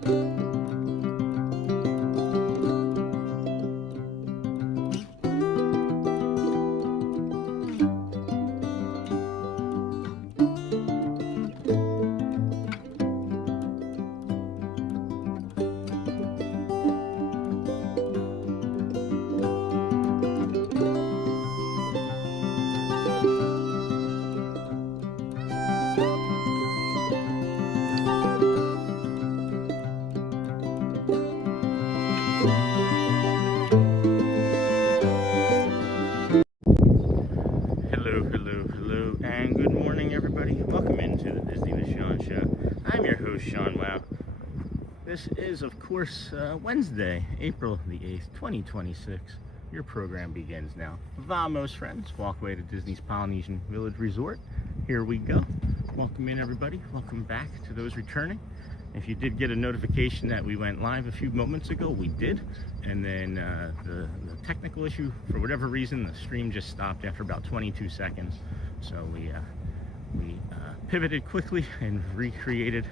Hello, and good morning, everybody. Welcome into the Disney with Sean show. I'm your host, Sean Wow. This is, of course, Wednesday, April the 8th, 2026. Your program begins now. Vamos, friends. Walkway to Disney's Polynesian Village Resort. Here we go. Welcome in, everybody. Welcome back to those returning. If you did get a notification that we went live a few moments ago, we did. And then the technical issue, for whatever reason, the stream just stopped after about 22 seconds. So we pivoted quickly and recreated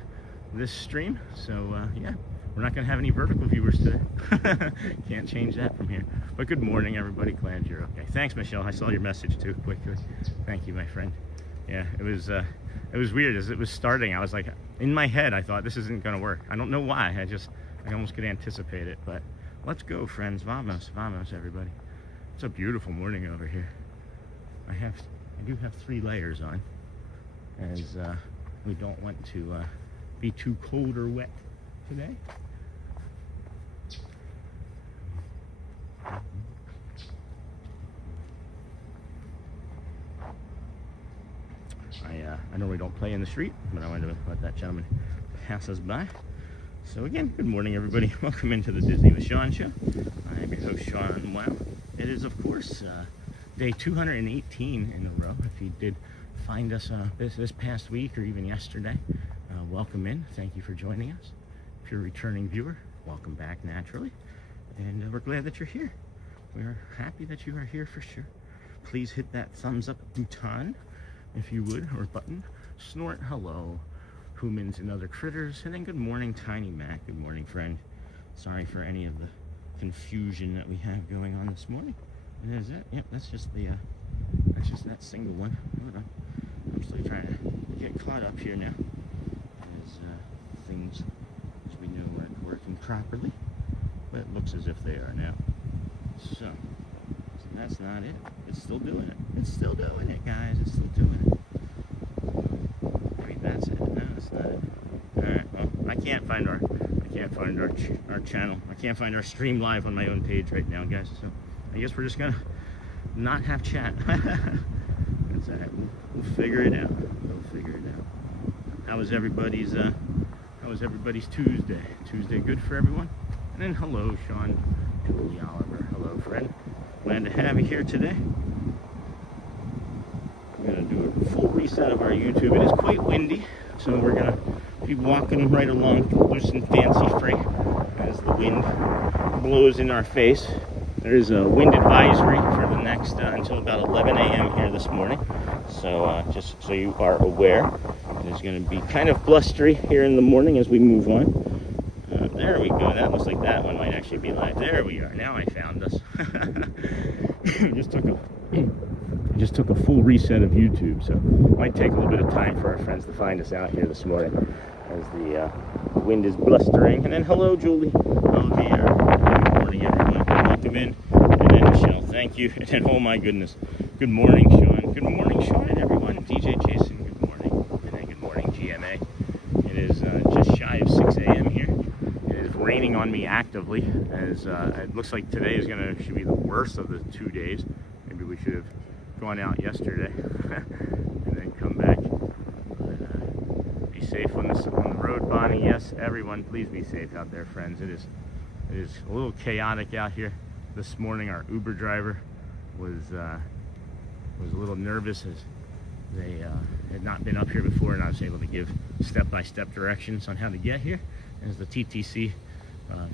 this stream. So yeah, we're not going to have any vertical viewers today. Can't change that from here. But good morning, everybody. Glad you're okay. Thanks, Michelle. I saw your message too quickly. Thank you, my friend. Yeah, it was weird. As it was starting, I was like, in my head, I thought this isn't going to work. I don't know why. I almost could anticipate it. But let's go, friends. Vamos, vamos, everybody. It's a beautiful morning over here. I do have 3 layers on, as we don't want to be too cold or wet today. I normally don't play in the street, but I wanted to let that gentleman pass us by. So again, good morning, everybody. Welcome into the Disney with Sean show. I am your host, Sean Wow. It is, of course, day 218 in a row. If you did find us this past week or even yesterday, welcome in. Thank you for joining us. If you're a returning viewer, welcome back naturally. And we're glad that you're here. We're happy that you are here for sure. Please hit that thumbs up button, if you would, or button. Snort hello, humans and other critters. And then good morning, Tiny Mac. Good morning, friend. Sorry for any of the confusion that we have going on this morning. And is that? Yep, that's just that single one. Hold on. I'm still trying to get caught up here now, as things, as we know, aren't working properly. But it looks as if they are now. So that's not it. It's still doing it. It's still doing it, guys. It's still doing it. Maybe that's it. No, that's not it. All right. Well, I can't find our channel. I can't find our stream live on my own page right now, guys. So I guess we're just gonna not have chat. That's all right. We'll figure it out. We'll figure it out. How was everybody's Tuesday? Tuesday good for everyone? And then hello, Sean, Julie Oliver. Hello, friend. Glad to have you here today. We're going to do a full reset of our YouTube. It is quite windy, so we're going to be walking right along loose and fancy free as the wind blows in our face. There is a wind advisory for the next until about 11 a.m. here this morning. So just so you are aware, it is going to be kind of blustery here in the morning as we move on. There we go. That looks like that one might actually be live. There we are. Now I found us. just took a full reset of YouTube, so it might take a little bit of time for our friends to find us out here this morning as the wind is blustering. And then hello, Julie. Hello, good morning, everyone. Welcome in. And then Michelle, thank you. And then, oh my goodness, good morning, Sean. Good morning, Sean, and everyone. DJ Jason, good morning. And then good morning, GMA. It is just shy of 6 a.m. here. Raining on me actively, as it looks like today should be the worst of the 2 days. Maybe we should have gone out yesterday and then come back. But, be safe on the road, Bonnie. Yes, everyone, please be safe out there, friends. It is a little chaotic out here this morning. Our Uber driver was a little nervous, as they had not been up here before, and I was able to give step-by-step directions on how to get here, as the TTC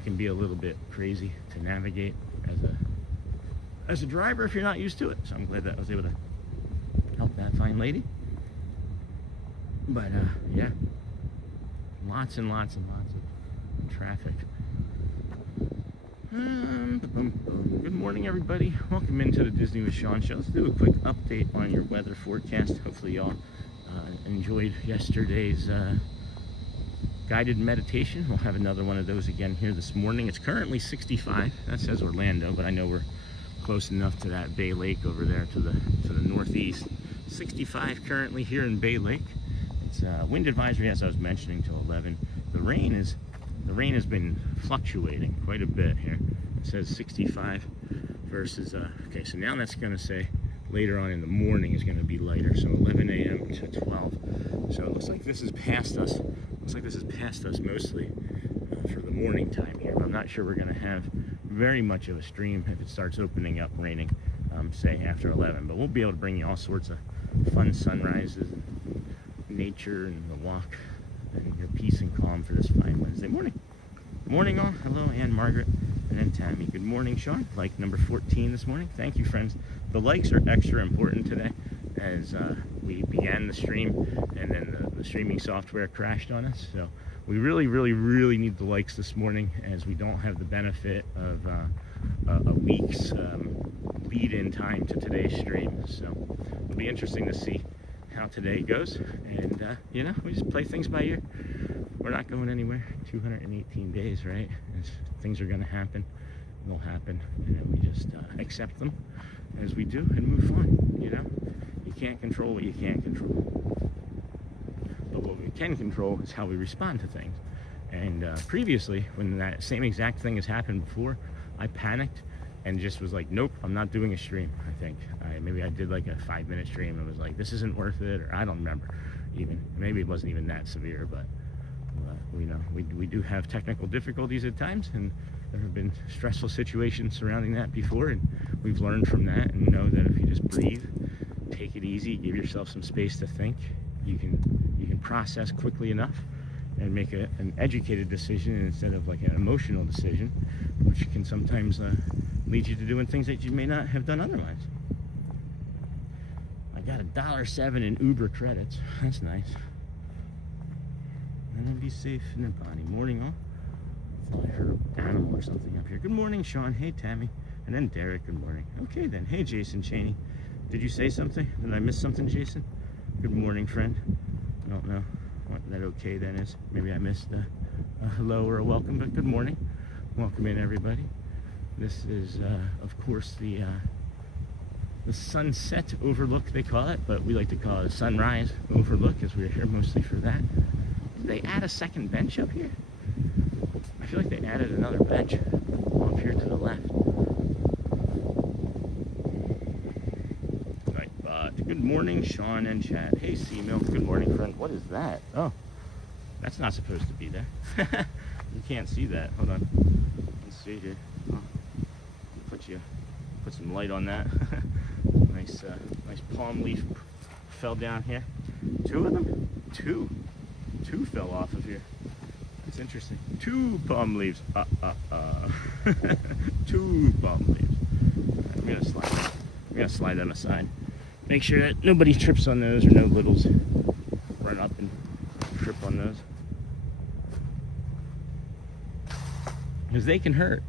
can be a little bit crazy to navigate as a driver if you're not used to it. So I'm glad that I was able to help that fine lady. But yeah, lots and lots of traffic. Good morning, everybody. Welcome into the Disney with Sean show. Let's do a quick update on your weather forecast. Hopefully y'all enjoyed yesterday's guided meditation. We'll have another one of those again here this morning. It's currently 65. That says Orlando, but I know we're close enough to that Bay Lake over there to the northeast. 65 currently here in Bay Lake. It's wind advisory, as I was mentioning, till 11. The rain has been fluctuating quite a bit here. It says 65 versus okay, so now that's going to say later on in the morning is going to be lighter, so 11 a.m. to 12. So it looks like this is past us. Looks like this is past us mostly for the morning time here. But I'm not sure we're going to have very much of a stream if it starts opening up raining, say after 11. But we'll be able to bring you all sorts of fun sunrises, and nature, and the walk, and your peace and calm for this fine Wednesday morning. Morning all. Hello, Ann, Margaret, and then Tammy. Good morning, Sean. Like number 14 this morning. Thank you, friends. The likes are extra important today, as we began the stream, and then the streaming software crashed on us. So we really need the likes this morning, as we don't have the benefit of a week's lead-in time to today's stream. So it'll be interesting to see how today goes, and you know, we just play things by ear. We're not going anywhere. 218 days, right? Things are going to happen. They'll happen, and then we just accept them as we do and move on. You know, you can't control what you can't control, but what we can control is how we respond to things. And previously, when that same exact thing has happened before, I panicked and just was like, nope, I'm not doing a stream. I think maybe I did like a 5-minute stream and was like, this isn't worth it, or I don't remember even. Maybe it wasn't even that severe, but we know we do have technical difficulties at times, and there have been stressful situations surrounding that before, and we've learned from that and know that if you just breathe, take it easy, give yourself some space to think, you can process quickly enough and make an educated decision instead of like an emotional decision, which can sometimes lead you to doing things that you may not have done otherwise. I got $1.07 in Uber credits. That's nice. And then be safe in the body. Morning all. I thought I heard an animal or something up here. Good morning, Sean. Hey, Tammy. And then Derek, good morning. Okay then. Hey, Jason Cheney. Did you say something? Did I miss something, Jason? Good morning, friend. I don't know what that okay then is. Maybe I missed a hello or a welcome, but good morning. Welcome in, everybody. This is, of course, the sunset overlook, they call it, but we like to call it a sunrise overlook, as we're here mostly for that. Did they add a second bench up here? I feel like they added another bench up here to the left. Good morning, Sean and Chad. Hey, C-Milk. Good morning, friend. What is that? Oh, that's not supposed to be there. You can't see that. Hold on. Let's see here. Oh, put some light on that. Nice palm leaf fell down here. 2 of them? 2 fell off of here. That's interesting. 2 palm leaves. 2 palm leaves. I'm gonna slide them aside. Make sure that nobody trips on those, or no littles run up and trip on those, because they can hurt.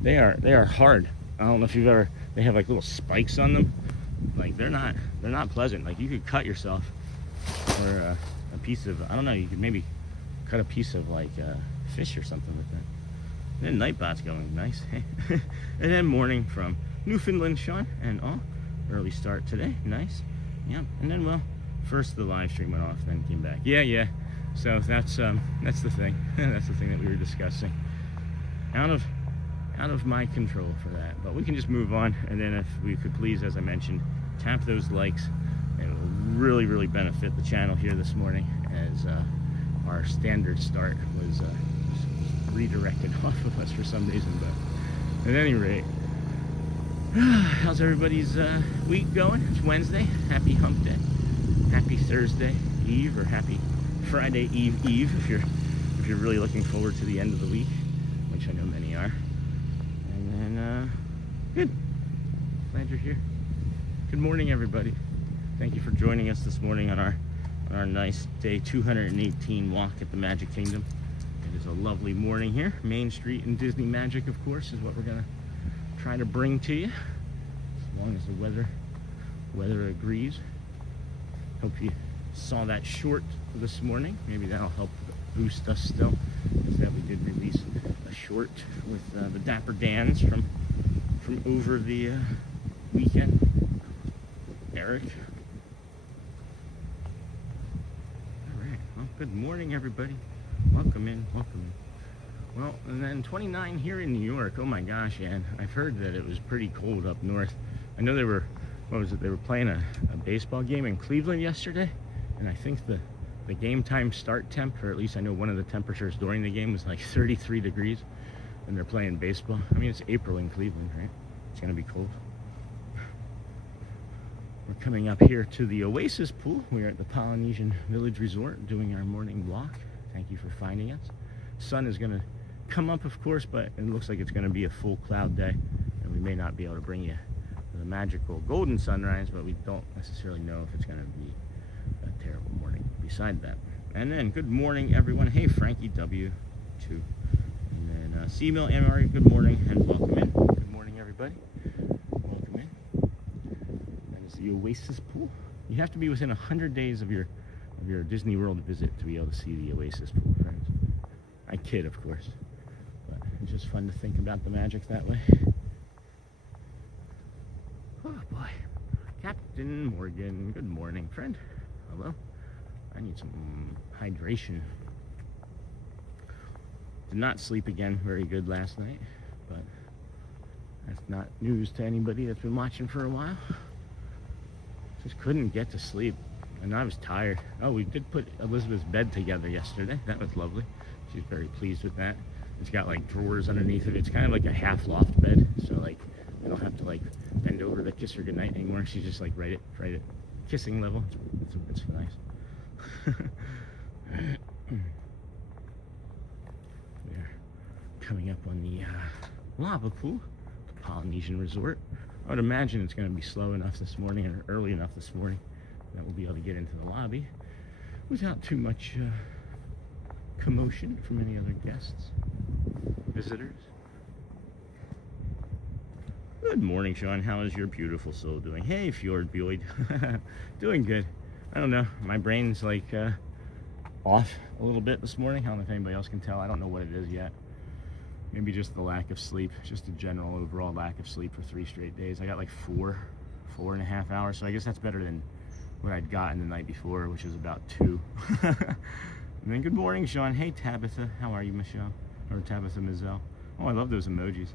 They are hard. I don't know if you've ever. They have like little spikes on them. Like they're not pleasant. Like you could cut yourself, or a piece of, I don't know. You could maybe cut a piece of like fish or something with that. And then Nightbot's going nice. Hey. And then morning from Newfoundland, Sean, and all. Early start today, nice. Yeah, and then well, first the live stream went off, then came back. Yeah. So that's the thing. That's the thing that we were discussing. Out of my control for that, but we can just move on. And then if we could please, as I mentioned, tap those likes. It will really benefit the channel here this morning, as our standard start was redirected off of us for some reason. But at any rate. How's everybody's week going? It's Wednesday. Happy hump day. Happy Thursday Eve, or happy Friday Eve if you're really looking forward to the end of the week, which I know many are. And then good. Glad you're here. Good morning, everybody. Thank you for joining us this morning on our nice day 218 walk at the Magic Kingdom. It is a lovely morning here. Main Street and Disney magic, of course, is what we're gonna try to bring to you, as long as the weather agrees. Hope you saw that short this morning. Maybe that'll help boost us still. Is that we did release a short with the Dapper Dans from over the weekend. Eric. All right. Well, good morning, everybody. Welcome in. Welcome in. Well, and then 29 here in New York. Oh my gosh, Ann. I've heard that it was pretty cold up north. I know they were, what was it? They were playing a baseball game in Cleveland yesterday, and I think the game time start temp, or at least I know one of the temperatures during the game was like 33 degrees, and they're playing baseball. I mean, it's April in Cleveland, right? It's gonna be cold. We're coming up here to the Oasis pool. We're at the Polynesian Village Resort doing our morning walk. Thank you for finding us. Sun is gonna come up, of course, but it looks like it's gonna be a full cloud day, and we may not be able to bring you the magical golden sunrise, but we don't necessarily know if it's gonna be a terrible morning beside that. And then good morning, everyone. Hey, Frankie W too. And then C-Mill MR, good morning and welcome in. Good morning, everybody. Welcome in. That is the Oasis pool. You have to be within 100 days of your Disney World visit to be able to see the Oasis pool, friends. I kid, of course, but it's just fun to think about the magic that way. Oh boy. Captain Morgan, good morning, friend. Hello. I need some hydration. Did not sleep again very good last night, but that's not news to anybody that's been watching for a while. Just couldn't get to sleep, and I was tired. Oh, we did put Elizabeth's bed together yesterday. That was lovely. She's very pleased with that. It's got like drawers underneath it. It's kind of like a half loft bed, so like I don't have to like bend over to kiss her goodnight anymore. She's just like right at kissing level. It's nice. We're coming up on the lava pool, the Polynesian Resort. I would imagine it's going to be slow enough this morning, or early enough this morning, that we'll be able to get into the lobby without too much commotion from any other guests, visitors. Good morning, Sean. How is your beautiful soul doing? Hey, Fjord Boyd. Doing good. I don't know. My brain's like off a little bit this morning. I don't know if anybody else can tell. I don't know what it is yet. Maybe just the lack of sleep. Just a general overall lack of sleep for 3 straight days. I got like 4.5 hours. So I guess that's better than what I'd gotten the night before, which was about 2. And then good morning, Sean. Hey, Tabitha. How are you, Michelle? Or Tabitha Mizell. Oh, I love those emojis.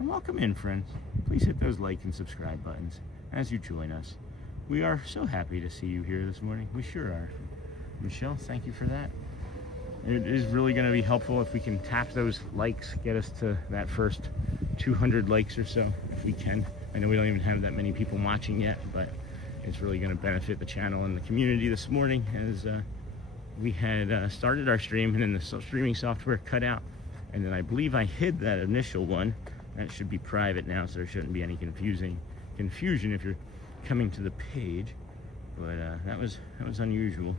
And welcome in, friends. Please hit those like and subscribe buttons as you join us. We are so happy to see you here this morning. We sure are. Michelle, thank you for that. It is really going to be helpful if we can tap those likes, get us to that first 200 likes or so, if we can. I know we don't even have that many people watching yet, but it's really going to benefit the channel and the community this morning, as we had started our stream and then the streaming software cut out. And then I believe I hid that initial one. That should be private now, so there shouldn't be any confusion if you're coming to the page. But that was unusual.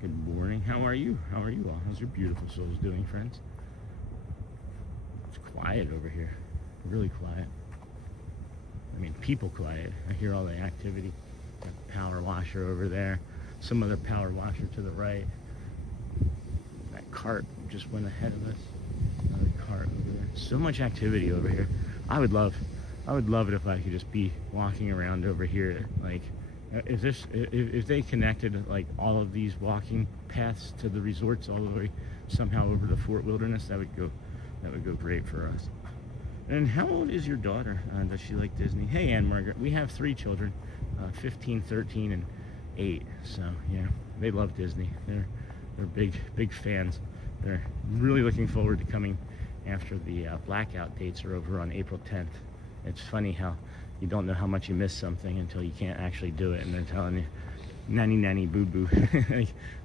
Good morning. How are you? How are you all? How's your beautiful souls doing, friends? It's quiet over here. Really quiet. I mean, people quiet. I hear all the activity. Got the power washer over there. Some other power washer to the right. That cart just went ahead of us. Another cart over there. So much activity over here. I would love it if I could just be walking around over here. Like, if they connected like all of these walking paths to the resorts all the way somehow over to Fort Wilderness, that would go great for us. And how old is your daughter? Does she like Disney? Hey, Ann Margaret. We have 3 children, 15, 13, and 8. So yeah, they love Disney. They're big fans. They're really looking forward to coming after the blackout dates are over on April 10th. It's funny how you don't know how much you miss something until you can't actually do it, and they're telling you, nanny boo boo.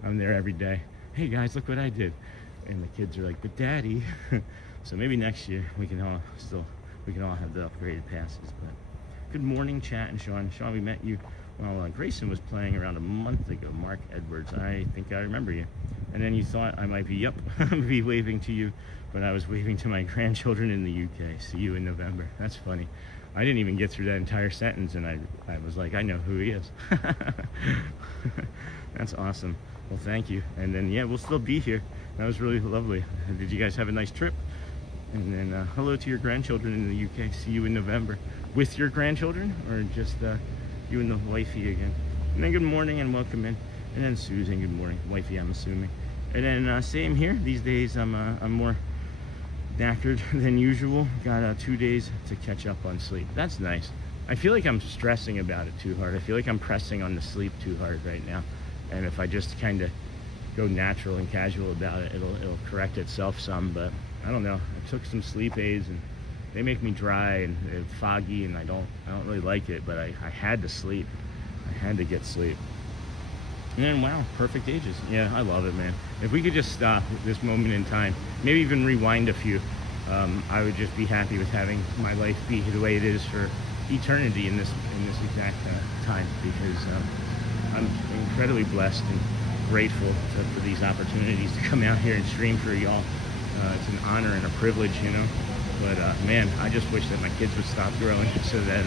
I'm there every day. Hey guys, look what I did. And the kids are like, but daddy. So maybe next year we can all have the upgraded passes. But good morning, Chat and Sean. Sean, we met you Well, Grayson was playing around a month ago. Mark Edwards, I think I remember you. And then you thought I might be, be waving to you, but I was waving to my grandchildren in the UK. See you in November. That's funny. I didn't even get through that entire sentence, and I was like, I know who he is. That's awesome. Well, thank you. And then, yeah, we'll still be here. That was really lovely. Did you guys have a nice trip? And then hello to your grandchildren in the UK. See you in November. With your grandchildren, or just you and the wifey again? And then good morning and welcome in. And then Susan, good morning. Wifey, I'm assuming. And then same here. These days I'm more knackered than usual. Got 2 days to catch up on sleep. That's nice. I feel like I'm stressing about it too hard. I feel like I'm pressing on the sleep too hard right now. And if I just kind of go natural and casual about it, it'll correct itself some. But I don't know. I took some sleep aids and they make me dry and foggy, and I don't really like it. But I had to sleep. I had to get sleep. And then, wow, perfect ages. Yeah, I love it, man. If we could just stop at this moment in time, maybe even rewind a few, I would just be happy with having my life be the way it is for eternity in this exact time, because I'm incredibly blessed and grateful for these opportunities to come out here and stream for y'all. It's an honor and a privilege, you know. But man, I just wish that my kids would stop growing so that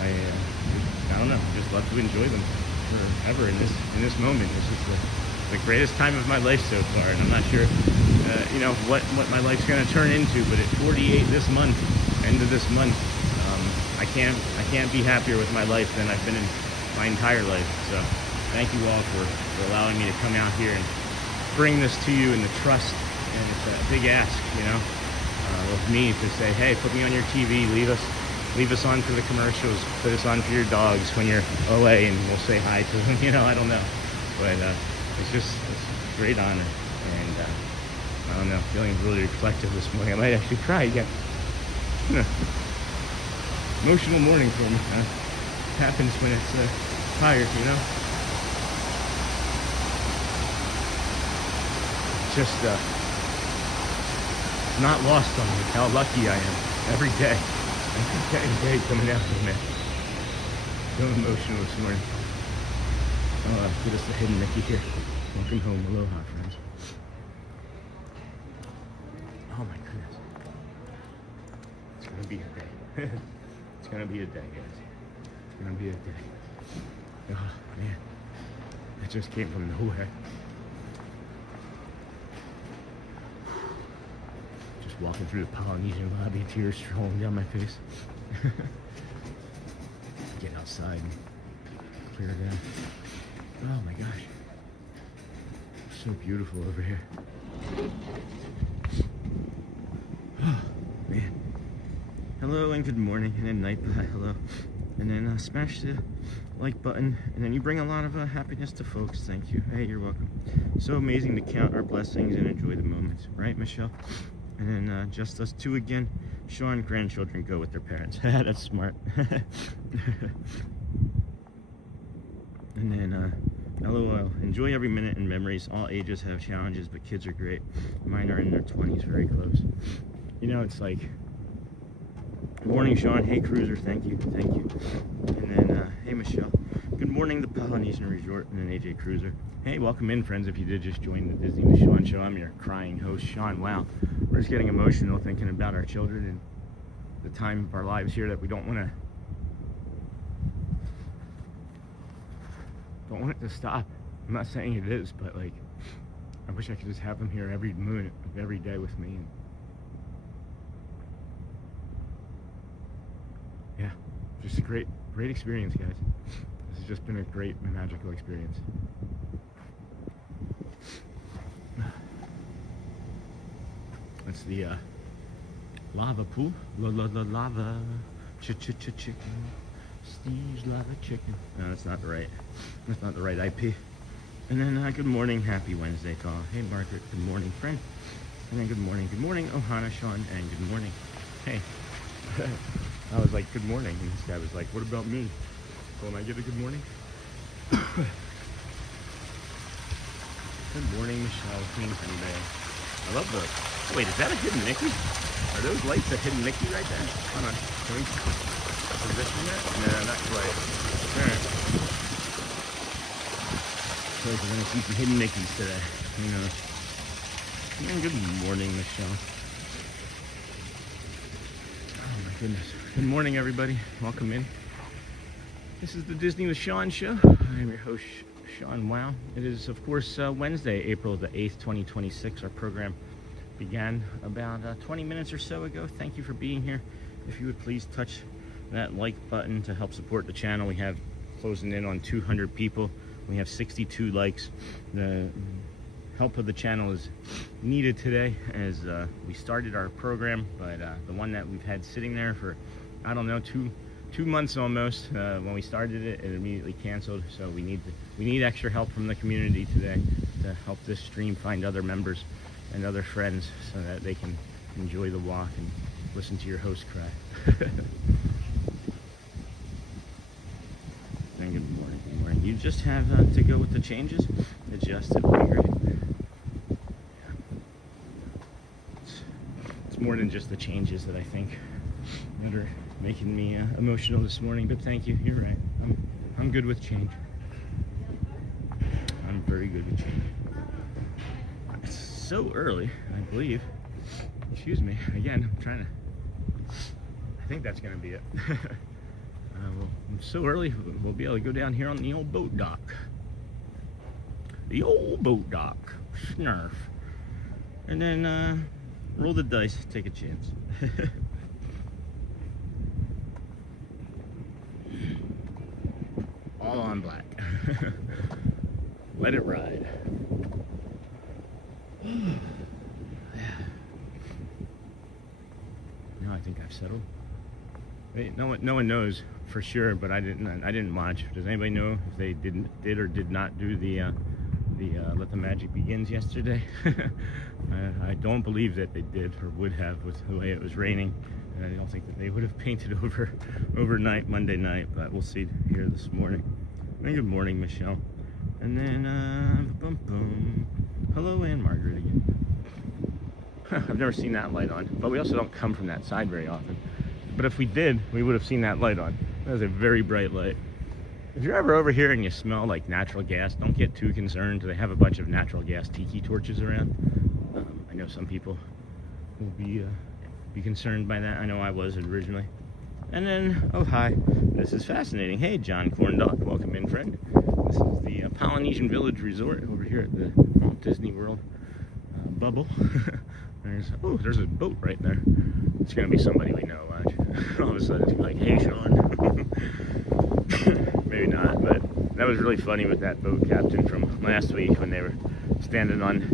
I don't know, just love to enjoy them forever in this moment. This is the greatest time of my life so far, and I'm not sure, you know, what my life's going to turn into. But at 48 this month, end of this month, I can't be happier with my life than I've been in my entire life. So thank you all for allowing me to come out here and bring this to you in the trust. And it's a big ask, you know, of me to say, hey, put me on your TV, leave us on for the commercials, put us on for your dogs when you're away, and we'll say hi to them. You know, I don't know, but it's a great honor, and I don't know, feeling really reflective this morning. I might actually cry again. Emotional morning for me. It happens when it's tired, you know. Just not lost on me how lucky I am every day. Every day coming out from there. So emotional this morning. Oh, get us the hidden Mickey here. Welcome home. Aloha, friends. Oh my goodness. It's gonna be a day. It's gonna be a day, guys. It's gonna be a day. Oh man. It just came from nowhere. Walking through the Polynesian lobby, tears rolling down my face. Get outside and clear it out. Oh my gosh. It's so beautiful over here. Oh man. Hello and good morning, and then night, hello. And then smash the like button, and then you bring a lot of happiness to folks. Thank you. Hey, you're welcome. So amazing to count our blessings and enjoy the moments, right, Michelle? And then just us two again. Sean, grandchildren go with their parents. That's smart. And then LOL, enjoy every minute in memories. All ages have challenges, but kids are great. Mine are in their 20s, very close. You know, it's like, morning, Sean. Hey, Cruiser, thank you. And then, hey, Michelle. Good morning, the Polynesian Resort, and then AJ Cruiser. Hey, welcome in, friends, if you did just join the Disney with Sean show. I'm your crying host, Sean. Wow, we're just getting emotional thinking about our children and the time of our lives here that we don't want it to stop. I'm not saying it is, but like, I wish I could just have them here every minute of every day with me. And yeah, just a great experience, guys. This has just been a great, magical experience. That's the lava pool. Lava. Chicken. Steve's lava chicken. No, that's not the right IP. And then good morning, happy Wednesday to all. Hey Margaret, good morning, friend. And then good morning, Ohana, Sean, and good morning. Hey. I was like, good morning, and this guy was like, what about me? Don't I get a good morning? Good morning, Michelle Kingston Bay. I love those. Wait, is that a hidden Mickey? Are those lights a hidden Mickey right there? Hold on. Can we position that? No, not quite. Alright. So we're going to see some hidden Mickeys today. Who knows? And good morning, Michelle. Oh my goodness. Good morning, everybody. Welcome in. This is the Disney with Sean show. I am your host, Sean Wow. It is, of course, Wednesday, April the 8th, 2026. Our program began about 20 minutes or so ago. Thank you for being here. If you would please touch that like button to help support the channel. We have closing in on 200 people. We have 62 likes. The help of the channel is needed today as we started our program, but the one that we've had sitting there for, I don't know, two months almost. When we started it, it immediately canceled. So we need extra help from the community today to help this stream find other members and other friends so that they can enjoy the walk and listen to your host cry. And good morning. Good morning. You just have to go with the changes. Adjust it. Be great. It's more than just the changes that I think that are making me emotional this morning. But thank you. You're right. I'm good with change. I'm very good with change. It's so early, I believe. Excuse me. Again, I'm trying to. I think that's going to be it. Well, so early, we'll be able to go down here on the old boat dock. The old boat dock. Snarf. And then roll the dice, take a chance. All on black. Let it ride. Now I think I've settled. Wait, no one knows for sure, but I didn't watch. Does anybody know if they did or did not do the Let the Magic Begins yesterday? I don't believe that they did or would have with the way it was raining. And I don't think that they would have painted overnight, Monday night, but we'll see here this morning. And good morning, Michelle. And then, boom, boom. Hello, Ann Margaret again. I've never seen that light on, but we also don't come from that side very often. But if we did, we would have seen that light on. That was a very bright light. If you're ever over here and you smell like natural gas, don't get too concerned. They have a bunch of natural gas tiki torches around. I know some people will be concerned by that. I know I was originally. And then, oh hi, this is fascinating. Hey, John Corndog, welcome in, friend. This is the Polynesian Village Resort over here at the Walt Disney World bubble. There's a boat right there. It's gonna be somebody we know, watch. All of a sudden, it's gonna be like, hey, Sean. Maybe not, but that was really funny with that boat captain from last week when they were standing on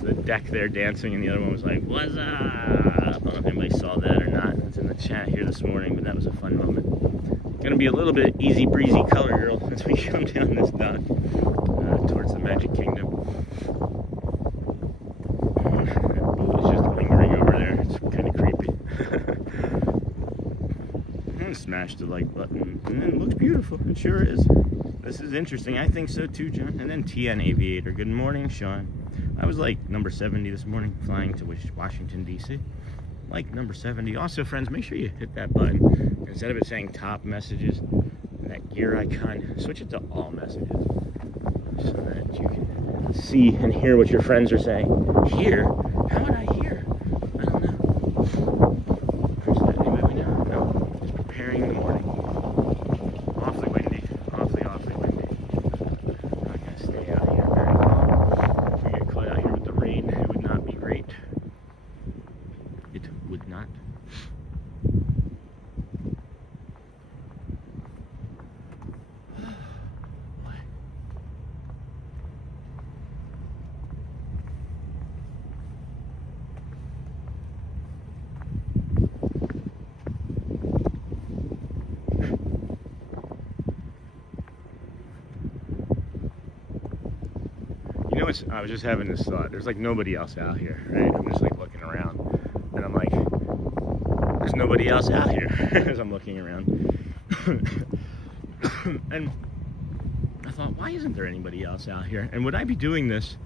the deck there dancing, and the other one was like, what's up? I don't know if anybody saw that or not. It's in the chat here this morning, but that was a fun moment. Gonna be a little bit easy breezy color girl as we come down this dock towards the Magic Kingdom. That boat is just lingering over there. It's kind of creepy. And smash the like button, and then it looks beautiful. It sure is. This is interesting. I think so too, John. And then TN Aviator. Good morning, Sean. I was like number 70 this morning, flying to Washington, D.C. Like number 70. Also, friends, make sure you hit that button. Instead of it saying top messages, that gear icon, switch it to all messages so that you can see and hear what your friends are saying. Hear? How would I hear? I don't know. Where's that? Anybody we know? No. Just preparing in the morning. Awfully windy. Awfully windy. I'm not going to stay out here very long. If we get caught out here with the rain, it would not be great. It would not. I was just having this thought. There's like nobody else out here, right? I'm just like looking around, and I'm like, there's nobody else out here as I'm looking around. And I thought, why isn't there anybody else out here? And would I be doing this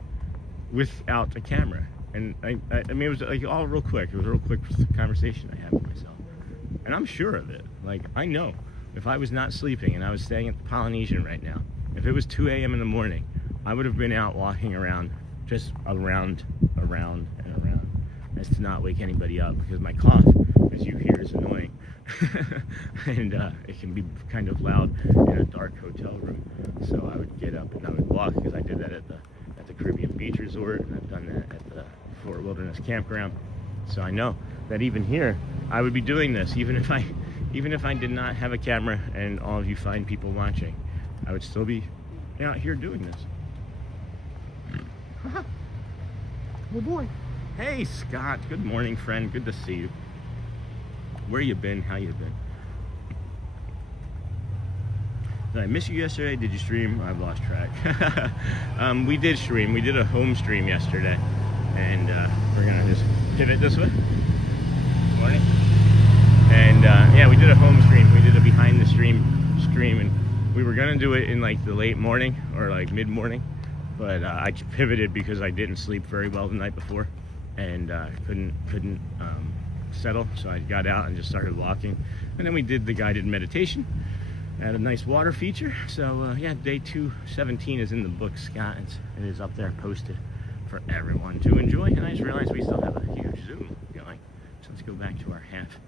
without a camera? And I mean, it was like all real quick. It was a real quick conversation I had with myself. And I'm sure of it. Like, I know if I was not sleeping and I was staying at the Polynesian right now, if it was 2 a.m. in the morning, I would have been out walking around, just around and around, as to not wake anybody up, because my cough, as you hear, is annoying. And it can be kind of loud in a dark hotel room. So I would get up and I would walk, because I did that at the Caribbean Beach Resort, and I've done that at the Fort Wilderness Campground. So I know that even here, I would be doing this, even if I did not have a camera and all of you fine people watching, I would still be out here doing this. Oh boy. Hey Scott, good morning friend, good to see you. Where you been, how you been? Did I miss you yesterday? Did you stream? I've lost track. We did stream, we did a home stream yesterday. And we're gonna just pivot this way. Morning. And yeah, we did a home stream. We did a behind the stream, and we were gonna do it in like the late morning or like mid morning, but I pivoted because I didn't sleep very well the night before, and couldn't settle. So I got out and just started walking, and then we did the guided meditation at a nice water feature. So yeah, day 217 is in the book, Scott. It is up there posted for everyone to enjoy. And I just realized we still have a huge Zoom going. So let's go back to our half.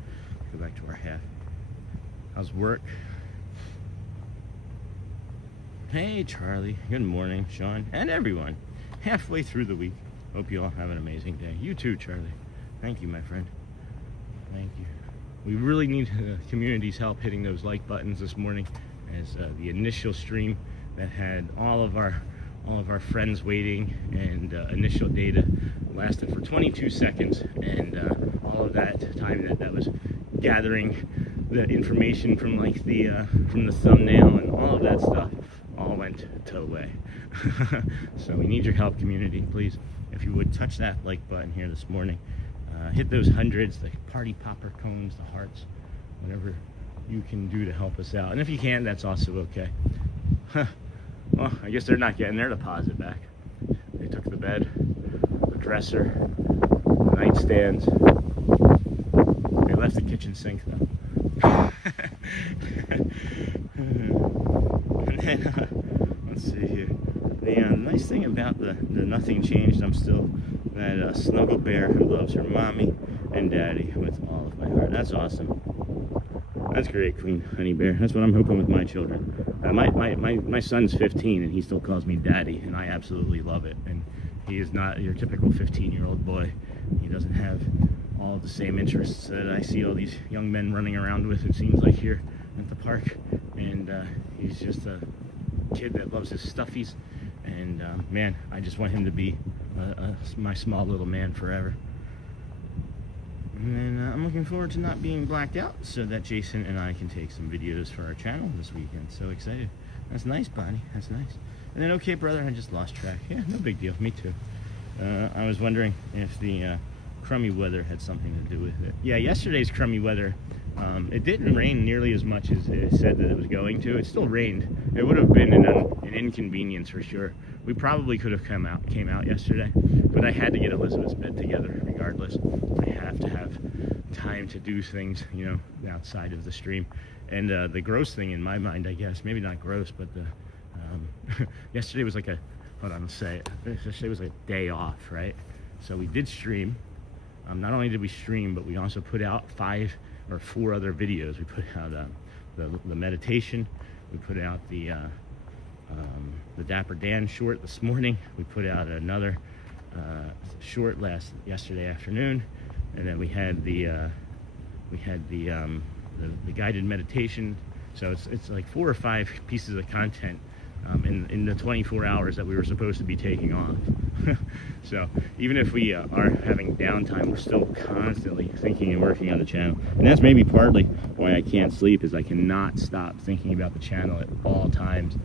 How's work? Hey Charlie, good morning, Sean, and everyone. Halfway through the week. Hope you all have an amazing day. You too, Charlie. Thank you, my friend. Thank you. We really need the community's help hitting those like buttons this morning, as the initial stream that had all of our friends waiting, and initial data lasted for 22 seconds, and all of that time that was gathering the information from like from the thumbnail and all of that stuff all went to away. So we need your help, community. Please, if you would, touch that like button here this morning. Hit those hundreds, the party popper cones, the hearts, whatever you can do to help us out. And if you can't, that's also okay. Well, I guess they're not getting their deposit back. They took the bed, the dresser, the nightstands. They left the kitchen sink though. And then, let's see here. The nice thing about the nothing changed, I'm still that snuggle bear who loves her mommy and daddy with all of my heart. That's awesome. That's great, Queen Honey Bear. That's what I'm hoping with my children. My son's 15 and he still calls me daddy, and I absolutely love it. And he is not your typical 15-year-old boy. He doesn't have all the same interests that I see all these young men running around with, it seems like, here at the park. And he's just a kid that loves his stuffies. And man, I just want him to be my small little man forever. And then I'm looking forward to not being blacked out, so that Jason and I can take some videos for our channel this weekend. So excited. That's nice, Bonnie. That's nice. And then, okay, brother, I just lost track. Yeah, no big deal. Me too. I was wondering if the crummy weather had something to do with it. Yeah, yesterday's crummy weather, it didn't rain nearly as much as it said that it was going to. It still rained. It would have been an inconvenience for sure. We probably could have came out yesterday, but I had to get Elizabeth's bed together regardless. I have to have time to do things, you know, outside of the stream. And the gross thing in my mind, I guess, maybe not gross, but the yesterday was like yesterday was a day off, right? So we did stream. Not only did we stream, but we also put out 5 or 4 other videos. We put out the meditation. We put out the Dapper Dan short this morning. We put out another short yesterday afternoon, and then we had the guided meditation. So it's like 4 or 5 pieces of content in the 24 hours that we were supposed to be taking off. So even if we are having downtime, we're still constantly thinking and working on the channel. And that's maybe partly why I can't sleep, is I cannot stop thinking about the channel at all times.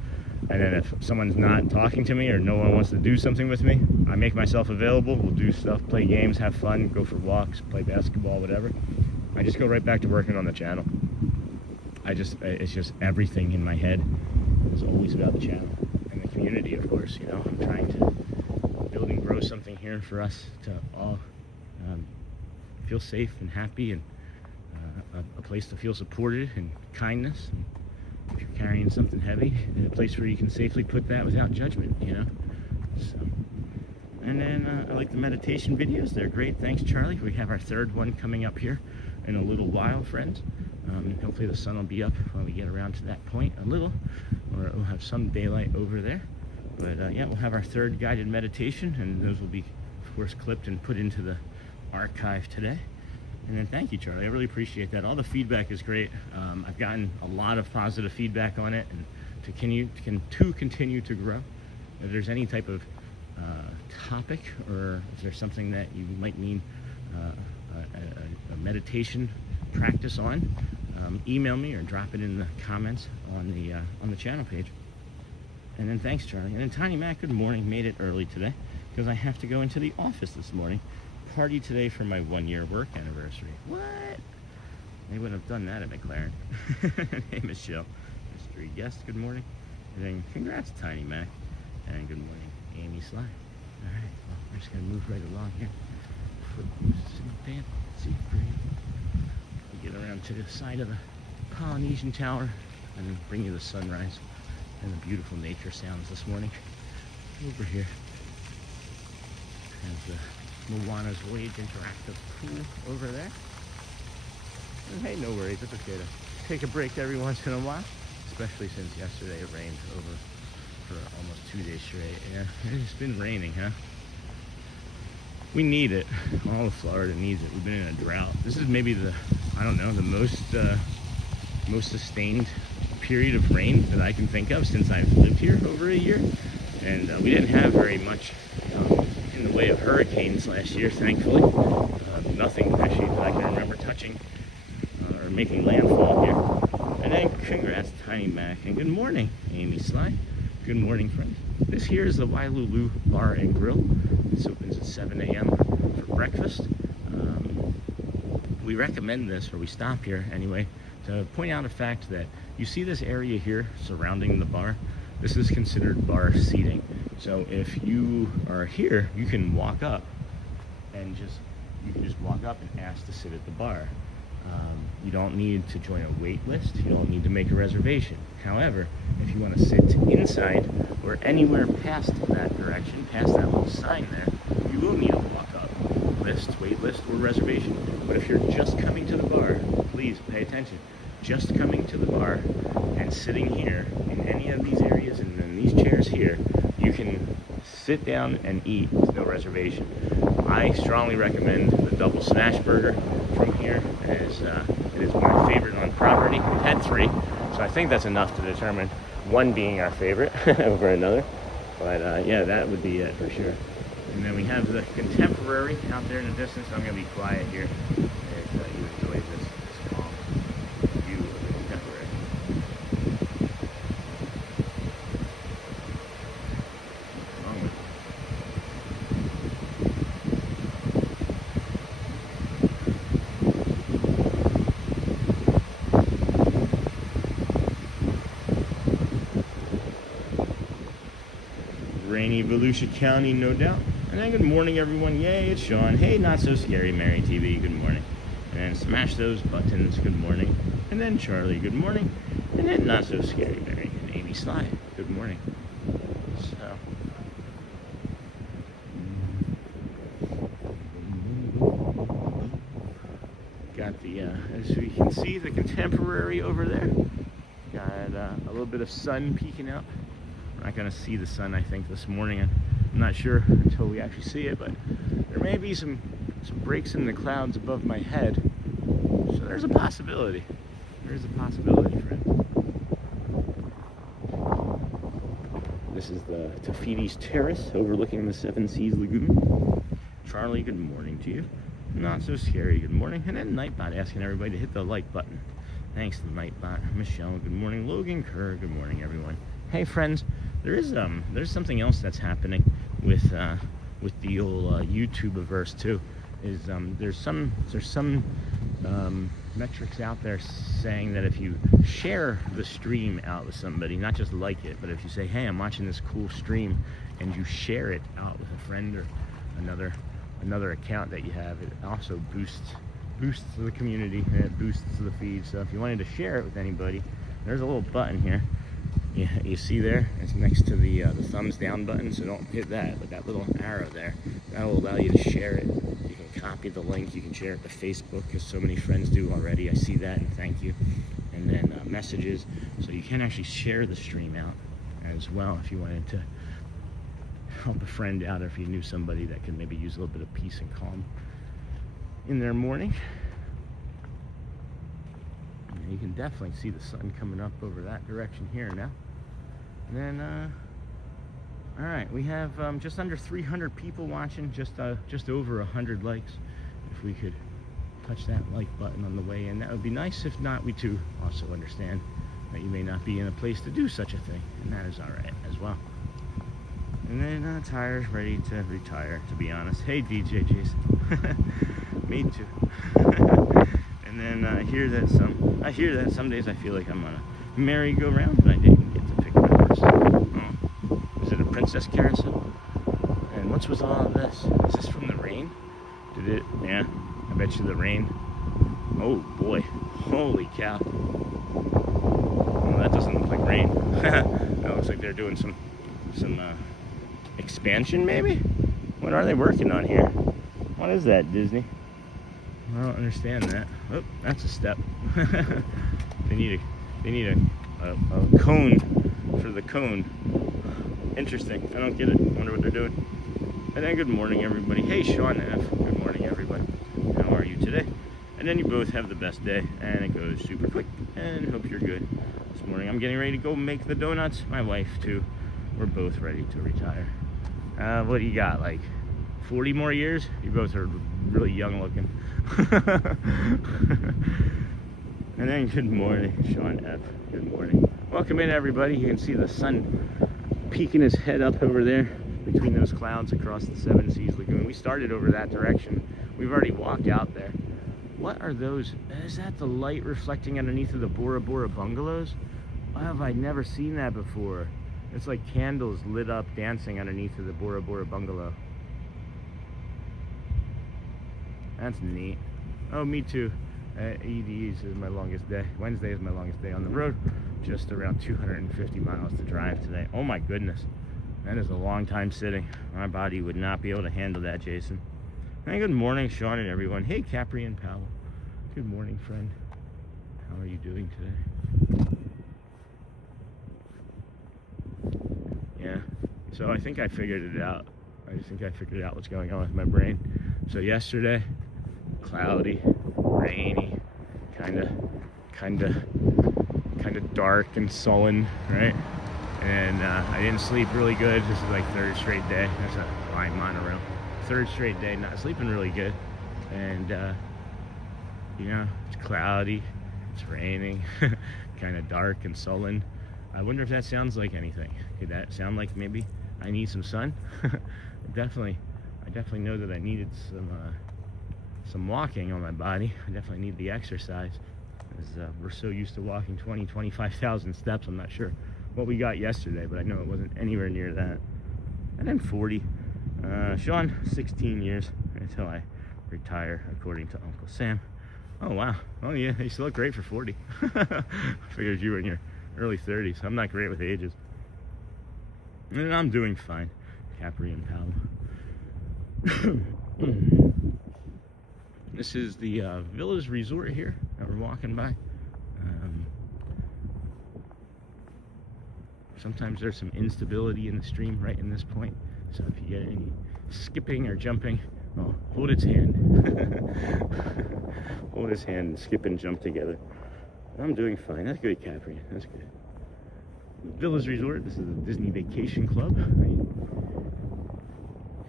And then if someone's not talking to me or no one wants to do something with me, I make myself available. We'll do stuff, play games, have fun, go for walks, play basketball, whatever. I just go right back to working on the channel. It's just everything in my head is always about the channel and the community, of course. You know, I'm trying to build and grow something here for us to all feel safe and happy, and a place to feel supported and kindness. And if you're carrying something heavy, a place where you can safely put that without judgment, you know. So, and then I like the meditation videos. They're great. Thanks, Charlie. We have our third one coming up here in a little while, friends. Hopefully the sun will be up when we get around to that point a little, or we'll have some daylight over there. But yeah, we'll have our third guided meditation, and those will be, of course, clipped and put into the archive today. And then thank you, Charlie. I really appreciate that. All the feedback is great. I've gotten a lot of positive feedback on it, and to continue to grow. If there's any type of topic, or if there's something that you might need a meditation practice on, email me or drop it in the comments on the channel page. And then thanks, Charlie. And then Tiny Mac, good morning. Made it early today because I have to go into the office this morning. Party today for my 1-year work anniversary. What? They would have done that at McLaren. Hey, Michelle. Mystery guest, good morning. And then congrats, Tiny Mac. And good morning, Amy Sly. All right, well, we're just going to move right along here. See, we get around to the side of the Polynesian Tower and then bring you the sunrise and the beautiful nature sounds this morning. Over here has the Moana's Voyage interactive pool over there. And hey, no worries, it's okay to take a break every once in a while, especially since yesterday it rained over for almost 2 days straight. Yeah, it's been raining, huh? We need it. All of Florida needs it. We've been in a drought. This is maybe the most sustained period of rain that I can think of since I've lived here over a year. And we didn't have very much in the way of hurricanes last year, thankfully. Nothing actually that I can remember touching or making landfall here. And then congrats, Tiny Mac, and good morning, Amy Sly. Good morning, friends. This here is the Wailulu Bar and Grill. This opens at 7 a.m. for breakfast. We recommend this, or we stop here anyway, to point out a fact that you see this area here surrounding the bar. This is considered bar seating. So if you are here, you can walk up and just walk up and ask to sit at the bar. You don't need to join a wait list. You don't need to make a reservation. However, if you want to sit inside or anywhere past that direction, past that little sign there, you will need a walk-up list, wait list, or reservation. But if you're just coming to the bar, please pay attention. Just coming to the bar and sitting here in any of these areas and in these chairs here, you can sit down and eat with no reservation. I strongly recommend the double smash burger from here. It is my favorite on property. We've had 3, so I think that's enough to determine one being our favorite over another. But yeah, that would be it for sure. And then we have the Contemporary out there in the distance. I'm going to be quiet here as you enjoy this calm view of the Contemporary. Rainy Volusia County, no doubt. And then good morning, everyone. Yay, it's Sean. Hey, not so scary, Mary TV. Good morning. And then smash those buttons. Good morning. And then Charlie. Good morning. And then not so scary, Mary and Amy Sly. Good morning. So. Got the, as we can see, the Contemporary over there. Got a little bit of sun peeking out. We're not going to see the sun, I think, this morning. I'm not sure until we actually see it, but there may be some breaks in the clouds above my head. So there's a possibility. There's a possibility, friend. This is the Tafiti's Terrace overlooking the Seven Seas Lagoon. Charlie, good morning to you. Not so scary, good morning. And then Nightbot asking everybody to hit the like button. Thanks to Nightbot. Michelle, good morning. Logan Kerr, good morning, everyone. Hey, friends. There's something else that's happening with the old YouTubeverse too. There's some metrics out there saying that if you share the stream out with somebody, not just like it, but if you say, hey, I'm watching this cool stream, and you share it out with a friend or another account that you have, it also boosts boosts the community and it boosts the feed. So if you wanted to share it with anybody, there's a little button here. You see there, it's next to the thumbs down button, so don't hit that, but that little arrow there, that will allow you to share it. You can copy the link, you can share it to Facebook, because so many friends do already. I see that, and thank you. And then messages, so you can actually share the stream out as well if you wanted to help a friend out, or if you knew somebody that could maybe use a little bit of peace and calm in their morning. And you can definitely see the sun coming up over that direction here now. And then, all right, we have just under 300 people watching, just over 100 likes. If we could touch that like button on the way in, that would be nice. If not, we too also understand that you may not be in a place to do such a thing, and that is all right as well. And then Tyre's ready to retire, to be honest. Hey, DJ Jason. Me too. And then I hear that some days I feel like I'm on a merry-go-round, but I didn't get to pick my horse. Oh. Is it a princess carousel? And what's with all of this? Is this from the rain? Did it? Yeah, I bet you the rain. Oh boy, holy cow. Well, that doesn't look like rain. That looks like they're doing some expansion, maybe? What are they working on here? What is that, Disney? I don't understand that. Oh, that's a step. They need a cone for the cone. Interesting. I don't get it. Wonder what they're doing. And then good morning, everybody. Hey, Sean F. Good morning, everybody. How are you today? And then you both have the best day, and it goes super quick. And hope you're good. This morning I'm getting ready to go make the donuts. My wife too. We're both ready to retire. What do you got? Like 40 more years? You both are really young looking. And then good morning, Sean F. Good morning. Welcome in, everybody. You can see the sun peeking his head up over there between those clouds across the Seven Seas Lagoon. We started over that direction. We've already walked out there. What are those? Is that the light reflecting underneath of the Bora Bora bungalows? Why have I never seen that before? It's like candles lit up dancing underneath of the Bora Bora bungalow. That's neat. Oh, me too. EDs is my longest day. Wednesday is my longest day on the road. Just around 250 miles to drive today. Oh my goodness. That is a long time sitting. My body would not be able to handle that, Jason. Hey, good morning, Sean and everyone. Hey, Capri and Powell. Good morning, friend. How are you doing today? Yeah. So I think I figured it out. I think I figured out what's going on with my brain. So yesterday, cloudy, rainy, kind of dark and sullen, right? And I didn't sleep really good. This is like third straight day. That's a line monorail. Third straight day not sleeping really good. And you know, it's cloudy, it's raining, kind of dark and sullen. I wonder if that sounds like anything. Could that sound like maybe I need some sun? I definitely know that I needed some walking on my body. I definitely need the exercise, as we're so used to walking 25,000 steps. I'm not sure what we got yesterday, but I know it wasn't anywhere near that. And then 40. Sean, 16 years until I retire, according to Uncle Sam. Oh wow. Oh yeah, you still look great for 40. I figured you were in your early 30s. I'm not great with ages. And I'm doing fine. Capri and Powell. This is the Villas Resort here that we're walking by. Sometimes there's some instability in the stream right in this point. So if you get any skipping or jumping, well, hold its hand. Hold his hand and skip and jump together. I'm doing fine. That's good, Capri. That's good. Villas Resort. This is the Disney Vacation Club.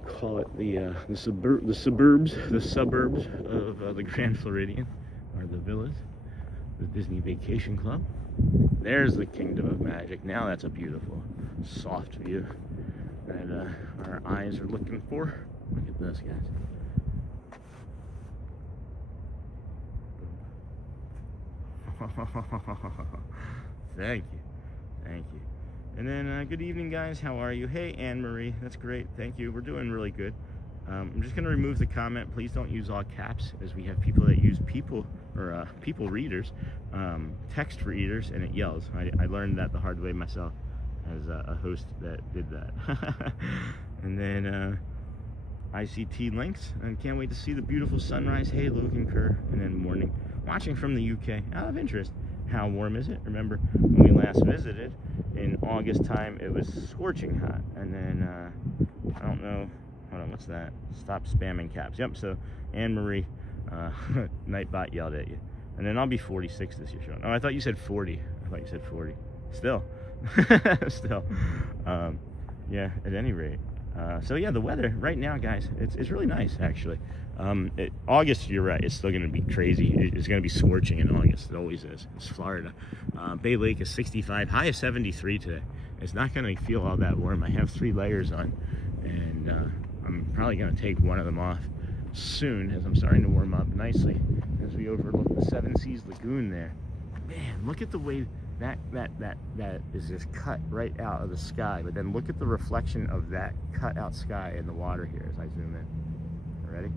I call it the suburbs of the Grand Floridian, are the villas. The Disney Vacation Club. There's the Kingdom of Magic. Now that's a beautiful, soft view that our eyes are looking for. Look at this, guys. Thank you. Thank you. And then, good evening, guys. How are you? Hey, Anne-Marie. That's great. Thank you. We're doing really good. I'm just going to remove the comment. Please don't use all caps, as we have people that use people readers, text readers, and it yells. I learned that the hard way myself as a host that did that. And then ICT links, and can't wait to see the beautiful sunrise. Hey, Logan Kerr. And then morning, watching from the UK. Out of interest, how warm is it? Remember when we last visited in August time, it was scorching hot. And then I don't know, hold on, what's that? Stop spamming caps. Yep, so Anne-Marie Nightbot yelled at you. And then I'll be 46 this year, Sean. Oh, I thought you said 40. I thought you said 40. Still. Still. Yeah, at any rate. So yeah, the weather right now, guys, it's really nice, actually. August, you're right, it's still going to be crazy. It's going to be scorching in August. It always is. It's Florida. Bay Lake is 65, high of 73 today. It's not going to feel all that warm. I have 3 layers on, and I'm probably going to take one of them off soon, as I'm starting to warm up nicely as we overlook the Seven Seas Lagoon there. Man, look at the way that is just cut right out of the sky, but then look at the reflection of that cut out sky in the water here as I zoom in. Ready?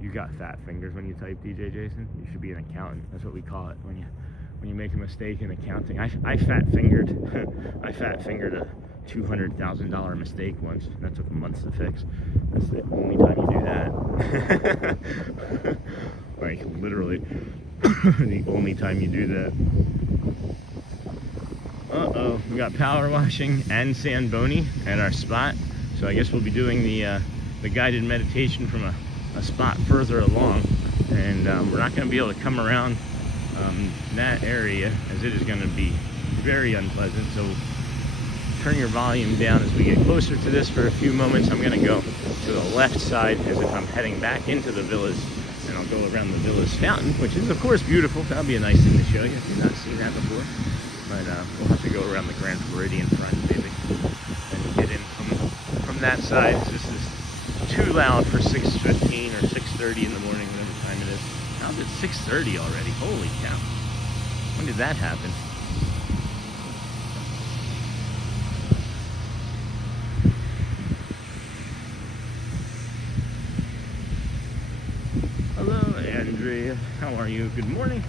You got fat fingers when you type, DJ Jason. You should be an accountant. That's what we call it when you make a mistake in accounting. I fat fingered I fat fingered a $200,000 mistake once. That took months to fix. That's the only time you do that. Like literally the only time you do that. Uh-oh, we got power washing and Sandboni at our spot. So I guess we'll be doing the guided meditation from a spot further along, and we're not going to be able to come around that area, as it is going to be very unpleasant. So turn your volume down as we get closer to this for a few moments. I'm going to go to the left side as if I'm heading back into the villas, and I'll go around the villa's fountain, which is of course beautiful. That'll be a nice thing to show you if you've not seen that before. But we'll have to go around the Grand Floridian front maybe and get in from that side. This is too loud for 6:15 or 6:30 in the morning, whatever time it is. How's it 6:30 already? Holy cow. When did that happen? Hello, Andrea. How are you? Good morning.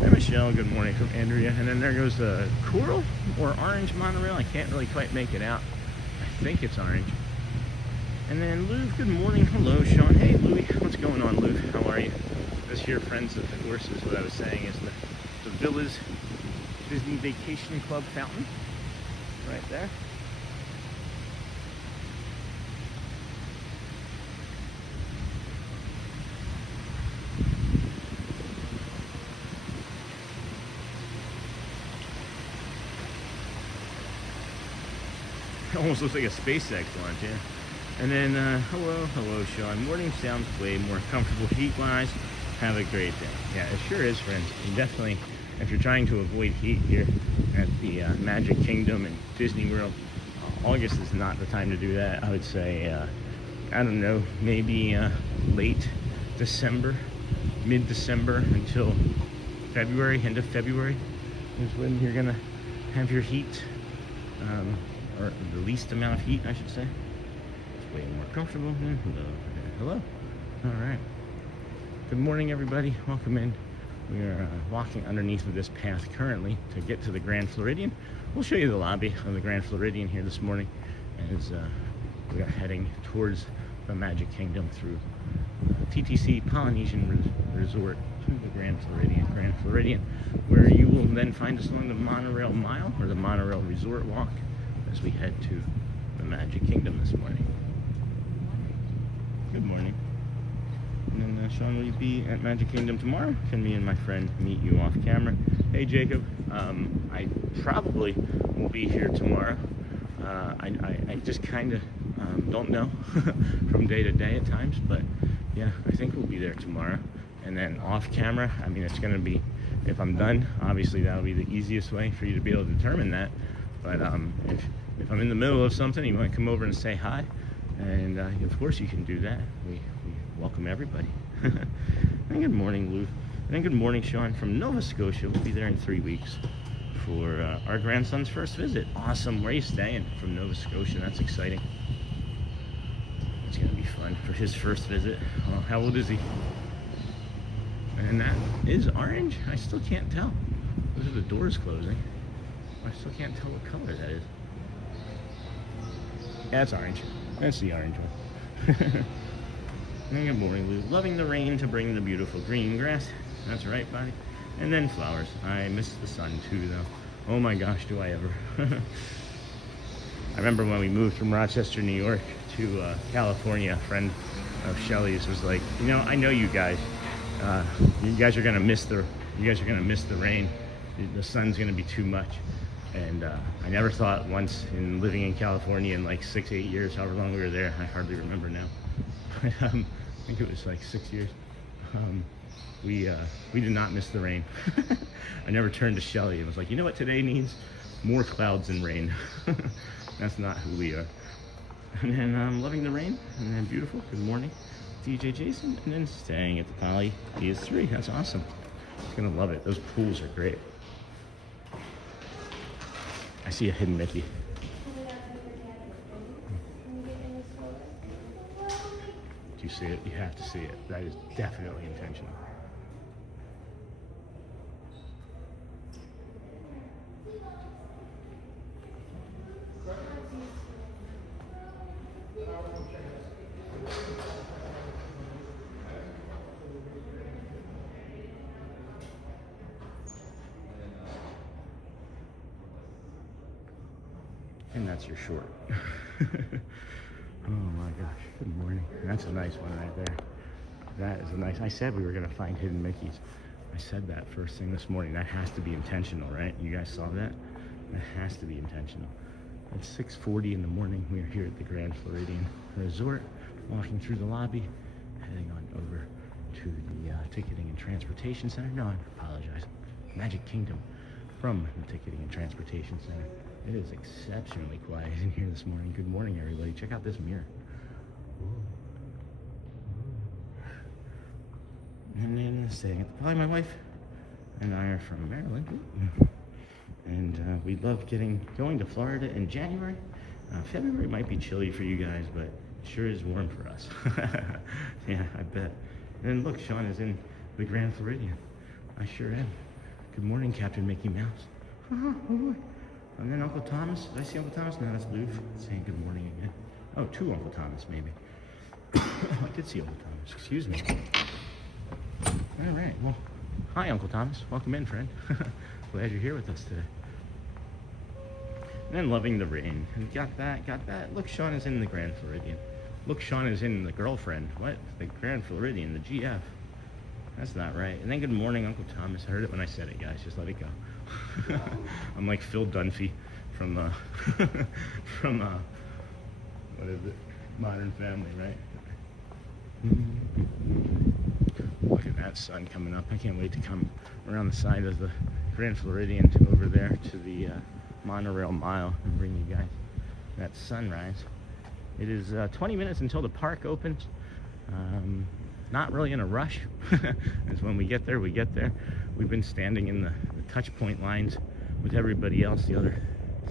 Hi, Michelle. Good morning from Andrea. And then there goes the coral or orange monorail. I can't really quite make it out. I think it's orange. And then Lou, good morning. Hello, Sean. Hey, Louie. What's going on, Lou? How are you? This here, Friends of the Horses, what I was saying is the Villa's Disney Vacation Club fountain. Right there. It almost looks like a SpaceX launch, yeah. And then, hello, Sean. Morning sounds way more comfortable heat-wise. Have a great day. Yeah, it sure is, friends. You definitely, if you're trying to avoid heat here at the Magic Kingdom and Disney World, August is not the time to do that. I would say, I don't know, maybe late December, mid-December until February, end of February is when you're going to have your heat, or the least amount of heat, I should say. Way more comfortable. Hello. All right. Good morning, everybody. Welcome in. We are walking underneath of this path currently to get to the Grand Floridian. We'll show you the lobby of the Grand Floridian here this morning as we are heading towards the Magic Kingdom through TTC Polynesian Resort to the Grand Floridian, where you will then find us along the monorail mile or the monorail resort walk as we head to the Magic Kingdom this morning. Good morning. And then Sean, will you be at Magic Kingdom tomorrow? Can me and my friend meet you off camera? Hey Jacob, I probably will be here tomorrow. I just kind of don't know from day to day at times, but yeah, I think we'll be there tomorrow. And then off camera, I mean, it's going to be, if I'm done, obviously that'll be the easiest way for you to be able to determine that. But if I'm in the middle of something, you want to come over and say hi, and of course you can do that. We welcome everybody. And good morning, Lou. And good morning, Sean from Nova Scotia. We'll be there in 3 weeks for our grandson's first visit. Awesome. Where are you staying? From Nova Scotia. That's exciting. It's going to be fun for his first visit. Oh, how old is he? And that is orange? I still can't tell. Those are the doors closing. I still can't tell what color that is. Yeah, it's orange. That's the orange one. And good morning, Lou. Loving the rain to bring the beautiful green grass. That's right, buddy. And then flowers. I miss the sun too, though. Oh my gosh, do I ever. I remember when we moved from Rochester, New York to California, a friend of Shelly's was like, you know, I know you guys. You guys are gonna miss the rain. The sun's gonna be too much. And I never thought once in living in California in like 6-8 years, however long we were there, I hardly remember now. I think it was like 6 years. We did not miss the rain. I never turned to Shelly and was like, you know what today needs? More clouds and rain. That's not who we are. And then I'm loving the rain, and then beautiful. Good morning, DJ Jason, and then staying at the Poly PS3. That's awesome. He's gonna love it. Those pools are great. I see a hidden Mickey. Do you see it? You have to see it. That is definitely intentional. And that's your short. Oh my gosh, good morning. That's a nice one right there. That is a nice, I said we were gonna find hidden Mickeys. I said that first thing this morning. That has to be intentional, right? You guys saw that? That has to be intentional. It's 6:40 in the morning. We are here at the Grand Floridian Resort, walking through the lobby, heading on over to the Ticketing and Transportation Center. No, I apologize. Magic Kingdom from the Ticketing and Transportation Center. It is exceptionally quiet in here this morning. Good morning, everybody. Check out this mirror. And then staying at the Poly, my wife and I are from Maryland. And we love going to Florida in January. February might be chilly for you guys, but it sure is warm for us. Yeah, I bet. And look, Sean is in the Grand Floridian. I sure am. Good morning, Captain Mickey Mouse. And then Uncle Thomas. Did I see Uncle Thomas? No, that's Luke saying good morning again. Oh, two Uncle Thomas, maybe. I did see Uncle Thomas. Excuse me. All right. Well, hi, Uncle Thomas. Welcome in, friend. Glad you're here with us today. And then loving the rain. And got that. Look, Sean is in the Grand Floridian. Look, Sean is in the girlfriend. What? The Grand Floridian, the GF. That's not right. And then good morning, Uncle Thomas. I heard it when I said it, guys. Just let it go. I'm like Phil Dunphy from what is it? Modern Family, right? Look at that sun coming up. I can't wait to come around the side of the Grand Floridian over there to the monorail mile and bring you guys that sunrise. It is 20 minutes until the park opens. Not really in a rush, as when we get there, we get there. We've been standing in the touch point lines with everybody else, the other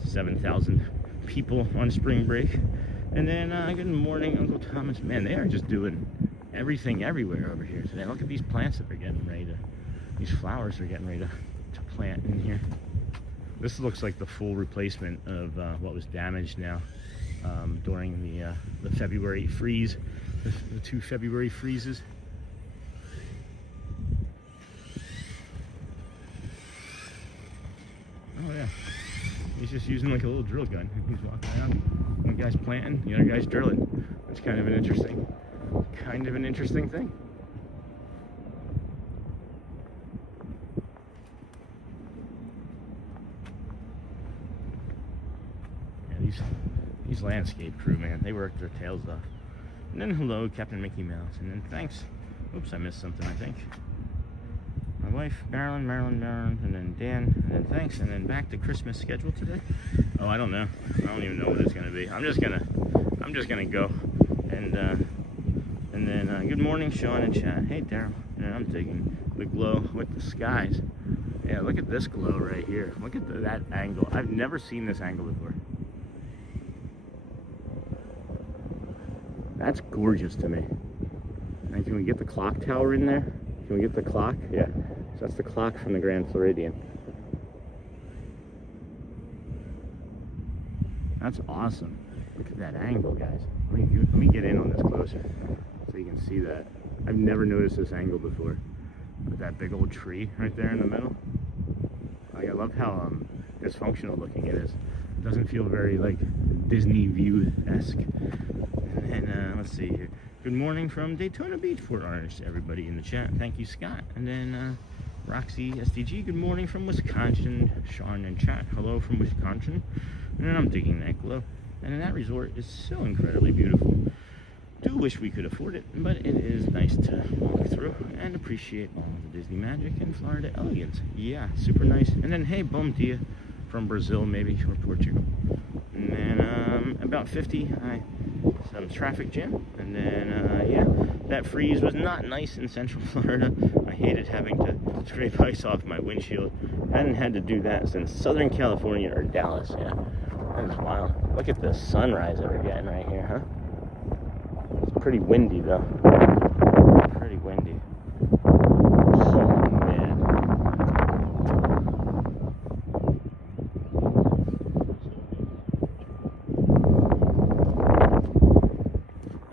7,000 people on spring break. And then, good morning, Uncle Thomas. Man, they are just doing everything everywhere over here today. Look at these plants that they're getting ready to, these flowers they're getting ready to plant in here. This looks like the full replacement of what was damaged now during the February freeze, the 2 February freezes. Oh yeah, he's just using like a little drill gun. He's walking around. One guy's planting, the other guy's drilling. That's kind of an interesting thing. Yeah, these landscape crew, man, they work their tails off. And then hello, Captain Mickey Mouse, and then thanks. Oops, I missed something, I think. My wife, Marilyn, and then Dan, and then thanks, and then back to Christmas schedule today. Oh, I don't know. I don't even know what it's gonna be. I'm just gonna go, and then good morning, Sean and Chad. Hey, Daryl. Yeah, I'm digging the glow with the skies. Yeah, look at this glow right here. Look at that angle. I've never seen this angle before. That's gorgeous to me. And can we get the clock tower in there? Can we get the clock? Yeah. So that's the clock from the Grand Floridian. That's awesome. Look at that angle, guys. Let me get in on this closer so you can see that. I've never noticed this angle before. With that big old tree right there in the middle. Like, I love how dysfunctional looking it is. It doesn't feel very like Disney view-esque. And then let's see here. Good morning from Daytona Beach, Port Orange to everybody in the chat. Thank you, Scott. And then Roxy SDG, good morning from Wisconsin. Sean in chat, hello from Wisconsin. And then I'm digging that glow. And that resort is so incredibly beautiful. Do wish we could afford it, but it is nice to walk through and appreciate all the Disney magic and Florida elegance. Yeah, super nice. And then, hey, bom dia from Brazil, maybe, or Portugal. And then about 50, some traffic jam. And then, yeah, that freeze was not nice in Central Florida. I hated having to scrape ice off my windshield. I hadn't had to do that since Southern California or Dallas, yeah. That is wild. Look at the sunrise that we're getting right here, huh? It's pretty windy, though. Pretty windy. Oh, man.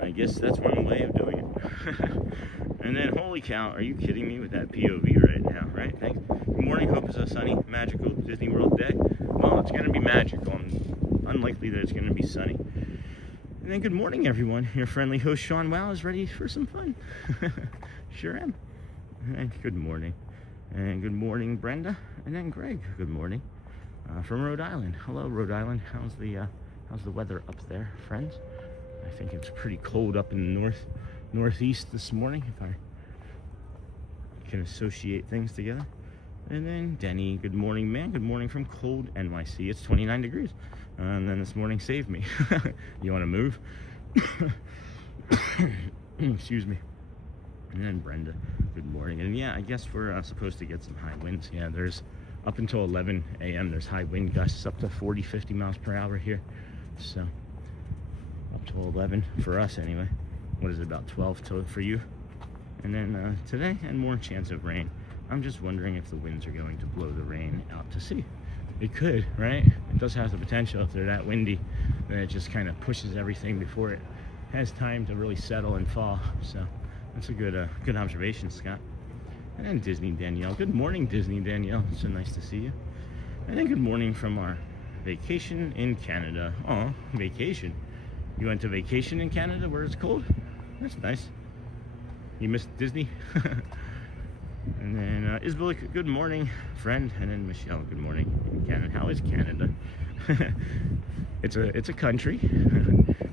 I guess that's one way of doing it. And then, holy cow, are you kidding me with that POV right now, right? Thanks. Good morning. Hope it's a sunny, magical Disney World day. Well, it's going to be magical. Unlikely that it's going to be sunny. And then good morning, everyone. Your friendly host, Sean Wow, is ready for some fun. Sure am. And good morning. And good morning, Brenda. And then Greg, good morning. From Rhode Island. Hello, Rhode Island. How's the weather up there, friends? I think it's pretty cold up in the northeast this morning, if I can associate things together. And then Denny, good morning, man. Good morning from cold NYC. It's 29 degrees. And then this morning saved me. You want to move? Excuse me. And then Brenda, good morning. And yeah, I guess we're supposed to get some high winds. Yeah, there's up until 11 a.m. there's high wind gusts up to 40, 50 miles per hour here. So up to 11 for us anyway. What is it, about 12 for you? And then today, and more chance of rain. I'm just wondering if the winds are going to blow the rain out to sea. It could, right? It does have the potential. If they're that windy, then it just kind of pushes everything before it has time to really settle and fall. So that's a good observation, Scott. And then Disney Danielle. Good morning, Disney Danielle. It's so nice to see you. And then good morning from our vacation in Canada. Oh, vacation. You went to vacation in Canada where it's cold? That's nice. You missed Disney? And then Isabel, good morning, friend. And then Michelle, good morning. Canada, how is Canada? It's a country.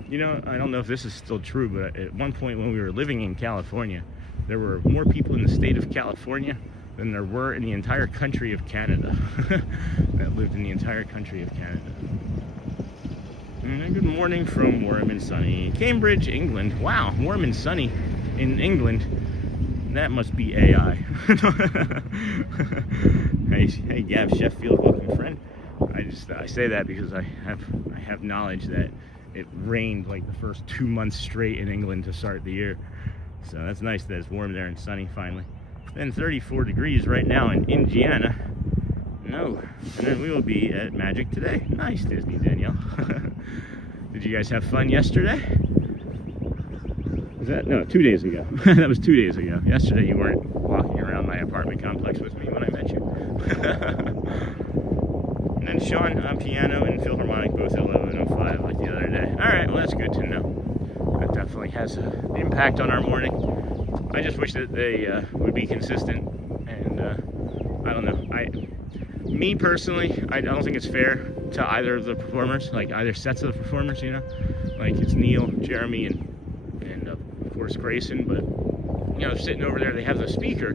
You know, I don't know if this is still true, but at one point when we were living in California, there were more people in the state of California than there were in the entire country of Canada. That lived in the entire country of Canada. And then good morning from warm and sunny Cambridge, England. Wow, warm and sunny in England. That must be AI. Hey, Gav Sheffield, welcome, friend. I say that because I have knowledge that it rained like the first 2 months straight in England to start the year. So that's nice that it's warm there and sunny finally. Then 34 degrees right now in Indiana. No. And then we will be at Magic today. Nice, Disney Danielle. Did you guys have fun yesterday? Was that? No, 2 days ago. That was 2 days ago. Yesterday you weren't walking around my apartment complex with me when I met you. And then Sean on piano and Philharmonic both at 11:05 like the other day. Alright, well that's good to know. That definitely has an impact on our morning. I just wish that they would be consistent, and I don't know. Me personally, I don't think it's fair to either of the performers, like either sets of the performers, you know? Like it's Neil, Jeremy, and of course Grayson, but you know, sitting over there, they have the speaker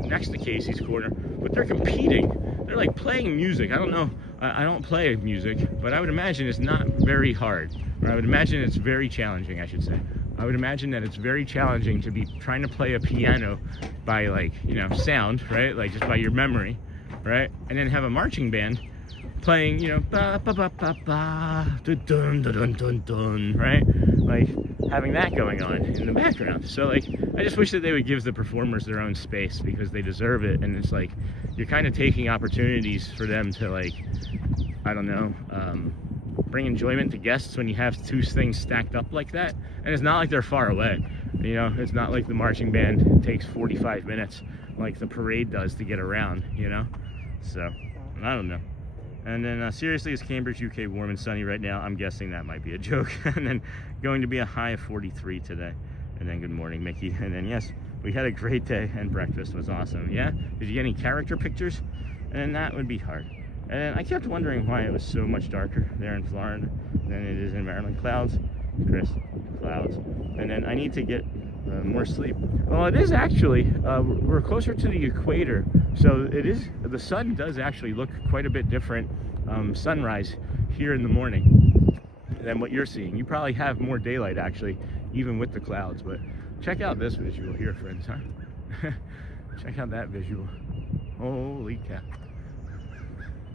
next to Casey's corner, but they're competing. They're like playing music. I don't know. I don't play music, but I would imagine it's not very hard. Or I would imagine it's very challenging, I should say. I would imagine that it's very challenging to be trying to play a piano by, like, you know, sound, right? Like just by your memory, right? And then have a marching band playing, you know, ba ba ba ba ba, dun dun dun dun dun, right? Like having that going on in the background. So like, I just wish that they would give the performers their own space, because they deserve it. And it's like, you're kind of taking opportunities for them to, like, I don't know, bring enjoyment to guests when you have two things stacked up like that. And it's not like they're far away, you know. It's not like the marching band takes 45 minutes like the parade does to get around, you know. So I don't know. And then seriously, is Cambridge, UK warm and sunny right now? I'm guessing that might be a joke. And then going to be a high of 43 today. And then good morning, Mickey. And then yes, we had a great day and breakfast was awesome. Yeah, did you get any character pictures? And that would be hard. And I kept wondering why it was so much darker there in Florida than it is in Maryland. Clouds, Chris, clouds. And then I need to get more sleep. Well, it is actually, we're closer to the equator, so it is, the sun does actually look quite a bit different sunrise here in the morning than what you're seeing. You probably have more daylight actually, even with the clouds. But check out this visual here, friends, huh? Check out that visual. Holy cow.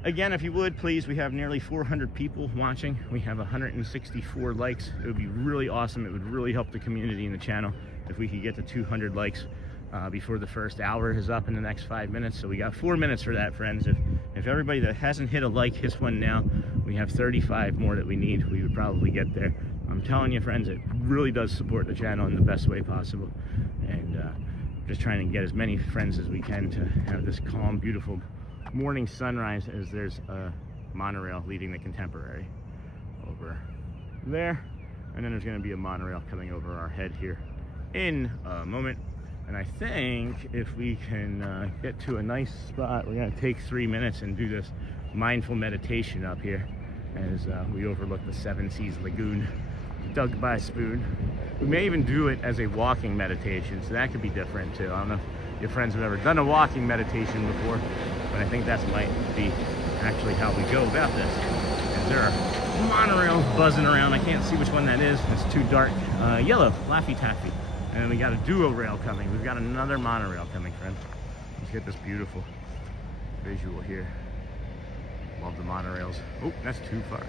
Again, if you would, please, we have nearly 400 people watching. We have 164 likes. It would be really awesome. It would really help the community and the channel if we could get to 200 likes before the first hour is up in the next 5 minutes. So we got 4 minutes for that, friends. If everybody that hasn't hit a like hits one now, we have 35 more that we need. We would probably get there. I'm telling you, friends, it really does support the channel in the best way possible. And just trying to get as many friends as we can to have this calm, beautiful morning sunrise, as there's a monorail leading the Contemporary over there, and then there's going to be a monorail coming over our head here in a moment. And I think if we can get to a nice spot, we're going to take 3 minutes and do this mindful meditation up here as we overlook the Seven Seas Lagoon, dug by spoon. We may even do it as a walking meditation, so that could be different too. I don't know if your friends have ever done a walking meditation before, but I think that might be actually how we go about this. Is there a monorail buzzing around? I can't see which one that is. It's too dark. Yellow, Laffy Taffy. And then we got a duo rail coming. We've got another monorail coming, friends. Let's get this beautiful visual here. Love the monorails. Oh, that's too far.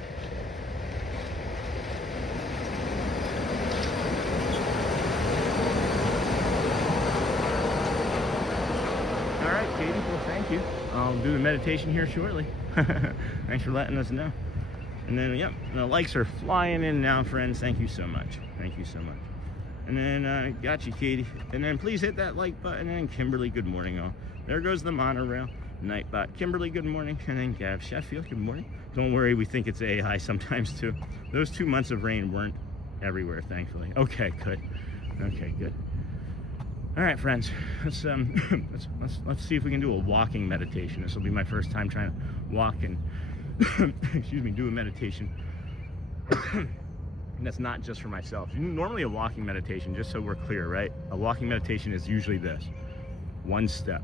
All right, Katie, well, thank you. I'll do the meditation here shortly. Thanks for letting us know. And then, yep, the likes are flying in now, friends. Thank you so much. Thank you so much. And then, got you, Katie. And then please hit that like button. And Kimberly, good morning, all. There goes the monorail. Nightbot. Kimberly, good morning. And then Gav Sheffield, good morning. Don't worry, we think it's AI sometimes too. Those 2 months of rain weren't everywhere, thankfully. Okay, good. Okay, good. All right, friends. Let's see if we can do a walking meditation. This will be my first time trying to walk and excuse me, do a meditation. And that's not just for myself. Normally a walking meditation, just so we're clear, right? A walking meditation is usually this. 1 step.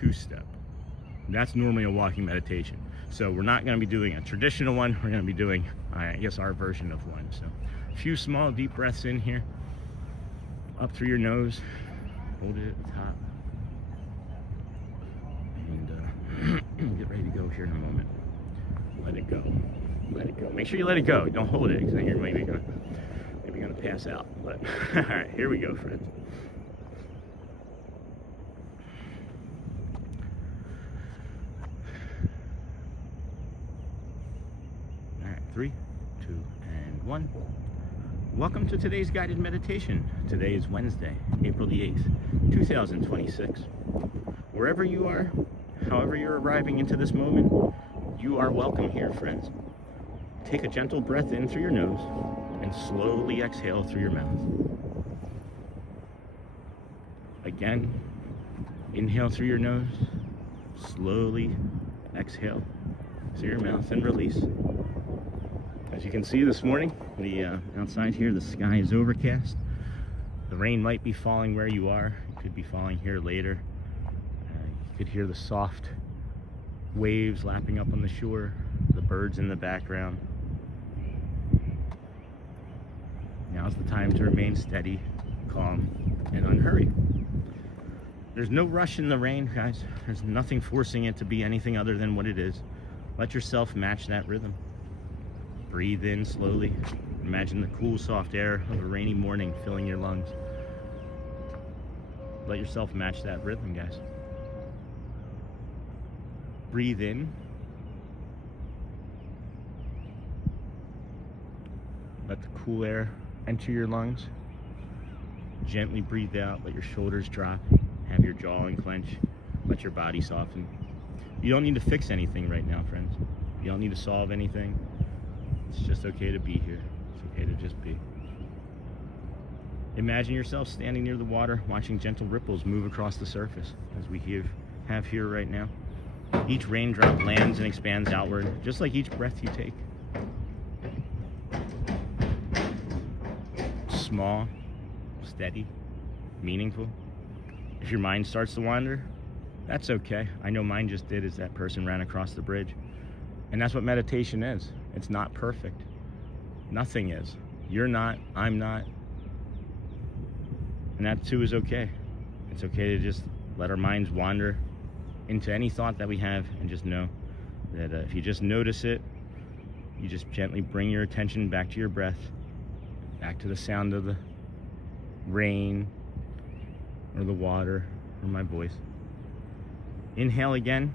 2 step. That's normally a walking meditation. So we're not going to be doing a traditional one. We're going to be doing, I guess, our version of one. So a few small deep breaths in here. Up through your nose. Hold it at the top. And get ready to go here in a moment. Let it go. Let it go. Make sure you let it go. Don't hold it, because then you're maybe gonna pass out. But all right, here we go, friends. All right, 3, 2, and 1. Welcome to today's guided meditation. Today is Wednesday, April the 8th, 2026. Wherever you are, however you're arriving into this moment, you are welcome here, friends. Take a gentle breath in through your nose and slowly exhale through your mouth. Again, inhale through your nose, slowly exhale through your mouth and release. As you can see this morning, outside here, the sky is overcast. The rain might be falling where you are. It could be falling here later. You could hear the soft waves lapping up on the shore, the birds in the background. Now's the time to remain steady, calm, and unhurried. There's no rush in the rain, guys. There's nothing forcing it to be anything other than what it is. Let yourself match that rhythm. Breathe in slowly. Imagine the cool, soft air of a rainy morning filling your lungs. Let yourself match that rhythm, guys. Breathe in. Let the cool air enter your lungs. Gently breathe out. Let your shoulders drop. Have your jaw unclench. Let your body soften. You don't need to fix anything right now, friends. You don't need to solve anything. It's just okay to be here. It's okay to just be. Imagine yourself standing near the water, watching gentle ripples move across the surface, as we have here right now. Each raindrop lands and expands outward, just like each breath you take. Small, steady, meaningful. If your mind starts to wander, that's okay. I know mine just did as that person ran across the bridge. And that's what meditation is. It's not perfect. Nothing is. You're not, I'm not. And that too is okay. It's okay to just let our minds wander into any thought that we have, and just know that if you just notice it, you just gently bring your attention back to your breath, back to the sound of the rain or the water or my voice. Inhale again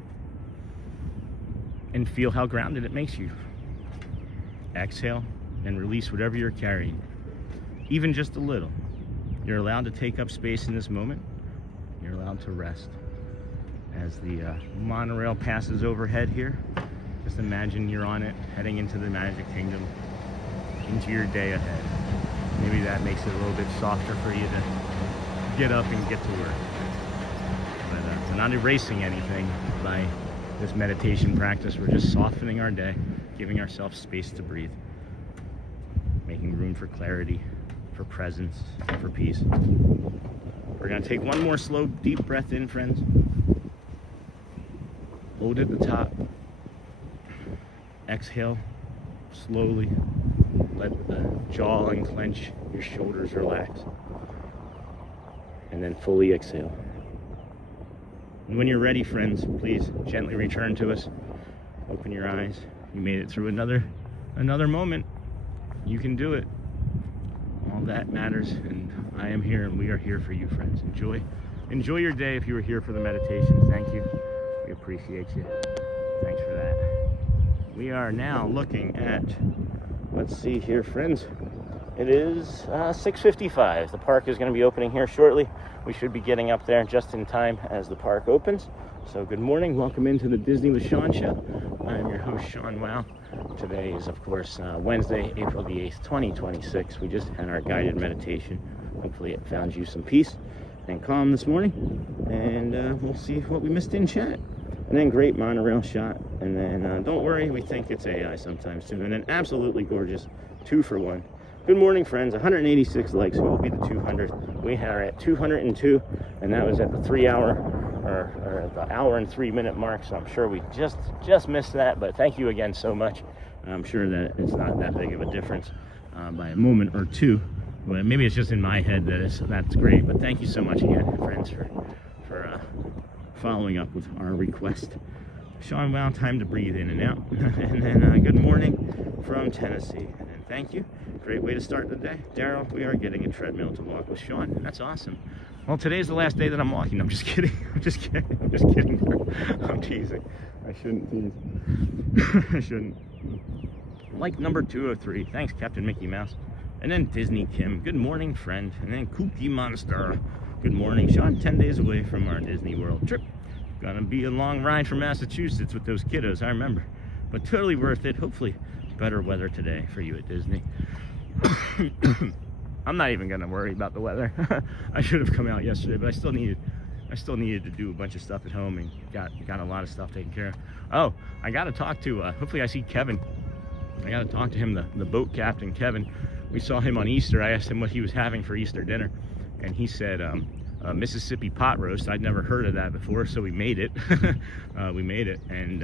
and feel how grounded it makes you. Exhale and release whatever you're carrying, even just a little. You're allowed to take up space in this moment. You're allowed to rest. As the monorail passes overhead here, just imagine you're on it, heading into the Magic Kingdom, into your day ahead. Maybe that makes it a little bit softer for you to get up and get to work. But we're not erasing anything by this meditation practice. We're just softening our day, giving ourselves space to breathe, making room for clarity, for presence, and for peace. We're gonna take one more slow, deep breath in, friends. Hold at the top. Exhale slowly. Let the jaw unclench, your shoulders relax. And then fully exhale. And when you're ready, friends, please gently return to us. Open your eyes. You made it through another moment. You can do it. All that matters, and I am here, and we are here for you, friends. Enjoy your day. If you were here for the meditation, thank you. We appreciate you. Thanks for that. We are now looking at, let's see here, friends. It is 6:55. The park is going to be opening here shortly. We should be getting up there just in time as the park opens. So good morning. Welcome into the Disney with Sean show. I am your host, Sean Wow. Today is, of course, Wednesday, April the 8th, 2026. We just had our guided meditation. Hopefully it found you some peace and calm this morning. And we'll see what we missed in chat. And then great monorail shot. And then don't worry, we think it's AI sometime soon. And then absolutely gorgeous 2-for-1. Good morning, friends. 186 likes. Who will be the 200th? We are at 202, and that was at the 3-hour or the hour and 3-minute mark. So I'm sure we just missed that. But thank you again so much. I'm sure that it's not that big of a difference by a moment or two. Well, maybe it's just in my head that's great. But thank you so much again, friends, for following up with our request. Sean Wow, time to breathe in and out. And then good morning from Tennessee. And thank you. Great way to start the day. Daryl, we are getting a treadmill to walk with Sean. That's awesome. Well, today's the last day that I'm walking. I'm just kidding. I'm just kidding. I'm teasing. I shouldn't tease. I shouldn't. Like number 203. Thanks, Captain Mickey Mouse. And then Disney Kim. Good morning, friend. And then Cookie Monster. Good morning, Sean. 10 days away from our Disney World trip. Gonna be a long ride from Massachusetts with those kiddos, I remember. But totally worth it. Hopefully better weather today for you at Disney. I'm not even gonna worry about the weather. I should have come out yesterday, but I still needed to do a bunch of stuff at home and got a lot of stuff taken care of. Oh, I gotta talk to hopefully I see Kevin. I gotta talk to him, the boat captain, Kevin. We saw him on Easter. I asked him what he was having for Easter dinner, and he said Mississippi pot roast. I'd never heard of that before, so we made it. And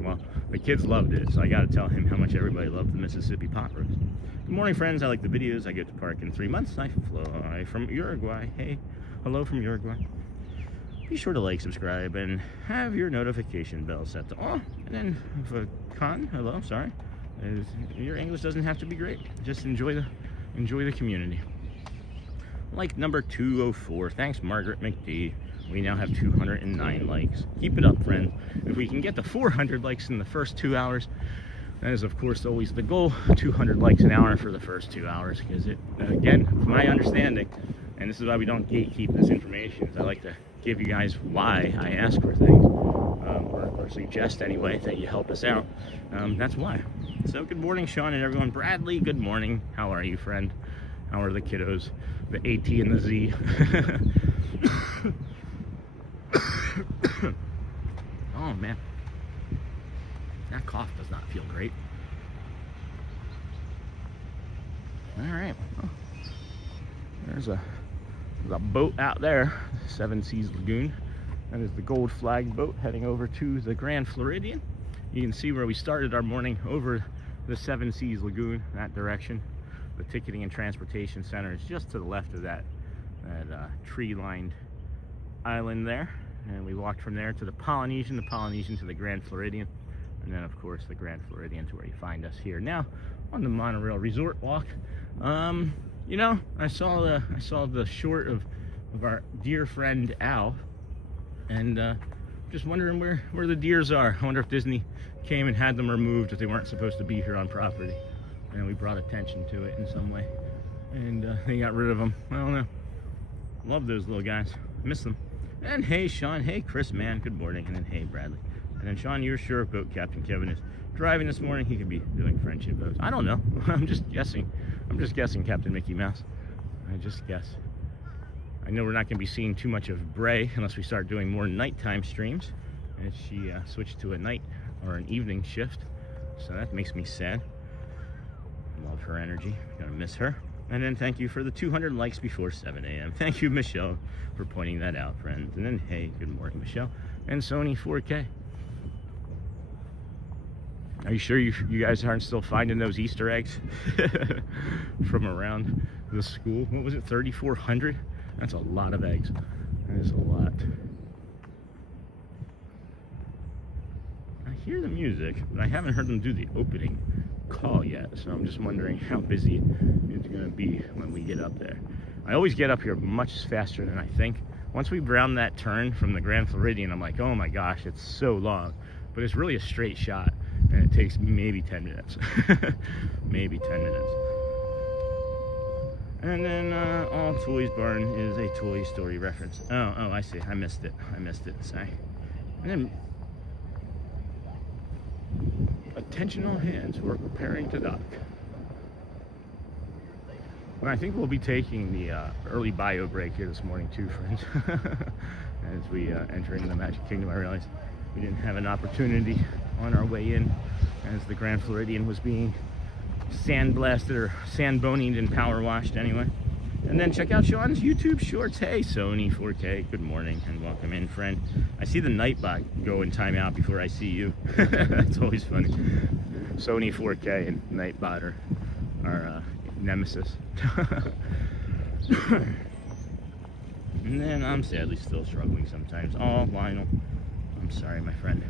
well, the kids loved it, so I got to tell him how much everybody loved the Mississippi pot roast. Good morning, friends. I like the videos. I get to park in 3 months. I fly from Uruguay. Hey, hello from Uruguay. Be sure to like, subscribe, and have your notification bell set to all. And then for hello, sorry. Your English doesn't have to be great. Just enjoy the community. Like number 204. Thanks, Margaret McD. We now have 209 likes. Keep it up, friend. If we can get to 400 likes in the first 2 hours, that is, of course, always the goal. 200 likes an hour for the first 2 hours, because it, again, from my understanding, and this is why we don't gatekeep this information, is I like to give you guys why I ask for things, or suggest anyway that you help us out. That's why. So good morning, Sean and everyone. Bradley, good morning. How are you, friend? How are the kiddos? The AT and the Z. Oh man, that cough does not feel great. All right, well, there's a boat out there, Seven Seas Lagoon. That is the gold flag boat heading over to the Grand Floridian. You can see where we started our morning over the Seven Seas Lagoon, that direction. The ticketing and transportation center is just to the left of that tree-lined island there. And we walked from there to the Polynesian to the Grand Floridian, and then of course the Grand Floridian to where you find us here now on the monorail resort walk. You know, I saw the short of our dear friend Al, and just wondering where the deers are. I wonder if Disney came and had them removed if they weren't supposed to be here on property, and we brought attention to it in some way, and they got rid of them. I don't know. Love those little guys. Miss them. And hey, Sean. Hey, Chris, man. Good morning. And then hey, Bradley. And then Sean, you're sure boat captain Kevin is driving this morning. He could be doing friendship boats. I don't know. I'm just guessing. Captain Mickey Mouse. I just guess. I know we're not going to be seeing too much of Bray unless we start doing more nighttime streams. And she switched to a night or an evening shift. So that makes me sad. Love her energy. Gonna miss her. And then thank you for the 200 likes before 7 a.m. Thank you, Michelle, for pointing that out, friends. And then, hey, good morning, Michelle. And Sony 4K. Are you sure you guys aren't still finding those Easter eggs from around the school? What was it, 3,400? That's a lot of eggs. That is a lot. I hear the music, but I haven't heard them do the opening call yet, so I'm just wondering how busy it's going to be when we get up there. I always get up here much faster than I think. Once we round that turn from the Grand Floridian, I'm like, oh my gosh, it's so long. But it's really a straight shot, and it takes maybe 10 minutes. Maybe 10 minutes. And then All Toys Barn is a Toy Story reference. Oh, I see. I missed it. Sorry. And then attention all hands, we're preparing to dock. Well, I think we'll be taking the early bio break here this morning too, friends. As we entering the Magic Kingdom, I realized we didn't have an opportunity on our way in as the Grand Floridian was being sandblasted or sandbonied and power washed anyway. And then check out Sean's YouTube shorts. Hey, Sony 4K, good morning and welcome in, friend. I see the Nightbot go in timeout before I see you. That's always funny. Sony 4K and Nightbot are nemesis. And then I'm sadly still struggling sometimes. Oh, Lionel, I'm sorry, my friend.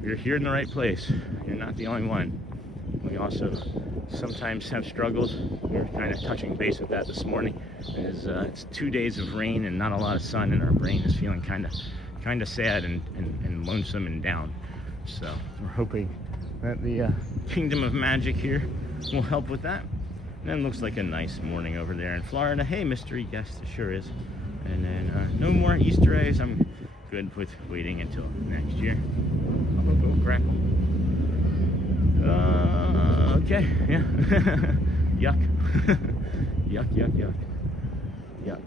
You're here in the right place. You're not the only one. We also sometimes have struggles. We were kind of touching base with that this morning. It's 2 days of rain and not a lot of sun, and our brain is feeling kind of sad and lonesome and down. So we're hoping that the Kingdom of Magic here will help with that. And then looks like a nice morning over there in Florida. Hey, mystery guest, it sure is. And then no more Easter eggs. I'm good with waiting until next year. Oh, crackle. Okay, yeah. Yuck. Yuck.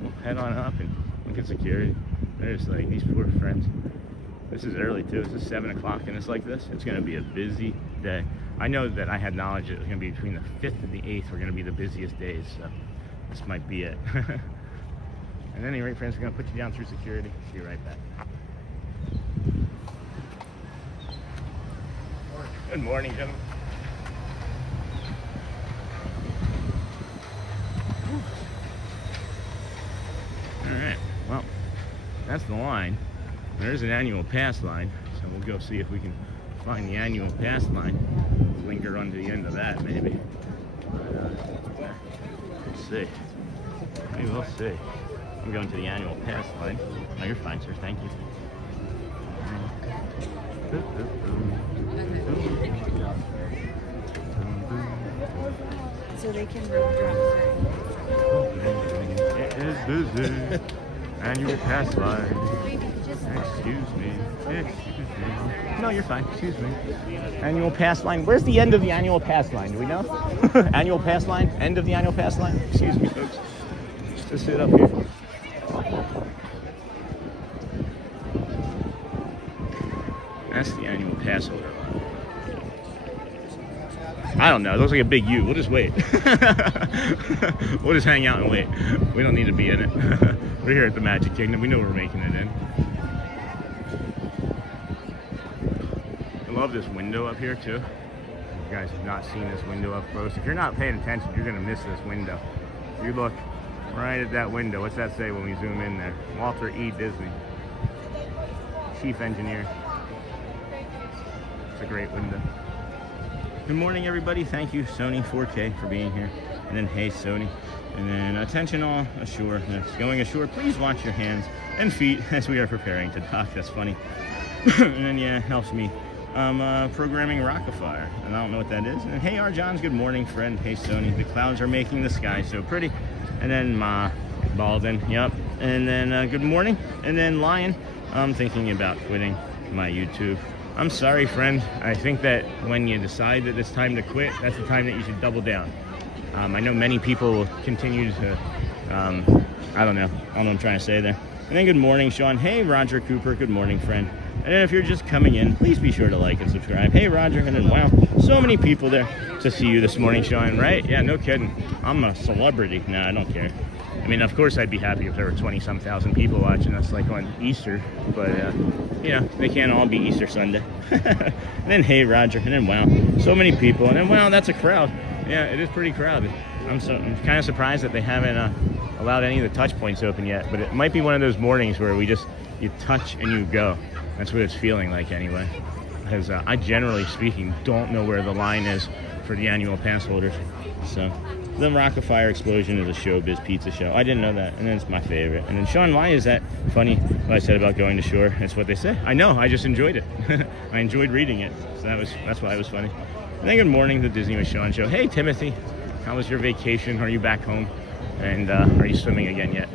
We'll head on up and look at security. There's like these poor friends. This is early too. This is 7 o'clock and it's like this. It's going to be a busy day. I know that I had knowledge that it was going to be between the 5th and the 8th were going to be the busiest days, so this might be it. at any rate, friends, we're going to put you down through security. See you right back. Good morning, gentlemen. Alright, well, that's the line. There's an annual pass line, so we'll go see if we can find the annual pass line. Link her onto the end of that, maybe. We'll see. Maybe we'll see. I'm going to the annual pass line. Oh, you're fine, sir. Thank you. So they can road drop. It is busy. Annual pass line. Excuse me. No, you're fine. Excuse me. Annual pass line. Where's the end of the annual pass line? Do we know? Annual pass line? End of the annual pass line? Excuse me, folks. Just sit up here. That's the annual pass holder line. I don't know. It looks like a big U. We'll just wait. We'll just hang out and wait. We don't need to be in it. We're here at the Magic Kingdom. We know we're making it in. I love this window up here too. You guys have not seen this window up close. If you're not paying attention, you're going to miss this window. If you look right at that window, what's that say when we zoom in there? Walter E. Disney, Chief Engineer. It's a great window. Good morning, everybody. Thank you, Sony 4K, for being here. And then, hey, Sony. And then, attention all ashore. That's going ashore. Please watch your hands and feet as we are preparing to dock. That's funny. And then, yeah, helps me. Programming Rockafire. And I don't know what that is. And hey, R. Johns, good morning, friend. Hey, Sony. The clouds are making the sky so pretty. And then, Ma Balden. Yep. And then, good morning. And then, Lion. I'm thinking about quitting my YouTube. I'm sorry, friend. I think that when you decide that it's time to quit, that's the time that you should double down. I know many people will continue to, I don't know what I'm trying to say there. And then good morning, Sean. Hey, Roger Cooper. Good morning, friend. And then if you're just coming in, please be sure to like and subscribe. Hey, Roger. And then, wow, so many people there to see you this morning, Sean, right? Yeah, no kidding. I'm a celebrity. No, I don't care. I mean, of course, I'd be happy if there were 20-some thousand people watching us, like on Easter. But, you know, they can't all be Easter Sunday. And then, hey, Roger. And then, wow, so many people. And then, wow, that's a crowd. Yeah, it is pretty crowded. I'm kind of surprised that they haven't allowed any of the touch points open yet. But it might be one of those mornings where you touch and you go. That's what it's feeling like anyway. Because I, generally speaking, don't know where the line is for the annual pass holders. So the Rockafire Explosion is a showbiz pizza show. I didn't know that, and then it's my favorite. And then Sean, why is that funny? What I said about going to shore. That's what they say. I know. I just enjoyed it. I enjoyed reading it. So that's why it was funny. And then good morning, the Disney with Sean show. Hey, Timothy, how was your vacation? Are you back home? And are you swimming again yet?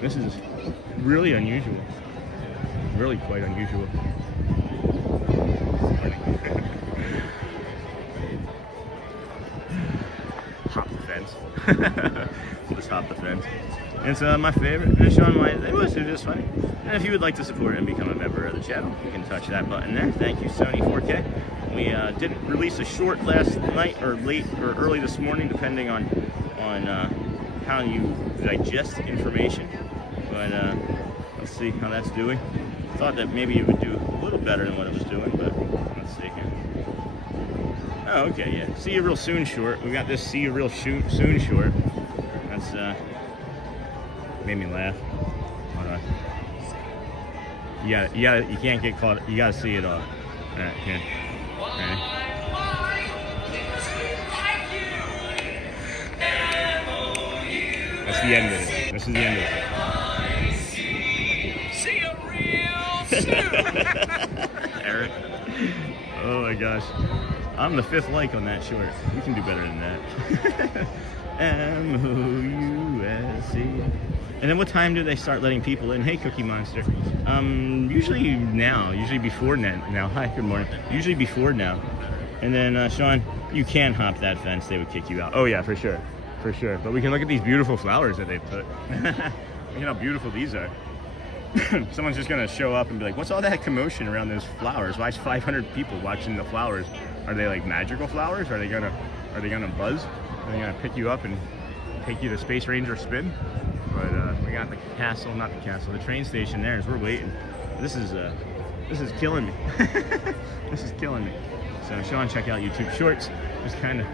This is really unusual. Really quite unusual. Hop the fence. We'll just hop the fence. It's my favorite. And Sean White, it was just funny. And if you would like to support and become a member of the channel, you can touch that button there. Thank you, Sony 4K. We didn't release a short last night, or late, or early this morning, depending on how you digest information. But let's see how that's doing. Thought that maybe it would do a little better than what it was doing, but let's see here. Oh, okay, yeah. See you real soon short. We got this see you real soon short. That's made me laugh. Hold on. You can't get caught. You gotta see it all. All right, here. All right. That's the end of it. This is the end of it. See you real soon. Eric. Oh my gosh. I'm the 5th like on that short. We can do better than that. M-O-U-S-E. And then what time do they start letting people in? Hey, Cookie Monster. Usually now. Usually before now. Hi, good morning. Usually before now. And then, Sean, you can hop that fence. They would kick you out. Oh, yeah, for sure. For sure. But we can look at these beautiful flowers that they put. Look at how beautiful these are. Someone's just going to show up and be like, what's all that commotion around those flowers? Why is 500 people watching the flowers? Are they like magical flowers? Are they gonna buzz? Are they gonna pick you up and take you to Space Ranger Spin. But we got the castle, not the castle, the train station there as we're waiting. This is killing me. This is killing me. So Sean, check out YouTube Shorts. Just kind of,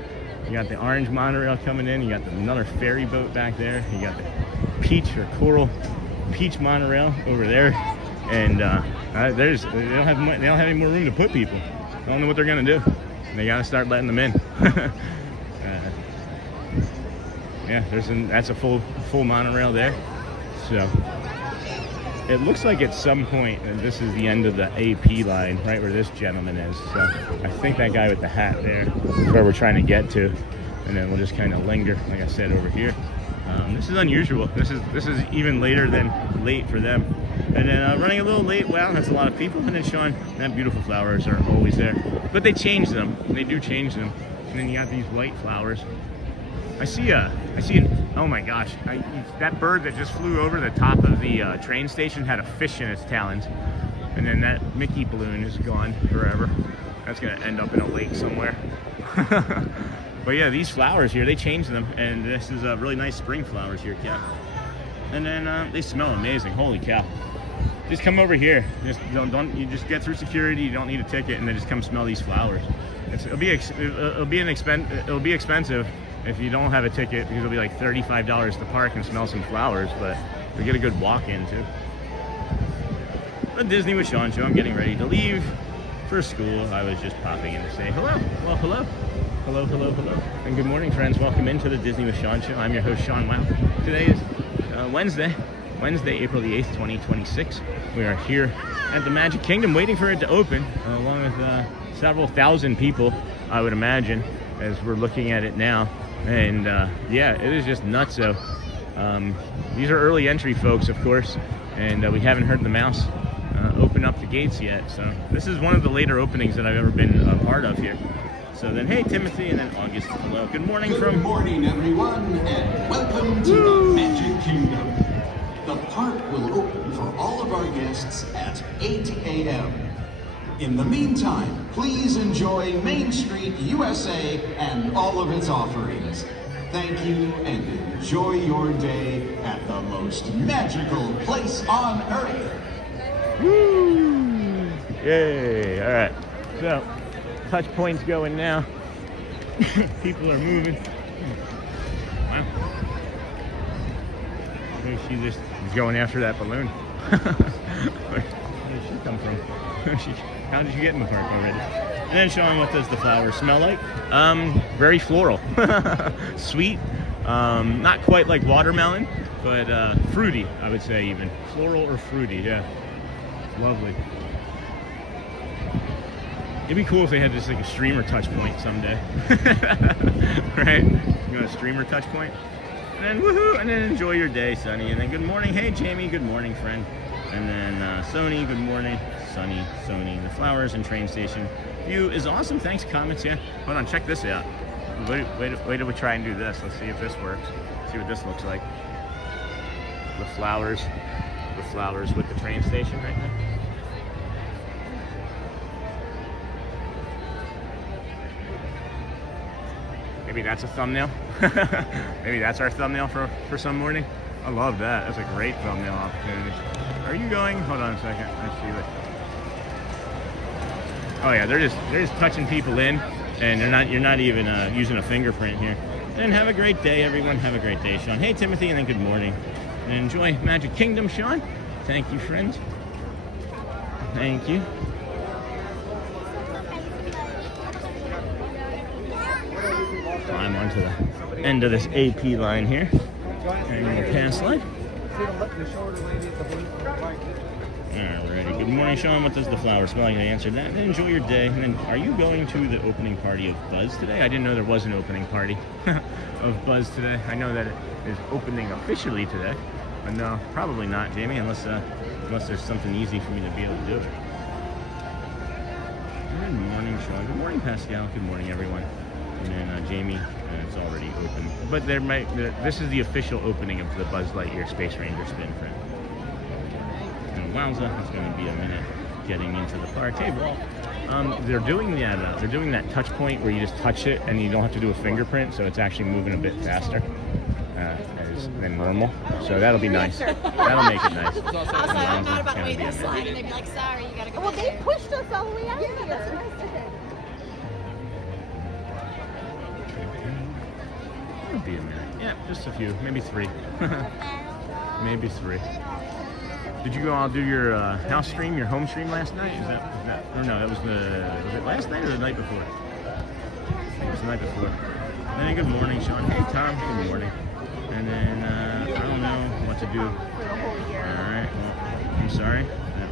you got the orange monorail coming in. You got another ferry boat back there. You got the peach or coral peach monorail over there. And they don't have any more room to put people. I don't know what they're gonna do. They gotta start letting them in. Yeah, that's a full monorail there. So it looks like at some point, and this is the end of the AP line, right where this gentleman is. So I think that guy with the hat there is where we're trying to get to, and then we'll just kind of linger, like I said, over here. This is unusual. This is even later than late for them. And then running a little late. Wow, that's a lot of people. And then Sean, that beautiful flowers are always there, but they change them. They do change them. And then you got these white flowers. I see an, oh my gosh, that bird that just flew over the top of the train station had a fish in its talons. And then that Mickey balloon is gone forever. That's gonna end up in a lake somewhere. But yeah, these flowers here, they change them. And this is really nice spring flowers here, Cap. And then they smell amazing, holy cow. Just come over here. Just you just get through security, you don't need a ticket, and then just come smell these flowers. It'll be expensive if you don't have a ticket, because it'll be like $35 to park and smell some flowers, but you'll get a good walk-in too. The Disney with Sean show. I'm getting ready to leave for school. I was just popping in to say hello. Well, hello. Hello, hello, hello. And good morning, friends. Welcome into the Disney with Sean show. I'm your host, Sean Wow. Today is Wednesday, April the 8th, 2026. We are here at the Magic Kingdom waiting for it to open, along with several thousand people, I would imagine, as we're looking at it now. And yeah, it is just nuts. So these are early entry folks, of course, and we haven't heard the mouse open up the gates yet. So this is one of the later openings that I've ever been a part of here. So then, hey, Timothy, and then August. Hello. Good morning from... Good morning, everyone, and welcome to the Magic Kingdom. The park will open for all of our guests at 8 a.m. In the meantime, please enjoy Main Street, USA, and all of its offerings. Thank you, and enjoy your day at the most magical place on Earth. Woo! Yay! All right. So, touch points going now. People are moving. Wow. She just is going after that balloon. Where did she come from? How did you get in the park already? And then Sean, what does the flowers smell like? Very floral. Sweet. Not quite like watermelon, but fruity, I would say even. Floral or fruity, yeah. Lovely. It'd be cool if they had just like a streamer touch point someday. Right? You know, a streamer touch point? And then woohoo! And then enjoy your day, Sonny. And then good morning. Hey, Jamie. Good morning, friend. And then Sony. Good morning. Sunny, Sony. The flowers and train station view is awesome. Thanks, comments. Yeah. Hold on. Check this out. Wait till we try and do this. Let's see if this works. See what this looks like. The flowers with the train station right there. Maybe that's a thumbnail. Maybe that's our thumbnail for some morning. I love that. That's a great thumbnail opportunity. Are you going? Hold on a second. Let's see what. Oh yeah, they're just touching people in, and you're not even using a fingerprint here. And have a great day, everyone. Have a great day, Sean. Hey, Timothy, and then good morning. And enjoy Magic Kingdom, Sean. Thank you, friends. Thank you. Climb onto the end of this AP line here. And pass line. Alrighty. Good morning, Sean. What does the flower smell like? I answered that. And then enjoy your day. And then, are you going to the opening party of Buzz today? I didn't know there was an opening party of Buzz today. I know that it is opening officially today, but no, probably not, Jamie, unless there's something easy for me to be able to do it. Good morning, Sean. Good morning, Pascal. Good morning, everyone. And then Jamie, it's already open. But this is the official opening of the Buzz Lightyear Space Ranger Spin, friend. And wowza, it's going to be a minute getting into the park. Hey, Walt. They're doing that touch point where you just touch it and you don't have to do a fingerprint, so it's actually moving a bit faster. less than normal, so that'll be nice. That'll make it nice. Also, I thought about waiting in line and they'd be like, sorry, you gotta go. Well, they pushed us all the way out here. That's what I said. It'll be a minute. Yeah, just a few, maybe 3. Maybe 3. Did you go all do your house stream, your home stream last night? Is that or no, that was it last night or the night before? I think it was the night before. Then good morning, Sean. Hey, Tom, good morning. And then, I don't know what to do. Alright, well, I'm sorry.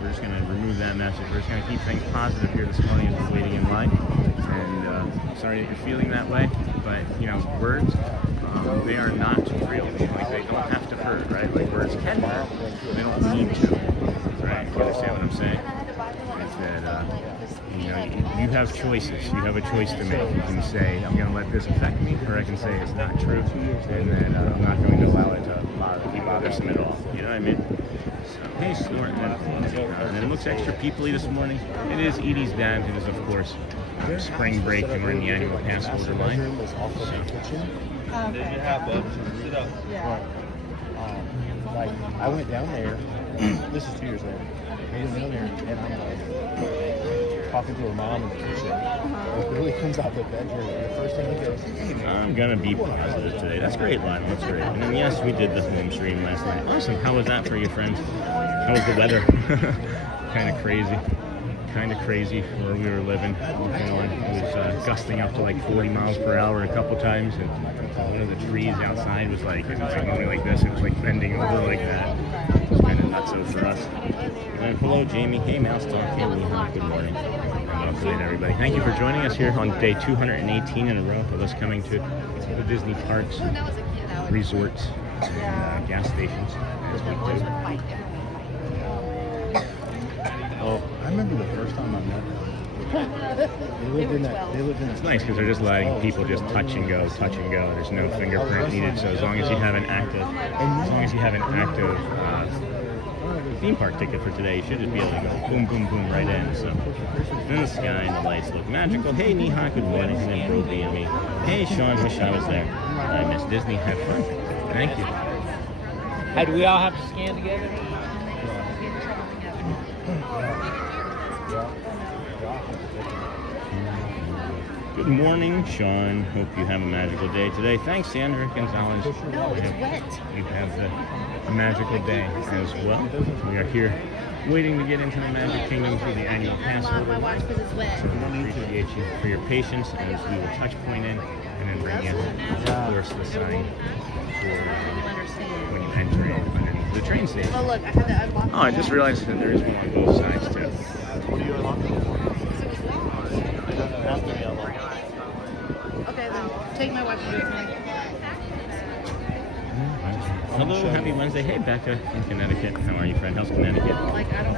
We're just going to remove that message. We're just going to keep things positive here this morning as we're waiting in line. And sorry that you're feeling that way, but, you know, words, they are not real. Like, they don't have to hurt, right? Like, words can hurt. They don't mean to. Right? You understand what I'm saying? It's that, you know, you have choices. You have a choice to make. You can say, I'm going to let this affect me, or I can say it's not true, and then I'm not going to allow it to be bothersome at all. You know what I mean? So, hey, Stuart, and then it looks extra people-y this morning. It is Edie's dad. It is, of course, spring break, and we're in the annual pass holder line. Like, I went down there, this is 2 years later, I went down there and I'm like, talking to her mom in the kitchen. Billy comes out the bedroom and the first thing he goes, hey, man. I'm going to be positive today. That's great, Lionel. That's great. And then, yes, we did the home stream last night. Awesome. How was that for you, friends? How was the weather? Kind of crazy. Kind of crazy where we were living. It was gusting up to like 40 miles per hour a couple times, and one of the trees outside was like, it was like only like this. It was like bending over like that. It was kind of nutso for us. And hello, Jamie. Hey, Mouse Talk. Hey, Lee. Good morning. Welcome in, everybody. Thank you for joining us here on day 218 in a row of us coming to the Disney parks, resorts, and gas stations as we do. Oh, I remember the first time I met them. They lived in that. It's nice because they're just letting people just touch and go. There's no fingerprint needed. So as long as you have an active, theme park ticket for today, you should just be able to go boom, boom, boom right in. So in the sky and the lights look magical. Hey, Neha, good morning. And then Brody and me. Hey, Sean, wish I was there. I miss Disney. Have fun. Thank you. Hey, do we all have to scan together? Good morning, Sean. Hope you have a magical day today. Thanks, Sandra Gonzalez. No, it's wet. You have a magical day as well. We are here waiting to get into the Magic Kingdom for the annual pass My holder. watch because it's wet. So we appreciate you for your patience as we will touch point in and then bring you, of course, the sign for when you enter in underneath the train station. Oh, look, I had to unlock. Oh, I just realized that there is one on both sides too. What are you unlocking for? Okay, then take my wife and do it for me. Hello, happy Wednesday. Hey, Becca from Connecticut. How are you, friend? How's Connecticut?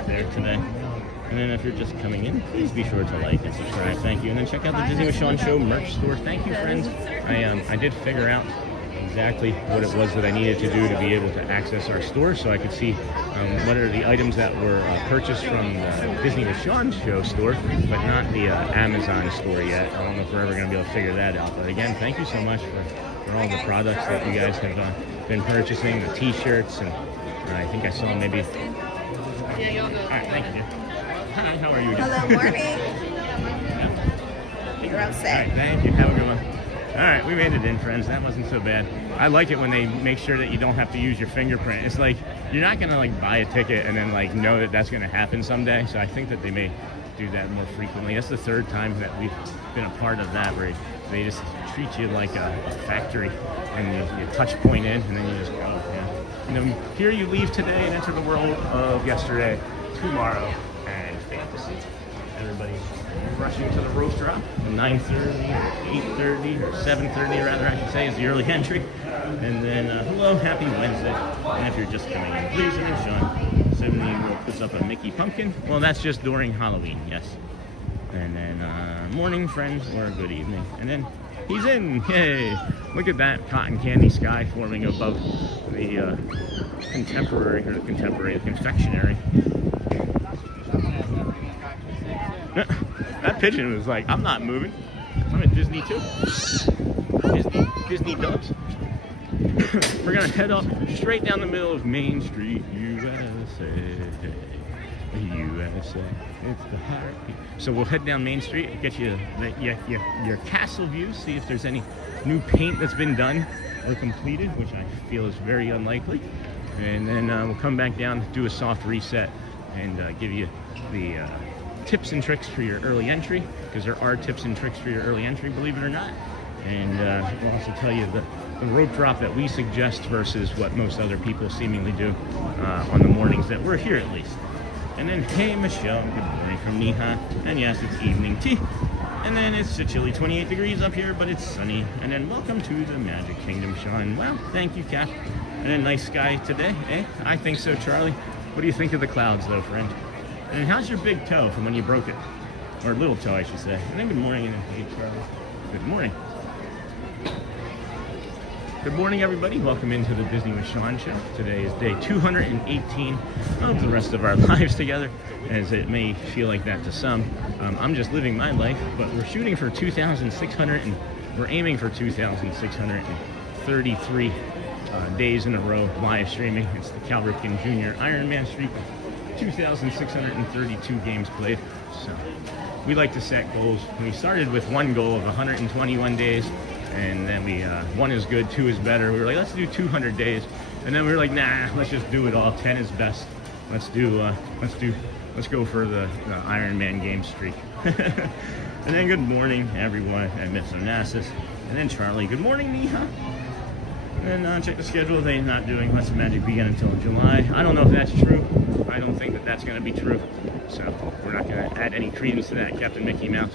There today. And then if you're just coming in, please be sure to like and subscribe. Thank you. And then check out the Disney with Sean Show merch store. Thank you, friends. I did figure out exactly what it was that I needed to do to be able to access our store, so I could see what are the items that were purchased from the Disney with Sean Show store, but not the Amazon store yet. I don't know if we're ever going to be able to figure that out. But again, thank you so much for all the products that you guys have been purchasing, the t-shirts, and I think I saw maybe... All right, thank you. Hi, how are you? Hello, morning. You're all set. All right, thank you. Have a good one. All right, we made it in, friends. That wasn't so bad. I like it when they make sure that you don't have to use your fingerprint. It's like you're not gonna like buy a ticket and then like know that that's gonna happen someday. So I think that they may do that more frequently. That's the third time that we've been a part of that, where they just treat you like a factory, and you touch point in, and then you just go. Yeah. You know, here you leave today and enter the world of yesterday, tomorrow, and fantasy. Everybody's rushing to the rope drop. 9:30, 8:30, or 7:30 rather, I should say, is the early entry. And then, hello, happy Wednesday. And if you're just coming in, please, I'm Sean. 70 puts up a Mickey pumpkin. Well, that's just during Halloween, yes. And then, morning, friends, or good evening. And then, he's in. Yay! Look at that cotton candy sky forming above the confectionery. That pigeon was like, I'm not moving. I'm at Disney too. Disney doves. We're gonna head up straight down the middle of Main Street, USA. USA. It's the heartbeat. So we'll head down Main Street, get you your castle view, see if there's any new paint that's been done or completed, which I feel is very unlikely. And then we'll come back down, do a soft reset, and give you the tips and tricks for your early entry, because there are tips and tricks for your early entry, believe it or not. And we'll also tell you the rope drop that we suggest versus what most other people seemingly do on the mornings that we're here, at least. And then, hey Michelle, good morning from Neha. And yes, it's evening tea. And then it's a chilly 28 degrees up here, but it's sunny. And then welcome to the Magic Kingdom, Sean. Well, thank you, Kat. And then nice sky today, eh? I think so, Charlie. What do you think of the clouds, though, friend? And then how's your big toe from when you broke it? Or little toe, I should say. And then good morning, and then hey, Charlie. Good morning. Good morning, everybody. Welcome into the Disney with Sean show. Today is day 218 of the rest of our lives together, as it may feel like that to some. I'm just living my life, but we're shooting for 2,600, and we're aiming for 2,633 days in a row live streaming. It's the Cal Ripken Jr. Ironman streak, 2,632 games played. So we like to set goals. We started with one goal of 121 days. And then we, one is good, two is better. We were like, let's do 200 days. And then we were like, nah, let's just do it all. 10 is best. Let's go for the Ironman game streak. And then good morning, everyone, and Miss Onassis. And then Charlie, good morning, Neha. And then check the schedule. They're not doing Let's Magic Begin until July. I don't know if that's true. I don't think that that's going to be true. So we're not going to add any credence to that, Captain Mickey Mouse.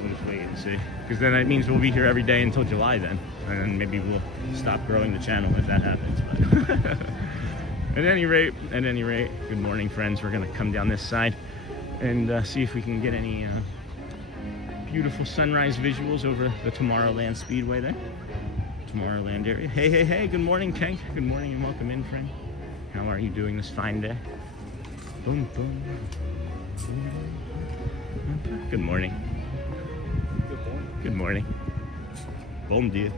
We'll just wait and see, because then that means we'll be here every day until July then, and then maybe we'll stop growing the channel if that happens. But at any rate, good morning, friends. We're gonna come down this side and see if we can get any beautiful sunrise visuals over the Tomorrowland Speedway there, Tomorrowland area. Hey, good morning, Tank. Good morning and welcome in, friend. How are you doing this fine day? Boom, boom. Good morning. Good morning. Bon dia.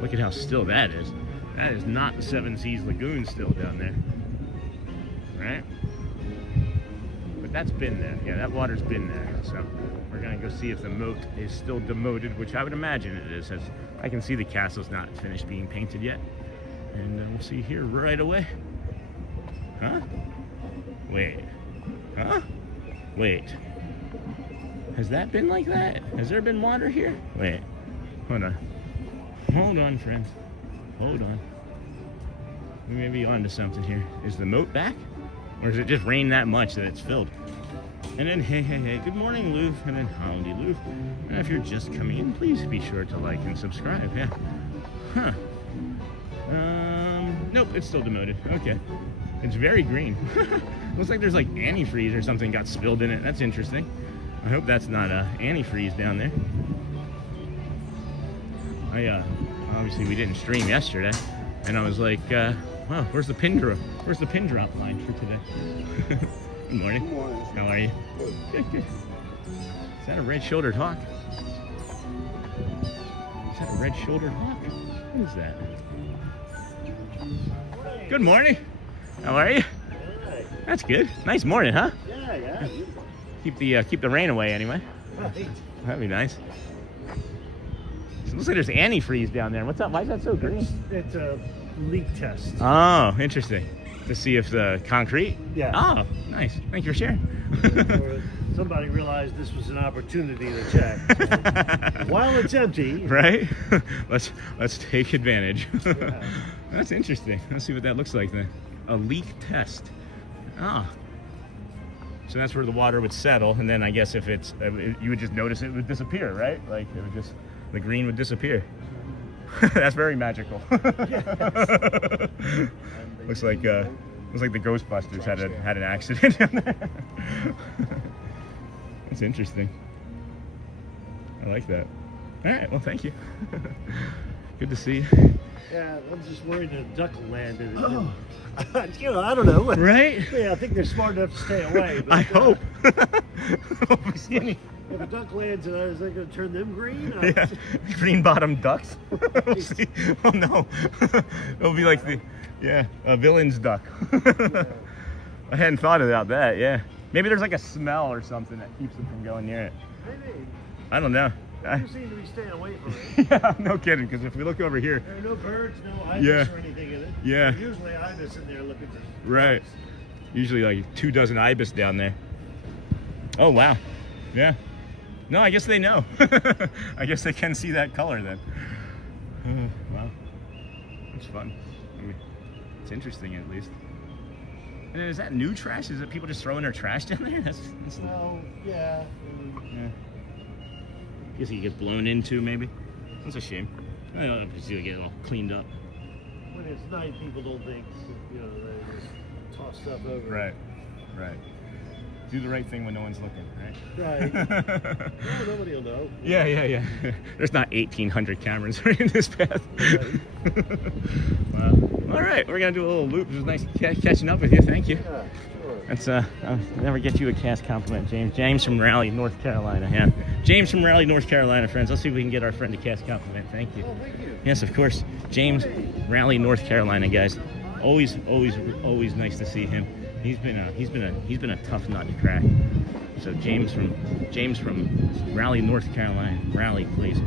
Look at how still that is. That is not the Seven Seas Lagoon still down there. Right? But that's been there. Yeah, that water's been there. So we're gonna go see if the moat is still demoted, which I would imagine it is, as I can see the castle's not finished being painted yet. And we'll see here right away. Huh? Wait. Huh? Wait, has that been like that? Has there been water here? Wait, hold on, friends, hold on. We may be onto something here. Is the moat back, or is it just rained that much that it's filled? And then hey, good morning, Lou, and then howdy, Lou. And if you're just coming in, please be sure to like and subscribe. Yeah, huh? Nope, it's still demoted. Okay. It's very green. Looks like there's like antifreeze or something got spilled in it. That's interesting. I hope that's not antifreeze down there. Obviously we didn't stream yesterday, and I was like, wow, where's the pin drop? Where's the pin drop line for today? Good morning. Good morning. How are you? Good. Is that a red-shouldered hawk? Is that a red-shouldered hawk? What is that? Good morning. How are you? Good. That's good. Nice morning, huh? Yeah. Keep the rain away anyway. Right. That'd be nice. It looks like there's antifreeze down there. What's up? Why is that so green? It's a leak test. Oh, interesting. To see if the concrete? Yeah. Oh, nice. Thank you for sharing. Somebody realized this was an opportunity to check. So, while it's empty. Right? Let's take advantage. Yeah. That's interesting. Let's see what that looks like then. A leak test. Ah. So that's where the water would settle, and then I guess if it's, you would just notice it would disappear, right? Like it would just, the green would disappear. That's very magical. Looks like the Ghostbusters had an accident down there. That's interesting. I like that. All right, well, thank you. Good to see you. Yeah, I'm just worried a duck landed. Oh. I don't know. Right? Yeah, I think they're smart enough to stay away. But, I hope. I hope we see any If a duck lands, is that going to turn them green? Yeah, green bottom ducks. We'll see. Oh no, it'll be like a villain's duck. I hadn't thought about that. Yeah, maybe there's like a smell or something that keeps them from going near it. Maybe. I don't know. You seem to be staying away from it. Yeah, no kidding. Because if we look over here, There are no birds, no ibis or anything in it. Yeah. There's usually ibis in there looking for right? ducks. Usually like 2 dozen ibis down there. Oh wow, yeah. No, I guess they know. I guess they can see that color then. Wow, it's fun. I mean, it's interesting at least. And is that new trash? Is it people just throwing their trash down there? That's Well, yeah. yeah. Guess he gets blown into maybe. That's a shame. I don't know if he'll get it all cleaned up. When it's night, people don't think, they just toss stuff over. Right, right. Do the right thing when no one's looking, right? Right. Well, nobody will know. Yeah. There's not 1,800 cameras right in this path. Right. Wow. All right, we're gonna do a little loop. It was nice catching up with you. Thank you. Yeah, sure. That's I'll never get you a cast compliment, James. James from Raleigh, North Carolina. Yeah, James from Raleigh, North Carolina, friends. Let's see if we can get our friend a cast compliment. Thank you. Oh, thank you. Yes, of course. James, Raleigh, North Carolina, guys. Always nice to see him. He's been a tough nut to crack. So James from Raleigh, North Carolina. Raleigh, please.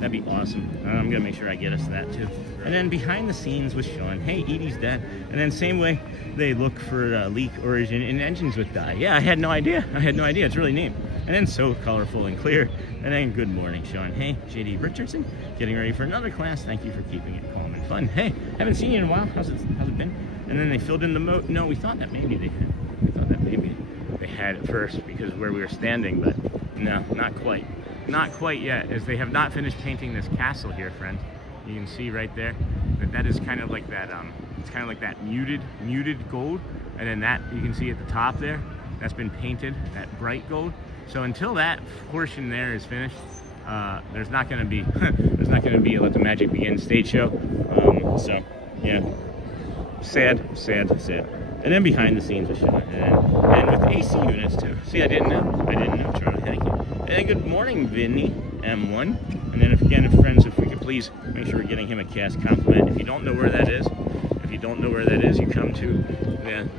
That'd be awesome. I'm gonna make sure I get us that too. And then behind the scenes with Sean. Hey, Edie's dad. And then same way they look for leak origin in engines with dye. Yeah, I had no idea. It's really neat. And then so colorful and clear. And then good morning, Sean. Hey, JD Richardson, getting ready for another class. Thank you for keeping it calm and fun. Hey, haven't seen you in a while. How's it been? And then they filled in the moat. No, we thought that maybe they had it first because where we were standing, but no, not quite yet, as they have not finished painting this castle here, friends. You can see right there that is kind of like that. It's kind of like that muted gold, and then that you can see at the top there. That's been painted that bright gold. So until that portion there is finished, there's not going to be a Let the Magic Begin stage show. So yeah. Sad. And then behind the scenes with Sean, and with AC units too. See, I didn't know, Charlie. Thank you. And then good morning, Vinny M1. And then if friends, if we could please make sure we're getting him a cast compliment. If you don't know where that is, you come to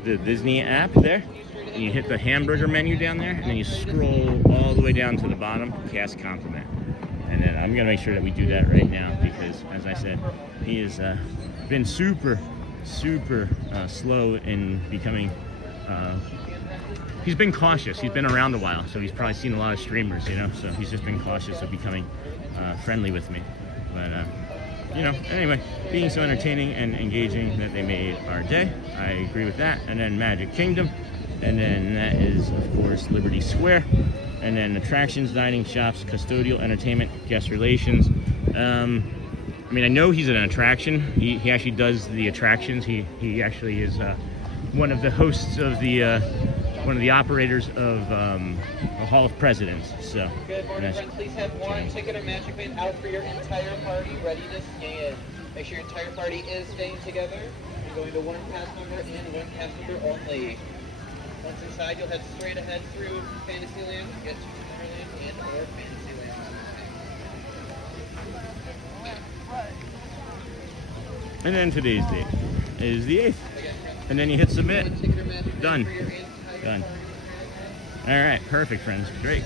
the Disney app there, and you hit the hamburger menu down there, and then you scroll all the way down to the bottom, cast compliment. And then I'm gonna make sure that we do that right now because, as I said, he has been super slow in becoming he's been cautious. He's been around a while, so he's probably seen a lot of streamers, so he's just been cautious of becoming friendly with me. But anyway, being so entertaining and engaging that they made our day, I agree with that. And then Magic Kingdom, and then that is of course Liberty Square, and then attractions, dining, shops, custodial, entertainment, guest relations. I mean, I know he's an attraction. He actually does the attractions. He actually is one of the hosts of one of the operators of the Hall of Presidents. So. Good morning, friends. Please have one ticket or Magic Band out for your entire party, ready to scan. Make sure your entire party is staying together. You're going to one pass number and one pass number only. Once inside, you'll head straight ahead through Fantasyland, get to Tomorrowland and or Fantasyland. And then today's date is the 8th. And then you hit submit. Done. All right, perfect, friends. Great.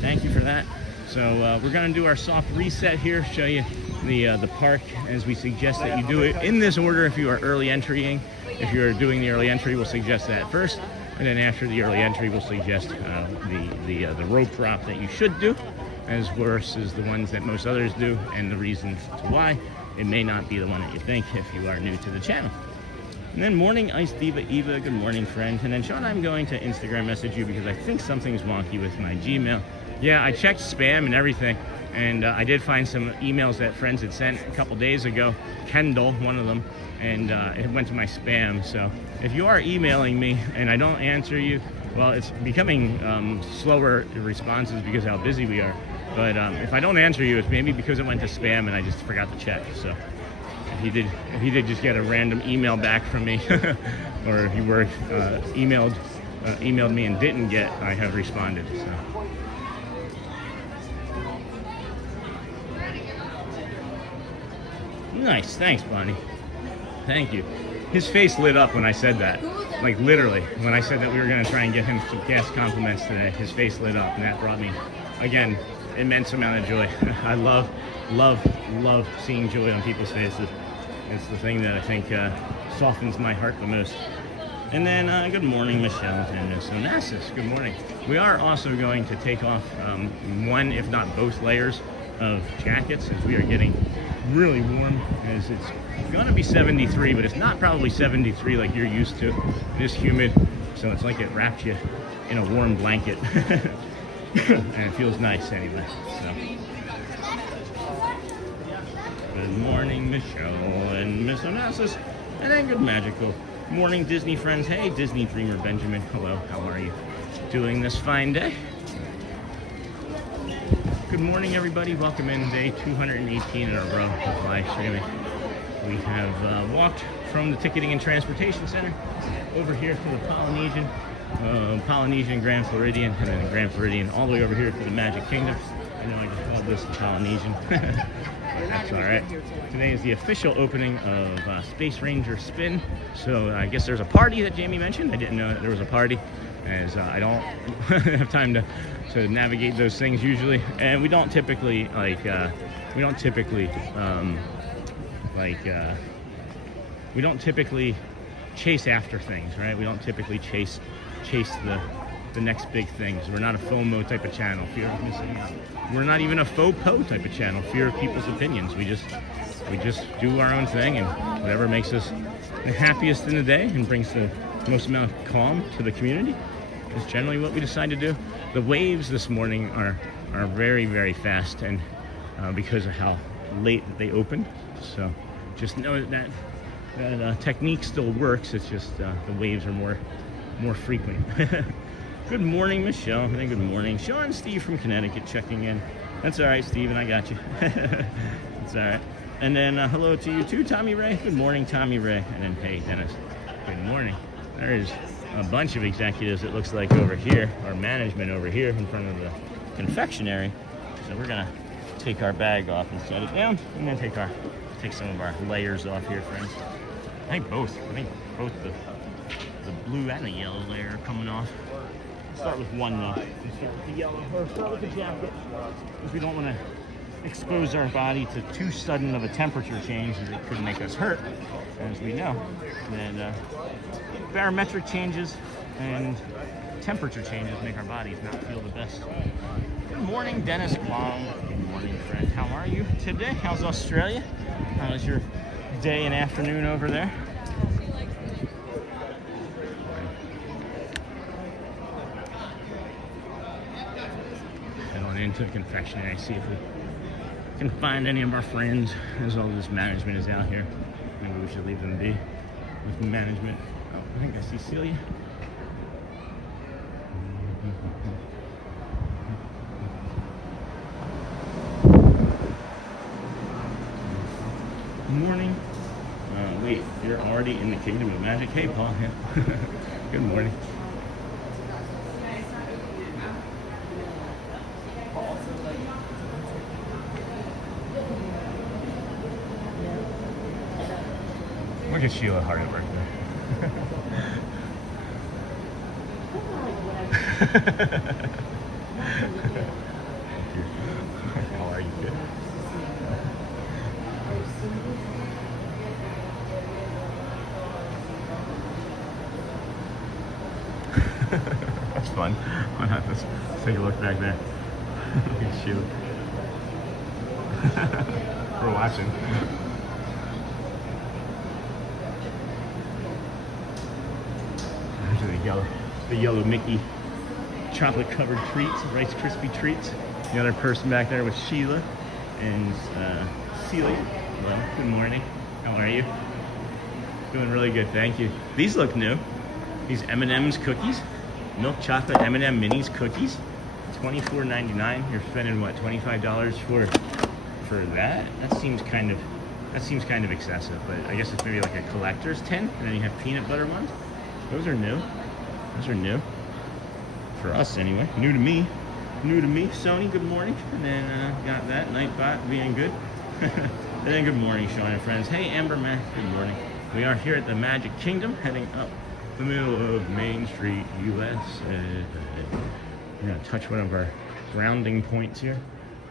Thank you for that. So we're going to do our soft reset here, show you the park as we suggest that you do it in this order if you are early entrying. If you're doing the early entry, we'll suggest that first. And then after the early entry, we'll suggest the rope drop that you should do, as versus the ones that most others do, and the reasons to why it may not be the one that you think if you are new to the channel. And then morning Ice Diva Eva, good morning, friend. And then Sean, I'm going to Instagram message you because I think something's wonky with my Gmail. Yeah, I checked spam and everything, and I did find some emails that friends had sent a couple days ago. Kendall, one of them, and it went to my spam. So if you are emailing me and I don't answer you, well, it's becoming slower responses because of how busy we are. But if I don't answer you, it's maybe because it went to spam and I just forgot to check. So if you did just get a random email back from me, or if you were emailed me and didn't get, I have responded. So Nice, thanks, Bonnie. Thank you. His face lit up when I said that. Like literally, when I said that we were gonna try and get him some guest compliments today, his face lit up, and that brought me, again, immense amount of joy. I love seeing joy on people's faces. It's the thing that I think softens my heart the most. And then, good morning, Michelle and Miss Onassis. Good morning. We are also going to take off one, if not both, layers of jackets as we are getting really warm. As it's going to be 73, but it's not probably 73 like you're used to. It is humid, so it's like it wrapped you in a warm blanket. And it feels nice anyway. So. Good morning, Michelle and Miss Onassis. And then good magical morning, Disney friends. Hey, Disney dreamer Benjamin. Hello, how are you doing this fine day? Good morning, everybody. Welcome in day 218 in a row of live streaming. We have walked from the Ticketing and Transportation Center over here to the Polynesian Grand Floridian, and then the Grand Floridian all the way over here to the Magic Kingdom. I know I just called this the Polynesian. That's all right. Today is the official opening of Space Ranger Spin. So I guess there's a party that Jamie mentioned. I didn't know that there was a party, as I don't have time to navigate those things usually, and we don't typically chase after things, right? We don't typically chase the next big things. We're not a FOMO type of channel, fear of missing out. We're not even a faux po type of channel, fear of people's opinions. We just do our own thing, and whatever makes us the happiest in the day and brings the most amount of calm to the community is generally what we decide to do. The waves this morning are very, very fast, and because of how late they opened. So just know that technique still works. It's just the waves are more frequent. Good morning, Michelle. And then good morning, Sean. Steve from Connecticut checking in. That's all right, Steven. I got you. It's all right. And then hello to you too, Tommy Ray. Good morning, Tommy Ray. And then hey, Dennis. Good morning. There's a bunch of executives, it looks like, over here, or management over here in front of the confectionery. So we're gonna take our bag off and set it down, and then take some of our layers off here, friends. I think both the blue and the yellow layer are coming off. Let's start with one though. Let's start with the yellow, or start with the jacket, because we don't want to expose our body to too sudden of a temperature change, as it could make us hurt, as we know. And barometric changes and temperature changes make our bodies not feel the best. Good morning, Dennis Kwong. Good morning, friend. How are you today? How's Australia? How was your day and afternoon over there? Head on into the confectionery, see if we can find any of our friends, as all this management is out here. Maybe we should leave them be with management. Oh, I think I see Celia. Morning. Wait, you're already in the Kingdom of Magic. Hey, Paul. Yeah. Good morning. Look at Sheila, hard at work there. How are you? Good. That's fun. Why not? Let's take a look back there. Look at Sheila. We're watching. The yellow Mickey chocolate covered treats, Rice Krispie treats. The other person back there was Sheila and Celia. Hello, good morning. How are you? Doing really good, thank you. These look new. These M&M's cookies, milk chocolate M&M minis cookies, $24.99. You're spending what, $25 for that? That seems kind of excessive. But I guess it's maybe like a collector's tin. And then you have peanut butter ones. Those are new. Those are new. For us, anyway. New to me. New to me. Sony, good morning. And then got that. Nightbot being good. And then good morning, Sean and friends. Hey, Amber, man, good morning. We are here at the Magic Kingdom, heading up the middle of Main Street, USA. We're gonna touch one of our grounding points here.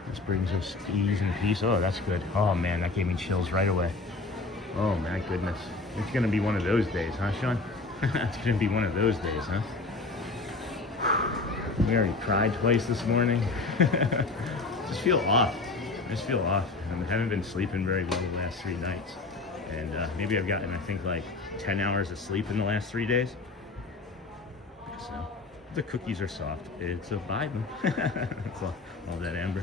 This brings us ease and peace. Oh, that's good. Oh man, that gave me chills right away. Oh my goodness. It's gonna be one of those days, huh, Sean? It's gonna be one of those days, huh? We already cried twice this morning. Just feel off. I just feel off. I haven't been sleeping very well the last 3 nights. And maybe I've gotten, I think, like 10 hours of sleep in the last 3 days. So, the cookies are soft. It's a vibe. That's all that, Amber.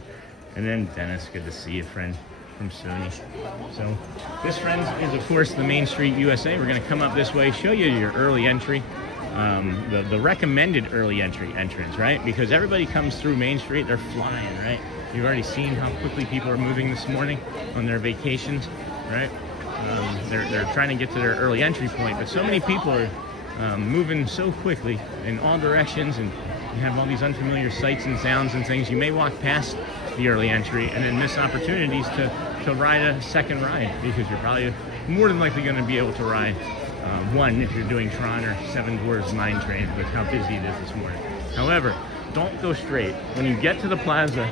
And then Dennis, good to see you, friend from Sony. So this, friends, is of course the Main Street USA. We're going to come up this way, show you your early entry, the recommended early entry entrance, right? Because everybody comes through Main Street, they're flying, right? You've already seen how quickly people are moving this morning on their vacations, right? They're trying to get to their early entry point, but so many people are moving so quickly in all directions, and you have all these unfamiliar sights and sounds and things. You may walk past the early entry and then miss opportunities to ride a second ride, because you're probably more than likely going to be able to ride one if you're doing Tron or Seven Dwarfs Mine Train with how busy it is this morning. However, don't go straight. When you get to the plaza,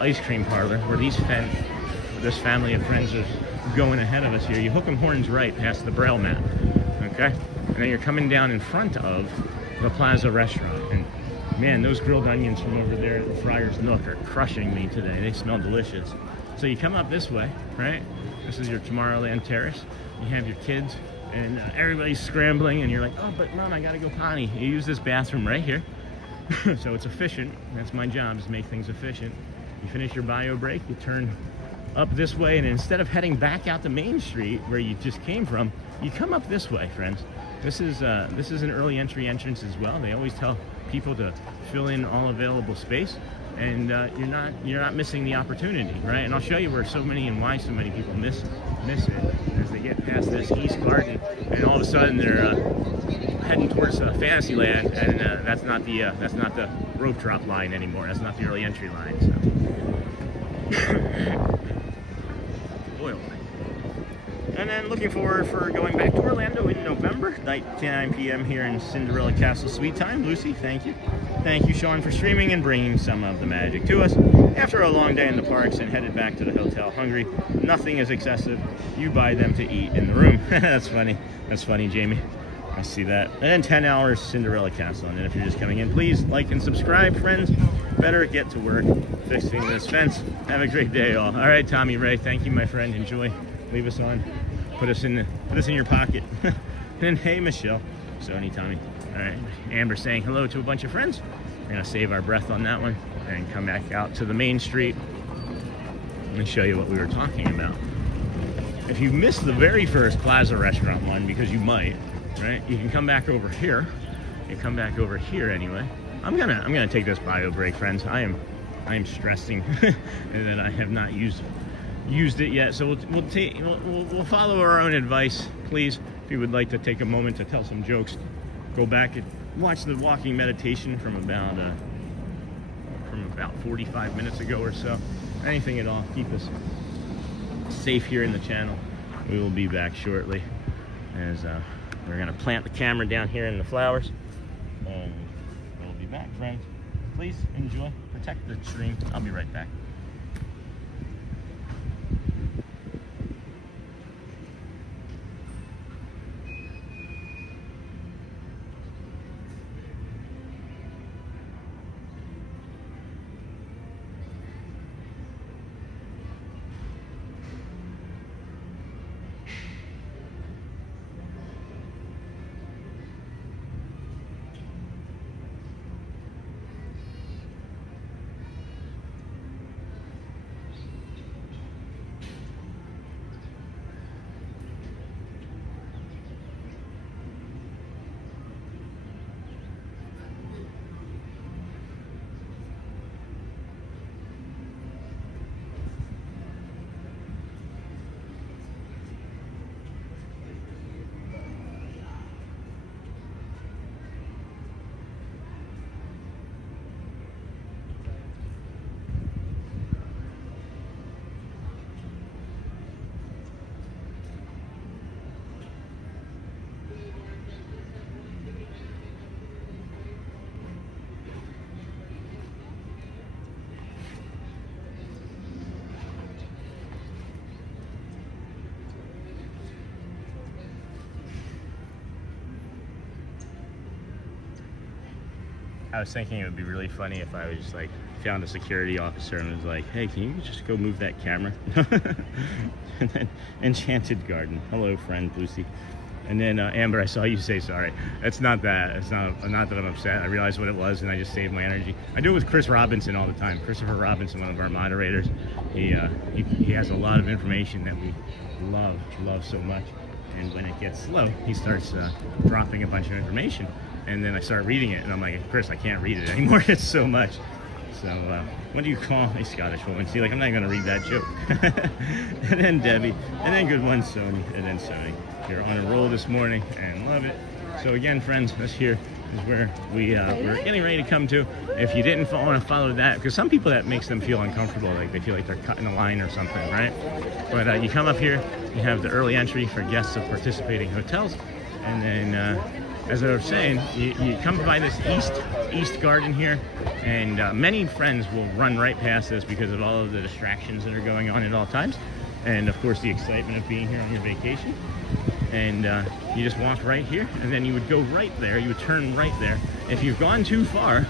ice cream parlor, where this family of friends is going ahead of us here, you hook 'em horns right past the Braille map, okay? And then you're coming down in front of the Plaza restaurant. And man, those grilled onions from over there at the Friar's Nook are crushing me today. They smell delicious. So you come up this way, right? This is your Tomorrowland Terrace. You have your kids, and everybody's scrambling, and you're like, oh, but Mom, I gotta go potty. You use this bathroom right here. So it's efficient. That's my job, is to make things efficient. You finish your bio break, you turn up this way, and instead of heading back out to Main Street where you just came from, you come up this way, friends. This is an early entry entrance as well. They always tell people to fill in all available space, and you're not missing the opportunity, right? And I'll show you where so many and why so many people miss it as they get past this East Garden, and all of a sudden they're heading towards Fantasyland, and that's not the rope drop line anymore. That's not the early entry line. So. Oil. And then looking forward for going back to Orlando in November, 9 p.m. here in Cinderella Castle Suite Time. Lucy, thank you. Thank you, Sean, for streaming and bringing some of the magic to us. After a long day in the parks and headed back to the hotel hungry, nothing is excessive. You buy them to eat in the room. That's funny. That's funny, Jamie. I see that. And then 10 hours Cinderella Castle. And then if you're just coming in, please like and subscribe, friends. Better get to work fixing this fence. Have a great day, all. All right, Tommy Ray, thank you, my friend. Enjoy. Leave us on. Put us in your pocket. And hey, Michelle. Sony, Tommy. All right. Amber saying hello to a bunch of friends. We're gonna save our breath on that one and come back out to the Main Street and show you what we were talking about. If you missed the very first Plaza restaurant one, because you might, right? You can come back over here. You come back over here anyway. I'm gonna take this bio break, friends. I am stressing that I have not used it yet. So we'll follow our own advice, please. If you would like to take a moment to tell some jokes, go back and watch the walking meditation from about 45 minutes ago or so. Anything at all, keep us safe here in the channel. We will be back shortly, as we're gonna plant the camera down here in the flowers, and we'll be back, friends. Please enjoy, protect the stream. I'll be right back. I was thinking it would be really funny if I was just like found a security officer and was like, hey, can you just go move that camera? And then Enchanted Garden. Hello, friend Lucy. And then Amber, I saw you say sorry. It's not that. It's not that I'm upset. I realized what it was, and I just saved my energy. I do it with Chris Robinson all the time. Christopher Robinson, one of our moderators. He has a lot of information that we love so much. And when it gets slow, he starts dropping a bunch of information. And then I start reading it, and I'm like, Chris, I can't read it anymore. It's so much. So, what do you call a Scottish woman? See, like, I'm not going to read that joke. And then Debbie, and then good one, Sony, and then Sony. You're on a roll this morning, and love it. So again, friends, this here is where we're getting ready to come to. If you didn't want to follow that, because some people that makes them feel uncomfortable, like they feel like they're cutting a line or something, right? But you come up here, you have the early entry for guests of participating hotels, and then as I was saying, you come by this east garden here, and many friends will run right past this because of all of the distractions that are going on at all times, and of course the excitement of being here on your vacation. And you just walk right here, and then you would go right there. You would turn right there. If you've gone too far,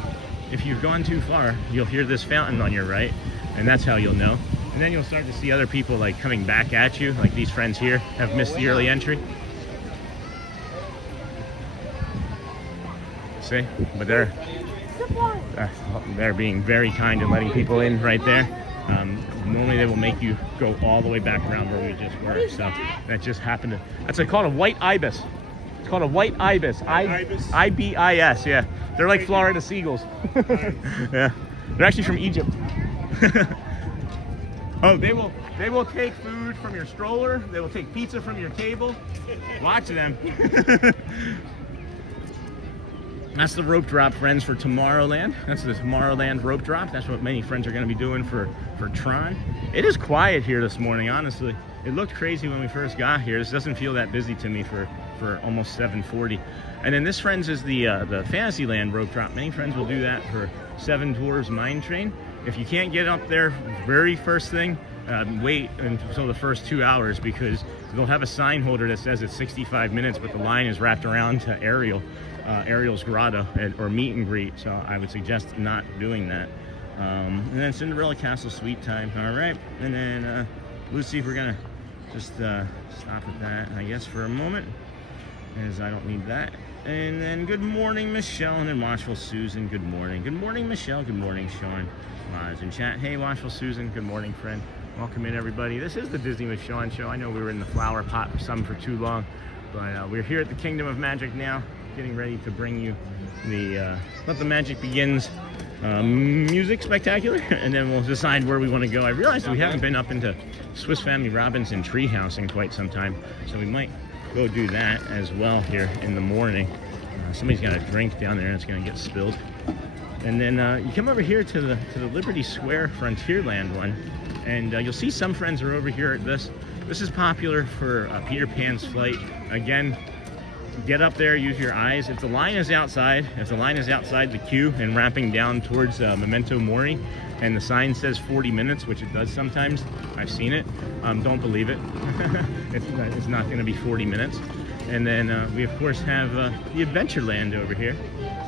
you'll hear this fountain on your right, and that's how you'll know. And then you'll start to see other people like coming back at you, like these friends here have missed the early entry. See, but they're being very kind and letting people in right there. Normally they will make you go all the way back around where we just were. So that just happened to. That's called a white ibis. It's called a white ibis. IBIS. Yeah, they're like Florida seagulls. Yeah, they're actually from Egypt. Oh, they will take food from your stroller. They will take pizza from your table. Watch them. That's the rope drop, friends, for Tomorrowland. That's the Tomorrowland rope drop. That's what many friends are going to be doing for Tron. It is quiet here this morning, honestly. It looked crazy when we first got here. This doesn't feel that busy to me for almost 7:40. And then this, friends, is the Fantasyland rope drop. Many friends will do that for 7 Dwarves Mine Train. If you can't get up there very first thing, wait until the first 2 hours, because they'll have a sign holder that says it's 65 minutes, but the line is wrapped around to Ariel's Grotto or meet and greet, so I would suggest not doing that. And then Cinderella Castle Suite time. All right, and then Lucy, we're gonna just stop at that, I guess, for a moment, as I don't need that. And then good morning, Michelle, and then Watchful Susan. Good morning, Michelle. Good morning, Sean. Lives in chat. Hey, Watchful Susan. Good morning, friend. Welcome in, everybody. This is the Disney with Sean show. I know we were in the flower pot for too long, but we're here at the Kingdom of Magic now, getting ready to bring you the Let the Magic Begins music spectacular, and then we'll decide where we want to go. I realized we haven't been up into Swiss Family Robinson Treehouse in quite some time, so we might go do that as well here in the morning. Somebody's got a drink down there and it's going to get spilled. And then you come over here to the Liberty Square Frontierland one, and you'll see some friends are over here at this. This is popular for Peter Pan's Flight. Again, get up there, use your eyes. If the line is outside the queue and wrapping down towards Memento Mori, and the sign says 40 minutes, which it does sometimes, I've seen it, don't believe it. It's not going to be 40 minutes. And then we of course have the Adventureland over here.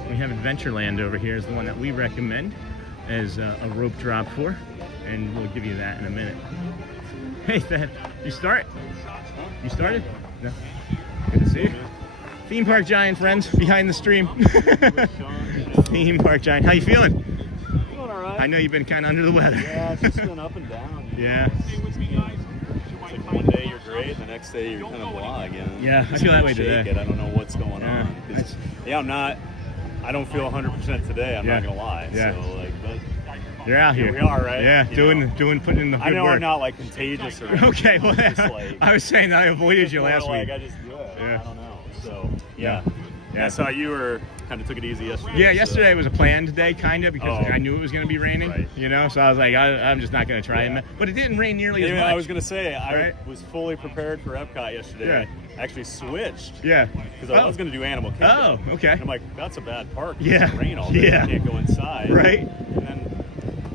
We have Adventureland over here is the one that we recommend as a rope drop for, and we'll give you that in a minute. Hey, Thad, you start? You started? No. Good to see you. Theme Park Giant, friends, behind the stream. Theme Park Giant, how you feeling? Doing all right. I know you've been kind of under the weather. Yeah, it's just been up and down. Yeah. It's like one day you're great, the next day you're kind of blah again. Yeah, I feel that way today. I don't know what's going on. I don't feel 100% today, I'm not going to lie. Yeah. So, like, but you're out here. We are, right? Yeah, putting in the good work. I know I'm not like contagious or anything. Okay, well, like, I was saying that I avoided you last week. I just do it. Yeah. I don't know. So, yeah. I saw you were kind of took it easy yesterday. Yeah, yesterday was a planned day, kind of, because I knew it was going to be raining, right. You know, so I was like, I'm just not going to try it. But it didn't rain nearly as much. I was going to say, I was fully prepared for Epcot yesterday. I actually switched. Yeah. Because I was going to do Animal Kingdom. Oh, okay. And I'm like, that's a bad park. Yeah. It's rain all day. Yeah. You can't go inside. Right. And then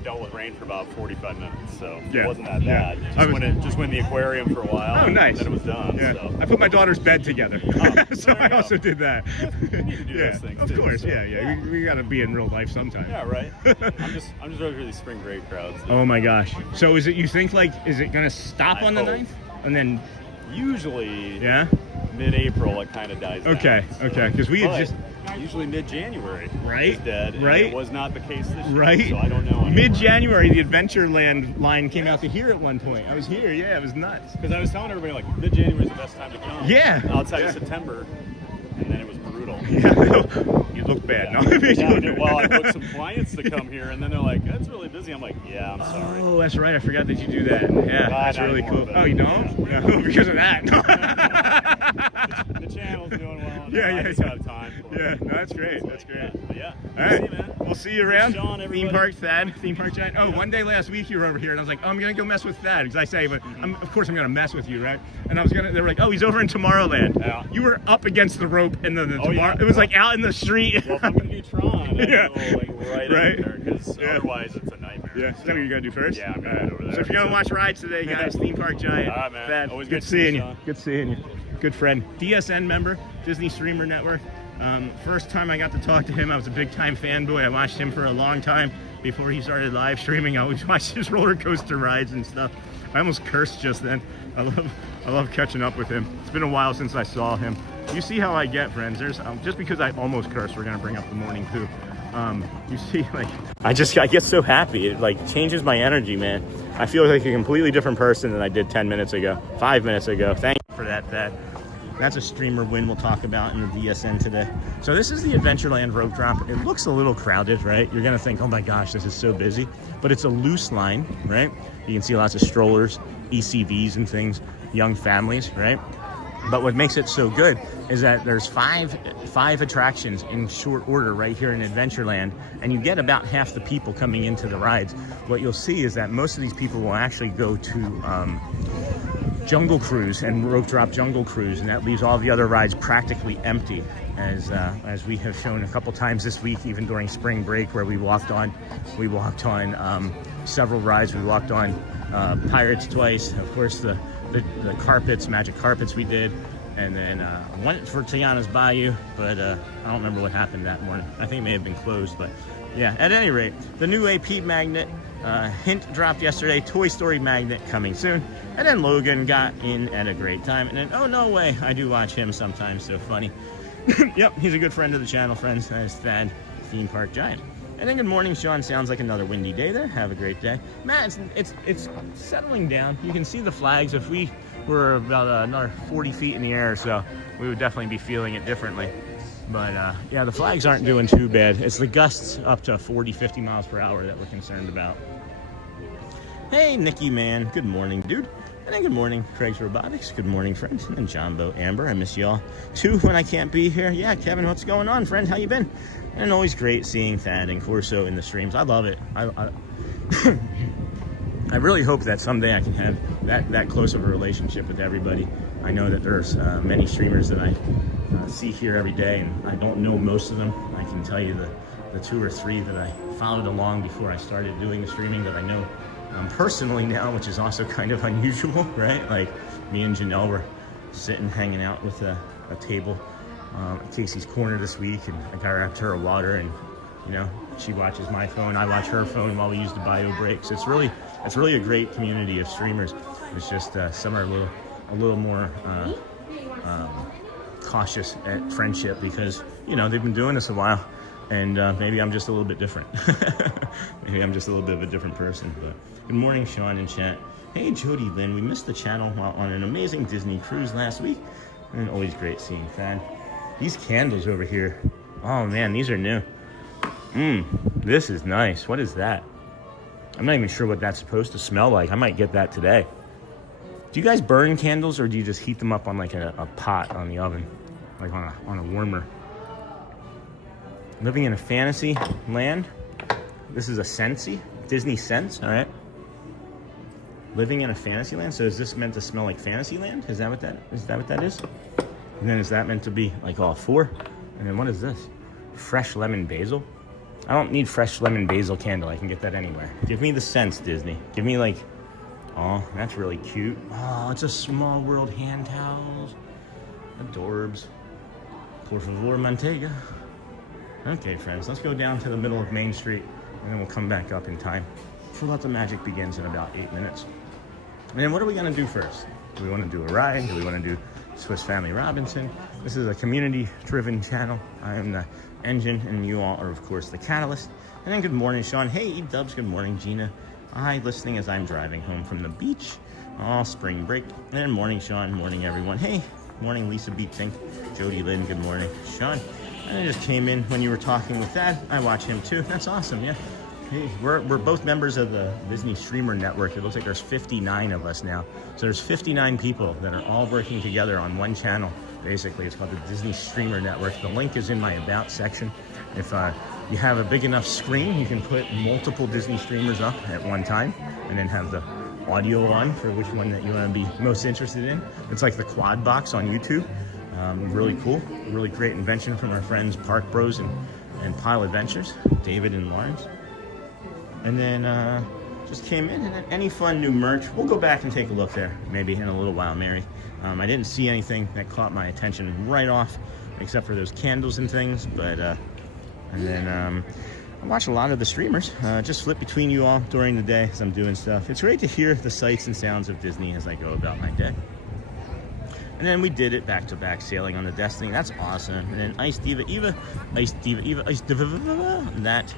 dealt with rain for about 45 minutes, so Yeah. it wasn't that Yeah. bad. Just went in the aquarium for a while. Oh, nice. And then it was done. Yeah. So. I put my daughter's bed together. So there you I go. also did that. You need to do those things Of too, course, so. yeah. We got to be in real life sometime. Yeah, right. I'm just ready for these spring break crowds. Oh my gosh. So is it, you think, like, is it going to stop I on the hope. 9th? And then, Usually, yeah? mid-April it kind of dies down. Okay, because we had But just, usually mid-January Right, is dead. And right. it was not the case this year. right? So I don't know. Mid-January, the Adventureland line came out to here at one point. I was here, yeah, it was nuts. Because I was telling everybody like mid-January is the best time to come. Yeah. Outside Yeah. of September, and then it was brutal. Yeah, you look bad. Yeah. No? Well, I booked some clients to come here, and then they're like, "That's really busy." I'm like, "Yeah, I'm sorry." Oh, that's right. I forgot that you do that. Yeah, that's not really anymore, cool. but- Oh, you don't? Yeah. No, because of that. The channel's doing well. Yeah, I just yeah. have time for Yeah, it. no, that's great. That's great. But yeah. All right. See you, man. We'll see you around. Sean, Theme everybody. Park Thad, Theme Park Giant. Oh, one day last week you were over here, and I was like, oh, I'm gonna go mess with Thad, because I say, but of course I'm gonna mess with you, right? And I was gonna. They were like, oh, he's over in Tomorrowland. Yeah. You were up against the rope, and the Oh, yeah. it was like out in the street. Well, if I'm gonna do Tron, I Yeah. go like right Right. up there, because Yeah. otherwise it's a nightmare. Yeah, is that what you gotta do first? Yeah, I'm gonna head over there. So if you're gonna watch rides today, guys, Theme Park Giant. All right, man. Thad, Always good good to see you, seeing you. Sean. Good seeing you. Good friend. DSN member, Disney Streamer Network. First time I got to talk to him, I was a big time fanboy. I watched him for a long time before he started live streaming. I always watched his roller coaster rides and stuff. I almost cursed just then. I love catching up with him. It's been a while since I saw him. You see how I get, friends. There's just because I almost cursed, we're gonna bring up the morning poo. You see, like, I get so happy. It like changes my energy, man. I feel like a completely different person than I did 10 minutes ago, 5 minutes ago. Thank you for that, Thad. That's a streamer win we'll talk about in the DSN today. So this is the Adventureland rope drop. It looks a little crowded, right? You're gonna think, oh my gosh, this is so busy. But it's a loose line, right? You can see lots of strollers, ECVs and things, young families, right? But what makes it so good is that there's five attractions in short order right here in Adventureland, and you get about half the people coming into the rides. What you'll see is that most of these people will actually go to Jungle Cruise and rope drop Jungle Cruise, and that leaves all the other rides practically empty, as we have shown a couple times this week, even during spring break, where we walked on several rides. We walked on Pirates twice, of course the carpets, magic carpets we did, and then went for Tiana's Bayou, but I don't remember what happened that morning. I think it may have been closed, but yeah, at any rate, the new AP magnet, Hint dropped yesterday, Toy Story magnet coming soon, and then Logan got in at a great time, and then, oh no way, I do watch him sometimes, so funny. Yep, he's a good friend of the channel, friends. That is Thad, Theme Park Giant. And then good morning, Sean. Sounds like another windy day there. Have a great day. Matt, it's settling down. You can see the flags. If we were about another 40 feet in the air or so, we would definitely be feeling it differently. But yeah, the flags aren't doing too bad. It's the gusts up to 40, 50 miles per hour that we're concerned about. Hey, Nicky Man. Good morning, dude. And then good morning, Craig's Robotics. Good morning, friends. And Jumbo Amber. I miss y'all too when I can't be here. Yeah, Kevin, what's going on, friend? How you been? And always great seeing Thad and Corso in the streams. I love it. I really hope that someday I can have that close of a relationship with everybody. I know that there's many streamers that I see here every day, and I don't know most of them. I can tell you the 2 or 3 that I followed along before I started doing the streaming that I know personally now, which is also kind of unusual, right? Like me and Janelle were sitting, hanging out with a table at Casey's Corner this week, and I got her her water, and you know, she watches my phone, I watch her phone while we use the bio breaks. It's really a great community of streamers. It's just some are a little more cautious at friendship because, you know, they've been doing this a while, and maybe I'm just a little bit different. Maybe I'm just a little bit of a different person. But good morning, Sean in chat. Hey, Jody Lynn, we missed the channel while on an amazing Disney cruise last week, and always great seeing Thad. These candles over here, oh man, these are new. This is nice. What is that? I'm not even sure what that's supposed to smell like. I might get that today. Do you guys burn candles, or do you just heat them up on like a pot on the oven, like on a warmer? Living in a fantasy land. This is a Scentsy, Disney Sense, all right? Living in a fantasy land. So is this meant to smell like Fantasyland? Is that what that is? And then is that meant to be like all 4? And then what is this? Fresh lemon basil. I don't need fresh lemon basil candle. I can get that anywhere. Give me the scents, Disney. Give me like, oh, that's really cute. Oh, it's a Small World hand towels. Adorbs. Por favor, Manteiga. Okay, friends, let's go down to the middle of Main Street, and then we'll come back up in time for Let the Magic Begins in about 8 minutes. And then what are we gonna do first? Do we wanna do a ride? Do we wanna do Swiss Family Robinson? This is a community-driven channel. I am the engine, and you all are, of course, the catalyst. And then good morning, Sean. Hey, Dubs, good morning, Gina. Hi, listening as I'm driving home from the beach. Oh, spring break. And then morning, Sean. Morning, everyone. Hey, morning, Lisa Beatsink. Jody Lynn, good morning. Sean, I just came in when you were talking with Dad. I watch him too. That's awesome, yeah. Hey, we're both members of the Disney Streamer Network. It looks like there's 59 of us now. So there's 59 people that are all working together on one channel. Basically, it's called the Disney Streamer Network. The link is in my About section. If you have a big enough screen, you can put multiple Disney streamers up at one time and then have the audio on for which one that you want to be most interested in. It's like the quad box on YouTube. Really cool. Really great invention from our friends Park Bros and Pile Adventures, David and Lawrence. And then just came in, and then any fun new merch, we'll go back and take a look there maybe in a little while, Mary. I didn't see anything that caught my attention right off, except for those candles and things, but and then I watch a lot of the streamers, just flip between you all during the day as I'm doing stuff. It's great to hear the sights and sounds of Disney as I go about my day. And then we did it back-to-back sailing on the Destiny. That's awesome. And then Ice Diva Eva, Ice Diva Eva, Ice Diva Eva. That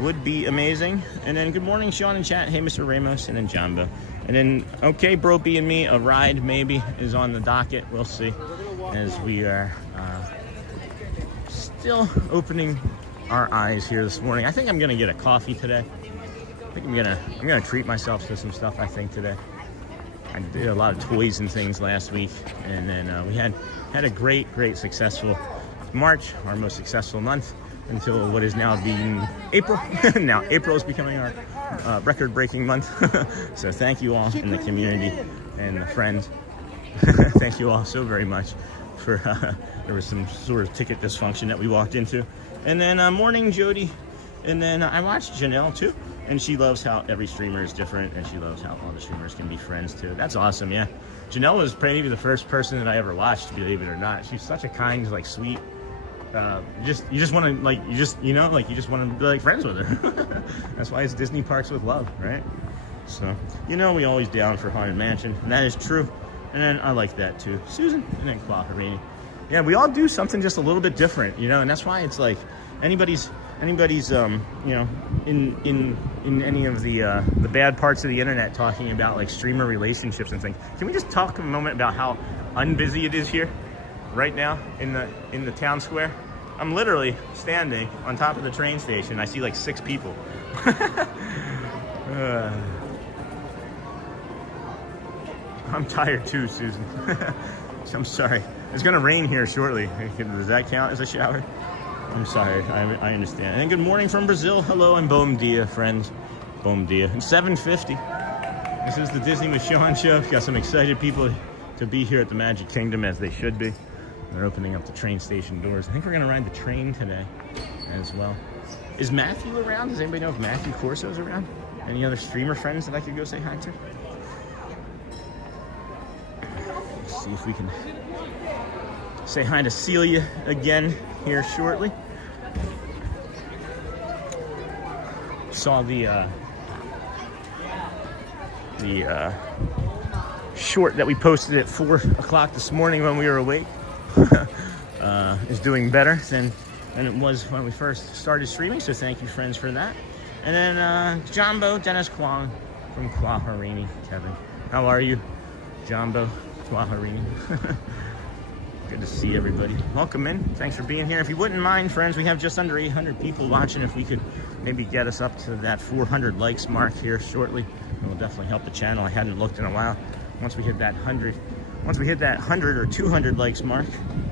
would be amazing. And then good morning, Sean in chat. Hey, Mr. Ramos, and then Jamba. And then, okay, Bro B and me, a ride maybe is on the docket. We'll see, as we are still opening our eyes here this morning. I think I'm gonna get a coffee today. I think I'm gonna treat myself to some stuff, I think, today. I did a lot of toys and things last week, and then we had a great successful March, our most successful month, until what is now being April. Now April is becoming our record-breaking month. So thank you all in the community and the friends. Thank you all so very much for there was some sort of ticket dysfunction that we walked into. And then morning, Jody. And then I watched Janelle too, and she loves how every streamer is different, and she loves how all the streamers can be friends too. That's awesome, yeah. Janelle was maybe the first person that I ever watched, believe it or not. She's such a kind, like, sweet. You just want to, like, you just want to be like friends with her. That's why it's Disney Parks with Love, right? So, we always down for Haunted Mansion, and that is true. And then I like that too, Susan, and then Quaharini. Yeah, we all do something just a little bit different, and that's why it's like anybody's in any of the bad parts of the internet talking about like streamer relationships and things. Can we just talk a moment about how unbusy it is here right now in the town square? I'm literally standing on top of the train station. I see like 6 people. I'm tired too, Susan. I'm sorry. It's gonna rain here shortly. Does that count as a shower? I'm sorry, I understand. And good morning from Brazil. Hello, I'm Bom Dia, friends. Bom Dia. It's 7:50. This is the Disney with Sean show. Got some excited people to be here at the Magic Kingdom, as they should be. They're opening up the train station doors. I think we're gonna ride the train today as well. Is Matthew around? Does anybody know if Matthew Corso's around? Any other streamer friends that I could go say hi to? Let's see if we can say hi to Celia again here shortly. Saw the short that we posted at 4 o'clock this morning when we were awake. Is doing better than it was when we first started streaming, so thank you, friends, for that. And then Jumbo, Dennis Kwong from Quaharini. Kevin, how are you? Jumbo, Quaharini. Good to see everybody. Welcome in. Thanks for being here. If you wouldn't mind, friends, we have just under 800 people watching. If we could maybe get us up to that 400 likes mark here shortly, it will definitely help the channel. I hadn't looked in a while. Once we hit that 100 or 200 likes mark,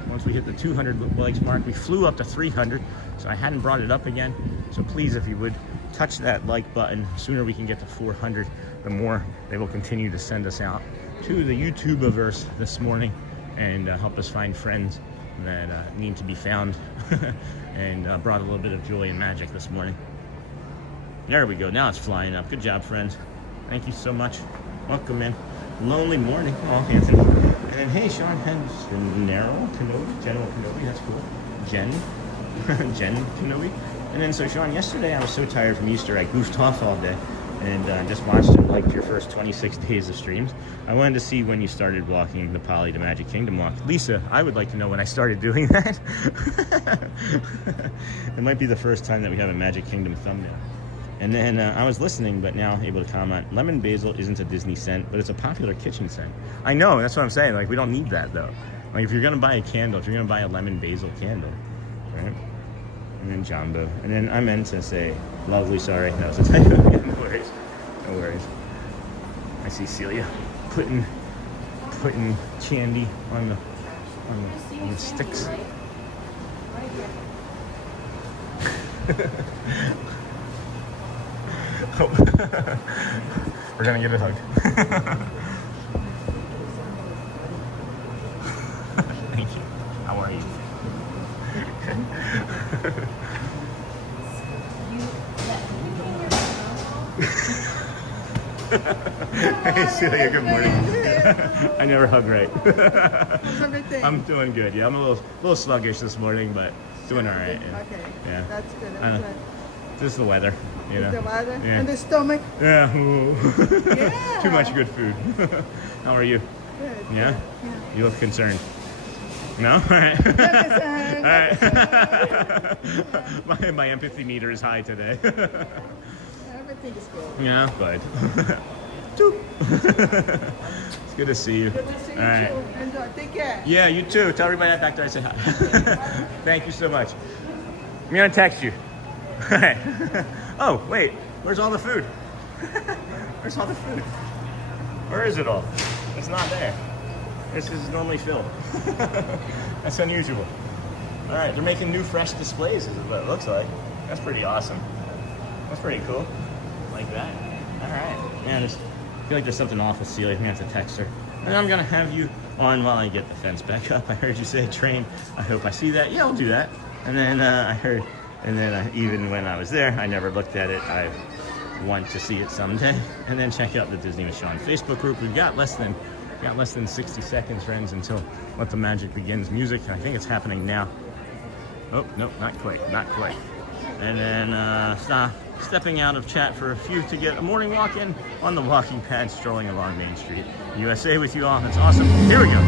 once we hit the 200 likes mark, we flew up to 300. So I hadn't brought it up again. So please, if you would, touch that like button. The sooner we can get to 400, the more they will continue to send us out to the YouTubeverse this morning and help us find friends that need to be found and brought a little bit of joy and magic this morning. There we go. Now it's flying up. Good job, friends. Thank you so much. Welcome in. Lonely morning. Oh, Anthony. And then, hey, Sean General Kenobi. That's cool. Jen Kenobi. And then, so Sean, yesterday I was so tired from Easter, I goofed off all day and just watched and liked your first 26 days of streams. I wanted to see when you started walking the Poly to Magic Kingdom walk. Lisa, I would like to know when I started doing that. It might be the first time that we have a Magic Kingdom thumbnail. And then I was listening, but now able to comment. Lemon basil isn't a Disney scent, but it's a popular kitchen scent. I know, that's what I'm saying. Like, we don't need that, though. Like, if you're going to buy a candle, if you're going to buy a lemon basil candle, right? And then Jumbo. And then I meant to say, lovely, sorry. That was a typo. No worries. No worries. I see Celia putting candy on the sticks. Oh. We're gonna get a hug. Thank you. How are you? Hey Celia, good morning. I never hug right. How's everything? I'm doing good. Yeah, I'm a little sluggish this morning, but doing all right. Yeah. Okay. Yeah. That's good. I'm glad. Just the weather, you know. The weather Yeah. and the stomach. Yeah. Yeah. Too much good food. How are you? Good. Yeah? Yeah. You look concerned. No? All right. All right. My empathy meter is high today. Everything is good. Yeah, but it's good to see you. Good to see you All right. too. Enjoy. Take care. Yeah, you too. Tell everybody back there I say hi. Thank you so much. I'm gonna text you. All right. Oh, wait. Where's all the food? Where's all the food? Where is it all? It's not there. This is normally filled. That's unusual. All right, they're making new fresh displays is what it looks like. That's pretty awesome. That's pretty cool. Like that. All right. Man, I feel like there's something off with Celia. I'm gonna have to text her. And I'm gonna have you on while I get the fence back up. I heard you say train. I hope I see that. Yeah, I'll do that. And then even when I was there, I never looked at it. I want to see it someday. And then check out the Disney with Sean Facebook group. We've got less than 60 seconds, friends, until Let the Magic Begins music. I think it's happening now. Oh, nope, not quite. And then stepping out of chat for a few to get a morning walk in on the walking pad, strolling along Main Street. USA with you all. That's awesome. Here we go.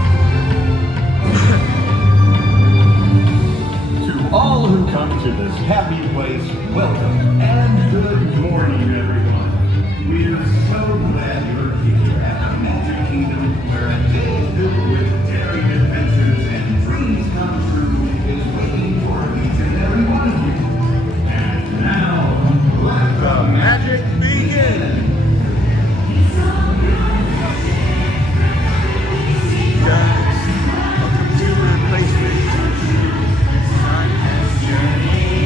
To all who come to this happy place, welcome and good morning, everyone. We are so glad you're here at the Magic Kingdom, where a day filled with daring adventures and dreams come true is waiting for each and every one of you. And now, let the magic begin. Welcome to a place with sun and journey.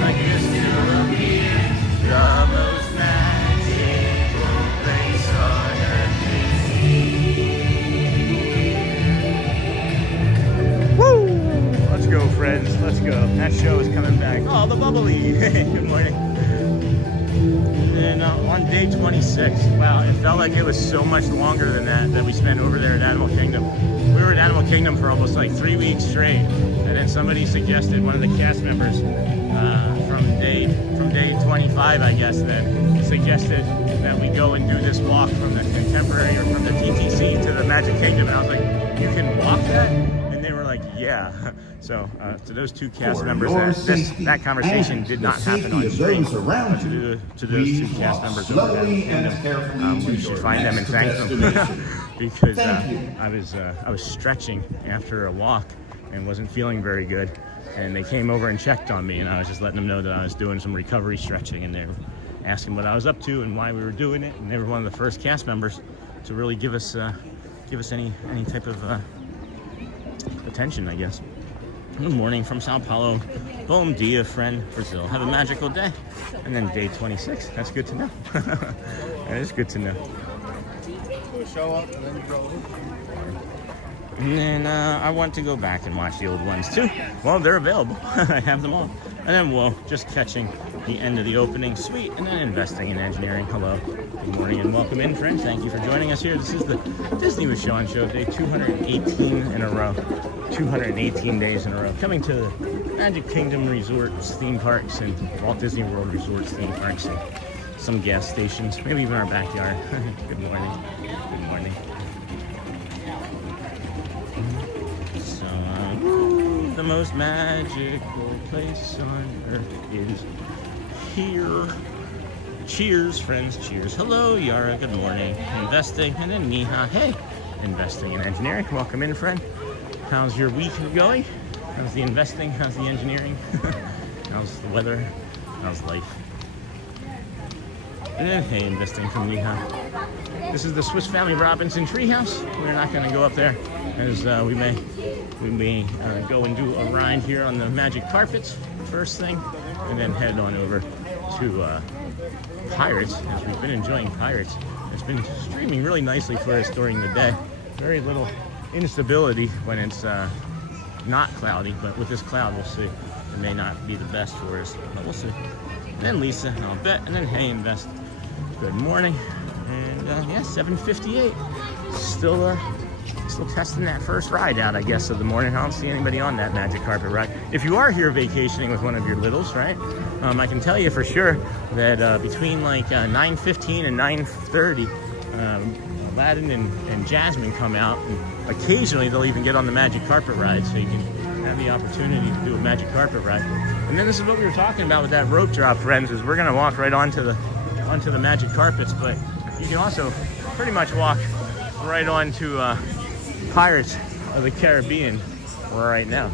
Like this will be the most magical place on earth. Woo! Let's go, friends. Let's go. That show is coming back. Oh, the bubbly. Good morning. And on day 26, wow, it felt like it was so much longer than that we spent over there at Animal Kingdom. We were at Animal Kingdom for almost like 3 weeks straight, and then somebody suggested, one of the cast members from day 25, I guess, then suggested that we go and do this walk from the Contemporary or from the TTC to the Magic Kingdom, and I was like, you can walk that? And they were like, yeah. So to those two cast members, that conversation did not happen on stream. To those two cast members over there, we should find them and thank them because I was stretching after a walk and wasn't feeling very good, and they came over and checked on me, and I was just letting them know that I was doing some recovery stretching, and they were asking what I was up to and why we were doing it, and they were one of the first cast members to really give us any type of attention, I guess. Good morning from Sao Paulo. Bom dia, friend, Brazil. Have a magical day. And then day 26. That's good to know. That is good to know. Show up and then go. And then I want to go back and watch the old ones too. Well, they're available. I have them all. And then we'll just catching the end of the opening suite and then investing in engineering. Hello. Good morning and welcome in, friends. Thank you for joining us here. This is the Disney with Sean show, day 218 in a row. 218 days in a row. Coming to the Magic Kingdom resorts, theme parks, and Walt Disney World resorts, theme parks, and some gas stations, maybe even our backyard. Good morning. Good morning. So, the most magical place on earth is here. Cheers, friends. Cheers. Hello, Yara. Good morning. Investing, and then Miha. Hey, investing in engineering. Welcome in, friend. How's your week going? How's the investing? How's the engineering? How's the weather? How's life? And then, hey, investing from Miha. This is the Swiss Family Robinson treehouse. We're not going to go up there, as we may go and do a ride here on the magic carpets first thing, and then head on over to Pirates, as we've been enjoying Pirates. It's been streaming really nicely for us during the day. Very little instability when it's not cloudy, but with this cloud, we'll see. It may not be the best for us, but we'll see. Then Lisa, and I'll bet, and then hey, invest. Good morning, and yeah, 7:58. Still testing that first ride out, I guess, of the morning. I don't see anybody on that magic carpet ride. If you are here vacationing with one of your littles, right? I can tell you for sure that between like 9:15 and 9:30, Aladdin and Jasmine come out, and occasionally they'll even get on the magic carpet ride, so you can have the opportunity to do a magic carpet ride. And then this is what we were talking about with that rope drop, friends, is we're gonna walk right onto the magic carpets, but you can also pretty much walk right onto Pirates of the Caribbean right now.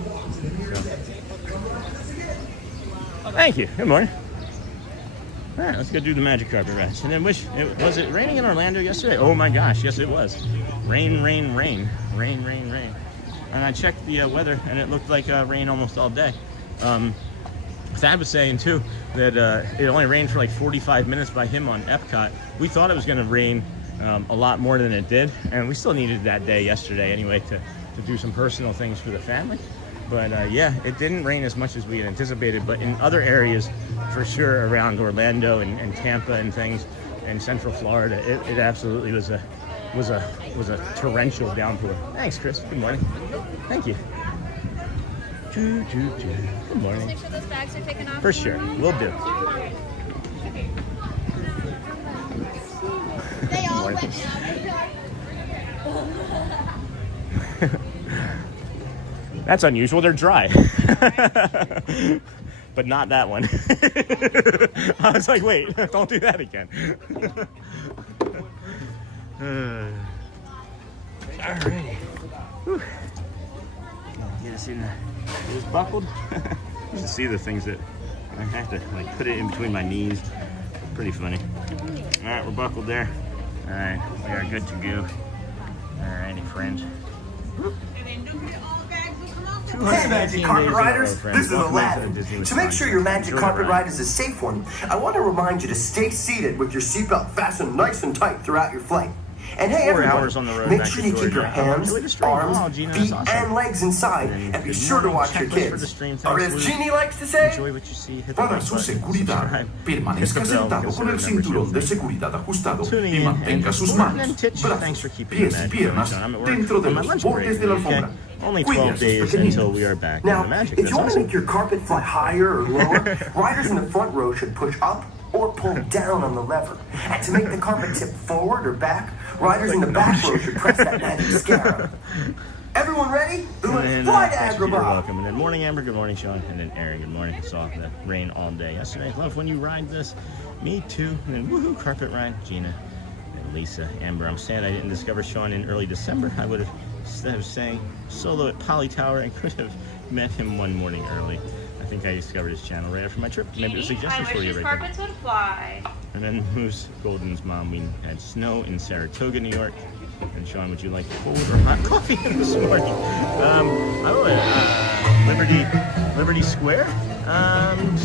So. Thank you. Good morning. All right, let's go do the magic carpet rides. And then was it raining in Orlando yesterday? Oh my gosh, yes it was. Rain. And I checked the weather, and it looked like rain almost all day. Thad was saying too that it only rained for like 45 minutes by him on Epcot. We thought it was going to rain a lot more than it did, and we still needed that day yesterday anyway to do some personal things for the family. But yeah, it didn't rain as much as we had anticipated, but in other areas for sure around Orlando and Tampa and things and Central Florida, it absolutely was a torrential downpour. Thanks, Chris. Good morning. Thank you. Good morning. Make sure those bags are taken off. For sure, we'll do. They all went down. That's unusual. They're dry. But not that one. I was like, wait, don't do that again. Alrighty. Get us in. It was buckled. You can see the things that I have to like put it in between my knees. Pretty funny. All right, we're buckled there. All right, we are good to go. Alrighty, friends. Hey Magic Carpet Riders, this is Aladdin. To make sure your Magic Carpet ride is a safe one, I want to remind you to stay seated with your seatbelt fastened nice and tight throughout your flight. And hey everyone, make sure you keep your hands, arms, feet, and legs inside, and be sure to watch your kids. Or as Jeannie likes to say, para su seguridad, permanezca sentado con el cinturón de seguridad ajustado y mantenga sus manos, brazos, pies y piernas dentro de los bordes de la alfombra. Only 12 days until we are back in the Magic. If you want to make your carpet fly higher or lower, riders in the front row should push up or pull down on the lever. And to make the carpet tip forward or back, riders in the back row should press that magic scarab. Everyone ready? Let's fly to Agrabah. Welcome. And then morning, Amber. Good morning, Sean. And then Aaron. Good morning. Saw the rain all day yesterday. Love when you ride this. Me too. And then woohoo, carpet ride. Gina and Lisa. Amber. I'm sad I didn't discover Sean in early December. I would have, instead of saying solo at Poly Tower, I could have met him one morning early. I think I discovered his channel right after my trip. Maybe it was a suggestion for you right there. Carpets would fly. And then Moose Golden's mom, we had snow in Saratoga, New York. And Sean, would you like cold or hot coffee this morning? I would Liberty Square.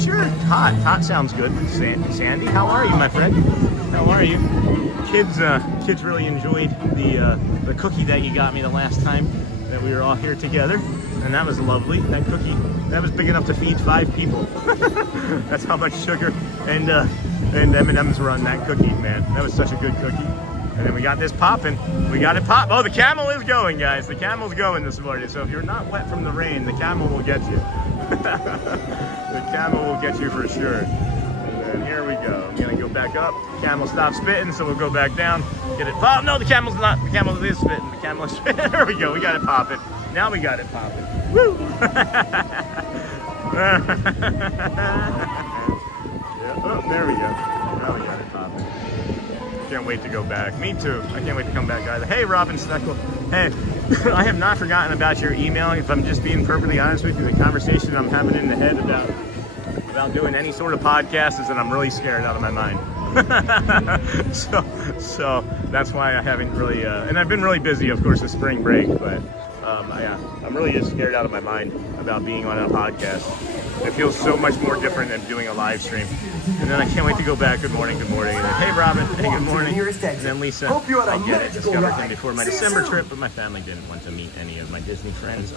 Sure. Hot sounds good. Sandy, how are you, my friend? How are you? Kids really enjoyed the cookie that you got me the last time that we were all here together, and that was lovely. That cookie, that was big enough to feed 5 people. That's how much sugar and M&Ms were on that cookie, man. That was such a good cookie. And then we got this popping. We got it pop. Oh, the camel is going, guys. The camel's going this morning. So if you're not wet from the rain, the camel will get you. The camel will get you for sure. And then here we go. I'm gonna go back up. The camel stopped spitting, so we'll go back down. Get it pop. No, the camel's not. The camel is spitting. The camel is spitting. There we go. We got it popping. Now we got it popping. Woo! Yeah. Oh, there we go. Now we got it popping. Can't wait to go back. Me too. I can't wait to come back either. Hey, Robin Steckle. Hey, I have not forgotten about your email. If I'm just being perfectly honest with you, the conversation I'm having in the head about doing any sort of podcast is that I'm really scared out of my mind. so that's why I haven't really, and I've been really busy, of course, with spring break, but yeah, I'm really just scared out of my mind about being on a podcast. It feels so much more different than doing a live stream. And then I can't wait to go back. Good morning, good morning. And then, hey, Robin. Hey, good morning. And then Lisa. Hope you're on a I get it. Just got everything before my See you December soon. trip, but my family didn't want to meet any of my Disney friends.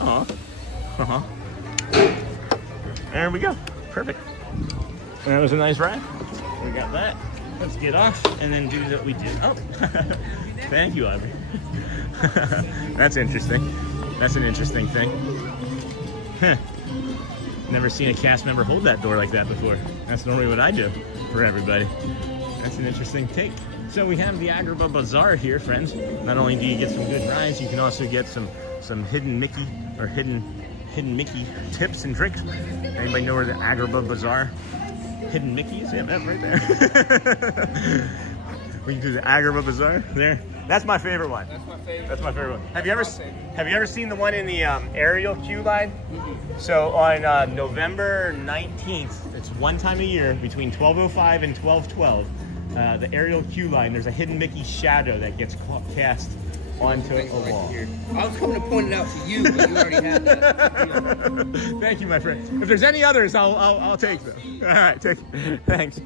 There we go. Perfect. And that was a nice ride. We got that. Let's get off and then do what we did. Oh, thank you, Aubrey. That's interesting. That's an interesting thing. Huh. Never seen a cast member hold that door like that before. That's normally what I do for everybody. That's an interesting take. So we have the Agrabah Bazaar here, friends. Not only do you get some good rides, you can also get some hidden Mickey or hidden Mickey tips and drinks. Anybody know where the Agrabah Bazaar hidden Mickey is? Yeah, that's right there. We can do the Agrabah Bazaar there. That's my favorite one. That's my favorite. That's my favorite one. Have you ever seen the one in the aerial queue line? So on November 19th, it's one time a year between 12:05 and 12:12. The aerial queue line. There's a hidden Mickey shadow that gets cast onto a wall. I was coming to point it out to you, but you already had that. Thank you, my friend. If there's any others, I'll take them. All right, take. Thanks.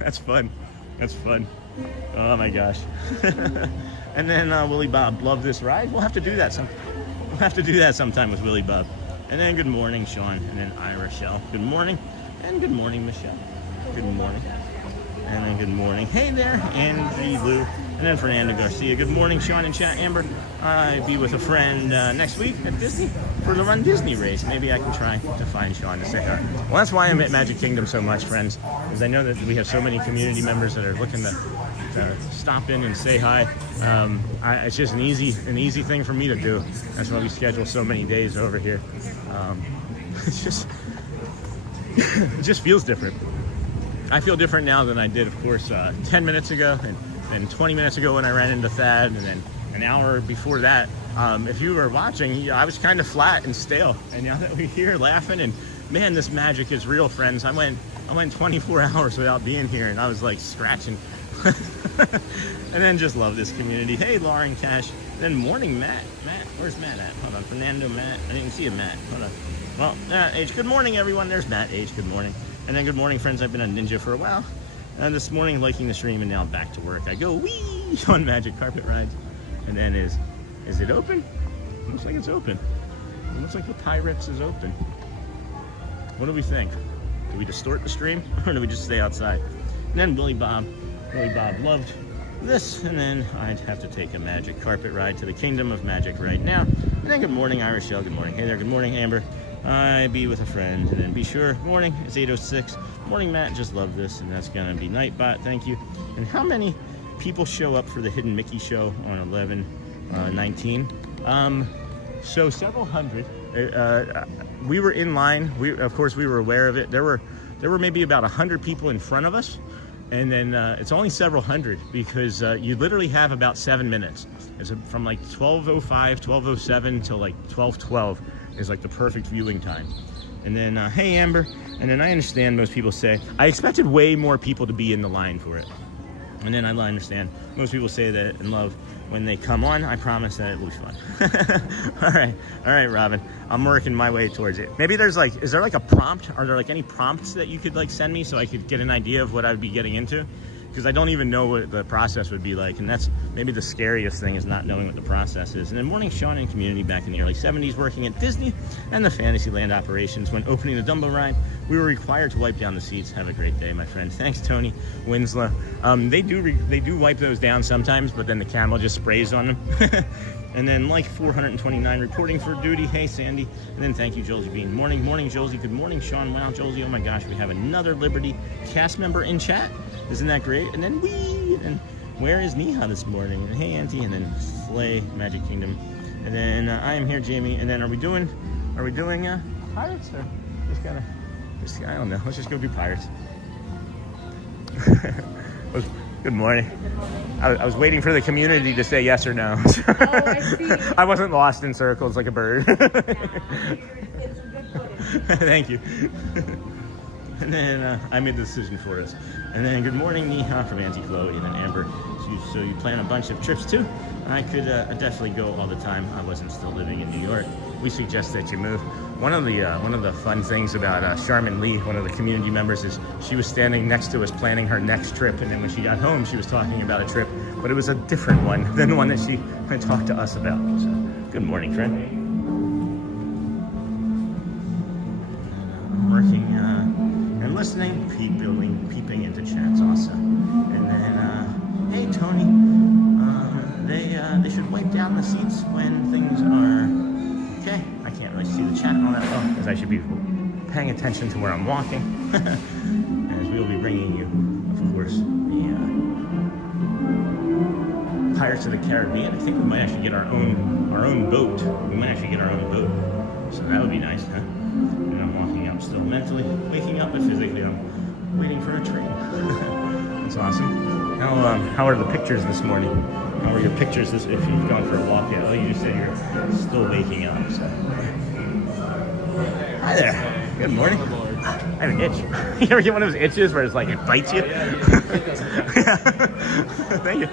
That's fun. That's fun. Oh my gosh. And then Willie Bob, love this ride. We'll have to do that sometime with Willie Bob. And then good morning, Sean. And then Rochelle. Good morning. And good morning, Michelle. Good morning. And then good morning. Hey there, Angie Lou. And then Fernando Garcia. Good morning, Sean and chat. Amber, I'll be with a friend next week at Disney for the Run Disney race. Maybe I can try to find Sean to say hi. Well, that's why I'm at Magic Kingdom so much, friends, because I know that we have so many community members that are looking to stop in and say hi. It's just an easy thing for me to do. That's why we schedule so many days over here. It just feels different. I feel different now than I did, of course, 10 minutes ago, and 20 minutes ago when I ran into Thad, and then an hour before that. If you were watching, I was kind of flat and stale. And now that we're here laughing, and man, this magic is real, friends. I went 24 hours without being here, and I was like scratching. And then just love this community. Hey, Lauren Cash. Then morning, Matt. Where's Matt at? Hold on, Fernando, Matt. I didn't see a Matt. Hold on. Well, H. Good morning, everyone. There's Matt H. Good morning. And then good morning, friends. I've been a ninja for a while. And this morning, liking the stream, and now back to work. I go wee on Magic Carpet Rides. And then is it open? Looks like it's open. It looks like the Pyrex is open. What do we think? Do we distort the stream, or do we just stay outside? And then Willie Bob loved this, and then I'd have to take a Magic Carpet Ride to the Kingdom of Magic right now. And then good morning, Rochelle. Good morning. Hey there. Good morning, Amber. I be with a friend, and then be sure. Morning. It's 8:06. Morning, Matt. Just love this, and that's gonna be Nightbot. Thank you. And how many people show up for the Hidden Mickey show on 11/19? So several hundred. We were in line. Of course, we were aware of it. There were maybe about 100 people in front of us, and then it's only several hundred because you literally have about 7 minutes. It's from like 12:05, 12:07 till like 12:12 is like the perfect viewing time. And then hey, Amber. And then I understand most people say I expected way more people to be in the line for it. And then I understand most people say that and love when they come on, I promise that it will be fun. All right, Robin. I'm working my way towards it. Maybe there's like, is there like a prompt? Are there like any prompts that you could like send me so I could get an idea of what I would be getting into? Because I don't even know what the process would be like, and that's maybe the scariest thing, is not knowing what the process is. And then morning Sean and community back in the early 70s, working at Disney and the Fantasyland operations. When opening the Dumbo ride, we were required to wipe down the seats. Have a great day, my friend. Thanks, Tony Winslow. They do wipe those down sometimes, but then the camel just sprays on them. And then like 429 reporting for duty. Hey, Sandy. And then thank you, Josie Bean. Morning, Josie. Good morning, Sean. Wow, Josie. Oh my gosh, we have another Liberty cast member in chat. Isn't that great? And then and where is Neha this morning? And hey, Auntie. And then Slay, Magic Kingdom. And then I am here, Jamie. And then are we doing pirates or I don't know. Let's just go do pirates. Good morning. I was waiting for the community to say yes or no. Oh, I see. I wasn't lost in circles like a bird. It's a good footage. Thank you. And then I made the decision for us. And then good morning, Neha from Auntie Chloe, and then Amber. So you plan a bunch of trips too? I could definitely go all the time. I wasn't still living in New York. We suggest that you move. One of the fun things about Charmin Lee, one of the community members, is she was standing next to us planning her next trip, and then when she got home, she was talking about a trip, but it was a different one than the one that she had talked to us about. So, good morning, friend. I'm working and listening, peeping into chats also. And then, hey, Tony, they should wipe down the seats when things are. Okay, I can't really see the chat and all that. Oh, because I should be paying attention to where I'm walking. As we will be bringing you, of course, the Pirates of the Caribbean. I think we might actually get our own boat. We might actually get our own boat. So that would be nice, huh? And I'm walking up still mentally, waking up, but physically I'm waiting for a train. That's awesome. How are the pictures this morning? How are your pictures if you've gone for a walk yet? Oh, you just said you're still waking up. So. Hi there. Good morning. I have an itch. You ever get one of those itches where it's like it bites you? Thank you.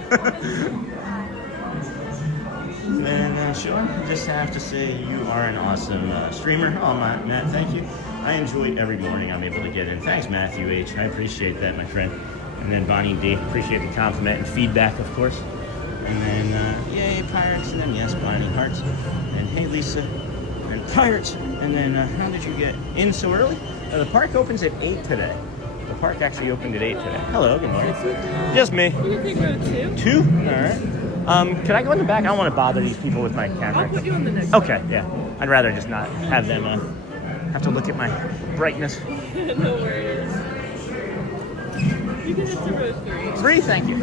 And Sean, I just have to say you are an awesome streamer. Oh, Matt, thank you. I enjoy every morning I'm able to get in. Thanks, Matthew H. I appreciate that, my friend. And then Bonnie D. Appreciate the compliment and feedback, of course. And then, yay, pirates. And then, yes, Bonnie Hearts. And hey, Lisa. And pirates. And then, how did you get in so early? The park opens at 8 today. The park actually opened at 8 today. Hello, good morning. Just me. You can go 2. 2? All right. Can I go in the back? I don't want to bother these people with my camera. I'll put you in the next Okay, yeah. I'd rather just not have them have to look at my brightness. No worries. You can hit to row 3. 3, thank you.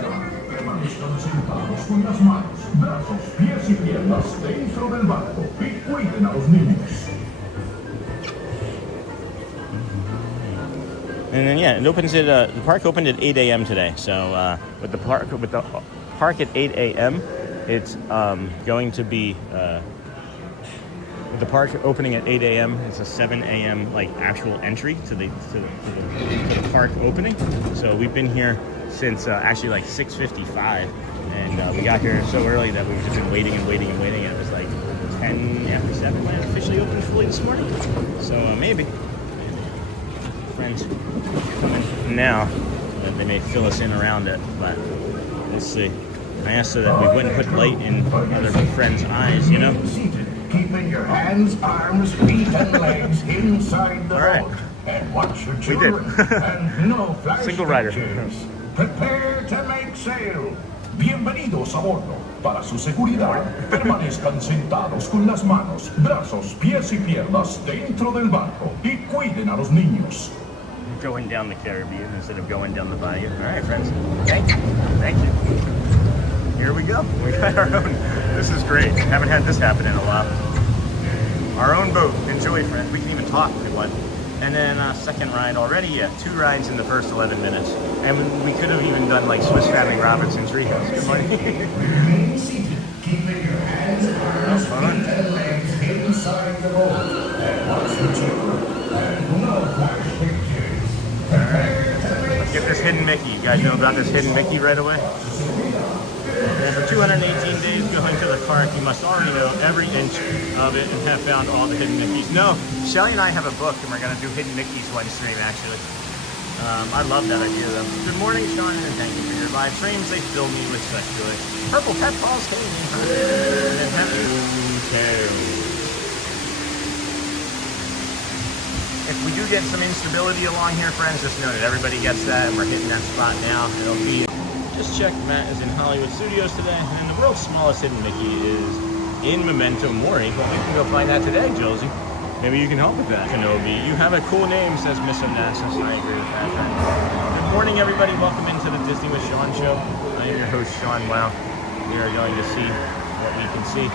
And then yeah, it opens at the park opened at 8 a.m. today. So with the park at 8 a.m., it's going to be with the park opening at 8 a.m. It's a 7 a.m. like actual entry to the park opening. So we've been here since actually like 6:55, and we got here so early that we've just been waiting and waiting and waiting. It was like 10 after 7 when it officially opened fully this morning. So maybe friends coming now. They may fill us in around it, but we'll see. I asked so that we wouldn't put light in other friends' eyes, you know? Keeping your hands, arms, feet, and legs inside the boat. And watch your children. And no flash Single rider. pictures. Prepare to make sail. Bienvenidos a bordo. Para su seguridad, permanezcan sentados con las manos, brazos, pies y piernas dentro del barco y cuiden a los niños. Going down the Caribbean instead of going down the bayou. All right, friends. Thank you. Thank you. Here we go. We got our own. This is great. Haven't had this happen in a while. Our own boat. Enjoy, friends. We can even talk if we want. And then second ride already. Yeah, 2 rides in the first 11 minutes. And we could have even done like Swiss Family Robinson's Treehouse. Good morning. Remain seated, keeping your hands, arms, feet, and legs inside the boat. And watch your children. And no flash pictures. Prepare to make Let's get this hidden Mickey. You guys know about this hidden Mickey right away? And for 218 days going to the park, you must already know every inch of it and have found all the hidden Mickeys. No, Shelly and I have a book, and we're going to do hidden Mickeys one stream, actually. I love that idea, though. Good morning, Sean, and thank you for your live streams. They fill me with such joy. Purple Pet Paws, hey, and happy If we do get some instability along here, friends, just know that everybody gets that, and we're hitting that spot now. It'll be... Just check, Matt is in Hollywood Studios today, and the world's smallest hidden Mickey is in Memento Mori. Well, we can go find that today, Josie. Maybe you can help with that. Kenobi, you have a cool name, says Miss Onassis. I agree with that. Good morning, everybody. Welcome into the Disney with Sean show. I am your host, Sean. Wow. We are going to see what we can see.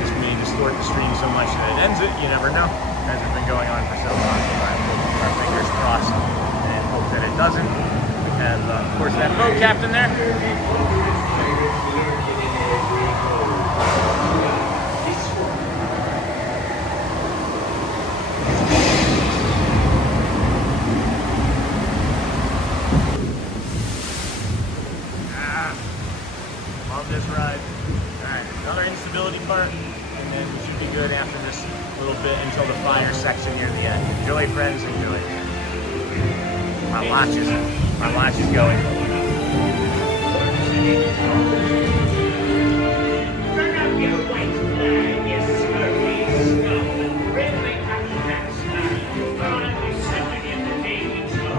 This may distort the stream so much that it ends it. You never know. As it's been going on for so long. So I will keep our fingers crossed and hope that it doesn't. We have, of course, that boat captain there. This ride. Alright, another instability part, and then we should be good after this little bit until the fire section near the end. Enjoy, friends, enjoy. My watch is going. Turn up your white flag, you scurvy scum. Red light on the back side. Gone and we second in the dating show.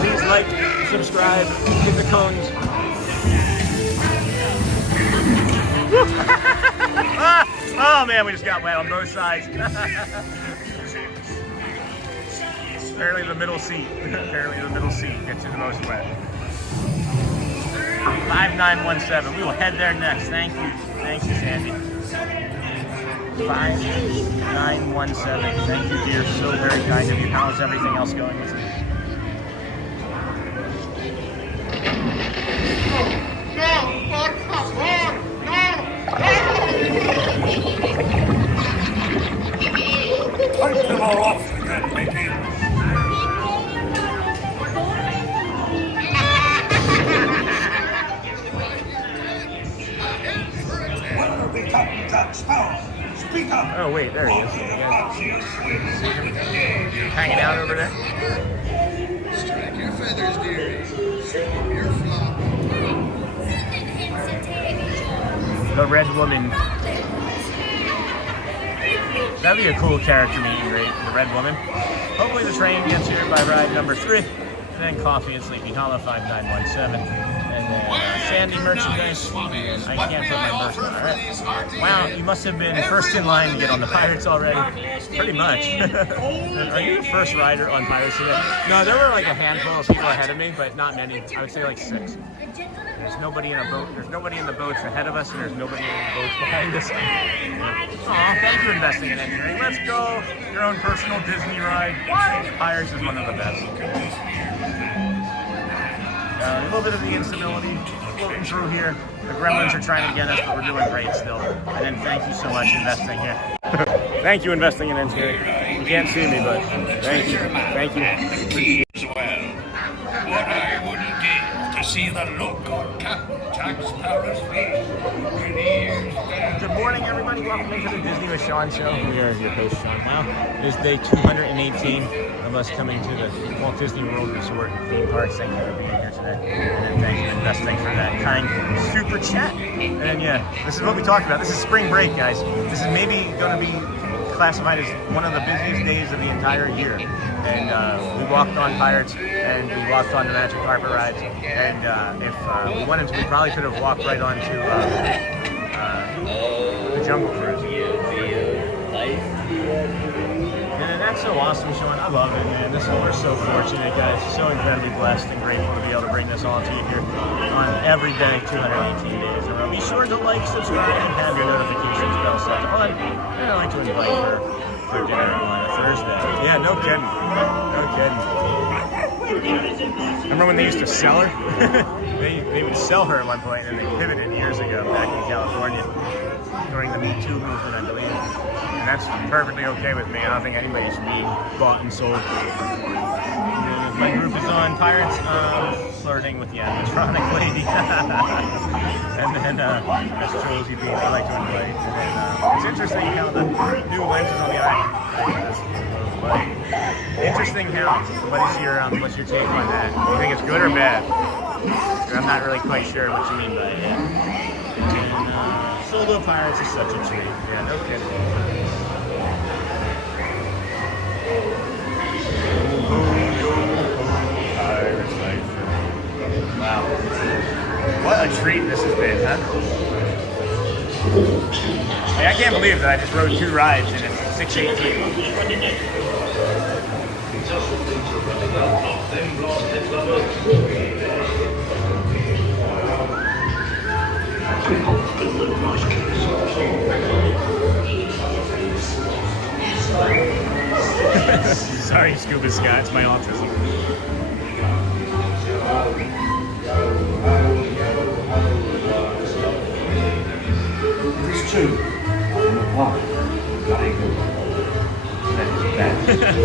Please like, subscribe, hit the cones. Oh man, we just got wet on both sides. Apparently the middle seat. Apparently the middle seat gets you the most wet. 5917. We will head there next. Thank you. Thank you, Sandy. 5917. Thank you, dear. So very kind of you. How's everything else going with you? Take them all off again, Mickey. When will become Jack Sparrow? Speak up. Oh wait, there he is. Hanging out over there. Strike your feathers, dearie. Show your flock. The Red Woman. That'd be a cool character meeting, great. The Red Woman. Hopefully the train gets here by ride number 3. And then Coffee at Sleepy Hollow 5917. And then Sandy merchandise. I can't put my merch on. Alright. Wow, you must have been first in line to get on the Pirates already. Pretty much. Are you the first rider on Pirates today? No, there were like a handful of people ahead of me, but not many. I would say like 6. There's nobody in a boat. There's nobody in the boats ahead of us, and there's nobody in the boats behind us. Aw, thank you for investing in engineering. Let's go. Your own personal Disney ride. Pirates is one of the best. A little bit of the instability floating through here. The gremlins are trying to get us, but we're doing great still. And then thank you so much investing here. Thank you investing in engineering. You can't see me, but thank you. Thank you. As well. What I wouldn't give to see the look on Captain Jack Sparrow's face when he hears that. Good morning, everybody. Welcome into the Disney with Sean show. We are your host, Sean. Wow. It is day 218 of us coming to the Walt Disney World Resort theme parks. Thank you for being here today. And then thank you for investing for that kind super chat. And yeah, this is what we talked about. This is spring break, guys. This is maybe going to be classified as one of the busiest days of the entire year. And we walked on Pirates, and we walked on the Magic Carpet rides. And if we wanted to, we probably could have walked right onto the Jungle Cruise. And that's so awesome, Sean. I love it, man. We're so fortunate, guys. So incredibly blessed and grateful to be able to bring this all to you here on every day, 218 days in a row. Be sure to like, subscribe, and have your notifications bell set on. And I'd like to invite her for dinner on a Thursday. Yeah, no kidding. No kidding. Remember when they used to sell her? they would sell her at one point, and then they pivoted years ago back in California during the Me Too movement, I believe. And that's perfectly okay with me. I don't think anybody should be bought and sold. My group is on Pirates, flirting with the animatronic lady. And then that's Josie B. I like to invite. And then it's interesting how the new lenses on the eye. Interesting how. What's your take on that? Do you think it's good or bad? I'm not really quite sure what you mean by it. And Solo Pirates is such a treat. Yeah, no kidding. Wow. What a treat this has been, huh? Hey, I can't believe that I just rode 2 rides and it's 6:18. Sorry, Scuba Scott, it's my autism. It's true.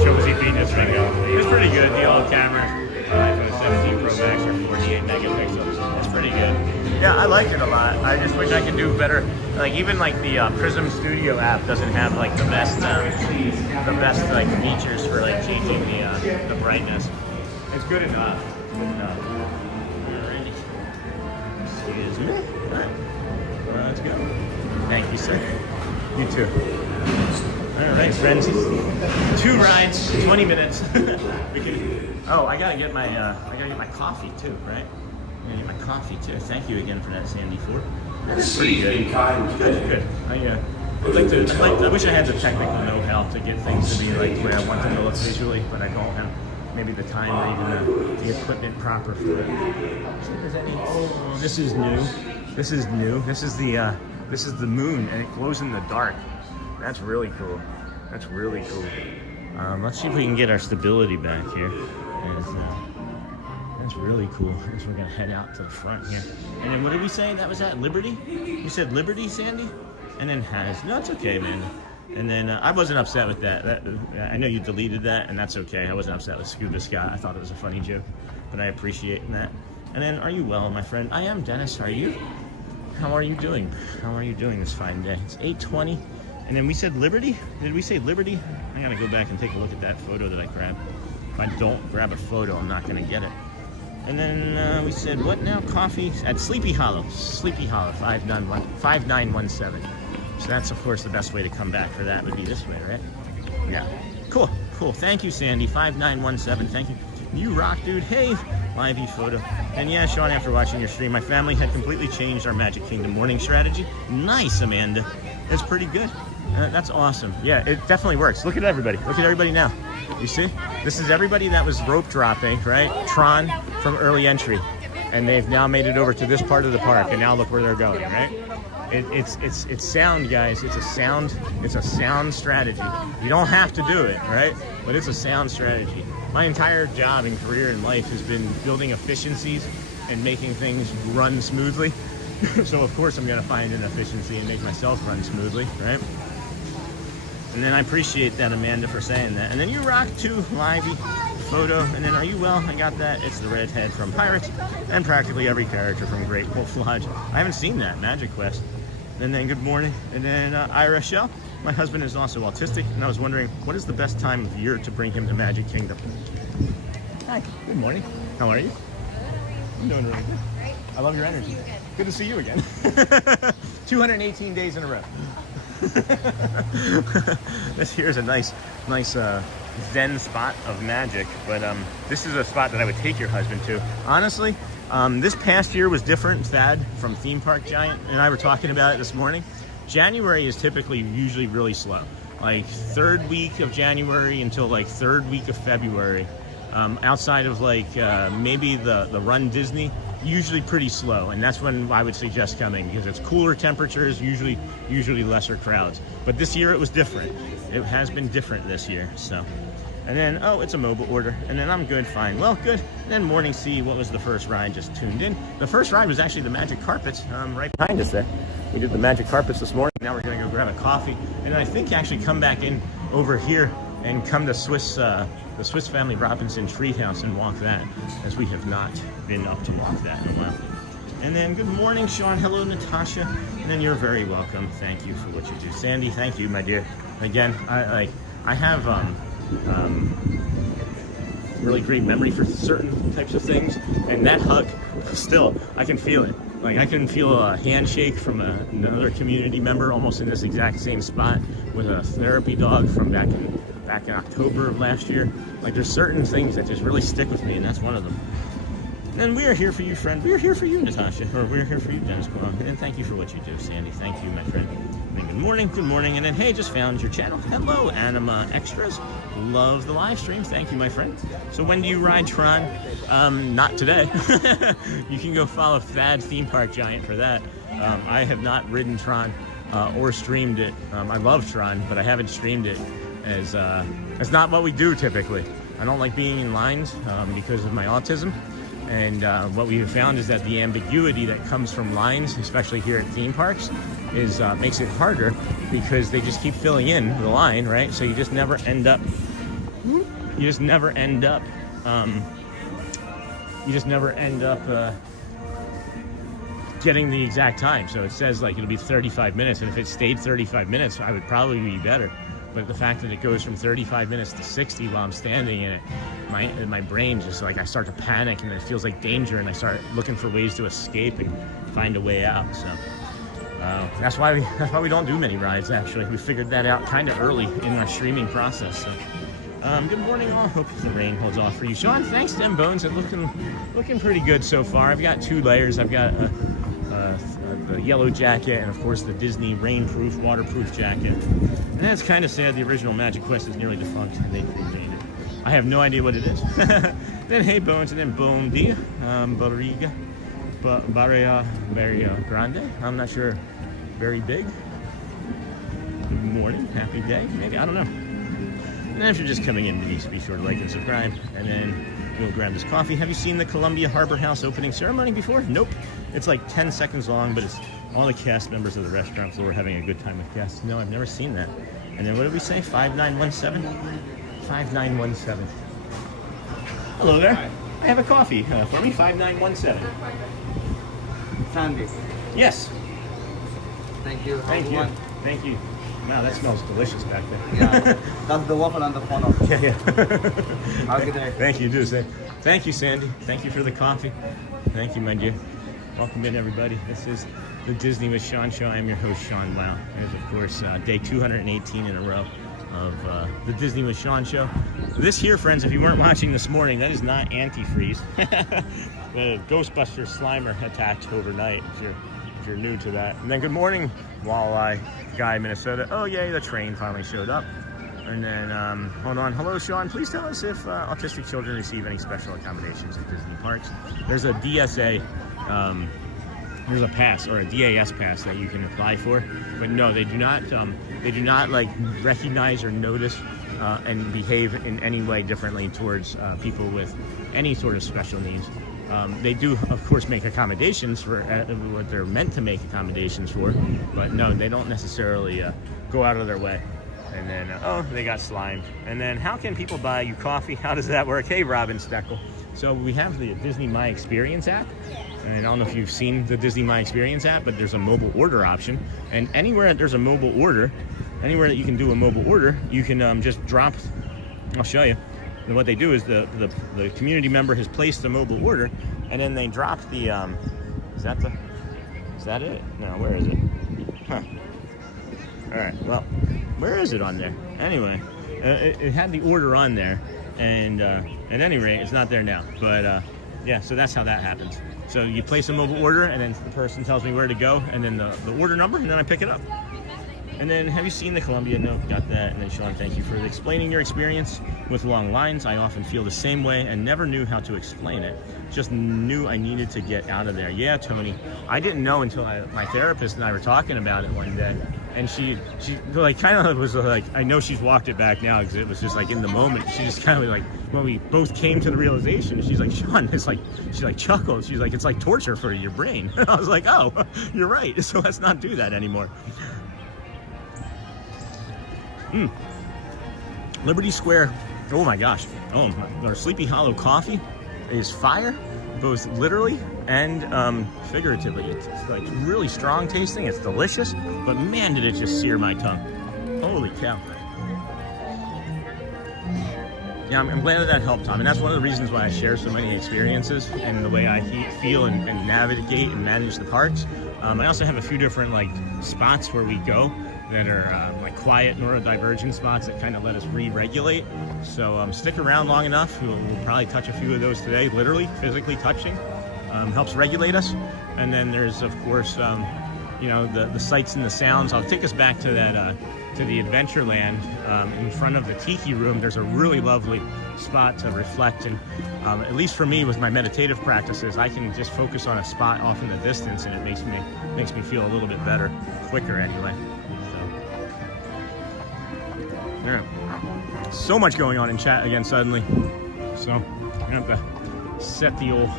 Josie beating us right now. It's pretty good. The old camera, iPhone 17 Pro Max or 48 megapixels. It's pretty good. Yeah, I like it a lot. I just wish I could do better. Like even like the Prism Studio app doesn't have like the best like features for like changing the brightness. It's good enough. It's good enough. Alrighty. Excuse me. All right. Let's go. Thank you, sir. You too. All right, friends. 2 rides, 20 minutes. Oh, I gotta get my coffee too, right? I'm gonna get my coffee too. Thank you again for that, Sandy Ford. That's pretty good. Good. I wish I had the technical know-how to get things to be like the way I want them to look visually, but I don't have maybe the time or even the equipment proper for it. Oh, this is new. This is new. This is the moon, and it glows in the dark. That's really cool. That's really cool. Let's see if we can get our stability back here. That's really cool. I guess we're gonna head out to the front here. And then what did we say? That was at Liberty? You said Liberty, Sandy? And then has. No, it's okay, man. And then I wasn't upset with that. I know you deleted that, and that's okay. I wasn't upset with Scuba Scott. I thought it was a funny joke, but I appreciate that. And then, are you well, my friend? I am, Dennis. Are you? How are you doing? How are you doing this fine day? It's 8:20. And then we said Liberty? Did we say Liberty? I gotta go back and take a look at that photo that I grabbed. If I don't grab a photo, I'm not gonna get it. And then we said, what now? Coffee at Sleepy Hollow. Sleepy Hollow, 5917. So that's, of course, the best way to come back for that would be this way, right? Yeah. Cool. Thank you, Sandy. 5917. Thank you. You rock, dude. Hey, live photo. And yeah, Sean, after watching your stream, my family had completely changed our Magic Kingdom morning strategy. Nice, Amanda. It's pretty good. That's awesome. Yeah, it definitely works. Look at everybody. Look at everybody now. You see? This is everybody that was rope dropping, right? Tron from early entry. And they've now made it over to this part of the park, and now look where they're going, right? It's sound, guys. It's a sound strategy. You don't have to do it, right? But it's a sound strategy. My entire job and career in life has been building efficiencies and making things run smoothly. So of course I'm gonna find an efficiency and make myself run smoothly, right? And then I appreciate that, Amanda, for saying that. And then you rock too, Livey photo. And then are you well? I got that. It's the redhead from Pirates and practically every character from Great Wolf Lodge. I haven't seen that, Magic Quest. And then good morning. And then Ira Shell. My husband is also autistic, and I was wondering, what is the best time of year to bring him to Magic Kingdom? Hi, good morning. How are you? I'm doing really good. I love your energy. Good to see you again. 218 days in a row. This here is a nice zen spot of magic, but this is a spot that I would take your husband to. Honestly, this past year was different. Thad from Theme Park Giant and I were talking about it this morning. January is typically usually really slow. Like 3rd week of January until like 3rd week of February. Outside of like maybe the Run Disney, usually pretty slow, and that's when I would suggest coming because it's cooler temperatures, usually lesser crowds. But this year it was different. It has been different this year. So, and then oh, it's a mobile order, and then I'm good, fine, well, good. And then Morning Sea, what was the first ride? Just tuned in. The first ride was actually the Magic Carpets, right behind us there. We did the Magic Carpets this morning. Now we're gonna go grab a coffee, and I think actually come back in over here and come to Swiss the Swiss Family Robinson Treehouse and walk that, as we have not been up to walk that in a while. And then good morning, Sean. Hello, Natasha. And then you're very welcome. Thank you for what you do. Sandy, thank you, my dear. Again, I have really great memory for certain types of things, and that hug, still, I can feel it. Like I can feel a handshake from another community member almost in this exact same spot with a therapy dog from back in October of last year. Like there's certain things that just really stick with me, and that's one of them. And we are here for you, friend. We are here for you, Natasha. Or we're here for you, Dennis Quang. And thank you for what you do, Sandy. Thank you, my friend. And then good morning, good morning. And then, hey, just found your channel. Hello, Anima Extras. Love the live stream. Thank you, my friend. So when do you ride Tron? Not today. You can go follow Thad Theme Park Giant for that. I have not ridden Tron or streamed it. I love Tron, but I haven't streamed it as it's not what we do typically. I don't like being in lines because of my autism. And what we have found is that the ambiguity that comes from lines, especially here at theme parks, is makes it harder because they just keep filling in the line, right? So you just never end up. Getting the exact time. So it says like it'll be 35 minutes, and if it stayed 35 minutes, I would probably be better. But the fact that it goes from 35 minutes to 60 while I'm standing in it, my brain just like, I start to panic, and it feels like danger, and I start looking for ways to escape and find a way out. So that's why we don't do many rides. Actually, we figured that out kind of early in our streaming process. So good morning, all. Hope the rain holds off for you, Sean. Thanks, Dem Bones. It's looking pretty good so far. I've got 2 layers. I've got the yellow jacket, and of course the Disney rainproof, waterproof jacket. And that's kind of sad. The original Magic Quest is nearly defunct. They renamed it. I have no idea what it is. Then hey Bones, and then Bone Dia, Barriga, Barria Grande. I'm not sure. Very big. Good morning, happy day. Maybe, I don't know. And then if you're just coming in, please be sure to like and subscribe. And then we'll grab this coffee. Have you seen the Columbia Harbor House opening ceremony before? Nope. It's like 10 seconds long, but it's all the cast members of the restaurant floor having a good time with guests. No, I've never seen that. And then what did we say? 5917? 5917. Hello there. Hi. I have a coffee for me. 5917. Sandy. Yes. Thank you. Thank you. Thank you. Wow, that smells delicious back there. Yeah, that's the waffle on the funnel. Yeah. Have a good day. Thank you, do say. Thank you, Sandy. Thank you for the coffee. Thank you, my dear. Welcome in, everybody. This is the Disney with Sean show. I'm your host, Sean Wow. It is, of course, day 218 in a row of the Disney with Sean show. This here, friends, if you weren't watching this morning, that is not antifreeze. The Ghostbuster Slimer attacked overnight, if you're new to that. And then good morning, Walleye Guy, Minnesota. Oh, yay, the train finally showed up. And then, hold on. Hello, Sean. Please tell us if autistic children receive any special accommodations at Disney parks. There's a DSA, there's a pass, or a DAS pass that you can apply for. But no, they do not like recognize or notice and behave in any way differently towards people with any sort of special needs. They do, of course, make accommodations for what they're meant to make accommodations for, but no, they don't necessarily go out of their way. And then, oh, they got slimed. And then, how can people buy you coffee? How does that work? Hey, Robin Steckel. So we have the Disney My Experience app. And I don't know if you've seen the Disney My Experience app, but there's a mobile order option. And anywhere that there's a mobile order, anywhere that you can do a mobile order, you can just drop, I'll show you. And what they do is the community member has placed a mobile order, and then they drop the, is that it? No, where is it? Huh. All right, well, where is it on there? Anyway, it had the order on there, and at any rate, it's not there now. But yeah, so that's how that happens. So you place a mobile order, and then the person tells me where to go, and then the order number, and then I pick it up. And then, have you seen the Columbia? No, got that. And then, Sean, thank you for explaining your experience with long lines. I often feel the same way and never knew how to explain it. Just knew I needed to get out of there. Yeah, Tony, I didn't know until my therapist and I were talking about it one day. And she like kind of was like, I know she's walked it back now because it was just like in the moment. She just kind of like, when we both came to the realization, she's like, Sean, it's like, she like chuckled. She's like, it's like torture for your brain. And I was like, oh, you're right. So let's not do that anymore. Liberty Square Oh my gosh. Oh, our Sleepy Hollow coffee is fire, both literally and figuratively. It's like really strong tasting. It's delicious, but man, did it just sear my tongue. Holy cow. Yeah, I'm glad that helped, Tom. And that's one of the reasons why I share so many experiences and the way I feel and navigate and manage the parks. I also have a few different like spots where we go that are like quiet neurodivergent spots that kind of let us re-regulate. So stick around long enough. We'll probably touch a few of those today, literally, physically touching. Helps regulate us. And then there's, of course, you know, the sights and the sounds. I'll take us back to that, to the Adventureland in front of the Tiki Room. There's a really lovely spot to reflect. And at least for me, with my meditative practices, I can just focus on a spot off in the distance, and it makes me feel a little bit better, quicker anyway. Yeah. So much going on in chat again suddenly. So I'm gonna have to set the old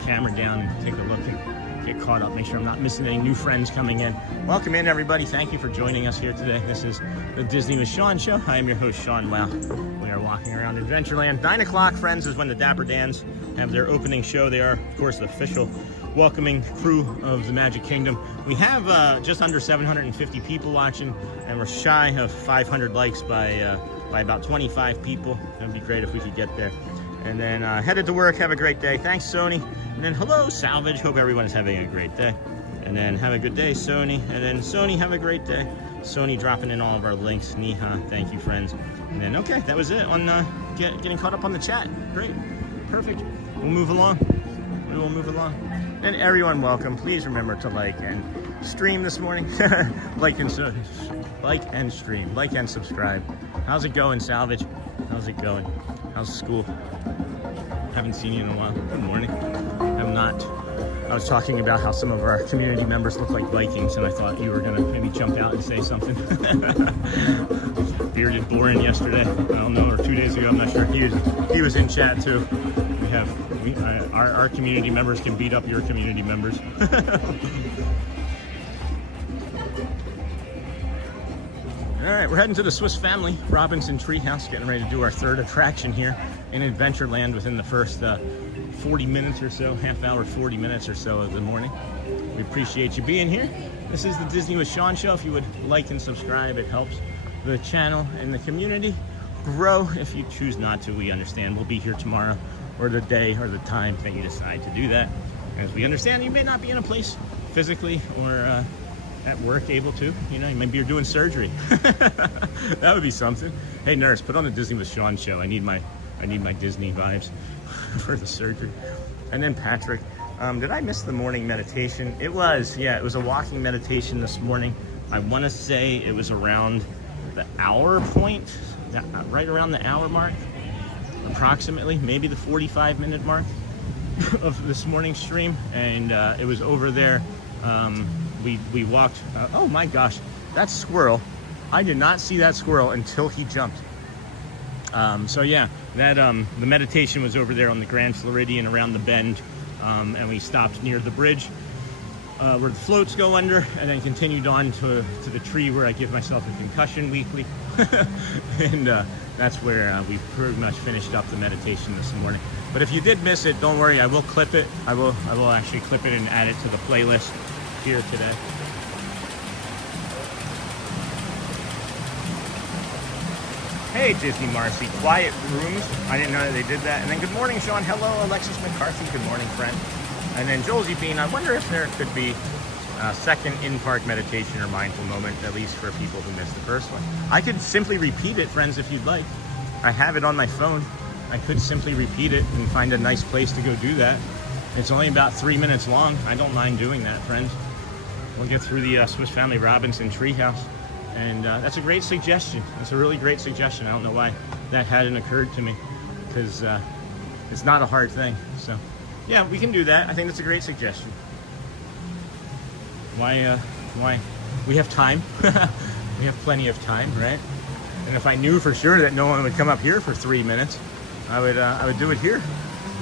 camera down and take a look and get caught up, make sure I'm not missing any new friends coming in. Welcome in, everybody. Thank you for joining us here today. This is the Disney with Sean show. I am your host, Sean Wow. We are walking around Adventureland. 9 o'clock, friends, is when the Dapper Dans have their opening show. They are, of course, the official welcoming crew of the Magic Kingdom. We have just under 750 people watching, and we're shy of 500 likes by about 25 people. It'd be great if we could get there. And then headed to work. Have a great day. Thanks, Sony. And then hello, Salvage. Hope everyone is having a great day. And then have a good day, Sony. And then Sony, have a great day. Sony dropping in all of our links. Niha, thank you, friends. And then, okay, that was it on getting caught up on the chat. Great. Perfect. We'll move along. We will move along. And everyone, welcome. Please remember to like and stream this morning. like and stream. Like and subscribe. How's it going, Salvage? How's it going? How's school? Haven't seen you in a while. Good morning. I'm not. I was talking about how some of our community members look like Vikings, and I thought you were gonna maybe jump out and say something. Bearded Boren yesterday. I don't know, or 2 days ago. I'm not sure. He was in chat too. Our community members can beat up your community members. All right, we're heading to the Swiss Family Robinson Treehouse, getting ready to do our third attraction here in Adventureland within the first 40 minutes or so, half hour, 40 minutes or so of the morning. We appreciate you being here. This is the Disney with Sean show. If you would like and subscribe, it helps the channel and the community grow. If you choose not to, we understand. We'll be here tomorrow, or the day or the time that you decide to do that. As we understand, you may not be in a place physically or at work able to, you know, maybe you're doing surgery. That would be something. Hey nurse, put on the Disney with Sean show. I need my Disney vibes for the surgery. And then Patrick, did I miss the morning meditation? It was a walking meditation this morning. I want to say it was around the hour point, right around the hour mark, approximately, maybe the 45-minute mark of this morning's stream. And it was over there. We walked, oh my gosh, that squirrel, I did not see that squirrel until he jumped. So yeah, that the meditation was over there on the Grand Floridian around the bend, and we stopped near the bridge where the floats go under, and then continued on to the tree where I give myself a concussion weekly. And that's where we pretty much finished up the meditation this morning. But if you did miss it, don't worry, I will clip it. I will actually clip it and add it to the playlist here today. Hey Disney Marcy, quiet rooms. I didn't know that they did that. And then good morning, Sean. Hello, Alexis McCarthy. Good morning, friend. And then Josie Bean. I wonder if there could be a second in-park meditation or mindful moment, at least for people who missed the first one. I could simply repeat it, friends, if you'd like. I have it on my phone. I could simply repeat it and find a nice place to go do that. It's only about 3 minutes long. I don't mind doing that, friends. We'll get through the Swiss Family Robinson Treehouse. And that's a great suggestion. It's a really great suggestion. I don't know why that hadn't occurred to me, because it's not a hard thing. So yeah, we can do that. I think that's a great suggestion. Why? We have time. We have plenty of time, right? And if I knew for sure that no one would come up here for 3 minutes, I would do it here,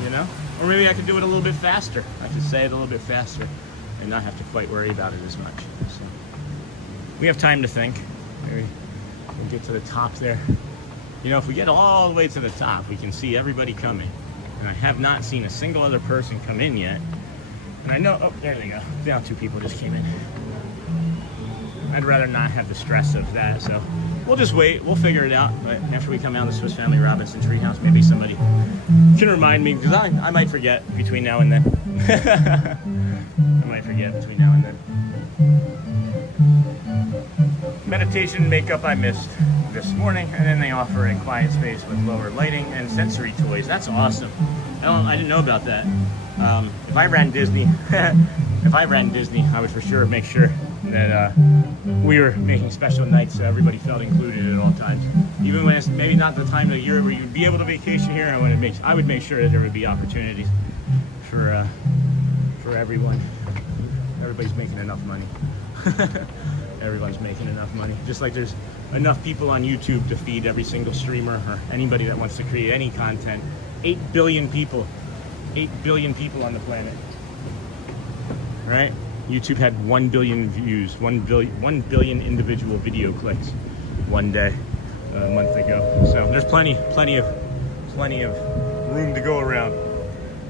you know? Or maybe I could do it a little bit faster. I could say it a little bit faster and not have to quite worry about it as much. So we have time to think. Maybe we'll get to the top there. You know, if we get all the way to the top, we can see everybody coming. And I have not seen a single other person come in yet. And I know, oh, there they go. Now 2 people just came in. I'd rather not have the stress of that, so we'll just wait. We'll figure it out. But after we come out of the Swiss Family Robinson Treehouse, maybe somebody can remind me, because I might forget between now and then. I might forget between now and then. Meditation makeup I missed this morning, and then they offer a quiet space with lower lighting and sensory toys. That's awesome. I didn't know about that. If I ran Disney, I would for sure make sure that we were making special nights so everybody felt included at all times. Even when it's maybe not the time of the year where you'd be able to vacation here, I would make sure that there would be opportunities for everyone. Everybody's making enough money. Everyone's making enough money. Just like there's enough people on YouTube to feed every single streamer or anybody that wants to create any content. 8 billion people. 8 billion people on the planet. Right? YouTube had 1 billion views, 1 billion individual video clicks one day, a month ago. So there's plenty of room to go around.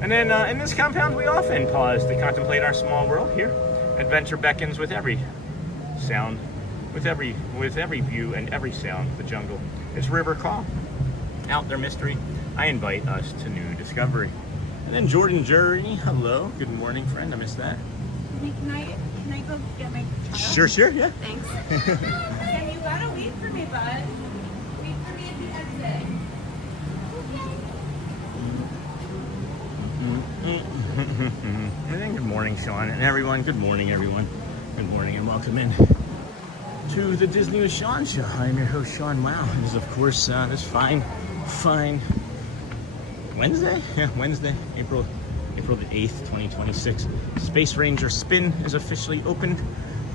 And then in this compound, we often pause to contemplate our small world here. Adventure beckons with every sound, with every view and every sound. The jungle, its river call, out their mystery. I invite us to new discovery. And then Jordan Jury, hello, good morning, friend. I missed that. Can I go get my child? Sure, yeah. Thanks. Sam, you gotta wait for me, bud. Wait for me at the exit. And then good morning, Sean, and everyone. Good morning, everyone. Good morning, and welcome in to the Disney with Sean show. I'm your host, Sean. Wow, this is of course this fine Wednesday. Yeah, Wednesday, April the 8th, 2026. Space Ranger Spin is officially opened,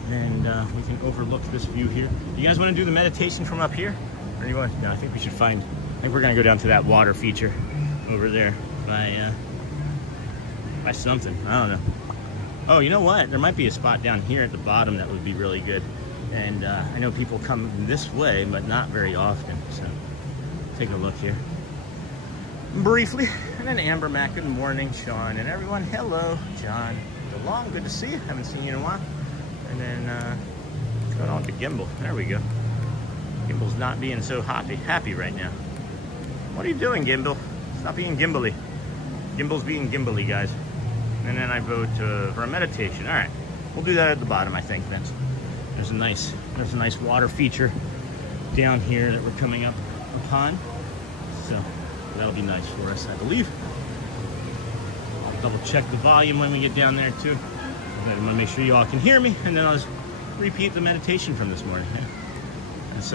and we can overlook this view here. You guys want to do the meditation from up here, or do you want? No, I think we should I think we're gonna go down to that water feature over there by something. I don't know. Oh, you know what? There might be a spot down here at the bottom that would be really good. And I know people come this way, but not very often. So take a look here. Briefly. And then Amber Mac, good morning, Sean, and everyone. Hello, John DeLong, good to see you. Haven't seen you in a while. And then what's going on with the gimbal? There we go. Gimbal's not being so happy right now. What are you doing, gimbal? Stop being gimbally. Gimbal's being gimbally, guys. And then I vote for a meditation. All right, we'll do that at the bottom, I think. Then there's a nice water feature down here that we're coming up upon. So that'll be nice for us, I believe. I'll double check the volume when we get down there too. I want to make sure you all can hear me, and then I'll just repeat the meditation from this morning. Yeah. That's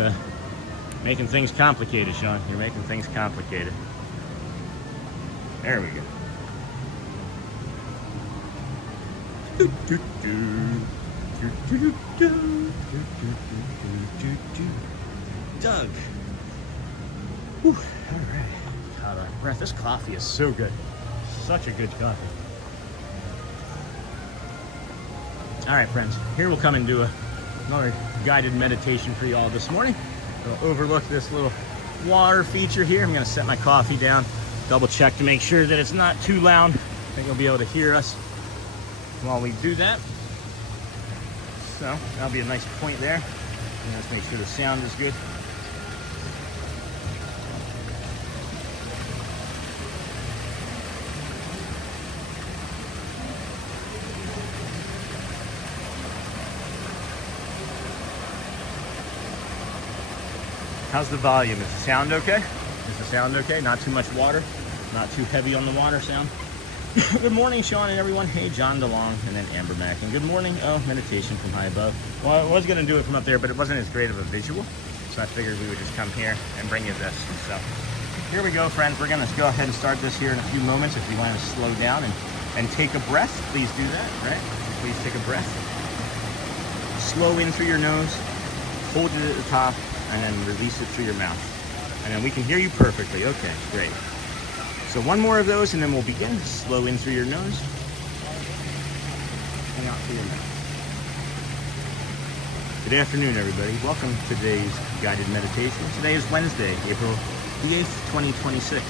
making things complicated, Sean. You're making things complicated. There we go. Doug. Whew. All right. Out of breath. This coffee is so good. Such a good coffee. All right, friends. Here we'll come and do another guided meditation for you all this morning. We'll overlook this little water feature here. I'm going to set my coffee down, double check to make sure that it's not too loud. I think you'll be able to hear us while we do that. So that'll be a nice point there. And let's make sure the sound is good. How's the volume? Is the sound okay? Is the sound okay? Not too much water? Not too heavy on the water sound? Good morning, Sean and everyone. Hey, John DeLong, and then Amber Mack. And good morning. Oh, meditation from high above. Well, I was going to do it from up there, but it wasn't as great of a visual. So I figured we would just come here and bring you this. So here we go, friends. We're going to go ahead and start this here in a few moments. If you want to slow down and take a breath, please do that, right? Please take a breath. Slow in through your nose. Hold it at the top. And then release it through your mouth. And then we can hear you perfectly. Okay, great. So one more of those and then we'll begin. Slow in through your nose. And out through your mouth. Good afternoon, everybody. Welcome to today's guided meditation. Today is Wednesday, April the 8th, 2026.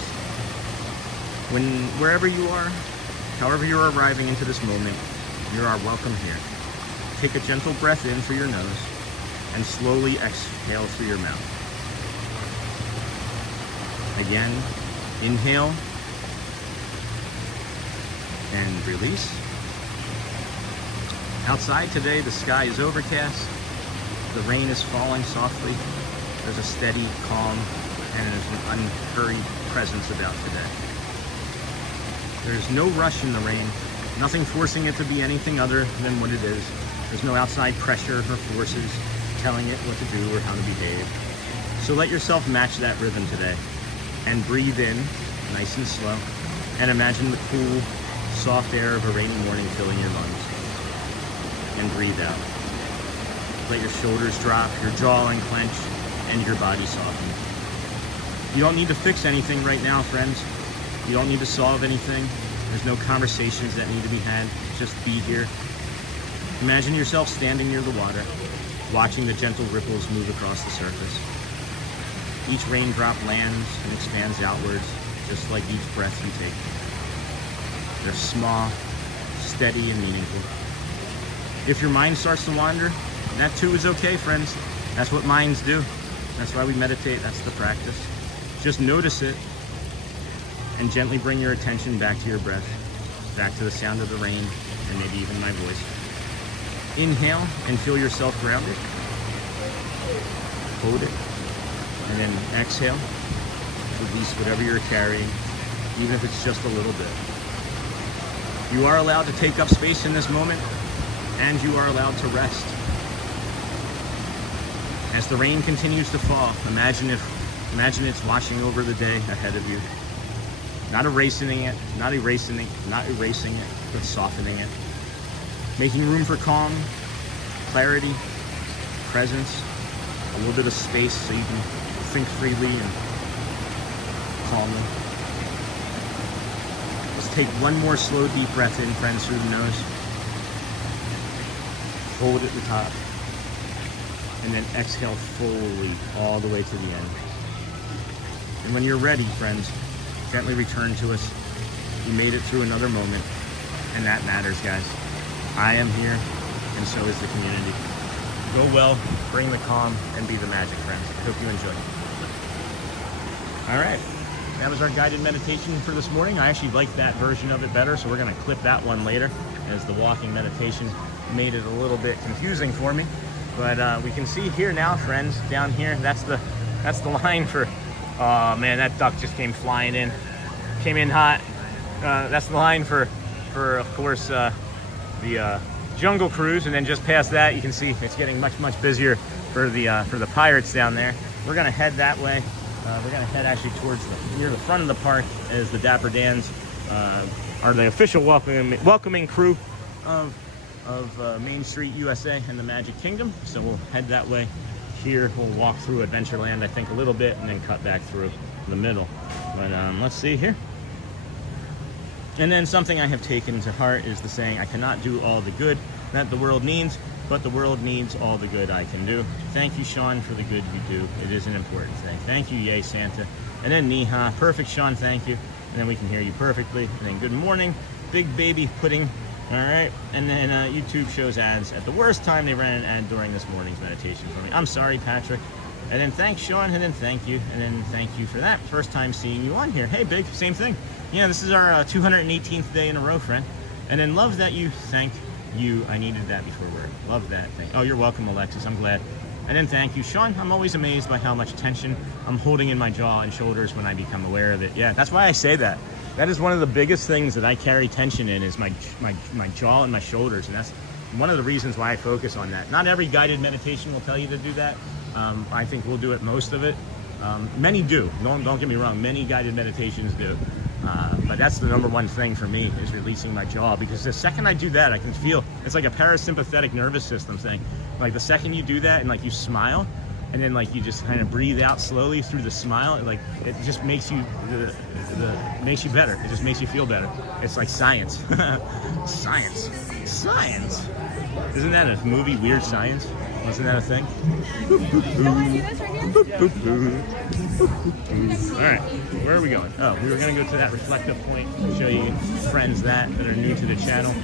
Wherever you are, however you're arriving into this moment, you are welcome here. Take a gentle breath in through your nose and slowly exhale through your mouth. Again, inhale and release. Outside today, the sky is overcast. The rain is falling softly. There's a steady, calm, and there's an unhurried presence about today. There's no rush in the rain, nothing forcing it to be anything other than what it is. There's no outside pressure or forces telling it what to do or how to behave. So let yourself match that rhythm today and breathe in, nice and slow, and imagine the cool, soft air of a rainy morning filling your lungs. And breathe out. Let your shoulders drop, your jaw unclench, and your body soften. You don't need to fix anything right now, friends. You don't need to solve anything. There's no conversations that need to be had. Just be here. Imagine yourself standing near the water, watching the gentle ripples move across the surface. Each raindrop lands and expands outwards, just like each breath you take. They're small, steady, and meaningful. If your mind starts to wander, that too is okay, friends. That's what minds do. That's why we meditate. That's the practice. Just notice it and gently bring your attention back to your breath, back to the sound of the rain, and maybe even my voice. Inhale and feel yourself grounded. Hold it. And then exhale. Release whatever you're carrying, even if it's just a little bit. You are allowed to take up space in this moment, and you are allowed to rest. As the rain continues to fall, imagine it's washing over the day ahead of you. Not erasing it, but softening it. Making room for calm, clarity, presence, a little bit of space so you can think freely and calmly. Just take one more slow, deep breath in, friends, through the nose. Hold at the top. And then exhale fully all the way to the end. And when you're ready, friends, gently return to us. You made it through another moment, and that matters, guys. I am here, and so is the community. Go well, bring the calm, and be the magic, friends. I hope you enjoy. All right, that was our guided meditation for this morning. I actually like that version of it better, so we're going to clip that one later, as the walking meditation made it a little bit confusing for me. But we can see here now, friends, down here, that's the line for, oh man, that duck just came flying in. Came in hot. That's the line for of course, the Jungle Cruise, and then just past that, you can see it's getting much busier for the Pirates down there. We're gonna head that way. We're gonna head actually towards near the front of the park, as the Dapper Dans are the official welcoming crew of Main Street, USA, and the Magic Kingdom. So we'll head that way. Here we'll walk through Adventureland, I think, a little bit, and then cut back through the middle. But let's see here. And then something I have taken to heart is the saying, I cannot do all the good that the world needs, but the world needs all the good I can do. Thank you, Sean, for the good you do. It is an important thing. Thank you, Yay Santa. And then Niha, perfect, Sean, thank you. And then we can hear you perfectly. And then good morning, big baby pudding. All right, and then YouTube shows ads at the worst time. They ran an ad during this morning's meditation for me. I'm sorry, Patrick. And then thanks, Sean, and then thank you, and then thank you for that. First time seeing you on here. Hey, Big, same thing. Yeah, this is our 218th day in a row, friend. And then love that you thank you. I needed that before work. Love that thing. Oh, you're welcome, Alexis. I'm glad. And then thank you, Sean. I'm always amazed by how much tension I'm holding in my jaw and shoulders when I become aware of it. Yeah, that's why I say that. That is one of the biggest things that I carry tension in, is my jaw and my shoulders, and that's one of the reasons why I focus on that. Not every guided meditation will tell you to do that. I think we'll do it, most of it. Many do. Don't get me wrong. Many guided meditations do. But that's the number one thing for me, is releasing my jaw, because the second I do that, I can feel it's like a parasympathetic nervous system thing. Like the second you do that and like you smile, and then like you just kind of breathe out slowly through the smile, like it just makes you makes you better. It just makes you feel better. It's like science. Science. Isn't that a movie, Weird Science? Wasn't that a thing? All right, where are we going? Oh, we were going to go to that reflective point and show you friends that are new to the channel.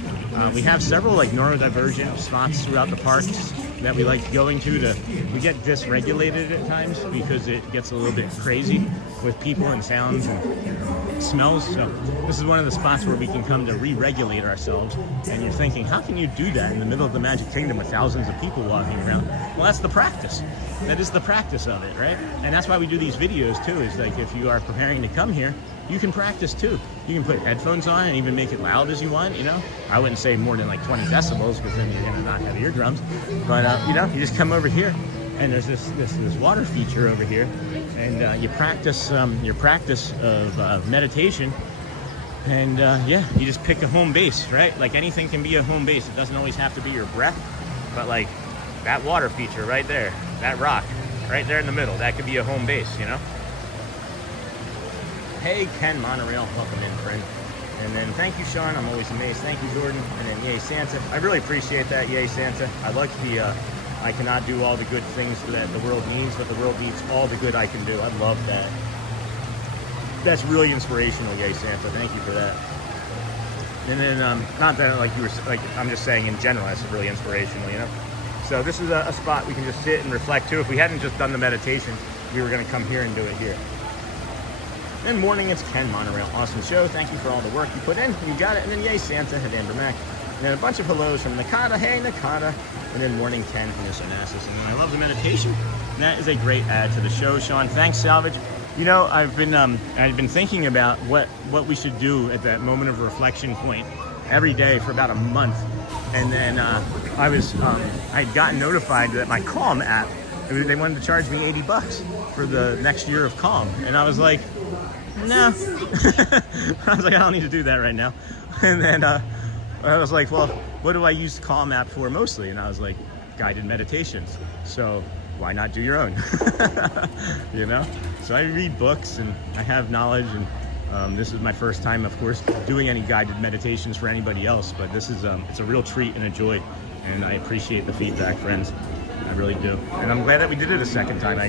We have several like neurodivergent spots throughout the parks that we like going to. We get dysregulated at times because it gets a little bit crazy with people and sounds and smells. So this is one of the spots where we can come to re-regulate ourselves. And you're thinking, how can you do that in the middle of the Magic Kingdom with thousands of people walking around? Well, that's the practice. That is the practice of it, right? And that's why we do these videos too, is like if you are preparing to come here, you can practice too. You can put headphones on and even make it loud as you want, you know? I wouldn't say more than like 20 decibels because then you're gonna not have eardrums. But you know, you just come over here and there's this water feature over here, and you practice your practice of meditation. And yeah, you just pick a home base, right? Like anything can be a home base. It doesn't always have to be your breath, but like that water feature right there, that rock right there in the middle, that could be a home base, you know? Hey, Ken Monorail, welcome in, friend. And then thank you, Sean. I'm always amazed. Thank you, Jordan. And then yay, Santa. I really appreciate that, yay, Santa. I like the, I cannot do all the good things that the world needs, but the world needs all the good I can do. I love that. That's really inspirational, yay, Santa. Thank you for that. And then, not that like you were, like I'm just saying in general, that's really inspirational, you know? So this is a spot we can just sit and reflect to. If we hadn't just done the meditation, we were gonna come here and do it here. And morning, it's Ken Monorail. Awesome show. Thank you for all the work you put in. You got it. And then yay, Santa at Amber Mac. And then a bunch of hellos from Nakata. Hey, Nakata. And then morning, Ken from Mr. Onassis. And then I love the meditation. And that is a great add to the show, Sean. Thanks, Salvage. You know, I've been thinking about what we should do at that moment of reflection point every day for about a month. And then I'd gotten notified that my Calm app, they wanted to charge me $80 for the next year of Calm. And I was like, no. I was like, I don't need to do that right now. And then I was like, well, what do I use the Calm app for mostly? And I was like, guided meditations. So why not do your own? You know? So I read books and I have knowledge, and this is my first time, of course, doing any guided meditations for anybody else, but this is it's a real treat and a joy, and I appreciate the feedback, friends. I really do. And I'm glad that we did it a second time. I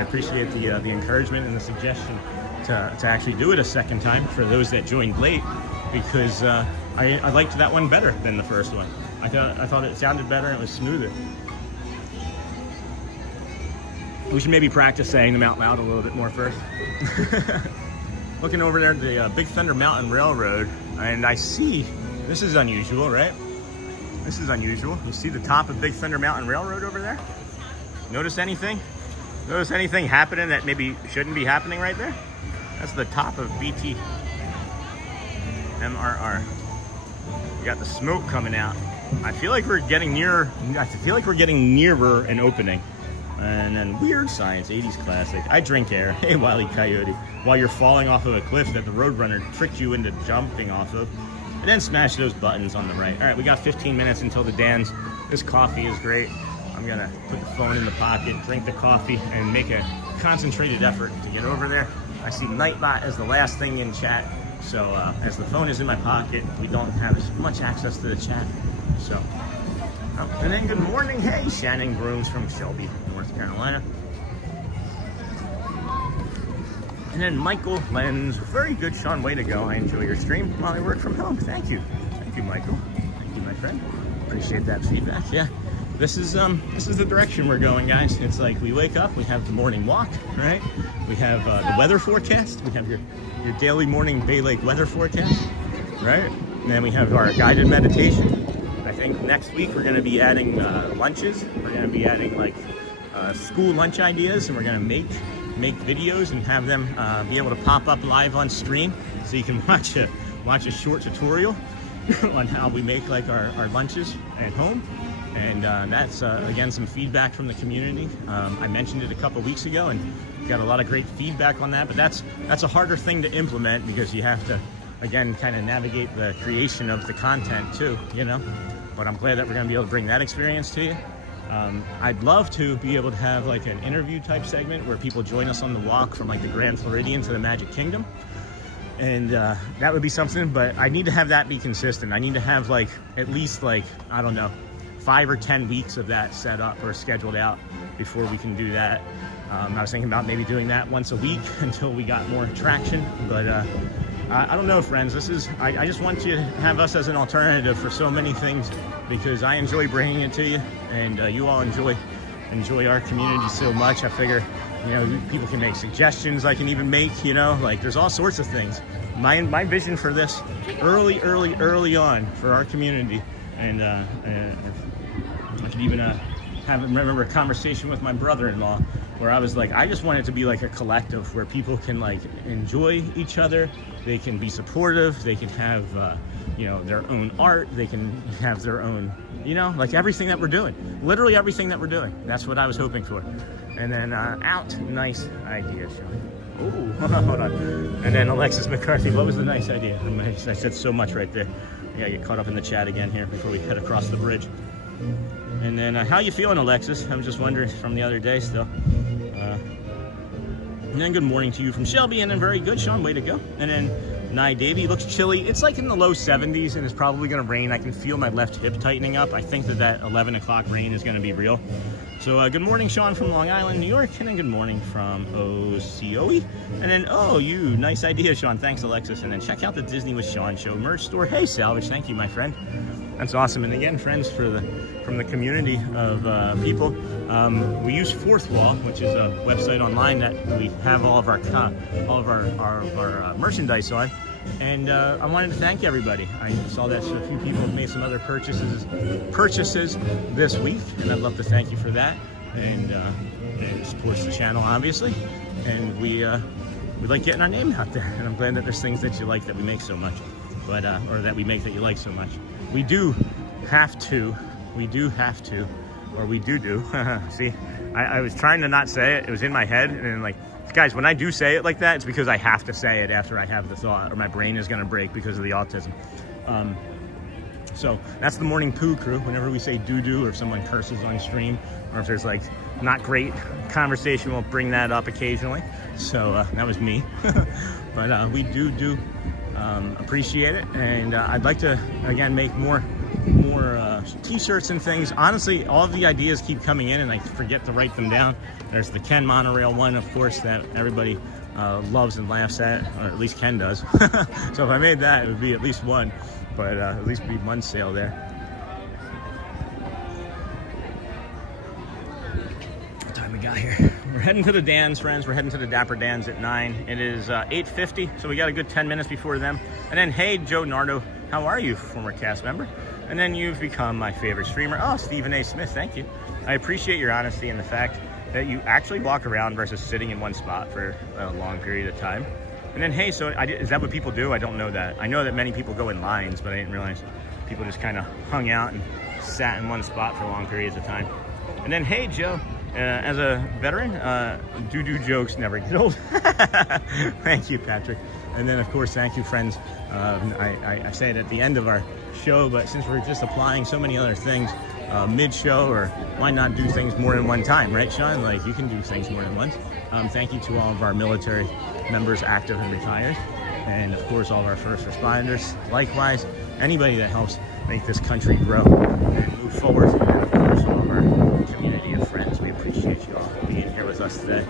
appreciate the encouragement and the suggestion to actually do it a second time for those that joined late, because I liked that one better than the first one. I thought it sounded better and it was smoother. We should maybe practice saying them out loud a little bit more first. Looking over there at the Big Thunder Mountain Railroad, and I see, this is unusual, right? This is unusual. You see the top of Big Thunder Mountain Railroad over there? Notice anything? Notice anything happening that maybe shouldn't be happening right there? That's the top of BT MRR. We got the smoke coming out. I feel like we're getting nearer. I feel like we're getting nearer an opening. And then Weird Science, 80s classic. I drink air. Hey, Wile E. Coyote. While you're falling off of a cliff that the Roadrunner tricked you into jumping off of. And then smash those buttons on the right. All right, we got 15 minutes until the Dans. This coffee is great. I'm gonna put the phone in the pocket, drink the coffee, and make a concentrated effort to get over there. I see Nightbot as the last thing in chat. So as the phone is in my pocket, we don't have as much access to the chat. So, and then good morning. Hey, Shannon Brooms from Shelby, North Carolina. And then Michael Lenz, very good, Sean, way to go. I enjoy your stream while I work from home. Thank you, Michael. Thank you, my friend. Appreciate that feedback. Yeah, this is the direction we're going, guys. It's like we wake up, we have the morning walk, right? We have the weather forecast. We have your daily morning Bay Lake weather forecast, right? And then we have our guided meditation. I think next week we're going to be adding lunches. We're going to be adding like school lunch ideas, and we're going to make videos and have them be able to pop up live on stream, so you can watch a short tutorial on how we make like our lunches at home. And that's again some feedback from the community. I mentioned it a couple weeks ago and got a lot of great feedback on that, but that's a harder thing to implement because you have to again kind of navigate the creation of the content too, you know. But I'm glad that we're going to be able to bring that experience to you. I'd love to be able to have like an interview type segment where people join us on the walk from like the Grand Floridian to the Magic Kingdom. And that would be something, but I need to have that be consistent. I need to have like at least like, I don't know, 5 or 10 weeks of that set up or scheduled out before we can do that. I was thinking about maybe doing that once a week until we got more traction, but I don't know, friends. I just want to have us as an alternative for so many things, because I enjoy bringing it to you, and you all enjoy our community so much. I figure, you know, people can make suggestions. I can even make, you know, like there's all sorts of things. My vision for this early on for our community, and I could even remember a conversation with my brother-in-law where I was like, I just want it to be like a collective where people can like enjoy each other, they can be supportive, they can have you know, their own art, they can have their own, you know, like everything that we're doing, literally everything that we're doing. That's what I was hoping for. And then nice idea, Sean. Oh, hold on. And then Alexis McCarthy, what was the nice idea? I said so much right there. I gotta get caught up in the chat again here before we head across the bridge. And then how you feeling, Alexis? I was just wondering from the other day still. And then good morning to you from Shelby, and then very good, Sean, way to go. And then Nye Davey, looks chilly. It's like in the low 70s, and it's probably gonna rain. I can feel my left hip tightening up. I think that 11 o'clock rain is gonna be real. So good morning, Sean from Long Island, New York, and then good morning from OCOE. And then, oh, you, nice idea, Sean. Thanks, Alexis. And then check out the Disney with Sean show merch store. Hey, Salvage, thank you, my friend. That's awesome. And again, friends, from the community of people, we use Fourth Wall, which is a website online that we have all of our merchandise on. And I wanted to thank everybody. I saw that a few people have made some other purchases this week, and I'd love to thank you for that. And it supports the channel, obviously. And we like getting our name out there. And I'm glad that there's things that you like that we make so much, but or that we make that you like so much. We do have to, or we do. See, I was trying to not say it. It was in my head, and then like, guys, when I do say it like that, it's because I have to say it after I have the thought, or my brain is gonna break because of the autism. So that's the morning poo crew. Whenever we say doo-doo, or if someone curses on stream, or if there's like not great conversation, we'll bring that up occasionally. So that was me. But we do appreciate it, and I'd like to again make more t-shirts and things. Honestly, all of the ideas keep coming in and I forget to write them down. There's the Ken monorail one, of course, that everybody loves and laughs at, or at least Ken does. So if I made that, it would be at least one, but at least be one sale there. What time we got here? We're heading to the Dans, friends. We're heading to the Dapper Dans at 9. It is 8:50, so we got a good 10 minutes before them. And then, hey, Joe Nardo, how are you, former cast member? And then you've become my favorite streamer. Oh, Stephen A. Smith, thank you. I appreciate your honesty and the fact that you actually walk around versus sitting in one spot for a long period of time. And then, hey, so is that what people do? I don't know that. I know that many people go in lines, but I didn't realize people just kind of hung out and sat in one spot for long periods of time. And then, hey, Joe, as a veteran, doo-doo jokes never get old. Thank you, Patrick. And then, of course, thank you, friends. I say it at the end of our show, but since we're just applying so many other things mid-show, or why not do things more than one time, right, Sean? Like, you can do things more than once. Thank you to all of our military members, active and retired, and of course all of our first responders. Likewise, anybody that helps make this country grow and move forward, and of course all of our community of friends. We appreciate you all being here with us today.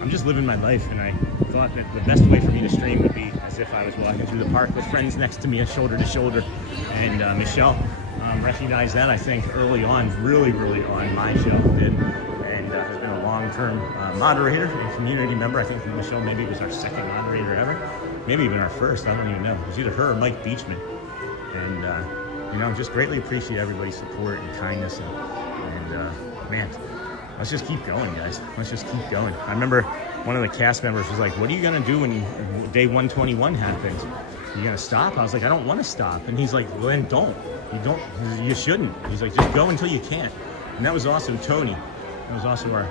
I'm just living my life, and I thought that the best way for me to stream would be as if I was walking through the park with friends next to me, shoulder to shoulder. And Michelle recognized that, I think, early on, really on. My show did, and has been a long-term moderator and community member. I think Michelle maybe was our second moderator ever, maybe even our first. I don't even know. It was either her or Mike Beachman. And you know, just greatly appreciate everybody's support and kindness. And man, let's just keep going, guys. Let's just keep going. I remember one of the cast members was like, what are you gonna do when day 121 happens? You gonna stop? I was like, I don't want to stop. And he's like, well, then don't. You shouldn't. He's like, just go until you can't. And that was also Tony. That was also our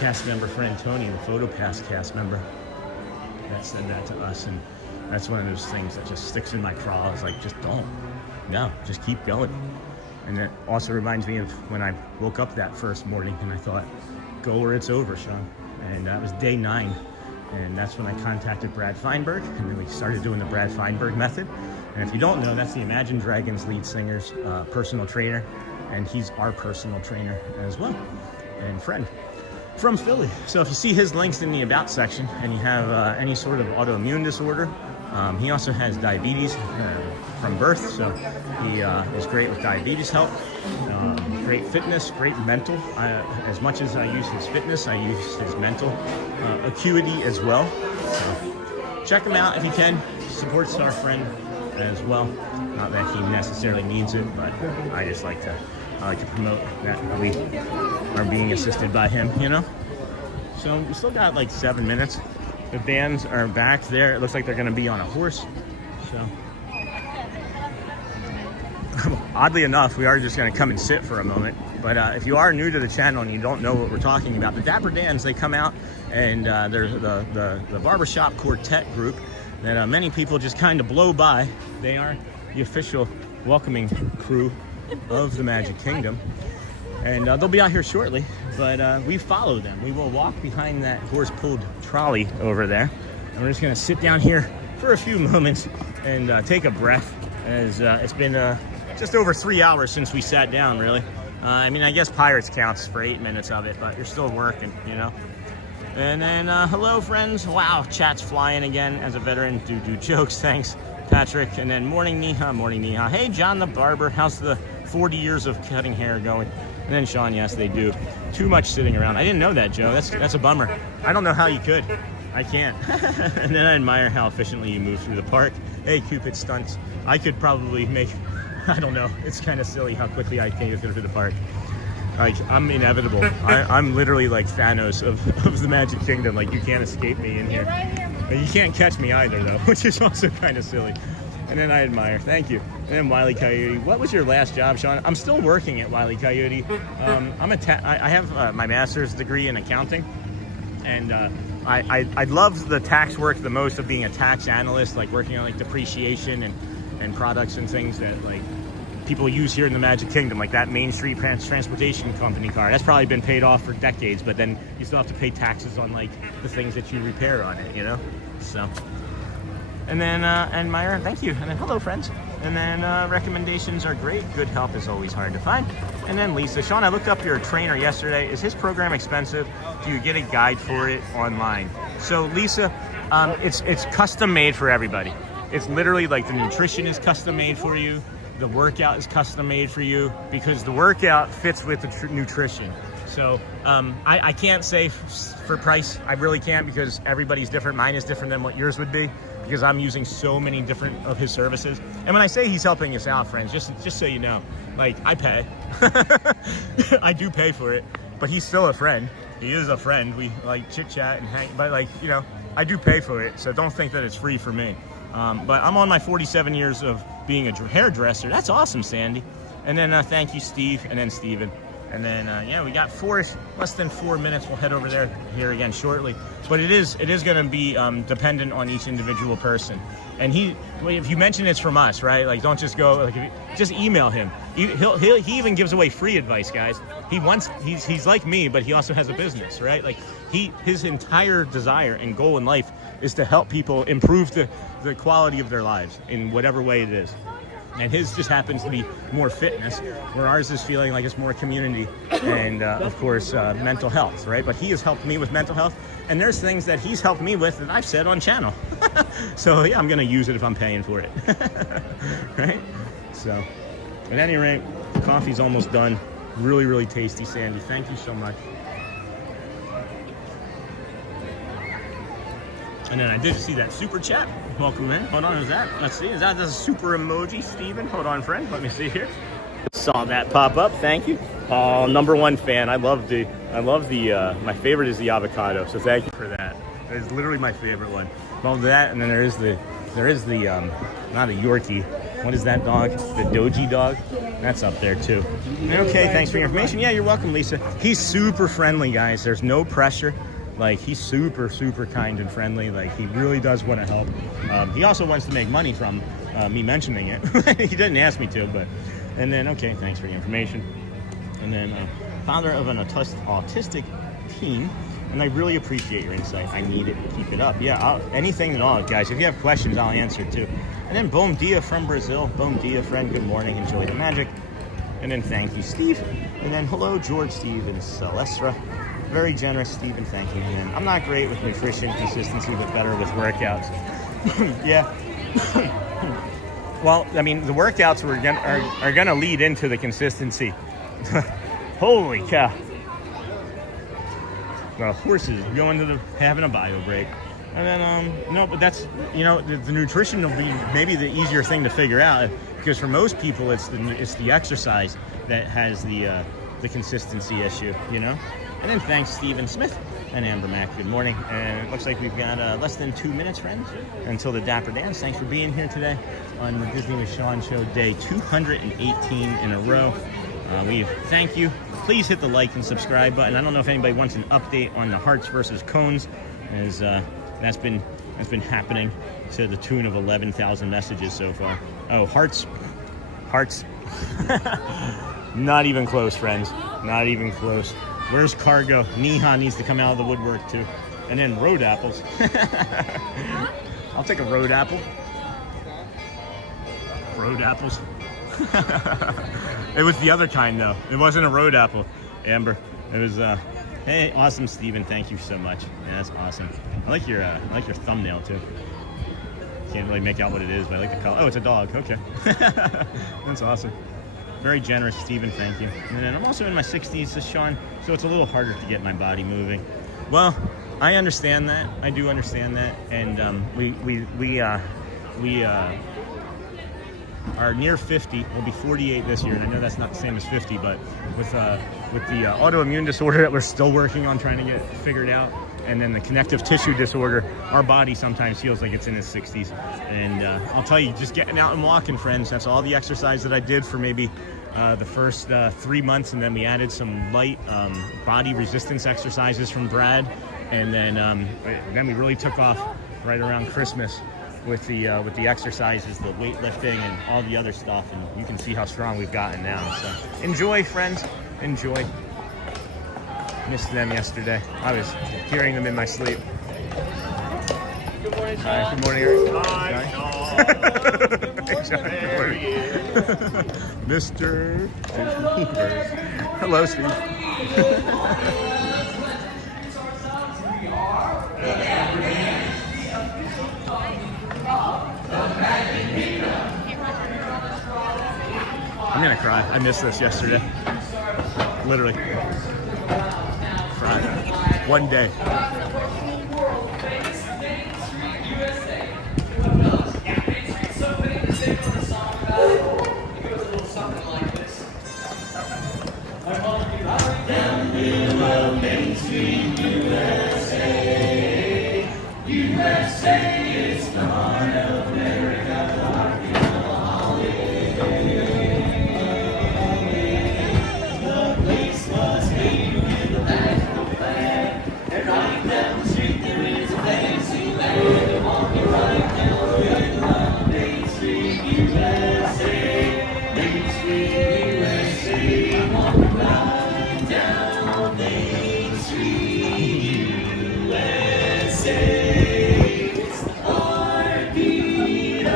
cast member friend, Tony, the PhotoPass cast member, that said that to us. And that's one of those things that just sticks in my craw. It's like, just don't. No, just keep going. And it also reminds me of when I woke up that first morning and I thought, go or it's over, Sean. And that was day 9. And that's when I contacted Brad Feinberg, and then we started doing the Brad Feinberg method. And if you don't know, that's the Imagine Dragons lead singer's personal trainer, and he's our personal trainer as well, and friend from Philly. So if you see his links in the About section, and you have any sort of autoimmune disorder, he also has diabetes from birth, so he is great with diabetes help. Great fitness, great mental. As much as I use his fitness, I use his mental acuity as well. So check him out if you can. Supports our friend as well. Not that he necessarily needs it, but I just like to promote that we are being assisted by him, you know? So we still got like 7 minutes. The bands are back there. It looks like they're going to be on a horse. So oddly enough, we are just going to come and sit for a moment. But if you are new to the channel and you don't know what we're talking about, the Dapper Dans, they come out, and there's the barbershop quartet group that many people just kind of blow by. They are the official welcoming crew of the Magic Kingdom. And they'll be out here shortly, but we follow them. We will walk behind that horse-pulled trolley over there. And we're just going to sit down here for a few moments and take a breath, as it's been just over 3 hours since we sat down, really. I mean, I guess Pirates counts for 8 minutes of it, but you're still working, you know? And then, hello, friends. Wow, chat's flying again as a veteran. Do jokes, thanks, Patrick. And then morning, Neha, morning, Neha. Hey, John the Barber, how's the 40 years of cutting hair going? And then Sean, yes, they do. Too much sitting around. I didn't know that, Joe. That's a bummer. I don't know how you could. I can't. And then I admire how efficiently you move through the park. Hey, Cupid stunts. I could probably make, I don't know. It's kind of silly how quickly I can get through the park. Like, I'm inevitable. I'm literally like Thanos of the Magic Kingdom. Like, you can't escape me in here. But you can't catch me either, though, which is also kind of silly. And then I admire. Thank you. And then Wile E. Coyote. What was your last job, Sean? I'm still working at Wile E. Coyote. I have my master's degree in accounting, and I love the tax work the most of being a tax analyst, like working on like depreciation and products and things that like people use here in the Magic Kingdom, like that Main Street Transportation Company car. That's probably been paid off for decades, but then you still have to pay taxes on like the things that you repair on it, you know? So, and then, and Myra, thank you. And then, hello, friends. And then recommendations are great. Good help is always hard to find. And then Lisa, Sean, I looked up your trainer yesterday. Is his program expensive? Do you get a guide for it online? So Lisa, it's custom made for everybody. It's literally like the nutrition is custom made for you. The workout is custom made for you because the workout fits with the nutrition. So I can't say for price. I really can't, because everybody's different. Mine is different than what yours would be, because I'm using so many different of his services. And when I say he's helping us out, friends, just so you know, like, I pay. I do pay for it, but he's still a friend. He is a friend. We like chit chat and hang, but like, you know, I do pay for it. So don't think that it's free for me. But I'm on my 47 years of being a hairdresser. That's awesome, Sandy. And then thank you, Steve, and then Steven. And then, yeah, we got less than 4 minutes. We'll head over there here again shortly. But it is going to be dependent on each individual person. And if you mention it's from us, right? Like, don't just go, like, just email him. He even gives away free advice, guys. He's like me, but he also has a business, right? Like, his entire desire and goal in life is to help people improve the quality of their lives in whatever way it is. And his just happens to be more fitness, where ours is feeling like it's more community and, of course, mental health, right? But he has helped me with mental health, and there's things that he's helped me with that I've said on channel. So, yeah, I'm going to use it if I'm paying for it, right? So, at any rate, the coffee's almost done. Really, really tasty, Sandy. Thank you so much. And then I did see that super chat. Welcome in. Hold on, is that? Let's see. Is that the super emoji, Steven? Hold on, friend. Let me see here. Saw that pop up. Thank you. Oh, #1 fan. I love the. My favorite is the avocado. So thank you for that. That is literally my favorite one. Well, that, and then there is the not a Yorkie. What is that dog? The Doji dog. That's up there too. Okay, thanks for your information. Yeah, you're welcome, Lisa. He's super friendly, guys. There's no pressure. Like, he's super, super kind and friendly. Like, he really does want to help. He also wants to make money from me mentioning it. He didn't ask me to, but... And then, okay, thanks for the information. And then, founder of an autistic team. And I really appreciate your insight. I need it. Keep it up. Yeah, anything at all, guys. If you have questions, I'll answer too. And then Bom Dia from Brazil. Bom Dia, friend. Good morning. Enjoy the magic. And then thank you, Steve. And then hello, George, Steve, and Celestra. Very generous, Steve, and thank you. And then I'm not great with nutrition consistency, but better with workouts. Yeah. Well, I mean, the workouts are gonna lead into the consistency. Holy cow. The horse is going to having a bio break. And then, no, but that's, you know, the nutrition will be maybe the easier thing to figure out, because for most people, it's the exercise that has the consistency issue, you know? And then thanks, Stephen Smith and Amber Mack. Good morning. And it looks like we've got less than 2 minutes, friends, until the Dapper Dance. Thanks for being here today on the Disney with Sean show, day 218 in a row. Thank you. Please hit the like and subscribe button. I don't know if anybody wants an update on the hearts versus cones, as that's been happening to the tune of 11,000 messages so far. Oh, hearts. Not even close, friends. Not even close. Where's cargo? Neha needs to come out of the woodwork too. And then road apples. I'll take a road apple. Road apples. It was the other kind though. It wasn't a road apple, Amber. It was hey, awesome, Steven. Thank you so much. Yeah, that's awesome. I like your thumbnail too. Can't really make out what it is, but I like the color. Oh, it's a dog. Okay. That's awesome. Very generous, Steven. Thank you. And then I'm also in my 60s, says Sean, so it's a little harder to get my body moving. Well, I understand that. I do understand that, and we are near 50. We'll be 48 this year, and I know that's not the same as 50, but with the autoimmune disorder that we're still working on trying to get figured out, and then the connective tissue disorder, our body sometimes feels like it's in its 60s. And I'll tell you, just getting out and walking, friends, that's all the exercise that I did for maybe the first 3 months, and then we added some light body resistance exercises from Brad, and then we really took off right around Christmas with the exercises, the weightlifting, and all the other stuff, and you can see how strong we've gotten now. So enjoy, friends, enjoy. Missed them yesterday. I was hearing them in my sleep. Good morning, Sean. Good morning, Eric. Good morning. Mr. Hello, Steve. I'm gonna cry. I missed this yesterday. Literally. Cried. One day. Main Street, USA. USA is the heart of America, the heartbeat of a holiday. The place was made with a national flag, and right down the street there is a fancy land, and walking right down the Main Street, USA. Main Street, USA. I'm walking right down Main Street, USA. It's the heartbeat of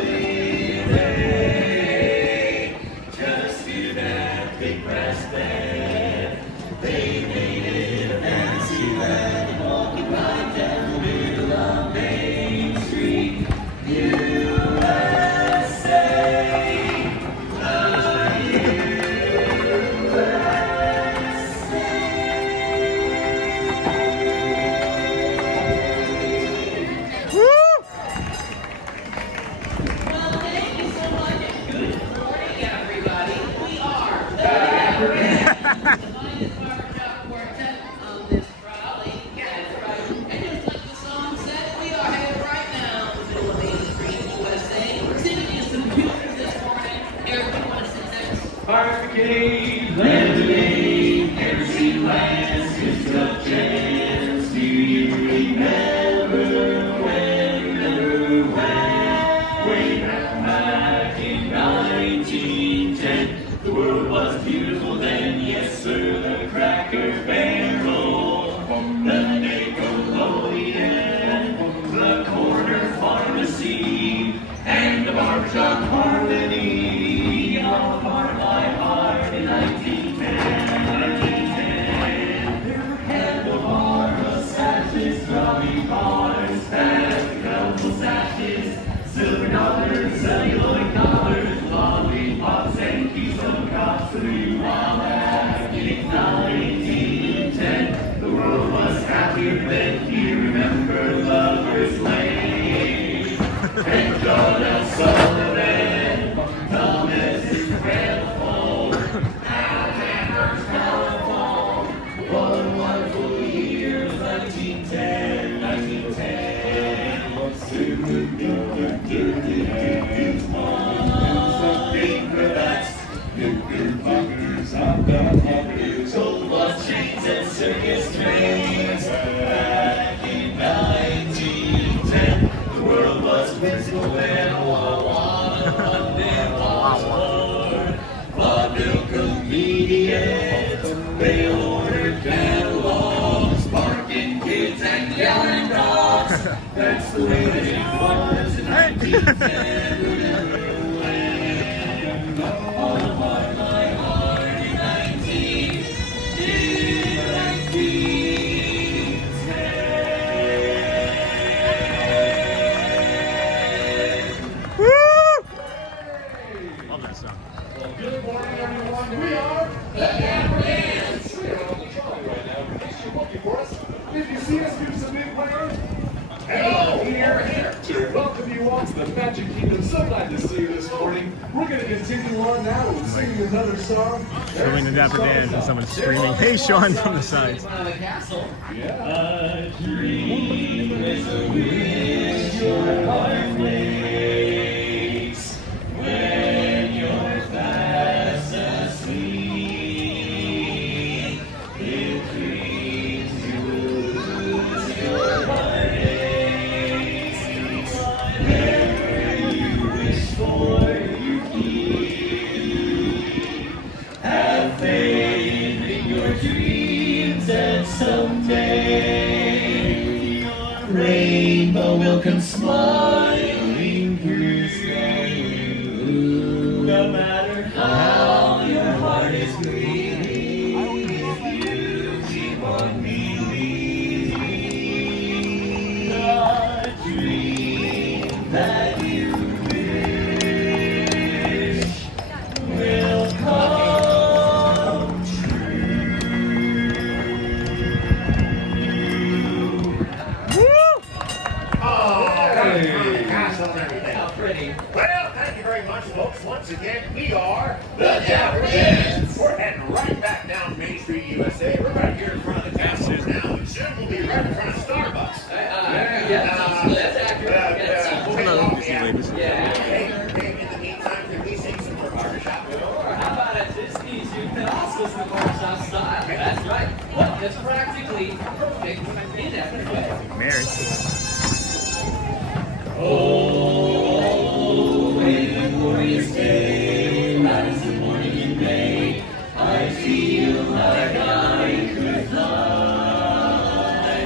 holiday. Just hear that big brass band. They made it a fancy land, walking right down the middle of Main Street, USA. Cavalcade, land of aid, every last is a chance. Do you remember when, way back in 1910, the world was beautiful then, yes sir, the cracker lolly bars, fast colorful sashes, silver dollars, celluloid dollars, lollipops and keystone cops through all in 1910. The world was happier then. You remember Lover's Lane and John L. Sullivan, Thomas Randall, Alexander's telephone. What a wonderful year, 1910, 1910. Paperbacks, knickerbockers, hobgoblins, old watch chains and circus trains. Back in 1910, the world was peaceful and London was Lord. Vaudeville comedians, they ordered catalogs, barking kids and yelling dogs. That's the way that it was in 1910. All apart my heart in 1910. Love that song. Good morning, everyone. We are the Dapper Dans. We are on the trolley right now. In case you're looking for us, if you see us do some big players, hello, here. To welcome you all to the Magic Kingdom. So glad to see you this morning. We're going to continue on now with singing another song. Filming the Dapper Dans and someone screaming, "Hey, Sean!" from the sides. A dream is a wish your heart makes when you're fast asleep. It dreams to lose your heartaches. Whatever you wish for, you keep. Have faith in your dreams and someday your rainbow will come smiling through you. No matter how your heart is grieving, you keep on believing. The dream that you wish will come Well, thank you very much, folks. Once again, we are the Dapper Dans. We're heading right back down Main Street, USA. We're right here in front of the castle now, and soon we'll be right in front of Starbucks. that's accurate. Hello, Disney ladies. Hey, in the meantime, can we sing some more barbershop? How about at Disney's, you can also see barbershop style. That's right. Well, it's practically perfect in every way. Mary. Oh, when the glorious day, rise the morning in May, I feel like I could fly.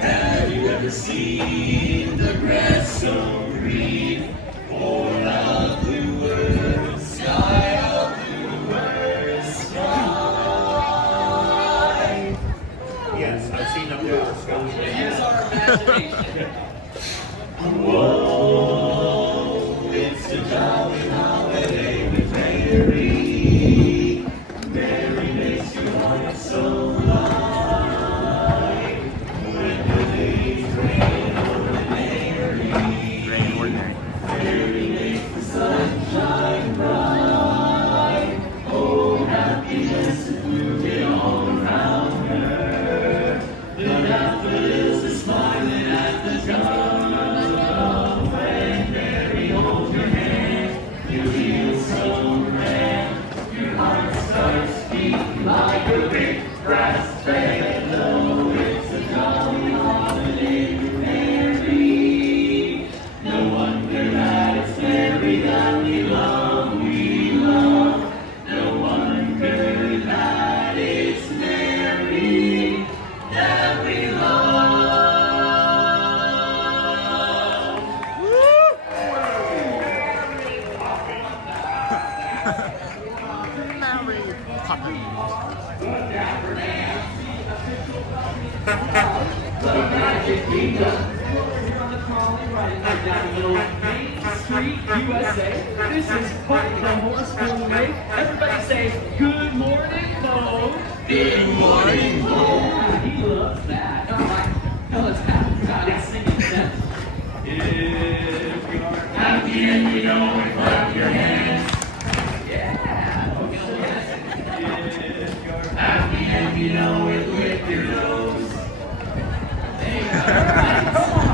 Have you ever seen the grass so green, or a bluer sky, a bluer sky? Yes, I've seen them do it. Here's our imagination. Whoa, it's a jolly holiday with Mary. Mary makes your heart so light. When the days rain over Mary, Mary makes the sunshine bright. Oh, happiness is moving all around her. The daffodils are smiling at the dawn of USA. This is Park the Horse Way. Everybody say, good morning, folks. Good morning, folks. He loves that. All right, now let's have a time singing that. If you're happy and you know it, clap your hands. Yeah. Okay. If you're happy and you know it, lick your nose. There you go. All right, come on.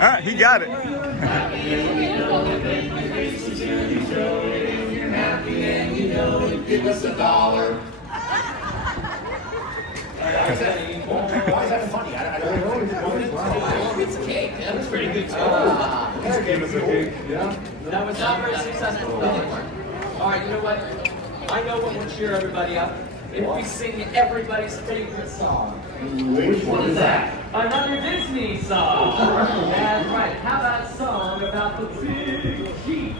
All right, he got it. If you're happy and you know it, give us $1. Why is that funny? I don't know. It's cake. That was pretty good too. Give us a cake. Yeah. That was not very successful. All right, you know what? I know what will cheer everybody up. If we sing everybody's favorite song. Which one is that? Another Disney song. That's right. How about a song about the big sheep?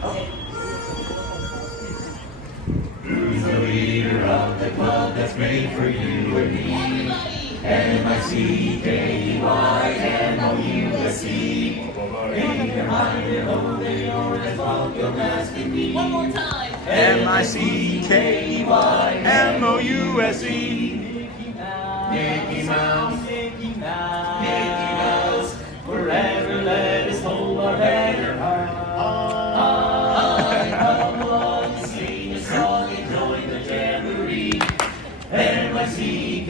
Who's the leader of the club that's made for you and me? M-I-C-K-E-Y-M-O-U-S-E. Ain't reminded of they are as long as can be. One more time. M-I-C-K-E-Y-M-O-U-S-E. Mickey Mouse, Mickey Mouse, Mickey Mouse, forever let us hold our banner high. Come along, sing a song and join the jamboree. M-I-C-K-E-Y-M-O-U-S-E.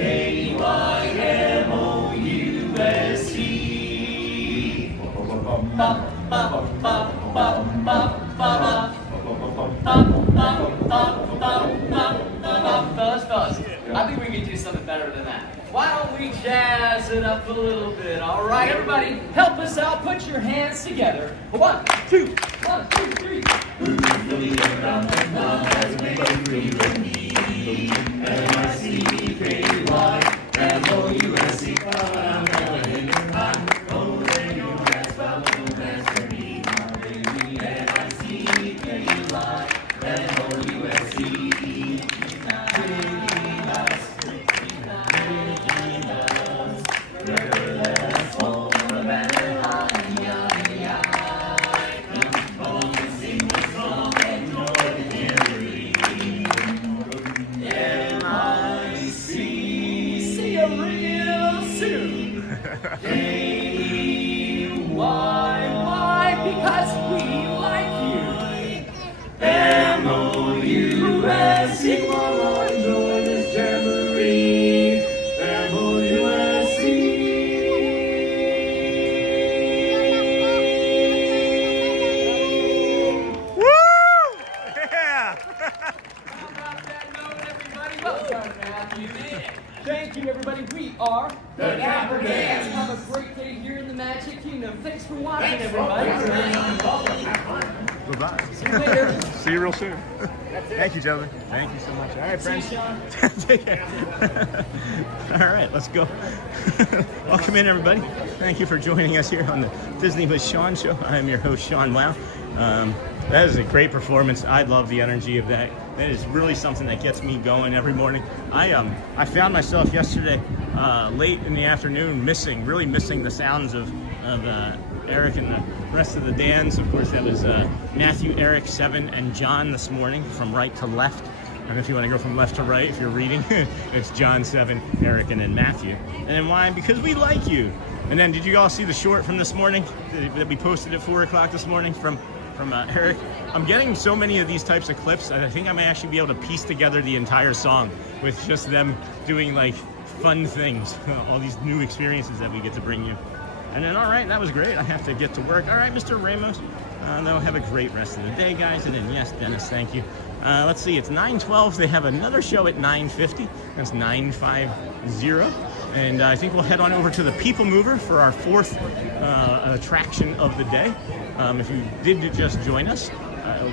Fellas, I think we can do something better than that. Why don't we jazz it up a little bit? All right, everybody, help us out. Put your hands together. 1, 2, 1, 2, 3. Who's the leader of the club that's made for you and me? M-I-C-K-E-Y-M-O-U-S-E. Oh, then your hands follow that's for me. M-I-C-K-E-Y-M-O-U-S-E. Why? Because we like you. M-O-U-S-E. Come on, join this jamboree. M-O-U-S-E. Woo! Yeah! How about that note, everybody? Welcome, Matthew. Thank you, everybody. We are the Dapper Dans. Have a great day here in the Magic Kingdom. Thanks for watching, everybody. Bye-bye. See you later. See you real soon. Thank you, gentlemen. Thank you so much. All right, friends. See you, Sean. Take care. All right, let's go. Welcome in, everybody. Thank you for joining us here on the Disney with Sean show. I'm your host, Sean Wow. That is a great performance. I love the energy of that. That is really something that gets me going every morning. I found myself yesterday late in the afternoon really missing the sounds of Eric and the rest of the Dans. Of course, that was Matthew, Eric, Seven, and John this morning from right to left. I don't know if you want to go from left to right if you're reading. It's John, Seven, Eric, and then Matthew. And then why? Because we like you. And then did you all see the short from this morning that we posted at 4 o'clock this morning from Eric? I'm getting so many of these types of clips that I think I may actually be able to piece together the entire song with just them doing like fun things, all these new experiences that we get to bring you. And then, all right, that was great. I have to get to work. All right, Mr. Ramos. They'll have a great rest of the day, guys. And then, yes, Dennis, thank you. Let's see, it's 9:12. They have another show at 9:50. That's 9:50. And I think we'll head on over to the People Mover for our fourth attraction of the day. If you did just join us,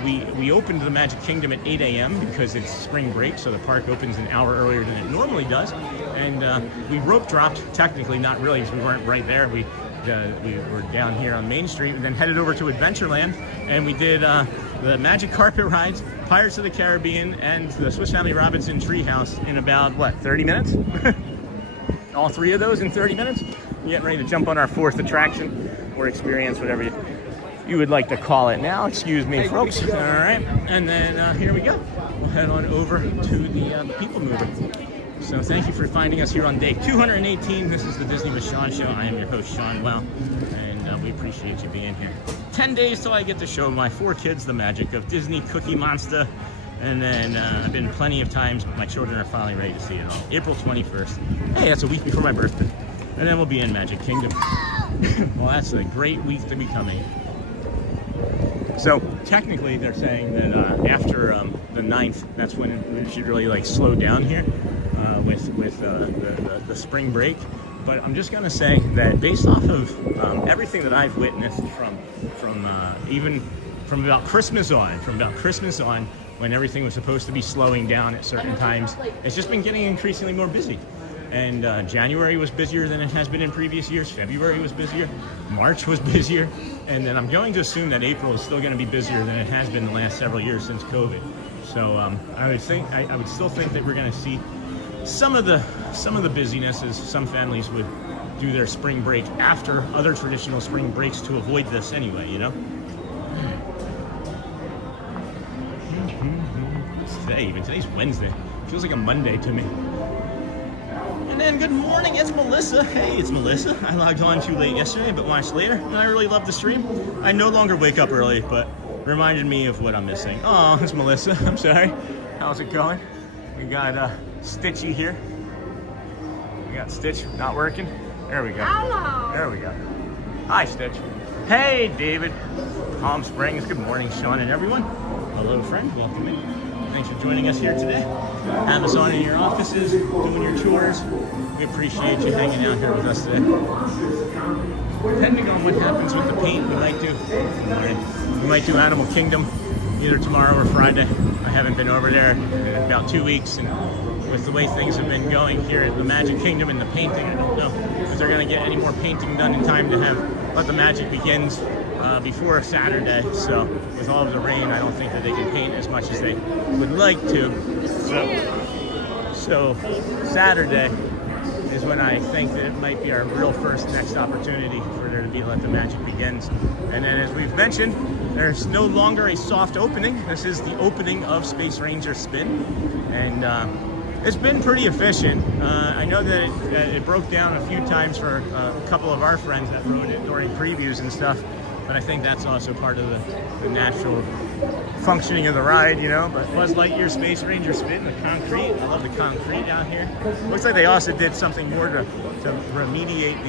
we opened the Magic Kingdom at 8 a.m. because it's spring break, so the park opens an hour earlier than it normally does. And we rope dropped, technically not really, because we weren't right there. We were down here on Main Street and then headed over to Adventureland, and we did the Magic Carpet Rides, Pirates of the Caribbean, and the Swiss Family Robinson Treehouse in about, 30 minutes? All three of those in 30 minutes? We're getting ready to jump on our fourth attraction or experience, whatever you you would like to call it now. Excuse me, folks. All right, and then here we go. We'll head on over to the People Mover. So thank you for finding us here on day 218. This is the Disney with Sean show. I am your host, Sean Wow, and we appreciate you being here. 10 days till I get to show my 4 kids the magic of Disney Cookie Monster. And then I've been plenty of times, but my children are finally ready to see it all. April 21st. Hey, that's a week before my birthday. And then we'll be in Magic Kingdom. Well, that's a great week to be coming. So technically they're saying that after the 9th, that's when we should really like slow down here with the spring break. But I'm just gonna say that based off of everything that I've witnessed from about Christmas on, when everything was supposed to be slowing down at certain times, it's just been getting increasingly more busy. And January was busier than it has been in previous years. February was busier. March was busier. And then I'm going to assume that April is still going to be busier than it has been the last several years since COVID. So I would still think that we're going to see some of the busyness as some families would do their spring break after other traditional spring breaks to avoid this anyway, you know? Today's Wednesday. Feels like a Monday to me. And then good morning, it's Melissa. Hey, it's Melissa. I logged on too late yesterday, but watched later, and I really love the stream. I no longer wake up early, but reminded me of what I'm missing. Oh, it's Melissa. I'm sorry. How's it going? We got Stitchy here. We got Stitch not working. There we go. Hello. There we go. Hi, Stitch. Hey, David. Palm Springs. Good morning, Sean and everyone. Hello, friend. Welcome in. Thanks for joining us here today. Have us on in your offices, doing your chores. We appreciate you hanging out here with us today. Depending on what happens with the paint, we might do Animal Kingdom either tomorrow or Friday. I haven't been over there in about 2 weeks, and with the way things have been going here at the Magic Kingdom and the painting, I don't know if they're going to get any more painting done in time to let the magic begins before Saturday. So with all of the rain, I don't think that they can paint as much as they would like to. So Saturday is when I think that it might be our real first next opportunity for there to be let the magic begins. And then, as we've mentioned, there's no longer a soft opening. This is the opening of Space Ranger Spin, and it's been pretty efficient. I know that it broke down a few times for a couple of our friends that rode it during previews and stuff, but I think that's also part of the natural functioning of the ride, you know. But Buzz Lightyear Space Ranger Spin, the concrete, I love the concrete out here. Looks like they also did something more to remediate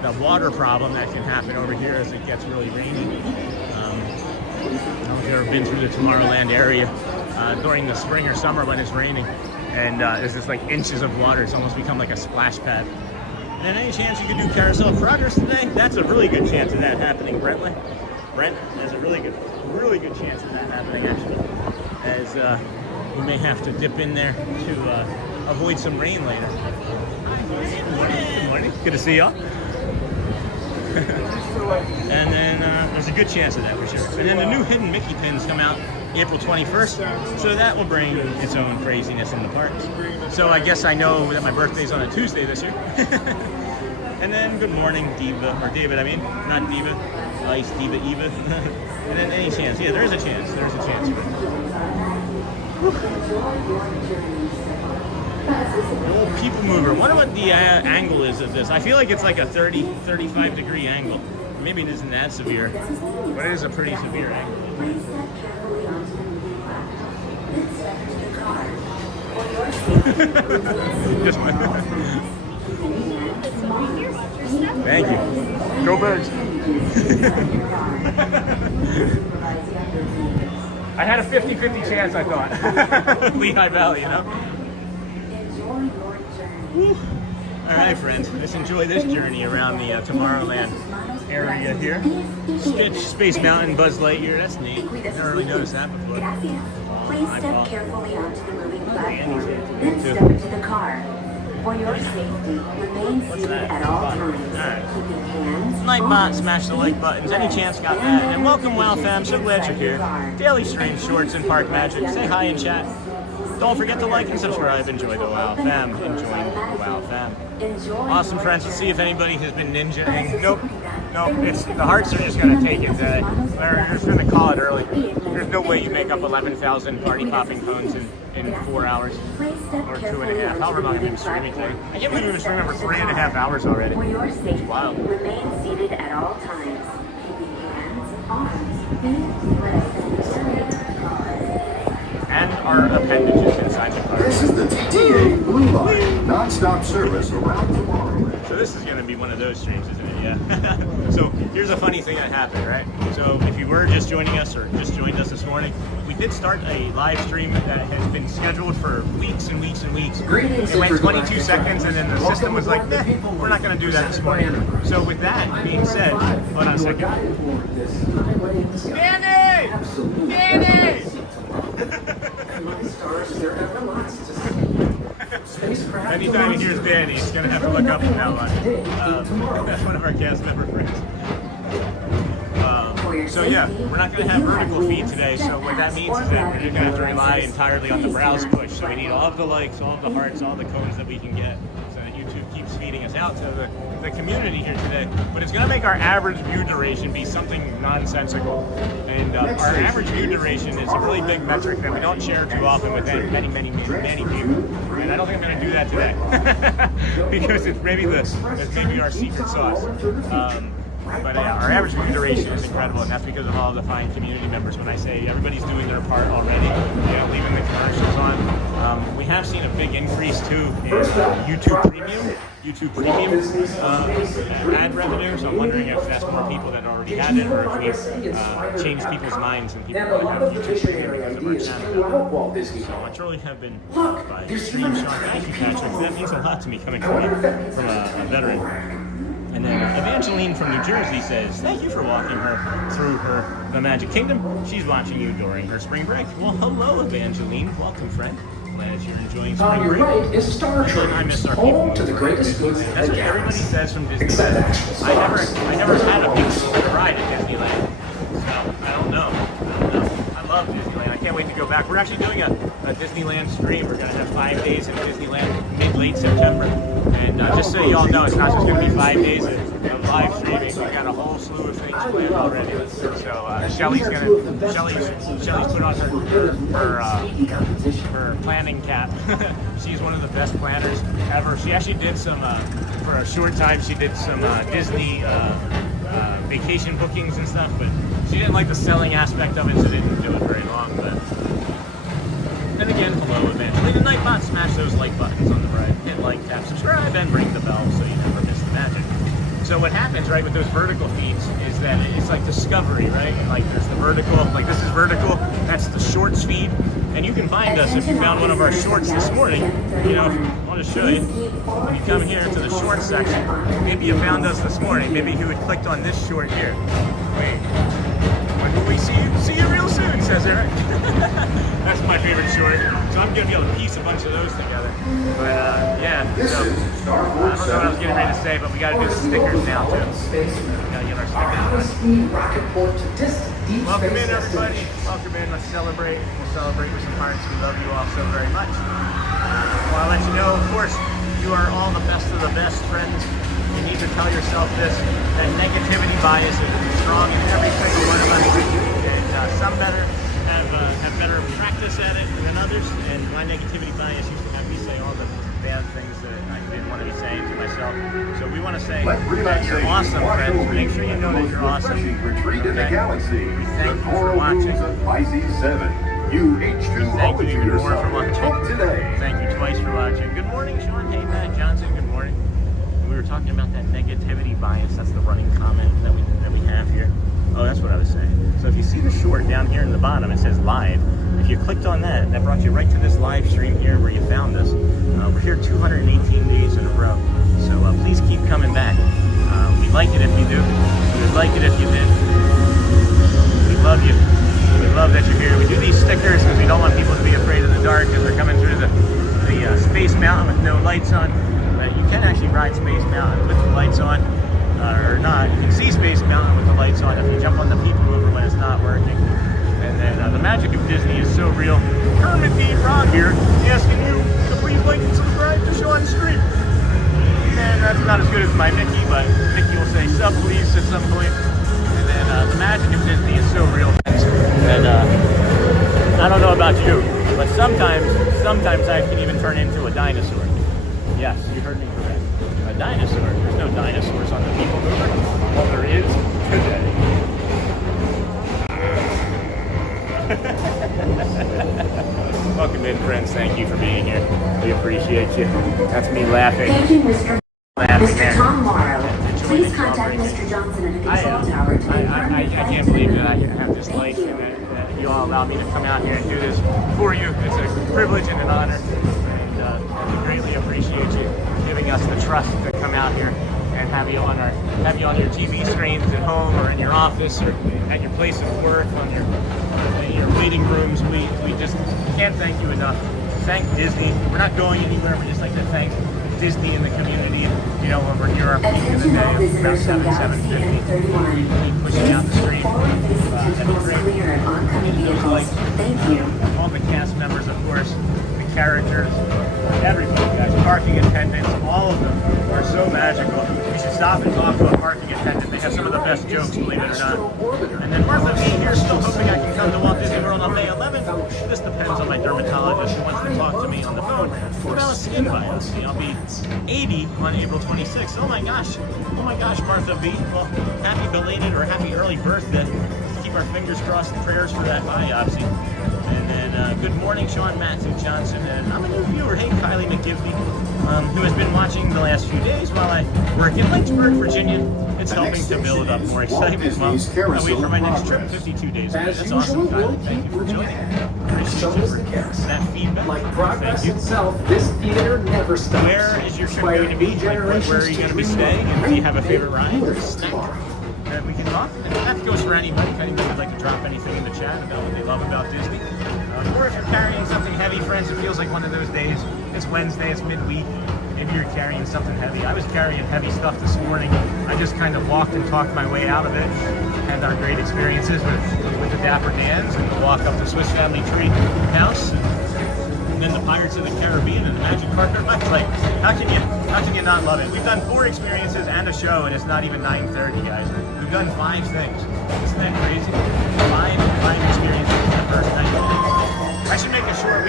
the water problem that can happen over here as it gets really rainy. I don't know if you've ever been through the Tomorrowland area during the spring or summer when it's raining, and there's just like inches of water. It's almost become like a splash pad. And any chance you could do Carousel of Progress today? That's a really good chance of that happening, Brent. There's a really good chance of that happening, actually, as we may have to dip in there to avoid some rain later. Good morning. Good to see y'all. And then there's a good chance of that for sure. And then the new Hidden Mickey pins come out April 21st, so that will bring its own craziness in the parks. So I guess I know that my birthday's on a Tuesday this year. And then good morning, Diva, or David, I mean, not Diva, Ice Diva Eva. And then any chance, yeah, there's a chance for it. The old People Mover. Wonder what the angle is of this. I feel like it's like a 35 degree angle. Maybe it isn't that severe, but it is a pretty severe angle. Just thank you. Go Birds. I had a 50-50 chance, I thought. Lehigh Valley, you know? Woo. All right, friends. Let's enjoy this journey around the Tomorrowland area here. Stitch, Space Mountain, Buzz Lightyear. That's neat. Never really noticed that before. Please step carefully onto the moving platform, then step into the car. For your safety, remain seated at all times. Keeping hands. Nightbot, smash the like buttons. Any chance got that? And welcome, Wow Fam. So glad you're here. Daily stream, shorts, and park magic. Say hi in chat. Don't forget to like and subscribe. Enjoy the Wow Fam. Enjoying the Wow Fam. Enjoy. Awesome, friends. Let's see if anybody has been ninjaing. Nope. It's the hearts are just going to take it today. They're just going to call it early. There's no way you make up 11,000 party popping cones in 4 hours or 2.5. However long I've been streaming today. I can't believe we've been streaming for 3.5 hours already. For your safety, It's wild. remain seated at all times, keeping hands, arms, feet, legs, And our appendages inside the car. This is the TTA Blue Line, non-stop service around tomorrow. So this is going to be one of those streams, isn't it? Yeah. So here's a funny thing that happened, right? So if you were just joining us or just joined us this morning, we did start a live stream that has been scheduled for weeks and weeks and weeks. It went 22 seconds and then the system was like, nah, we're not going to do that this morning. So with that being said, hold on a second. Danny! Danny! Anytime he hears Danny, he's going to have to look up from that line. That's one of our cast member friends. So yeah, we're not going to have vertical feed today, so what that means is that we're just going to have to rely entirely on the browse push. So we need all of the likes, all of the hearts, all the cones that we can get, so that YouTube keeps feeding us out to the community here today. But it's going to make our average view duration be something nonsensical. And our average view duration is a really big metric that we don't share too often with many people. And I don't think I'm going to do that today because it's maybe our secret sauce. But our average view duration is incredible, and that's because of all the fine community members. When I say everybody's doing their part already, leaving the commercials on, we have seen a big increase too in YouTube Premium ad revenue. So I'm wondering if that's more people that already had it, or if we've changed people's minds and people that have YouTube Premium because of our channel. So I truly have been moved by stream Sean. Thank you, Patrick. That means a lot to me coming from a veteran. And then Evangeline from New Jersey says, thank you for walking her through the Magic Kingdom. She's watching you during her spring break. Well, hello, Evangeline. Welcome, friend. Glad you're enjoying spring break. On your right is Star Trek, home to the greatest goods in That's the what everybody galaxy. says from Disneyland. I never had a big ride at Disneyland, so I don't know. I love Disneyland. I can't wait to go back. We're actually doing a Disneyland stream. We're going to have 5 days in Disneyland late September. And just so you all know, it's not just going to be 5 days of live streaming. We've got a whole slew of things planned already. So Shelly's put on her planning cap. She's one of the best planners ever. She actually did some, for a short time, she did some Disney vacation bookings and stuff, but she didn't like the selling aspect of it, so didn't do it very long. But then again, hello, Evangeline. The Nightbot, smash those like buttons on the right. Hit like, tap, subscribe, and ring the bell so you never miss the magic. So what happens, right, with those vertical feeds is that it's like discovery, right? Like there's the vertical, like this is vertical, that's the shorts feed. And you can find us if you found one of our shorts this morning. I'll just show you. When you come here to the shorts section, maybe you found us this morning. Maybe you had clicked on this short here. Wait. When will we see you real soon, says Eric. That's my favorite short. So I'm going to be able to piece a bunch of those together. But yeah, so I don't know what I was getting ready to say, but we got to do the stickers now too. We got to get our stickers on. Welcome in, everybody. Welcome in. Let's celebrate. We'll celebrate with some hearts. We love you all so very much. I want to let you know, of course, you are all the best of the best friends. You need to tell yourself this, that negativity bias is strong in every single one of us. And some have better practice at it than others. And my negativity bias used to have me say all the bad things that I didn't want to be saying to myself. So we want to say that you're awesome, friends. Make sure you know that you're awesome. Retreat in the galaxy. We thank you for watching. Pisces 7. You Thank you even more for watching. Today. Thank you twice for watching. Good morning, Sean. Hey, Matt Johnson. Good morning. We were talking about that negativity bias. That's the running comment that we have here. Oh, that's what I was saying. So if you see the short down here in the bottom, it says live. If you clicked on that, that brought you right to this live stream here where you found us. We're here 218 days in a row. So please keep coming back. We'd like it if you do. We'd like it if you did. We love you. We love that you're here. We do these stickers because we don't want people to be afraid of the dark because they're coming through the Space Mountain with no lights on. You can actually ride Space Mountain with the lights on, or not. You can see Space Mountain with the lights on if you jump on the people mover when it's not working. And then the magic of Disney is so real. Kermit D. Frog here asking you to please like and subscribe to Sean's stream. And then that's not as good as my Mickey, but Mickey will say sub please at some point. And then the magic of Disney is so real. And I don't know about you, but sometimes I can even turn into a dinosaur. Yes, you heard me correct. A dinosaur. There's no dinosaurs on the People Mover. Well, there is today. Welcome in, friends. Thank you for being here. We appreciate you. That's me laughing. Thank you, Mr. Mr. Tom Morrow. Please contact Mr. Johnson at the control tower to I can't believe that I have this life and that you all allow me to come out here and do this for you. It's a privilege and an honor. And we greatly appreciate you giving us the trust to come out here and have you on your TV screens at home or in your office or at your place of work, in your waiting rooms. We just can't thank you enough. Thank Disney. We're not going anywhere. We just like to thank Disney and the community. You know, over here our peak in the day, about 7:50. Keep pushing out the stream. Thank you. All the cast members, of course, the characters, everybody, guys, parking attendants, all of them are so magical. You should stop and talk to a parking attendant. They have some of the best jokes, believe it or not. And then Martha being here, still hoping I can come to Walt Disney World on May 11th. This depends on my dermatologist who wants to talk to me on the phone about a skin biopsy. I'll be 80 on April 26th. Oh my gosh, Martha B. Well, happy belated or happy early birthday. Let's keep our fingers crossed and prayers for that biopsy. And then good morning, Sean Matthew Johnson. And I'm a new viewer. Hey, Kylie McGivney, who has been watching the last few days while I work in Lynchburg, Virginia. It's helping to build up more excitement while I wait for my next trip, 52 days away. That's awesome, Kylie. Thank you for joining. Appreciate you for that feedback. Like progress itself, this theater never stops. Where is your trip going to be? Where are you going to be staying? And do you have a favorite ride or snack that we can talk? And that goes for anybody. If anybody would like to drop anything in the chat about what they love about Disney. Or if you're carrying something heavy, friends, it feels like one of those days. It's Wednesday, it's midweek. Maybe you're carrying something heavy. I was carrying heavy stuff this morning. I just kind of walked and talked my way out of it. Had our great experiences with the Dapper Dans and the walk up the Swiss Family Tree House. And then the Pirates of the Caribbean and the Magic Carpet Ride. Like, how can you not love it? We've done 4 experiences and a show, and it's not even 9:30, guys. We've done 5 things. Isn't that crazy? 5 experiences in the first 9 minutes. We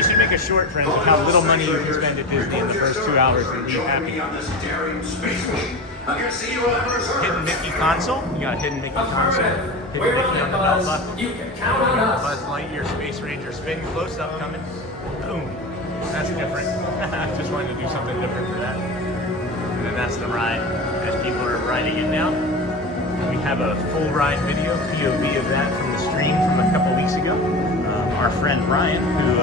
should make a short, friends, of how little money you can spend at Disney in the first 2 hours and be happy. Hidden Mickey console. You got a Hidden Mickey console. Hidden Mickey on the belt buckle. You can count on us. Buzz Lightyear Space Ranger spin close up coming. Boom. That's different. Just wanted to do something different for that. And then that's the ride as people are riding it now. We have a full ride video, POV of that from the stream from a couple weeks ago. Our friend Ryan, who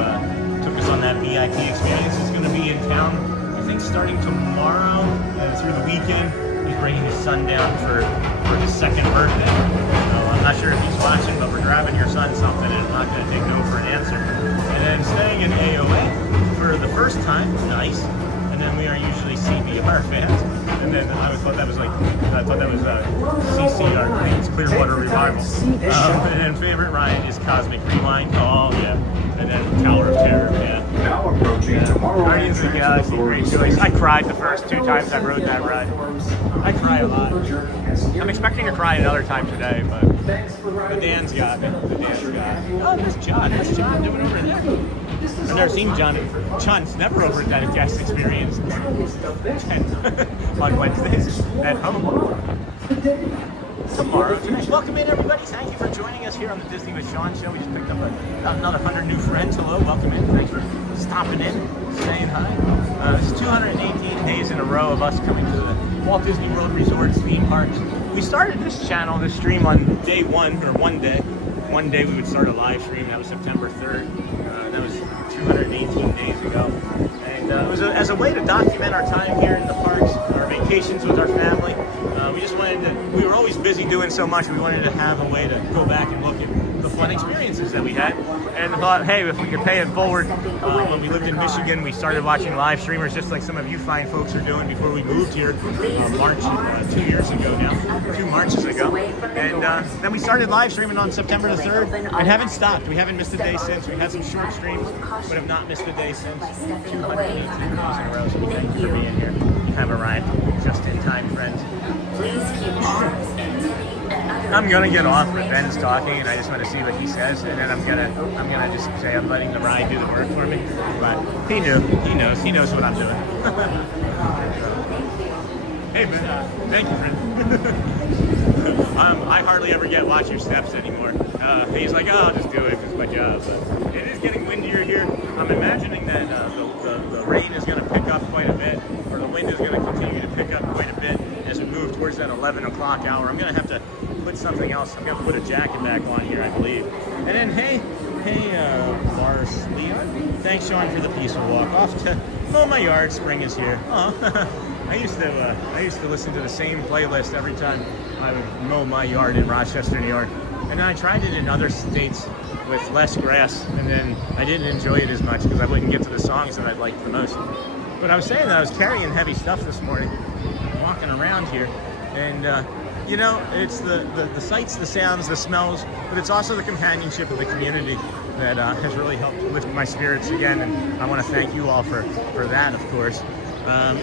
took us on that VIP experience, is going to be in town, I think, starting tomorrow through the weekend. He's bringing his son down for his 2nd birthday. So I'm not sure if he's watching, but we're grabbing your son something, and I'm not going to take no for an answer. And then staying in AOA for the first time, nice. And then we are usually CBR fans. And then I thought that was CCR, Queens Clearwater Revival. And then favorite ride is Cosmic Rewind. Oh yeah. And then Tower of Terror. Yeah. Now approaching tomorrow. Guardians of the Galaxy, great choice. I cried the first 2 times I rode that ride. I cry a lot. I'm expecting to cry another time today, but the Dan's got me. Oh, there's John. There's John doing over there. I've never seen John. John's never over at that guest experience on Wednesdays at home. Tomorrow. Welcome in, everybody. Thank you for joining us here on the Disney with Sean show. We just picked up about another 100 new friends. Hello, welcome in. Thanks for stopping in, saying hi. It's 218 days in a row of us coming to the Walt Disney World Resorts theme parks. We started this channel, this stream on day 1, or one day. One day we would start a live stream. That was September 3rd. That was 218 days ago. And it was as a way to document our time here in the parks, our vacations with our family. We just wanted to, we were always busy doing so much, we wanted to have a way to go back and look at the fun experiences that we had. And I thought, hey, if we could pay it forward, when we lived in Michigan, we started watching live streamers just like some of you fine folks are doing before we moved here, March, 2 years ago now, 2 Marches ago. And then we started live streaming on September the 3rd and haven't stopped. We haven't missed a day since. We had some short streams, but have not missed a day since. 218 days in a row, so thank you for being here. have arrived just in time, friends. Please keep arms and teeth and other... I'm gonna get off when Ben's talking, and I just want to see what he says, and then I'm gonna just say I'm letting the ride do the work for me. But he knows what I'm doing. Hey Ben, thank you, friend. I hardly ever get watch your steps anymore. He's like, oh, I'll just do it, it's my job. But it is getting windier here. I'm imagining that the rain is going to pick up quite a bit, or the wind is going to continue to pick up quite a bit as we move towards that 11 o'clock hour. I'm going to have to put something else. I'm going to put a jacket back on here, I believe. And then, hey, Lars Leon. Thanks, Sean, for the peaceful walk. Off to mow my yard. Spring is here. Oh, I used to listen to the same playlist every time I would mow my yard in Rochester, New York. And I tried it in other states with less grass, and then I didn't enjoy it as much because I wouldn't get to the songs that I'd like the most. But I was saying that I was carrying heavy stuff this morning, walking around here, and you know, it's the sights, the sounds, the smells, but it's also the companionship of the community that has really helped lift my spirits again, and I want to thank you all for that, of course.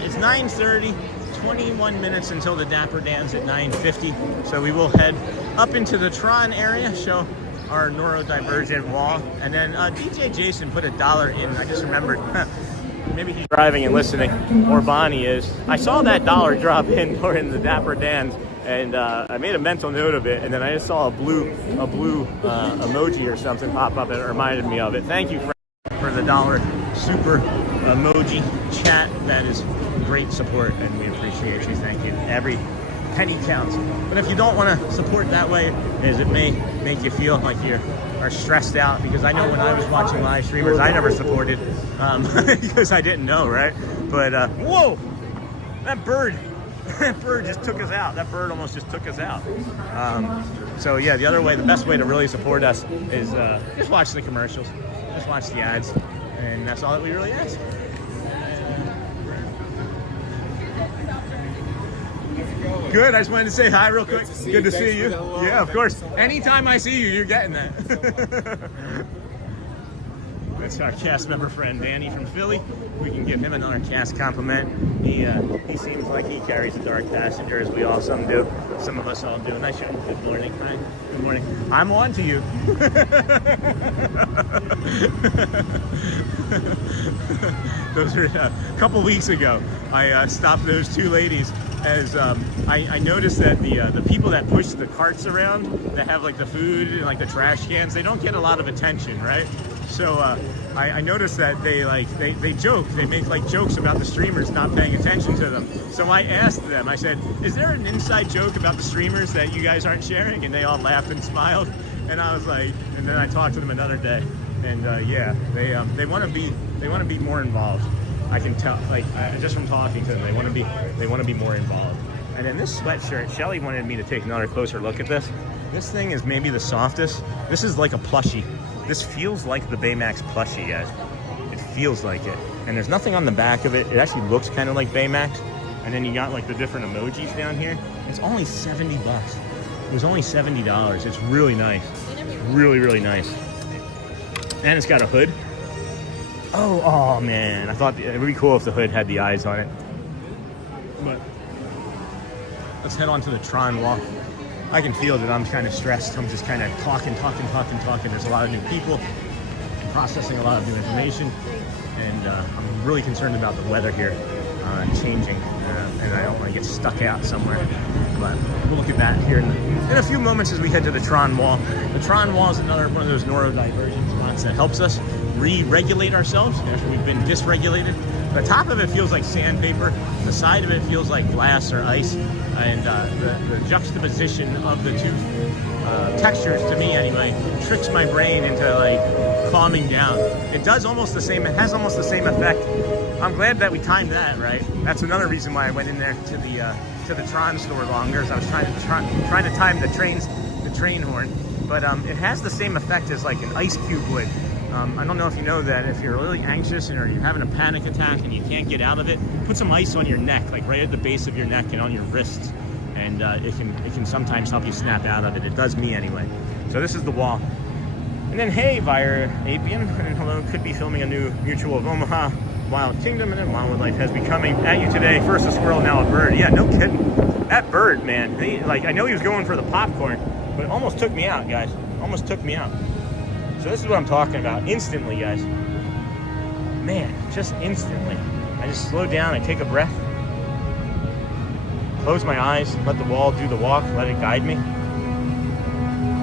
It's 9:30. 21 minutes until the Dapper Dans at 9:50, so we will head up into the Tron area, show our neurodivergent wall, and then DJ Jason put $1 in. I just remembered. Maybe he's driving and listening, or Bonnie is. I saw that $1 drop in during the Dapper Dans, and I made a mental note of it, and then I just saw a blue emoji or something pop up, and it reminded me of it. Thank you for the $1 super emoji chat. That is great support, and we appreciate you. Thank you. Every penny counts. But if you don't want to support that way, as it may make you feel like you are stressed out, because I know when I was watching live streamers, I never supported because I didn't know, right? But whoa, that bird just took us out. That bird almost just took us out. So yeah, the other way, the best way to really support us is just watch the commercials, just watch the ads, and that's all that we really ask. Good. I just wanted to say hi real quick. Good to see you. Yeah, of course. Anytime I see you, you're getting that. That's our cast member friend Danny from Philly. We can give him another cast compliment. He seems like he carries a dark passenger, as we all some do. Some of us all do. Nice show. Good morning. Hi. Good morning. I'm on to you. Those are a couple weeks ago. I stopped those two ladies as I noticed that the people that push the carts around, that have like the food and like the trash cans, they don't get a lot of attention, right? So I noticed that they joke, they make like jokes about the streamers not paying attention to them. So I asked them, I said, is there an inside joke about the streamers that you guys aren't sharing? And they all laughed and smiled. And I was like, and then I talked to them another day, and yeah, they want to be more involved. I can tell, like, just from talking to them, they want to be more involved. And then this sweatshirt, Shelly wanted me to take another closer look at this. This thing is maybe the softest. This is like a plushie. This feels like the Baymax plushie, guys. It feels like it. And there's nothing on the back of it. It actually looks kind of like Baymax. And then you got like the different emojis down here. It's only $70. It was only $70. It's really nice. It's really, really nice. And it's got a hood. Oh man, I thought it would be cool if the hood had the eyes on it. But let's head on to the Tron wall. I can feel that I'm kind of stressed. I'm just kind of talking. There's a lot of new people, processing a lot of new information, and I'm really concerned about the weather here changing, and I don't want to get stuck out somewhere. But we'll look at that here in a few moments as we head to the Tron wall. The Tron wall is another one of those neurodivergent spots that helps us re-regulate ourselves after we've been dysregulated. The top of it feels like sandpaper. The side of it feels like glass or ice. And the juxtaposition of the two textures, to me anyway, tricks my brain into like calming down. It does almost the same. It has almost the same effect. I'm glad that we timed that, right? That's another reason why I went in there to the Tron store longer, as I was trying to time the train horn. But it has the same effect as like an ice cube would. I don't know if you know that if you're really anxious or you're having a panic attack and you can't get out of it, put some ice on your neck, like right at the base of your neck and on your wrists, and it can sometimes help you snap out of it. It does me anyway. So this is the wall. And then hey, Vire Apian, and hello, could be filming a new Mutual of Omaha Wild Kingdom, and then Wildlife has been coming at you today. First a squirrel, now a bird. Yeah, no kidding. That bird, man. Like, I know he was going for the popcorn, but it almost took me out, guys. Almost took me out. So this is what I'm talking about. Instantly, guys. Man, just instantly. I just slow down, I take a breath, close my eyes, let the wall do the walk, let it guide me.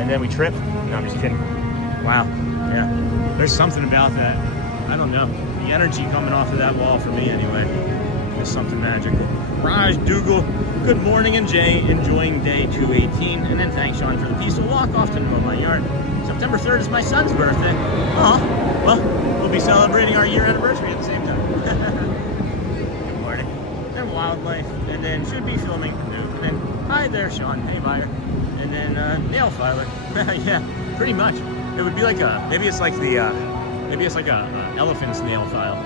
And then we trip. No, I'm just kidding. Wow. Yeah. There's something about that. I don't know. The energy coming off of that wall for me anyway is something magical. Raj Dougal, good morning, and Jay, enjoying day 218. And then thanks, Sean, for the peaceful walk off to mow my yard. September 3rd is my son's birthday. Oh, well, we'll be celebrating our year anniversary at the same time. Good morning. Then Wildlife, and then should be filming. And then, hi there, Sean. Hey, buyer. And then nail filer. Yeah, pretty much. It would be like a, maybe it's like a elephant's nail file.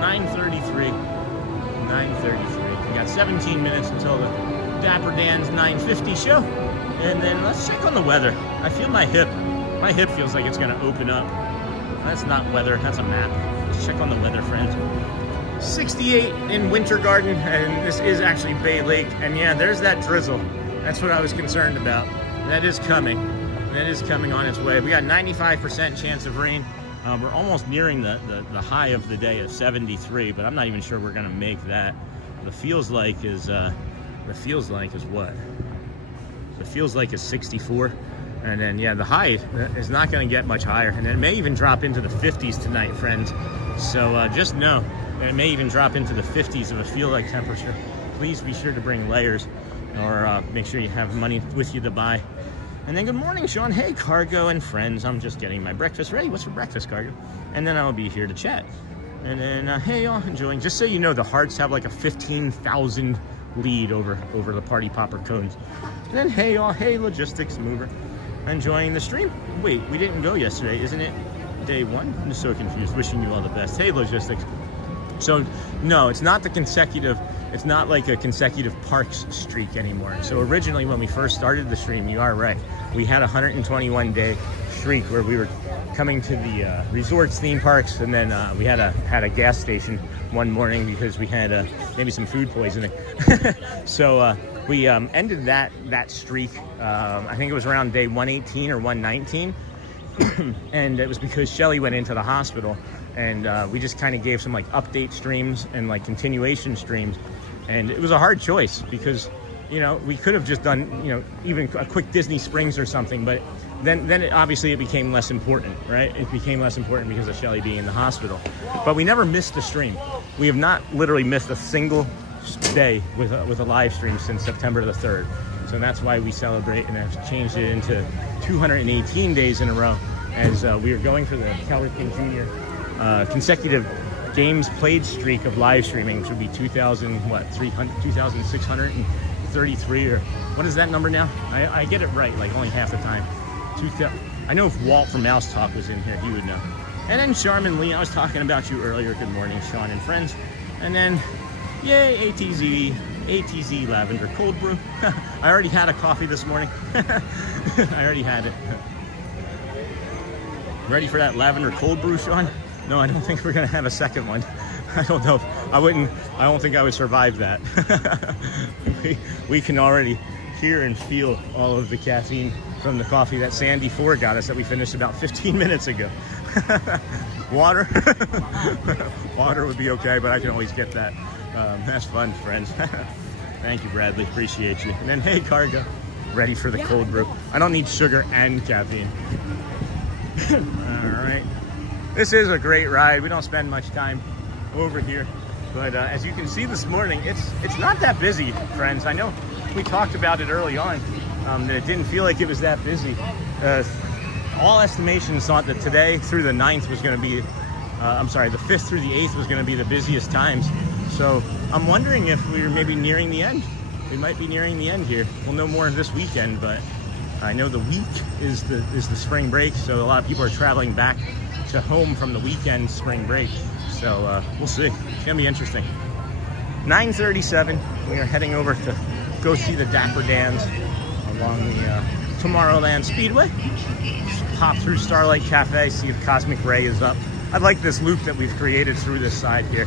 9:33. 9:33. We got 17 minutes until the Dapper Dans 9:50 show. And then let's check on the weather. I feel my hip. My hip feels like it's gonna open up. That's not weather, that's a map. Let's check on the weather, friends. 68 in Winter Garden, and this is actually Bay Lake. And yeah, there's that drizzle. That's what I was concerned about. That is coming. That is coming on its way. We got 95% chance of rain. We're almost nearing the high of the day of 73, but I'm not even sure we're gonna make that. The feels like is what? The feels like is 64. And then, yeah, the high is not going to get much higher. And it may even drop into the 50s tonight, friends. So just know that it may even drop into the 50s of a feel-like temperature. Please be sure to bring layers, or make sure you have money with you to buy. And then good morning, Sean. Hey, Cargo and friends. I'm just getting my breakfast ready. What's for breakfast, Cargo? And then I'll be here to chat. And then, hey, y'all, enjoying. Just so you know, the Hearts have like a 15,000 lead over the Party Popper cones. And then, hey, y'all. Hey, Logistics Mover. Enjoying the stream. Wait, we didn't go yesterday, isn't it day 1? I'm just so confused. Wishing you all the best. Hey, Logistics. So no, it's not it's not like a consecutive parks streak anymore. So originally when we first started the stream, you are right, we had a 121-day streak where we were coming to the resorts, theme parks, and then we had a gas station one morning because we had maybe some food poisoning. So we ended that streak, I think it was around day 118 or 119. And it was because Shelly went into the hospital, and we just kind of gave some like update streams and like continuation streams. And it was a hard choice because, you know, we could have just done, you know, even a quick Disney Springs or something, but then obviously it became less important, right? It became less important because of Shelly being in the hospital. But we never missed a stream. We have not literally missed a single day with a live stream since September the 3rd. So that's why we celebrate and have changed it into 218 days in a row, as we are going for the Cavalcade Jr. Consecutive games played streak of live streaming, which would be 2,633, or what is that number now? I get it right, like only half the time. I know if Walt from Mouse Talk was in here, he would know. And then Charmin Lee, I was talking about you earlier. Good morning, Sean and friends. And then, yay, ATZ Lavender Cold Brew. I already had a coffee this morning. I already had it. Ready for that Lavender Cold Brew, Sean? No, I don't think we're gonna have a second one. I don't know. I don't think I would survive that. we can already hear and feel all of the caffeine from the coffee that Sandy Ford got us that we finished about 15 minutes ago. Water? Water would be okay, but I can always get that. That's fun, friends. Thank you, Bradley. Appreciate you. And then, hey, Cargo. Ready for the cold brew. I don't need sugar and caffeine. All right. This is a great ride. We don't spend much time over here. But as you can see this morning, it's not that busy, friends. I know we talked about it early on, that it didn't feel like it was that busy. All estimations thought that today through the 9th was going to be, the 5th through the 8th was going to be the busiest times. So I'm wondering if we're maybe nearing the end. We might be nearing the end here. We'll know more this weekend, but I know the week is the spring break, so a lot of people are traveling back to home from the weekend spring break. So we'll see. It's gonna be interesting. 9:37. We are heading over to go see the Dapper Dans along the Tomorrowland Speedway. Just pop through Starlight Cafe, see if Cosmic Ray is up. I like this loop that we've created through this side here.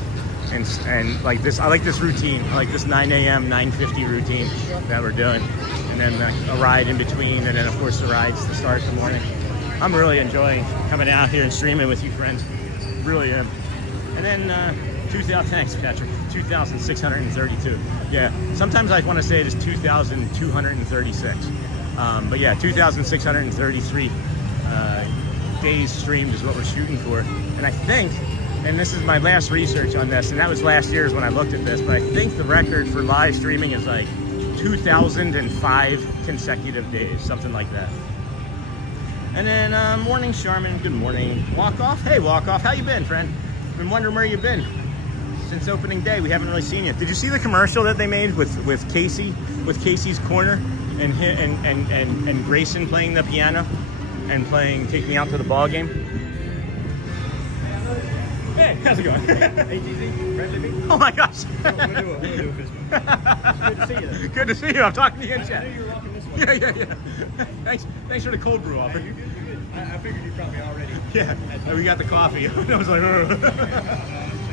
And like this, I like this routine. I like this 9 a.m., 9:50 routine that we're doing. And then a ride in between, and then of course the rides to start the morning. I'm really enjoying coming out here and streaming with you friends. Really am. And then 2,000, thanks Patrick, 2,632. Yeah, sometimes I want to say it is 2,236. But yeah, 2,633 days streamed is what we're shooting for. And I think, and this is my last research on this, and that was last year's when I looked at this, but I think the record for live streaming is like 2,005 consecutive days, something like that. And then morning Charmin, good morning. Walk off, hey walk off, how you been friend? Been wondering where you've been since opening day. We haven't really seen you. Did you see the commercial that they made with Casey, with Casey's Corner and Grayson playing the piano and playing Take Me Out to the Ball Game? Hey, how's it going? Hey, TZ, friendly me? Oh my gosh. We'll do a fist bump. Good to see you. Good to see you. I'm talking to you in chat. I knew you were walking this way. Yeah. Thanks for the cold brew offer. You're good. I figured you probably already. Yeah, we got the coffee. I was like,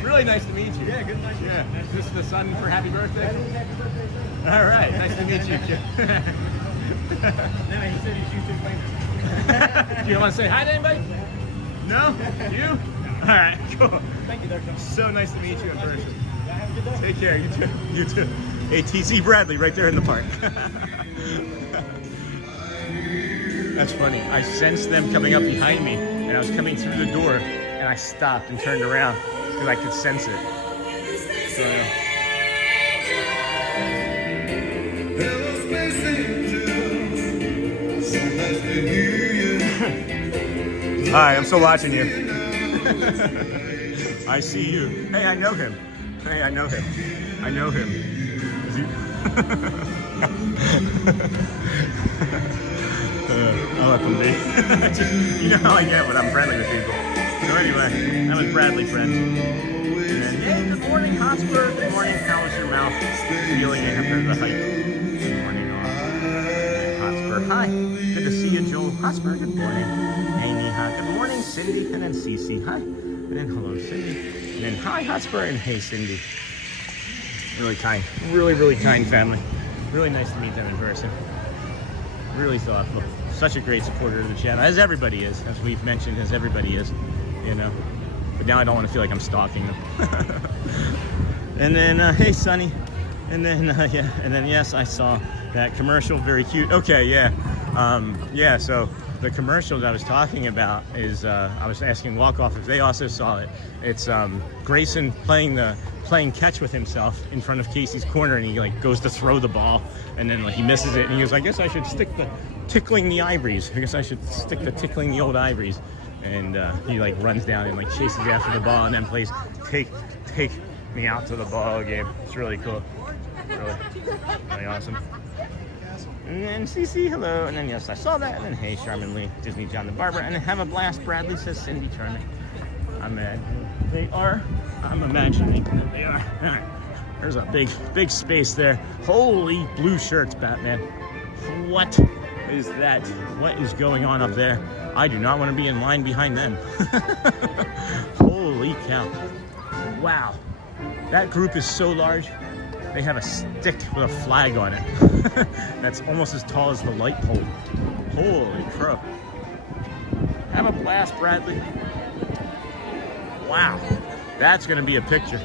really nice to meet you. Yeah, good nice to meet you. Yeah. Is this the son for happy birthday? Happy birthday, sir. All right, nice to meet you. Now he said he's YouTube famous. Do you want to say hi to anybody? No? You? All right, cool. Thank you, Dr. So nice to meet you in person. Have a good day. Take care. You too. You too. Hey, TC Bradley, right there in the park. That's funny. I sensed them coming up behind me, and I was coming through the door, and I stopped and turned around because I could sense it. So, hi, I'm still watching you. I see you. Hey, I know him. Hey, I know him. I know him. Is he? I'll let them be. You know how I get when I'm friendly with people. So anyway, I'm with Bradley friends. And then, hey, good morning, Hotspur. Good morning. How was your mouth feeling after the hike? Good morning, Hotspur. Hi. Good to see you, Joel. Hotspur, good morning. Amy, hi. Good morning, Cindy. And then Cece, hi. And then hello, Cindy. And then hi, Hotspur. And hey, Cindy. Really kind. Really kind family. Really nice to meet them in person. Really thoughtful. Such a great supporter of the channel, as everybody is, as we've mentioned, as everybody is, you know. But now I don't want to feel like I'm stalking them. And then, hey, Sonny. And then, yeah. And then, yes, I saw that commercial. Very cute. Okay, yeah. Yeah, so the commercial that I was talking about is, I was asking Walkoff if they also saw it. It's Grayson playing catch with himself in front of Casey's Corner, and he like goes to throw the ball, and then like he misses it, and he goes, I guess I should stick the tickling the ivories. I guess I should stick the tickling the old ivories. And he like runs down and like chases after the ball, and then plays take me out to the ball game. It's really cool. Really awesome. And then CC, hello. And then yes, I saw that. And then hey, Charmin Lee, Disney John the Barber. And then have a blast, Bradley, says Cindy Charmin. I'm mad. They are. I'm imagining that they are. All right. There's a big space there. Holy blue shirts, Batman. What is that? What is going on up there? I do not want to be in line behind them. Holy cow. Wow. That group is so large. They have a stick with a flag on it. That's almost as tall as the light pole. Holy crow. Have a blast, Bradley. Wow. That's going to be a picture.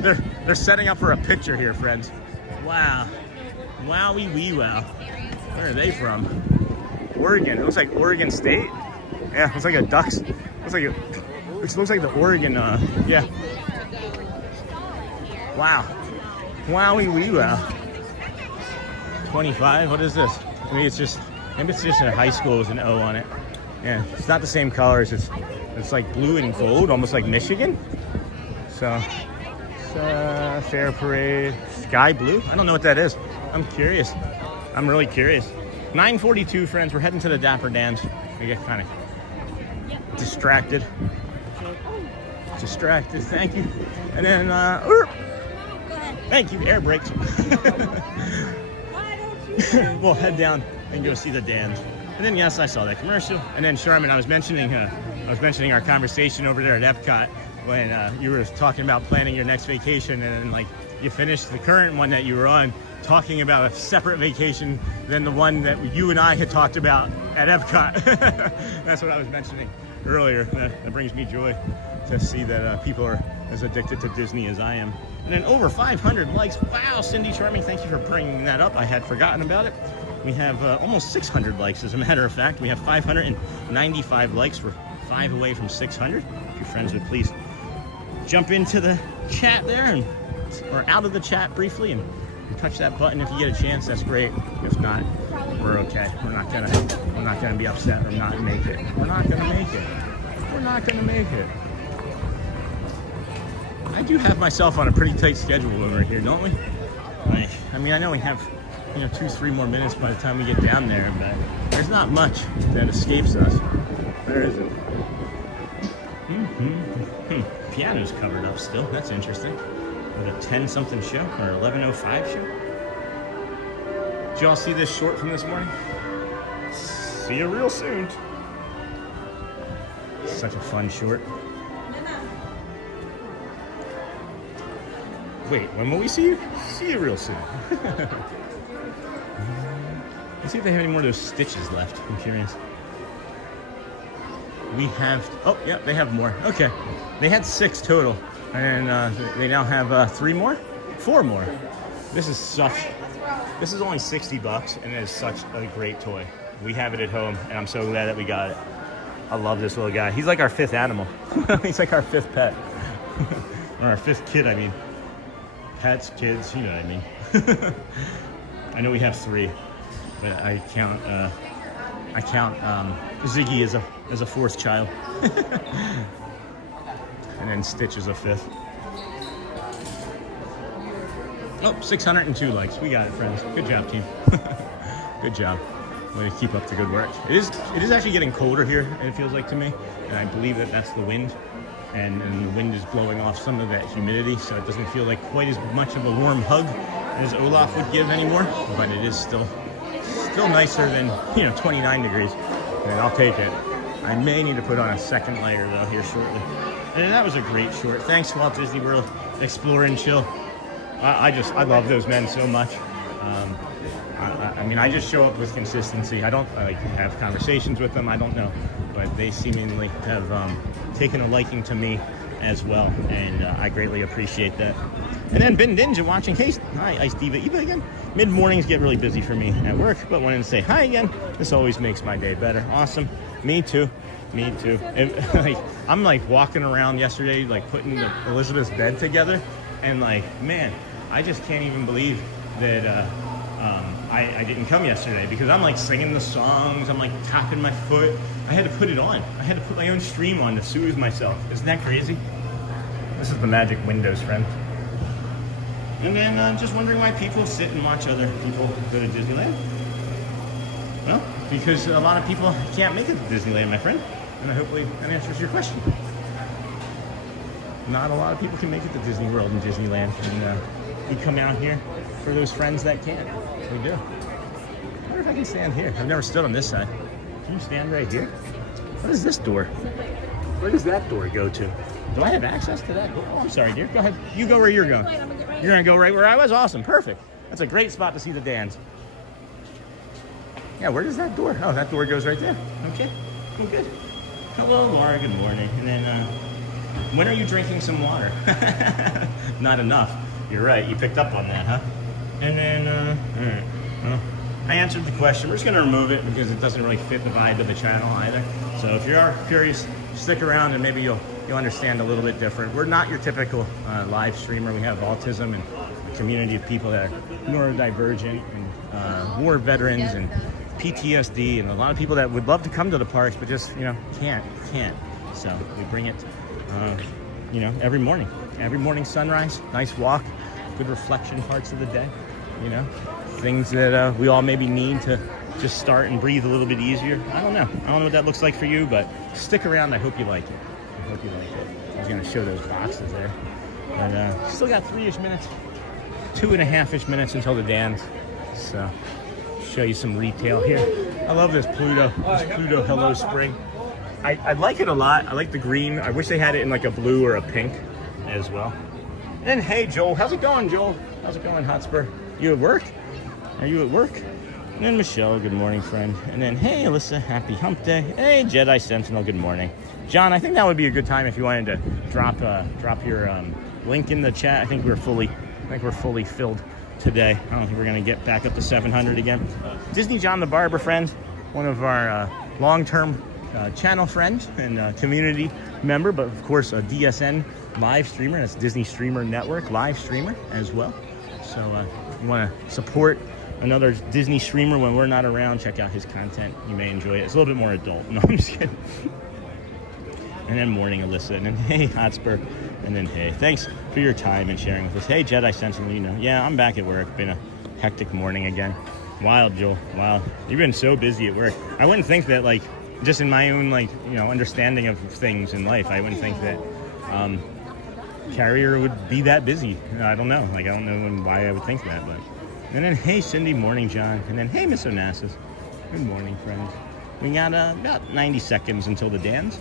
They're setting up for a picture here, friends. Wow. Wowie wee wow. Where are they from? Oregon. It looks like Oregon State. Yeah, it looks like a Ducks. It looks like the Oregon, yeah. Wow. Wowie wee wow. 25, what is this? Maybe it's just a high school with an O on it. Yeah, it's not the same colors. It's like blue and gold, almost like Michigan. So Fair Parade, sky blue. I don't know what that is. I'm curious. I'm really curious. 9:42, friends. We're heading to the Dapper Dans. We get kind of distracted. Thank you. And then, thank you, air brakes. We'll head down and go see the dams. And then, yes, I saw that commercial. And then, Charmin, I was mentioning was mentioning our conversation over there at Epcot when you were talking about planning your next vacation, and then like you finished the current one that you were on talking about a separate vacation than the one that you and I had talked about at Epcot. That's what I was mentioning earlier. That brings me joy to see that people are as addicted to Disney as I am. And then over 500 likes. Wow, Cindy Charming, thank you for bringing that up. I had forgotten about it. We have almost 600 likes, as a matter of fact. We have 595 likes. We're 5 away from 600. If your friends would please jump into the chat there, or out of the chat briefly, and touch that button if you get a chance. That's great. If not, we're okay. We're not gonna be upset or not make it. We're not gonna make it. We're not gonna make it. I do have myself on a pretty tight schedule over here, don't we? I mean, I know we have 2-3 more minutes by the time we get down there, but there's not much that escapes us. There isn't. Piano's covered up still. That's interesting. With a 10-something show or 11:05 show. Did y'all see this short from this morning? See you real soon. Such a fun short. Wait, when will we see you? See you real soon. Let's see if they have any more of those stitches left. I'm curious. We have, oh yeah, they have more. Okay, they had 6 total, and they now have 3 more, 4 more. This is only $60, and it is such a great toy. We have it at home, and I'm so glad that we got it. I love this little guy. He's like our 5th animal. He's like our 5th pet, or our 5th kid. I mean, pets, kids, you know what I mean. I know we have 3, but I count Ziggy as a 4th child, and then Stitch as a 5th. Oh, 602 likes. We got it, friends. Good job, team. Good job. Way to keep up the good work. It is actually getting colder here, it feels like to me, and I believe that that's the wind, and the wind is blowing off some of that humidity, so it doesn't feel like quite as much of a warm hug as Olaf would give anymore, but it is still nicer than 29 degrees, and I'll take it. I may need to put on a 2nd layer though here shortly. And that was a great short. Thanks, Walt Disney World, Explore and Chill. I love those men so much. I mean, I just show up with consistency. I don't have conversations with them. I don't know, but they seemingly have taken a liking to me as well, and I greatly appreciate that. And then Ben Ninja watching. Hey, hi, Ice Diva Eva again. Mid-mornings get really busy for me at work, but wanted to say hi again. This always makes my day better. Awesome. Me too. Me too. And, I'm walking around yesterday, putting Elizabeth's bed together, and man, I just can't even believe that I didn't come yesterday, because I'm singing the songs. I'm tapping my foot. I had to put it on. I had to put my own stream on to soothe myself. Isn't that crazy? This is the magic Windows, friend. And then just wondering why people sit and watch other people go to Disneyland. Well, because a lot of people can't make it to Disneyland, my friend. And hopefully that answers your question. Not a lot of people can make it to Disney World and Disneyland. And we come out here for those friends that can. We do. I wonder if I can stand here. I've never stood on this side. Can you stand right here? What is this door? Where does that door go to? Do I have access to that door? Oh, I'm sorry, dear. Go ahead. You go where you're going. You're going to go right where I was? Awesome. Perfect. That's a great spot to see the Dans. Yeah, where does that door? Oh, that door goes right there. Okay. Well, good. Hello, Laura. Good morning. And then, when are you drinking some water? Not enough. You're right. You picked up on that, huh? And then, all right. Well, I answered the question. We're just going to remove it because it doesn't really fit the vibe of the channel either. So if you are curious, stick around and maybe you'll understand a little bit different. We're not your typical live streamer. We have autism and a community of people that are neurodivergent and war veterans and PTSD, and a lot of people that would love to come to the parks but just can't. So we bring it every morning sunrise, nice walk, good reflection parts of the day, things that we all maybe need to just start and breathe a little bit easier. I don't know what that looks like for you, but stick around. I hope you like it. I was going to show those boxes there, but still got 3-ish minutes, 2.5-ish minutes until the Dans. So show you some retail here. I love this Pluto. Hello Spring. I like it a lot. I like the green. I wish they had it in like a blue or a pink as well. And hey, Joel, how's it going, Joel? How's it going, Hotspur? You at work? Are you at work? And then Michelle, good morning, friend. And then, hey, Alyssa, happy hump day. Hey, Jedi Sentinel, good morning. John, I think that would be a good time if you wanted to drop your link in the chat. I think we're fully filled today. I don't think we're going to get back up to 700 again. Disney John the Barber friend, one of our long-term channel friend and community member, but of course a DSN live streamer. That's Disney Streamer Network live streamer as well. So if you want to support another Disney streamer when we're not around, check out his content. You may enjoy it. It's a little bit more adult. No, I'm just kidding. And then morning, Alyssa. And then hey, Hotspur. And then hey, thanks for your time and sharing with us. Hey, Jedi Sentinel, you know, yeah, I'm back at work. Been a hectic morning again. Wild, Joel. Wow, you've been so busy at work. I wouldn't think that, like, just in my own, like, you know, understanding of things in life, I wouldn't think that Carrier would be that busy. I don't know. Like, I don't know why I would think that, but. And then, hey, Cindy, morning, John. And then, hey, Miss Onassis. Good morning, friends. We got about 90 seconds until the dance,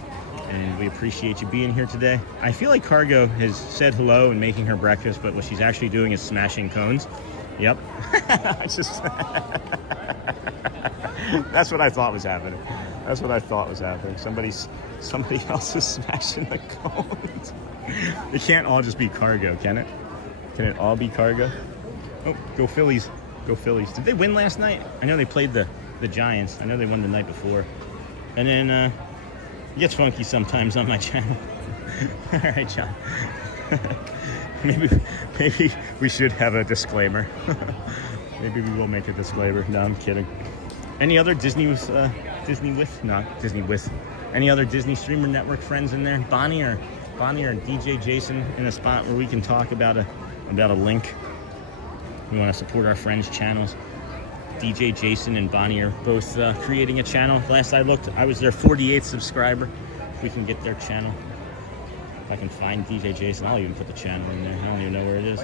and we appreciate you being here today. I feel like Cargo has said hello and making her breakfast, but what she's actually doing is smashing cones. Yep. That's what I thought was happening. That's what I thought was happening. Somebody else is smashing the cones. It can't all just be Cargo, can it? Can it all be Cargo? Oh, go Phillies. Go Phillies. Did they win last night? I know they played the Giants. I know they won the night before. And then it gets funky sometimes on my channel. All right, John. Maybe we should have a disclaimer. Maybe we will make a disclaimer. No, I'm kidding. Any other Disney with any other Disney Streamer Network friends in there? Bonnie or DJ Jason in a spot where we can talk about a link. We want to support our friends' channels. DJ Jason and Bonnie are both creating a channel. Last I looked, I was their 48th subscriber. If we can get their channel. If I can find DJ Jason, I'll even put the channel in there. I don't even know where it is.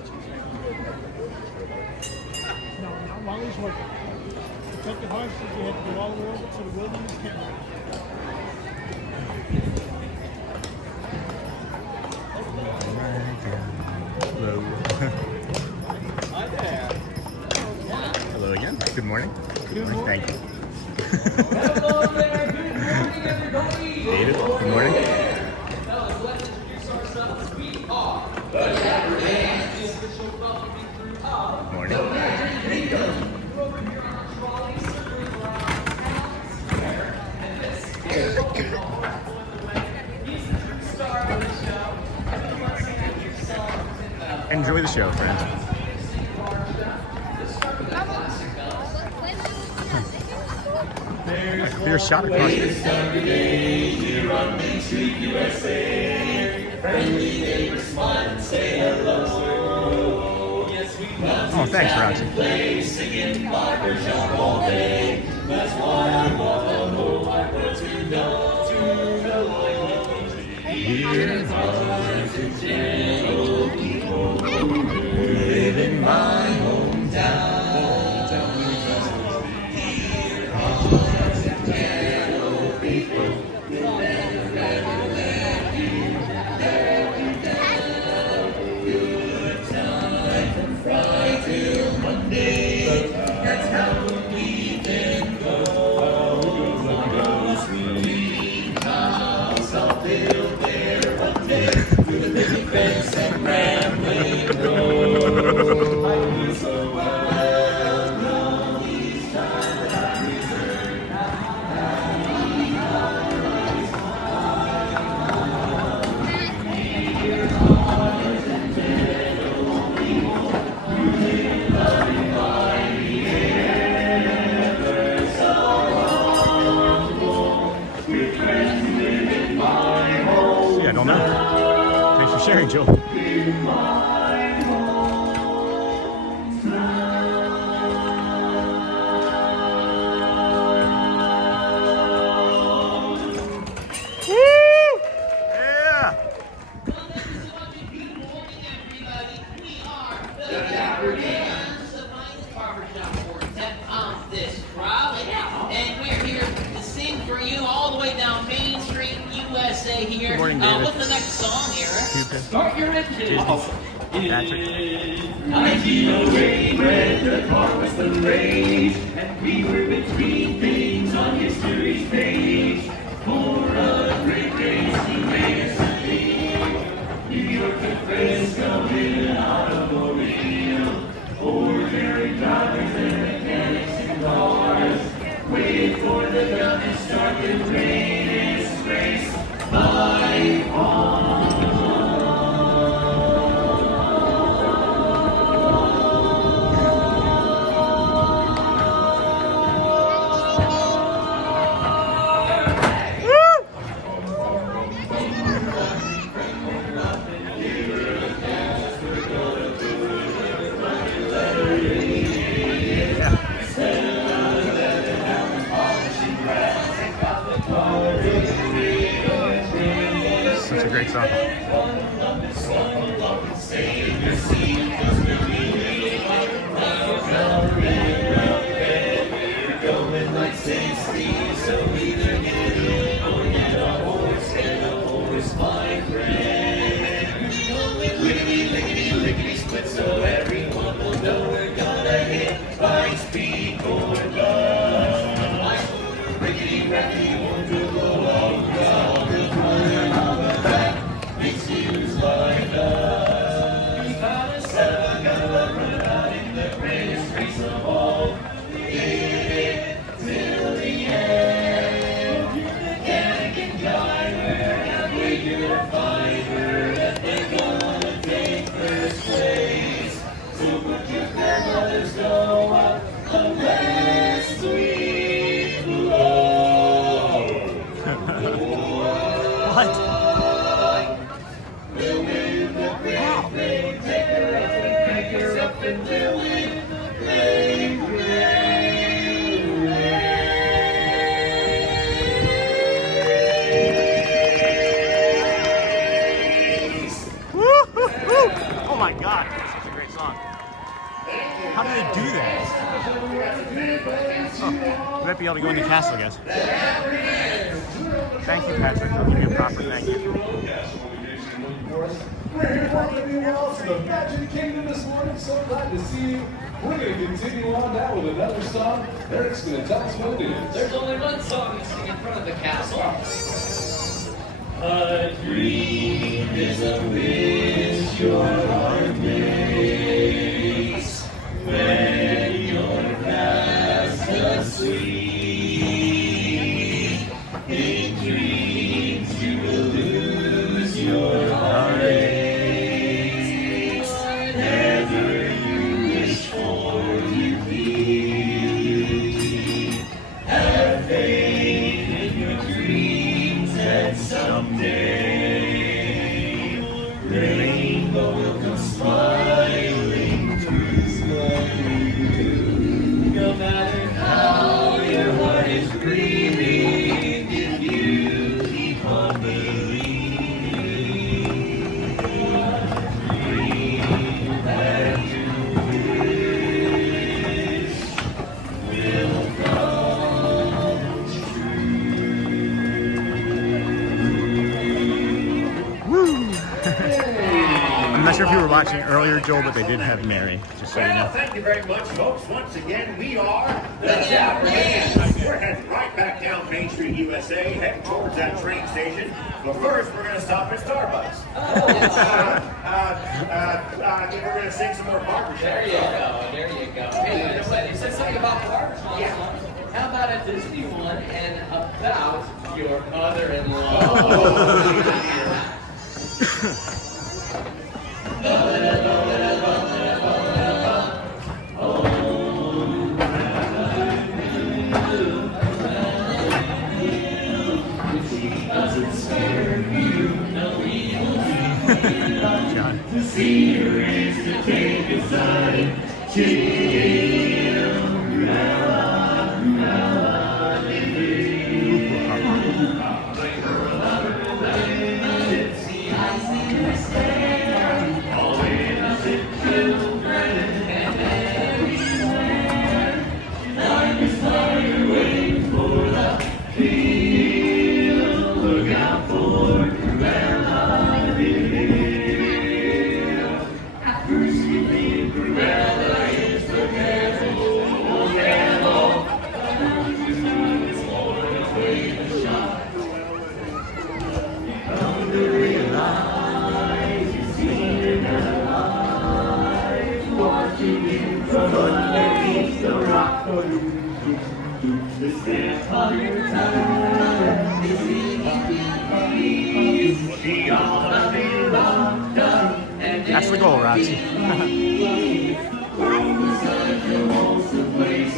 No, not while he's working. Protect the horses, you have to go all the way over to the wilderness camp. Hello. Hi there. Hello again. Good morning. Good morning. Thank you. Hello there. Good morning, everybody. David, good morning. Fellas, let's introduce ourselves. We are the Dapper Dans, the official welcoming crew of Morning. the Magic Kingdom. We're over here on our trolley, circling around town square, and this is what we call our wagon. He's the true star of the show. And let's have yourselves in the Enjoy the show, friends. Here's a shot across the here on Main Street, USA. Friendly neighbors smile and say hello. Yes, we Oh, thanks, Roxy. play singing barber shop all day. That's why I want to know what words we know to know. Here are the gentle people who live in my hometown. I don't know. Thanks for sharing, Joe. And we're here to sing for you all the way down Main Street morning, David. What's the next song, Eric? Cupid. Start your engine. Patrick. 1908, when the car was the rage, and we were between things on history's page. For a great race to make us believe. New York to Frisco in an automobile. Ordinary drivers and mechanics and cars. Waited for the gun to start the greatest race by far. Such a great song. So everyone will know we're gonna hit by speed or love. Rickety rackety won't go along, down the corner on the back. Excuse my love. He's found a seven, gonna run out in the greatest race of all. We did it till the end. Mechanic and driver, halfway to a finder, that they're gonna take first place. So put your grandmothers go up the last sweet blow. What? We'll win the great, great race up and we'll win the great, great race. Woo-hoo-hoo! Oh my God, that's such a great song. How do they do that? Oh, we might be able to go in the castle, I guess. Thank you, Patrick. I'll give you a proper thank you. We're here welcoming you all to the Magic Kingdom this morning. So glad to see you. We're going to continue on now with another song. Eric's going to tell us what it is. There's only one song to sing in front of the castle. A dream is a wish your heart makes when you're fast asleep. In dreams you will lose your heartaches. Whatever you wish for, you keep. Have faith in your dreams that someday rainbow will come smiling through. No matter how your heart is grieving, if you keep on believing, dream that you wish will come Woo! I'm not sure if you were watching earlier, Joel, but they did have Mary, just so you Well, know. thank you very much, folks. Once again, we are the Dapper Dans. We're heading right back down Main Street, USA, heading towards that train station. But first, we're going to stop at Starbucks. We're going to sing some more barbershop. There you go, there you go. Hey, you said something about barbs? Yeah. How about a Disney one and about your mother-in-law? To see her is to take a side. Look out for The step of your time is singing peace. See all of it locked up and That's the goal, Roxy. such a wholesome place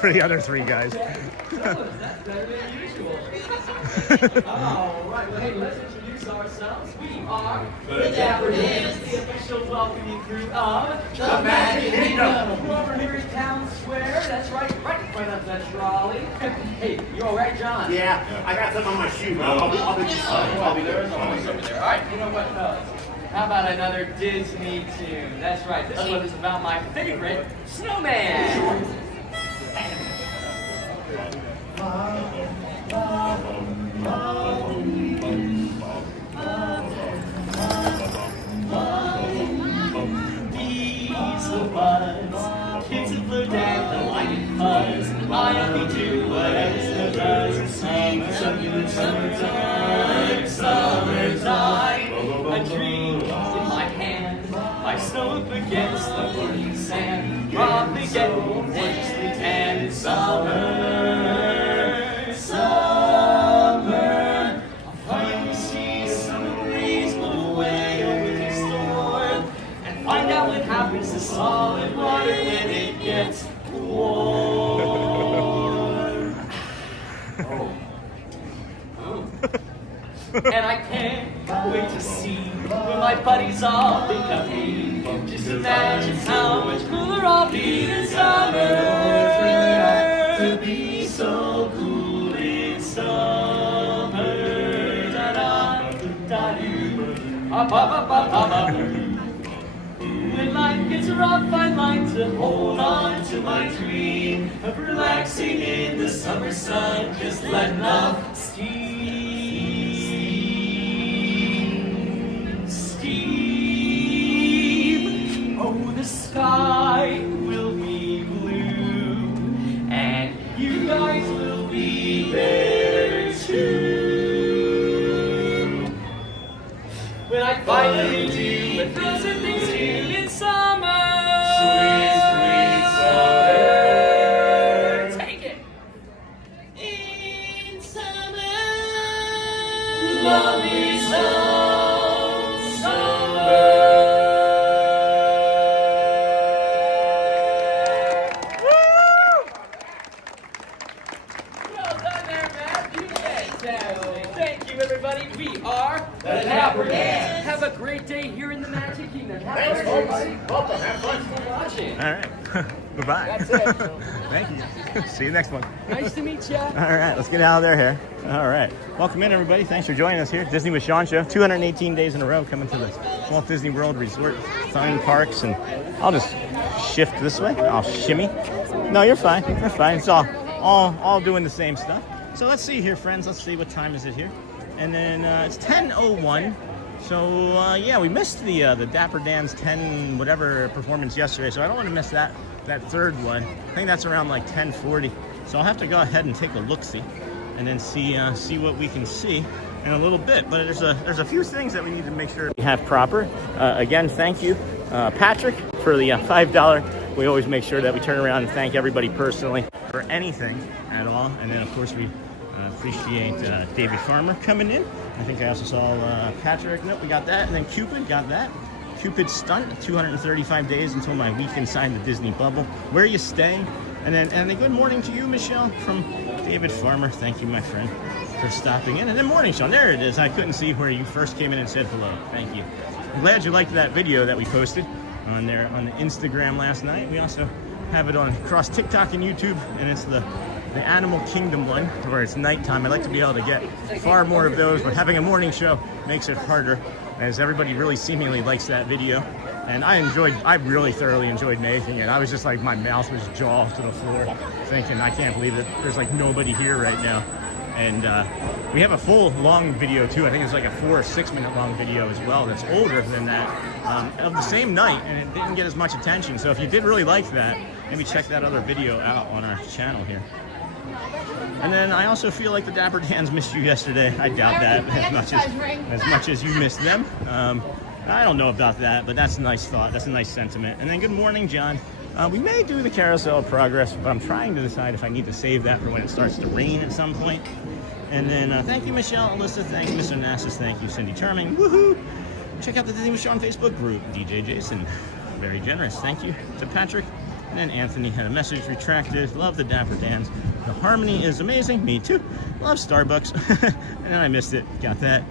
For the other three guys. That's better than usual. All right, well, hey, let's introduce ourselves. We are the Dapper Dans, the official welcoming crew of the Magic Kingdom. We're over here in Town Square. That's right in front of the trolley. Hey, you all right, John? Yeah, I got some on my shoe. I'll be just fine. I'll be there. Over there. All right, you know what, fellas? How about another Disney tune? That's right. This one is about my favorite snowman. Diesel buzz, kids who flew down the line and fuzz. I only do what Edison does and sing some good summertime, summertime. A dream in my hand, I snow up against the burning sand. Probably get gorgeously tan in summer. Summer, I'll finally see summer breeze blow away over the storm and find out what happens to solid water when it gets warm. And I can't wait to see when my buddies all think of me. Just imagine how much cooler I'll be in summer. To be so cool in summer. When life gets rough, I like to hold on to my dream of relaxing in the summer sun, just letting off steam. Oh, the sky will be blue, and you guys will be there too. When I finally do what frozen things do in summer. Sweet, sweet summer. Take it. In summer. Love is all summer. Well done there, Matt. You fantastic. Thank you, everybody. We are the Dapper Dans. Have a great day here in the Magic Kingdom. Thanks, folks. Welcome. Have fun. Thanks for watching. All right. Goodbye. That's it. Thank you. See you next one. Nice to meet you. All right, let's get out of their hair. All right. Welcome in, everybody. Thanks for joining us here. Disney with Sean show. 218 days in a row coming to the Walt Disney World Resort, fine parks. And I'll just shift this way. I'll shimmy. No, you're fine. You're fine. It's all doing the same stuff. So let's see here, friends. Let's see what time is it here. And then it's 10:01. So yeah, we missed the Dapper Dans 10 whatever performance yesterday. So I don't want to miss that third one. I think that's around like 10:40. So I'll have to go ahead and take a look-see, and then see what we can see in a little bit. But there's a few things that we need to make sure we have proper. Again, thank you, Patrick, for the $5. We always make sure that we turn around and thank everybody personally for anything at all. And then of course we appreciate David Farmer coming in. I think I also saw Patrick. Nope, we got that. And then Cupid got that. Cupid Stunt, 235 days until my week inside the Disney bubble. Where you staying? And then good morning to you, Michelle, from David Farmer. Thank you, my friend, for stopping in. And then morning, Sean. There it is. I couldn't see where you first came in and said hello. Thank you. I'm glad you liked that video that we posted on there on the Instagram last night. We also have it on across TikTok and YouTube, and it's the Animal Kingdom one, where it's nighttime. I like to be able to get far more of those, but having a morning show makes it harder, as everybody really seemingly likes that video. And I really thoroughly enjoyed making it. I was just like, my mouth was jaw to the floor, thinking, I can't believe it. There's like nobody here right now. And we have a full long video too. I think it's like a 4 or 6 minute long video as well that's older than that, of the same night, and it didn't get as much attention. So if you did really like that, maybe check that other video out on our channel here. And then I also feel like the Dapper Dans missed you yesterday. I doubt that as much as you missed them. I don't know about that, but that's a nice thought. That's a nice sentiment. And then good morning, John. We may do the carousel of progress, but I'm trying to decide if I need to save that for when it starts to rain at some point. And then thank you, Michelle, Alyssa, thank you, Mr. Nassus, thank you, Cindy Charming, woohoo! Check out the Disney with Sean Facebook group, DJ Jason, very generous, thank you to Patrick. And then Anthony had a message retracted, love the Dapper Dans, the harmony is amazing, me too, love Starbucks, and then I missed it, got that,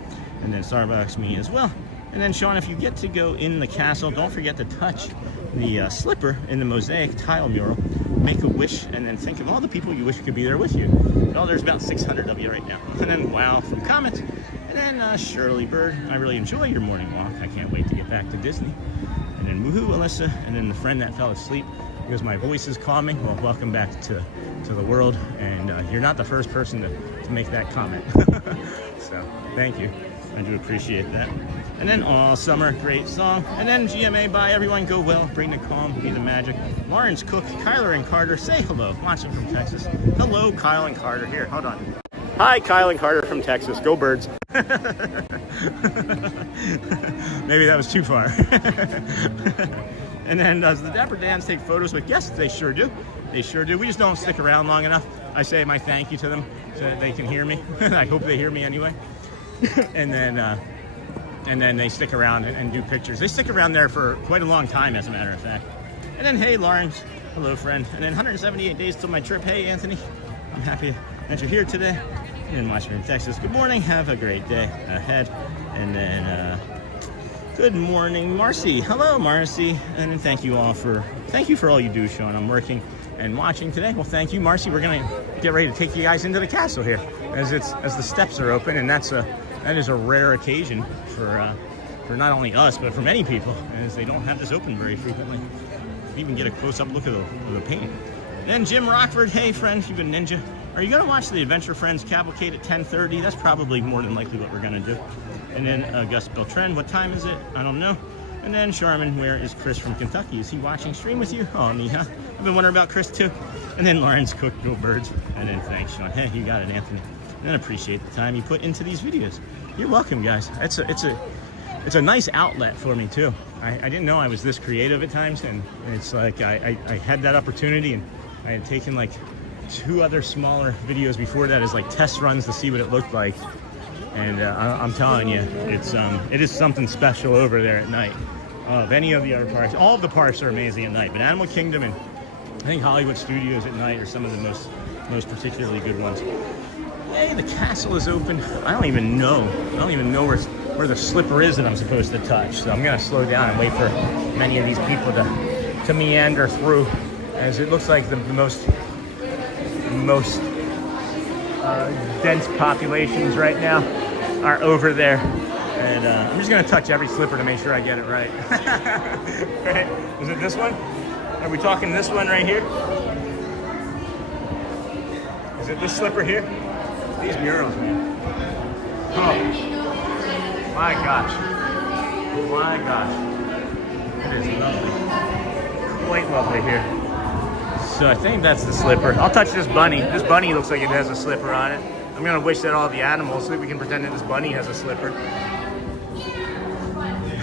and then Starbucks, me as well. And then Sean, if you get to go in the castle, don't forget to touch the slipper in the mosaic tile mural, make a wish, and then think of all the people you wish could be there with you. Well, there's about 600 of you right now. And then wow from comments. And then Shirley Bird, I really enjoy your morning walk. I can't wait to get back to Disney. And then woohoo, Alyssa. And then the friend that fell asleep because my voice is calming. Well, welcome back to the world. And you're not the first person to make that comment. So thank you. I do appreciate that. And then all summer, great song. And then GMA, bye everyone, go well, bring the calm, be the magic. Lawrence Cook, Kyler and Carter, say hello, watching from Texas. Hello, Kyle and Carter, here, hold on. Hi, Kyle and Carter from Texas, go Birds. Maybe that was too far. And then does the Dapper Dans take photos with guests? They sure do. They sure do. We just don't stick around long enough. I say my thank you to them so that they can hear me. I hope they hear me anyway. And then they stick around and do pictures. They stick around there for quite a long time, as a matter of fact. And then, hey, Lawrence, hello, friend. And then 178 days till my trip. Hey, Anthony, I'm happy that you're here today. And then watching from Texas. Good morning. Have a great day ahead. And then, good morning, Marcy. Hello, Marcy. And then thank you for all you do, Sean. I'm working and watching today. Well, thank you, Marcy. We're gonna get ready to take you guys into the castle here, as the steps are open, and that is a rare occasion for not only us, but for many people, as they don't have this open very frequently. You even get a close-up look of the paint. Then Jim Rockford, hey friend, you've been ninja. Are you gonna watch the Adventure Friends Cavalcade at 10:30? That's probably more than likely what we're gonna do. And then Gus Beltran, what time is it? I don't know. And then Charmin, where is Chris from Kentucky? Is he watching stream with you? Oh, Mija. I've been wondering about Chris too. And then Lawrence Cook, go Birds. And then thanks, Sean. Hey, you got it, Anthony. And appreciate the time you put into these videos. You're welcome, guys. It's a nice outlet for me too. I didn't know I was this creative at times, and it's like I had that opportunity, and I had taken like 2 other smaller videos before that as like test runs to see what it looked like. And I'm telling you, it is something special over there at night. Of any of the other parks, all of the parks are amazing at night, but Animal Kingdom and I think Hollywood Studios at night are some of the most particularly good ones. Hey, the castle is open. I don't even know where the slipper is that I'm supposed to touch. So I'm gonna slow down and wait for many of these people to meander through, as it looks like the most dense populations right now are over there. And I'm just gonna touch every slipper to make sure I get it right. Right? Is it this one? Are we talking this one right here? Is it this slipper here? These murals, man. Oh, my gosh. My gosh. It is lovely. Quite lovely here. So I think that's the slipper. I'll touch this bunny. This bunny looks like it has a slipper on it. I'm gonna wish that all the animals, so that we can pretend that this bunny has a slipper.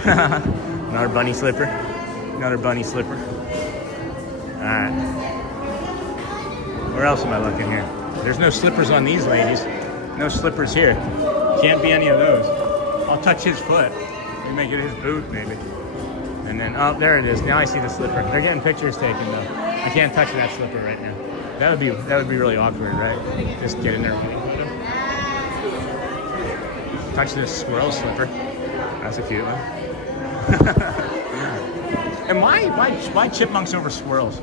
Another bunny slipper. Another bunny slipper. Alright. Where else am I looking here? There's no slippers on these ladies. No slippers here. Can't be any of those. I'll touch his foot. We may get his boot, maybe. And then, oh, there it is. Now I see the slipper. They're getting pictures taken, though. I can't touch that slipper right now. That would be really awkward, right? Just get in there. Touch this squirrel slipper. That's a cute one. And why chipmunks over squirrels?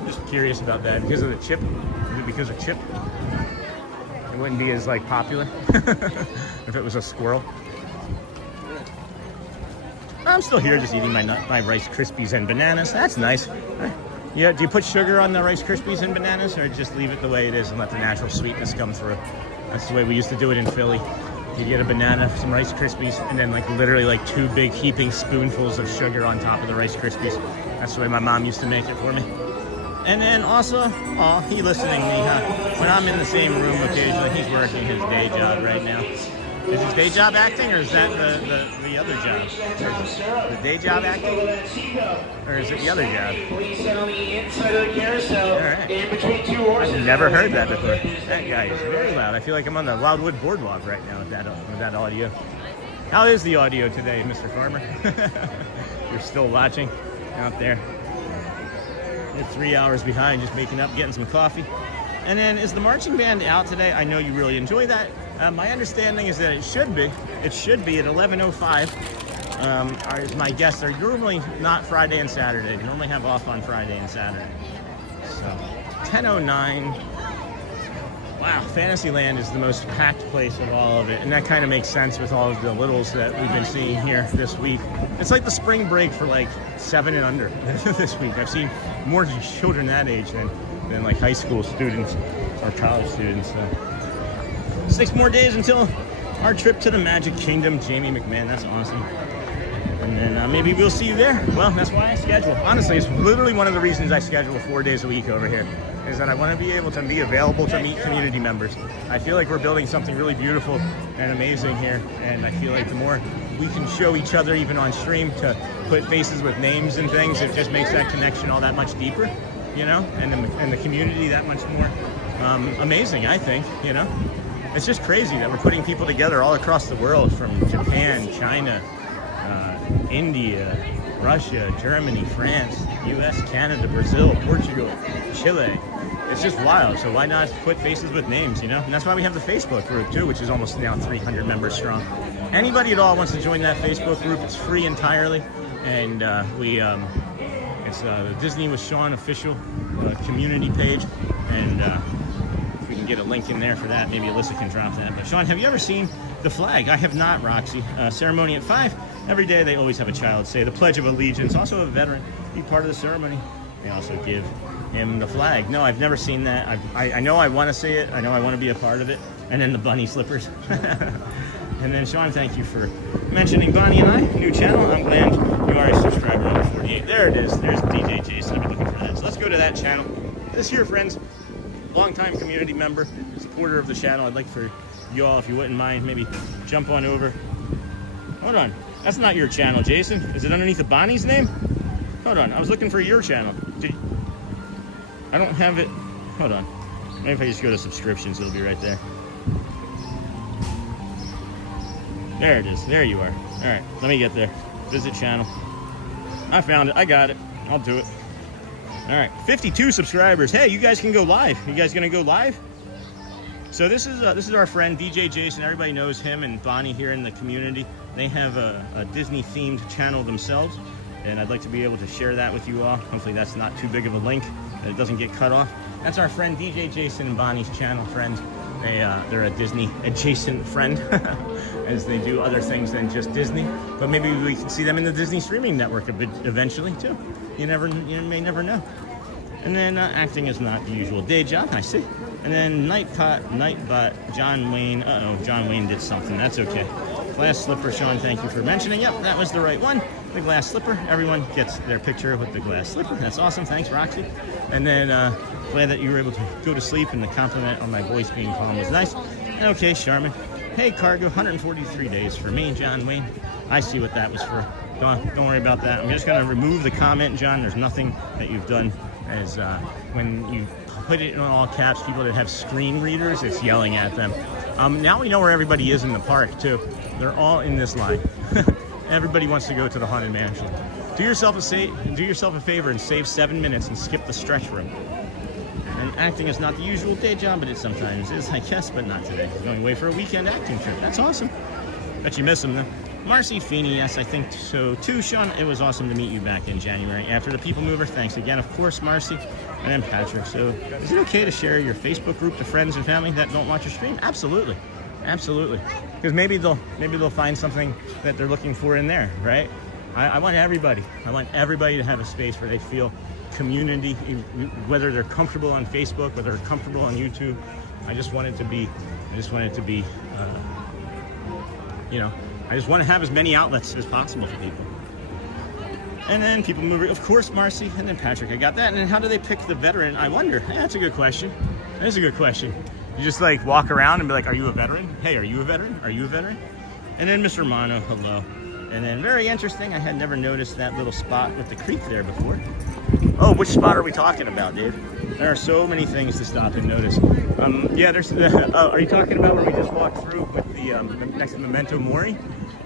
I'm just curious about that. Because of the chip? Is it because of chip? It wouldn't be as like popular if it was a squirrel. I'm still here just eating my Rice Krispies and bananas. That's nice. Yeah, do you put sugar on the Rice Krispies and bananas, or just leave it the way it is and let the natural sweetness come through? That's the way we used to do it in Philly. You get a banana, some Rice Krispies, and then like literally like 2 big heaping spoonfuls of sugar on top of the Rice Krispies. That's the way my mom used to make it for me. And then also, oh, he listening to me, huh? When I'm in the same room occasionally, he's working his day job right now. Is his day job acting, or is that the other job? The day job acting? Or is it the other job? Alright. I've never heard that before. That guy is very loud. I feel like I'm on the Wildwood Boardwalk right now with that audio. How is the audio today, Mr. Farmer? You're still watching out there. You're 3 hours behind, just making up, getting some coffee. And then, is the marching band out today? I know you really enjoy that. My understanding is that it should be. It should be at 11:05. Is my guess. They're normally not Friday and Saturday. They normally have off on Friday and Saturday. So, 10:09. Wow, Fantasyland is the most packed place of all of it. And that kind of makes sense with all of the littles that we've been seeing here this week. It's like the spring break for like 7 and under this week. I've seen more children that age than like high school students or college students. So 6 more days until our trip to the Magic Kingdom. Jamie McMahon, that's awesome. And then maybe we'll see you there. Well, that's why I schedule. Honestly, it's literally one of the reasons I schedule 4 days a week over here, is that I want to be able to be available to meet community members. I feel like we're building something really beautiful and amazing here, and I feel like the more we can show each other, even on stream, to put faces with names and things, it just makes that connection all that much deeper, you know, and the community that much more amazing, I think, you know. It's just crazy that we're putting people together all across the world, from Japan, China, India, Russia, Germany, France, US, Canada, Brazil, Portugal, Chile. It's just wild. So why not put faces with names, you know? And that's why we have the Facebook group too, which is almost now 300 members strong. Anybody at all wants to join that Facebook group, it's free entirely. And it's the Disney with Sean official community page. And if we can get a link in there for that, maybe Alyssa can drop that. But Sean, have you ever seen the flag? I have not, Roxy. Ceremony at 5. Every day they always have a child say the Pledge of Allegiance, also a veteran, be part of the ceremony. They also give him the flag. No, I've never seen that. I know I want to see it. I know I want to be a part of it. And then the bunny slippers. And then Sean, thank you for mentioning Bonnie and I. New channel. I'm glad you are a subscriber number 48. There it is. There's DJ Jason. I've been looking for that. So let's go to that channel. This here, friends, longtime community member, supporter of the channel. I'd like for you all, if you wouldn't mind, maybe jump on over. Hold on. That's not your channel, Jason. Is it underneath the Bonnie's name? Hold on. I was looking for your channel. I don't have it. Hold on. Maybe if I just go to subscriptions, it'll be right there. There it is. There you are. All right. Let me get there. Visit channel. I found it. I got it. I'll do it. All right. 52 subscribers. Hey, you guys can go live. You guys gonna go live? So this is our friend DJ Jason. Everybody knows him and Bonnie here in the community. They have a Disney-themed channel themselves, and I'd like to be able to share that with you all. Hopefully that's not too big of a link, that it doesn't get cut off. That's our friend DJ Jason and Bonnie's channel, friends. They're a Disney-adjacent friend, as they do other things than just Disney. But maybe we can see them in the Disney streaming network eventually, too. You may never know. And then acting is not the usual day job, I see. And then Nightbot, John Wayne. John Wayne did something. That's okay. Glass slipper, Sean, thank you for mentioning. Yep, that was the right one. The glass slipper. Everyone gets their picture with the glass slipper. That's awesome. Thanks, Roxy. And then glad that you were able to go to sleep, and the compliment on my voice being calm was nice. Okay, Charmin. Hey, Cargo, 143 days for me, John Wayne. I see what that was for. Don't worry about that. I'm just going to remove the comment, John. There's nothing that you've done as when you put it in all caps, people that have screen readers, it's yelling at them. Now we know where everybody is in the park, too. They're all in this line. Everybody wants to go to the Haunted Mansion. Do yourself a favor and save 7 minutes and skip the stretch room. And acting is not the usual day job, but it sometimes is, I guess, but not today. Going away for a weekend acting trip. That's awesome. Bet you miss them, though. Marcy Feeney, yes, I think so too. Sean, it was awesome to meet you back in January after the People Mover. Thanks again, of course, Marcy. And then Patrick. So, is it okay to share your Facebook group to friends and family that don't watch your stream? Absolutely. Absolutely. Because maybe they'll find something that they're looking for in there, right? I want everybody to have a space where they feel community, whether they're comfortable on Facebook, whether they're comfortable on YouTube. I just want it to be I just want it to be, you know, I just want to have as many outlets as possible for people. And then people move, of course, Marcy, and then Patrick, I got that. And then how do they pick the veteran? I wonder. Yeah, that's a good question. That is a good question. You just like walk around and be like, are you a veteran? Hey, are you a veteran? Are you a veteran? And then Mr. Mono, hello. And then very interesting, I had never noticed that little spot with the creek there before. Oh, which spot are we talking about, Dave? There are so many things to stop and notice. Yeah, there's are you talking about where we just walked through with the next to Memento Mori?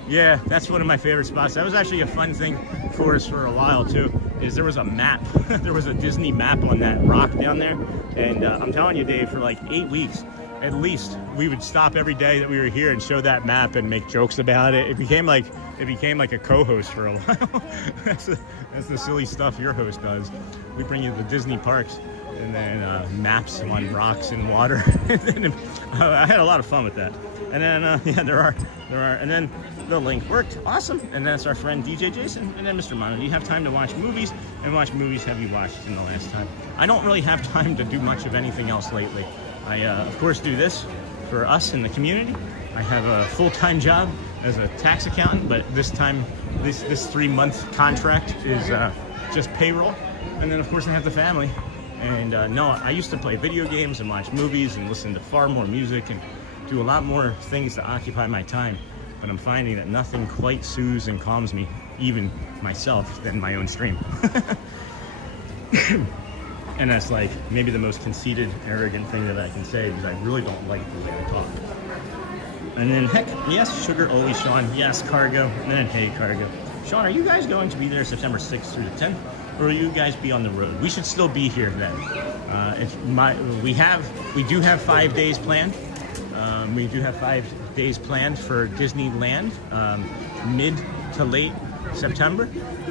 Yeah, that's one of my favorite spots. That was actually a fun thing for us for a while too, is there was a map. There was a Disney map on that rock down there. And I'm telling you, Dave, for like 8 weeks, at least, we would stop every day that we were here and show that map and make jokes about it. It became like a co-host for a while. That's the silly stuff your host does. We bring you the Disney parks and then maps on rocks and water. And then, I had a lot of fun with that. And then yeah, there are, and then the link worked, awesome. And then it's our friend DJ Jason, and then Mr. Mono. Do you have time to watch movies? And what movies have you watched in the last time? I don't really have time to do much of anything else lately. I of course do this for us in the community. I have a full-time job as a tax accountant, but this time, this 3-month contract is just payroll. And then of course I have the family. And no, I used to play video games and watch movies and listen to far more music and do a lot more things to occupy my time. But I'm finding that nothing quite soothes and calms me, even myself, than my own stream. And that's like maybe the most conceited, arrogant thing that I can say, because I really don't like the way I talk. And then heck, yes, Sugar, always Sean, yes, Cargo, and then hey, Cargo. Sean, are you guys going to be there September 6th through the 10th? Or will you guys be on the road? We should still be here then. We do have 5 days planned. We do have 5 days planned for Disneyland, mid to late September.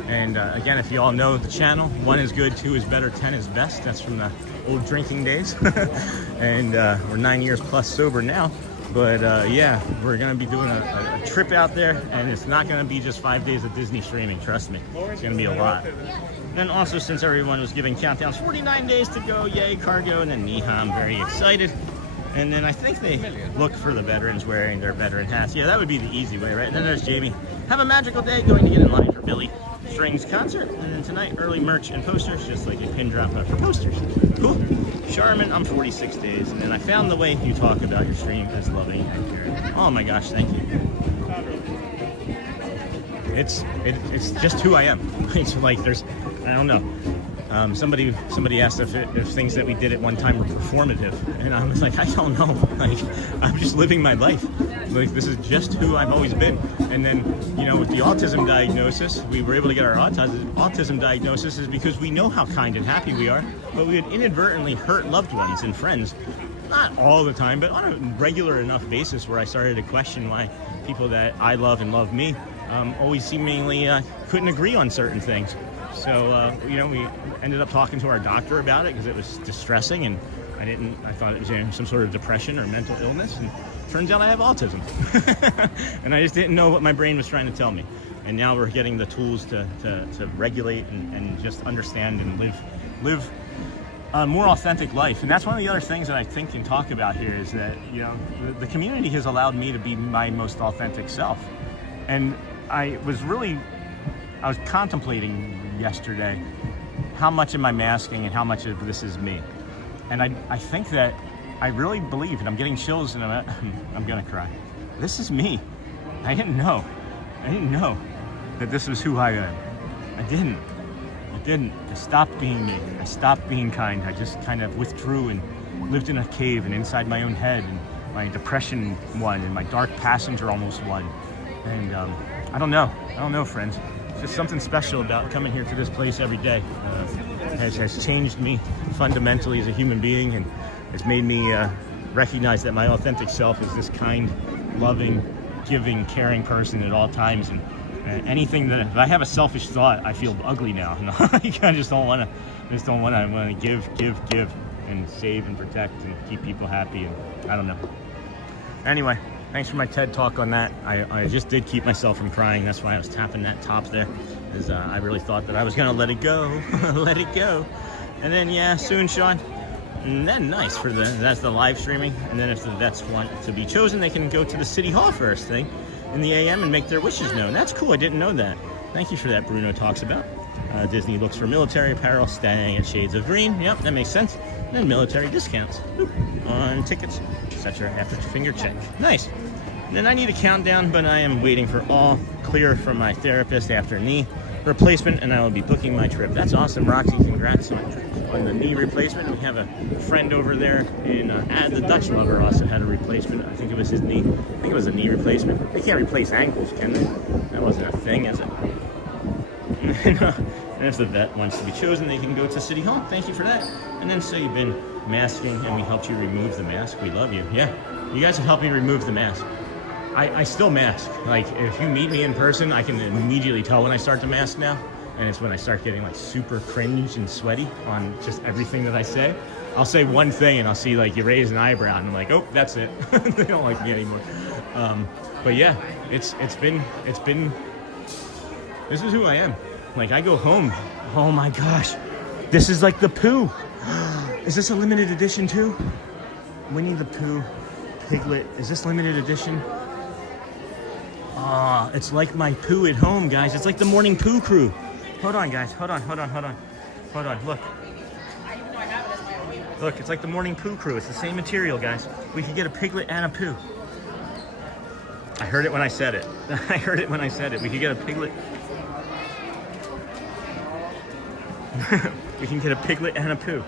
And again, if you all know the channel, 1 is good, 2 is better, 10 is best. That's from the old drinking days. And we're 9 years plus sober now. But yeah, we're gonna be doing a trip out there, and it's not gonna be just 5 days of Disney streaming, trust me. It's gonna be a lot. Then also, since everyone was giving countdowns, 49 days to go, yay, Cargo, and then Neha, I'm very excited. And then I think they look for the veterans wearing their veteran hats. Yeah, that would be the easy way, right? And then there's Jamie. Have a magical day, going to get in line for Billy Strings concert. And then tonight, early merch and posters, just like a pin drop for posters. Cool. Charmin, I'm 46 days. And then I found the way you talk about your stream as loving and caring. Oh my gosh, thank you. It's just who I am. It's like there's, I don't know. Somebody asked if things that we did at one time were performative, and I was like, I don't know. Like, I'm just living my life. Like, this is just who I've always been. And then, you know, with the autism diagnosis, we were able to get our autism diagnosis is because we know how kind and happy we are, but we had inadvertently hurt loved ones and friends. Not all the time, but on a regular enough basis where I started to question why people that I love and love me always seemingly couldn't agree on certain things. So, you know, we ended up talking to our doctor about it because it was distressing, and I thought it was some sort of depression or mental illness, and turns out I have autism. And I just didn't know what my brain was trying to tell me. And now we're getting the tools to regulate and just understand and live a more authentic life. And that's one of the other things that I think and talk about here is that, you know, the community has allowed me to be my most authentic self. And I was contemplating yesterday how much am I masking and how much of this is me. And I think that I really believe, and I'm getting chills and I'm gonna cry. This is me. I didn't know that this was who I am. I didn't. I stopped being me. I stopped being kind. I just kind of withdrew and lived in a cave and inside my own head, and my depression won and my dark passenger almost won. And I don't know, friends. It's just something special about coming here to this place every day. Has changed me fundamentally as a human being, and has made me recognize that my authentic self is this kind, loving, giving, caring person at all times. And anything that, if I have a selfish thought, I feel ugly now. I just don't want to. I want to give, and save and protect and keep people happy. And I don't know. Anyway. Thanks for my TED talk on that. I just did keep myself from crying. That's why I was tapping that top there, because I really thought that I was gonna let it go, let it go. And then yeah, soon, Sean. And then nice for that's the live streaming. And then if the vets want to be chosen, they can go to the City Hall first thing in the AM and make their wishes known. That's cool. I didn't know that. Thank you for that, Bruno talks about. Disney looks for military apparel, staying at Shades of Green. Yep, that makes sense. And then military discounts on tickets, etc. After finger check. Nice. And then I need a countdown, but I am waiting for all clear from my therapist after knee replacement, and I will be booking my trip. That's awesome, Roxy. Congrats on the knee replacement. We have a friend over there in the Dutch Lover also had a replacement. I think it was his knee. I think it was a knee replacement. They can't replace ankles, can they? That wasn't a thing, is it? And if the vet wants to be chosen, they can go to City Hall. Thank you for that. And then say you've been masking and we helped you remove the mask. We love you. Yeah, you guys have helped me remove the mask. I still mask. Like, if you meet me in person, I can immediately tell when I start to mask now. And it's when I start getting like super cringe and sweaty on just everything that I say. I'll say one thing and I'll see like you raise an eyebrow and I'm like, oh, that's it. They don't like me anymore. But yeah, it's been, this is who I am. Like, I go home. Oh my gosh. This is like the Pooh. Is this a limited edition too? Winnie the Pooh Piglet. Is this limited edition? Ah, it's like my Pooh at home, guys. It's like the Morning Pooh crew. Hold on, guys. Hold on. Look. Look, it's like the Morning Pooh crew. It's the same material, guys. We could get a Piglet and a Pooh. I heard it when I said it. We could get a Piglet. We can get a Piglet and a Pooh.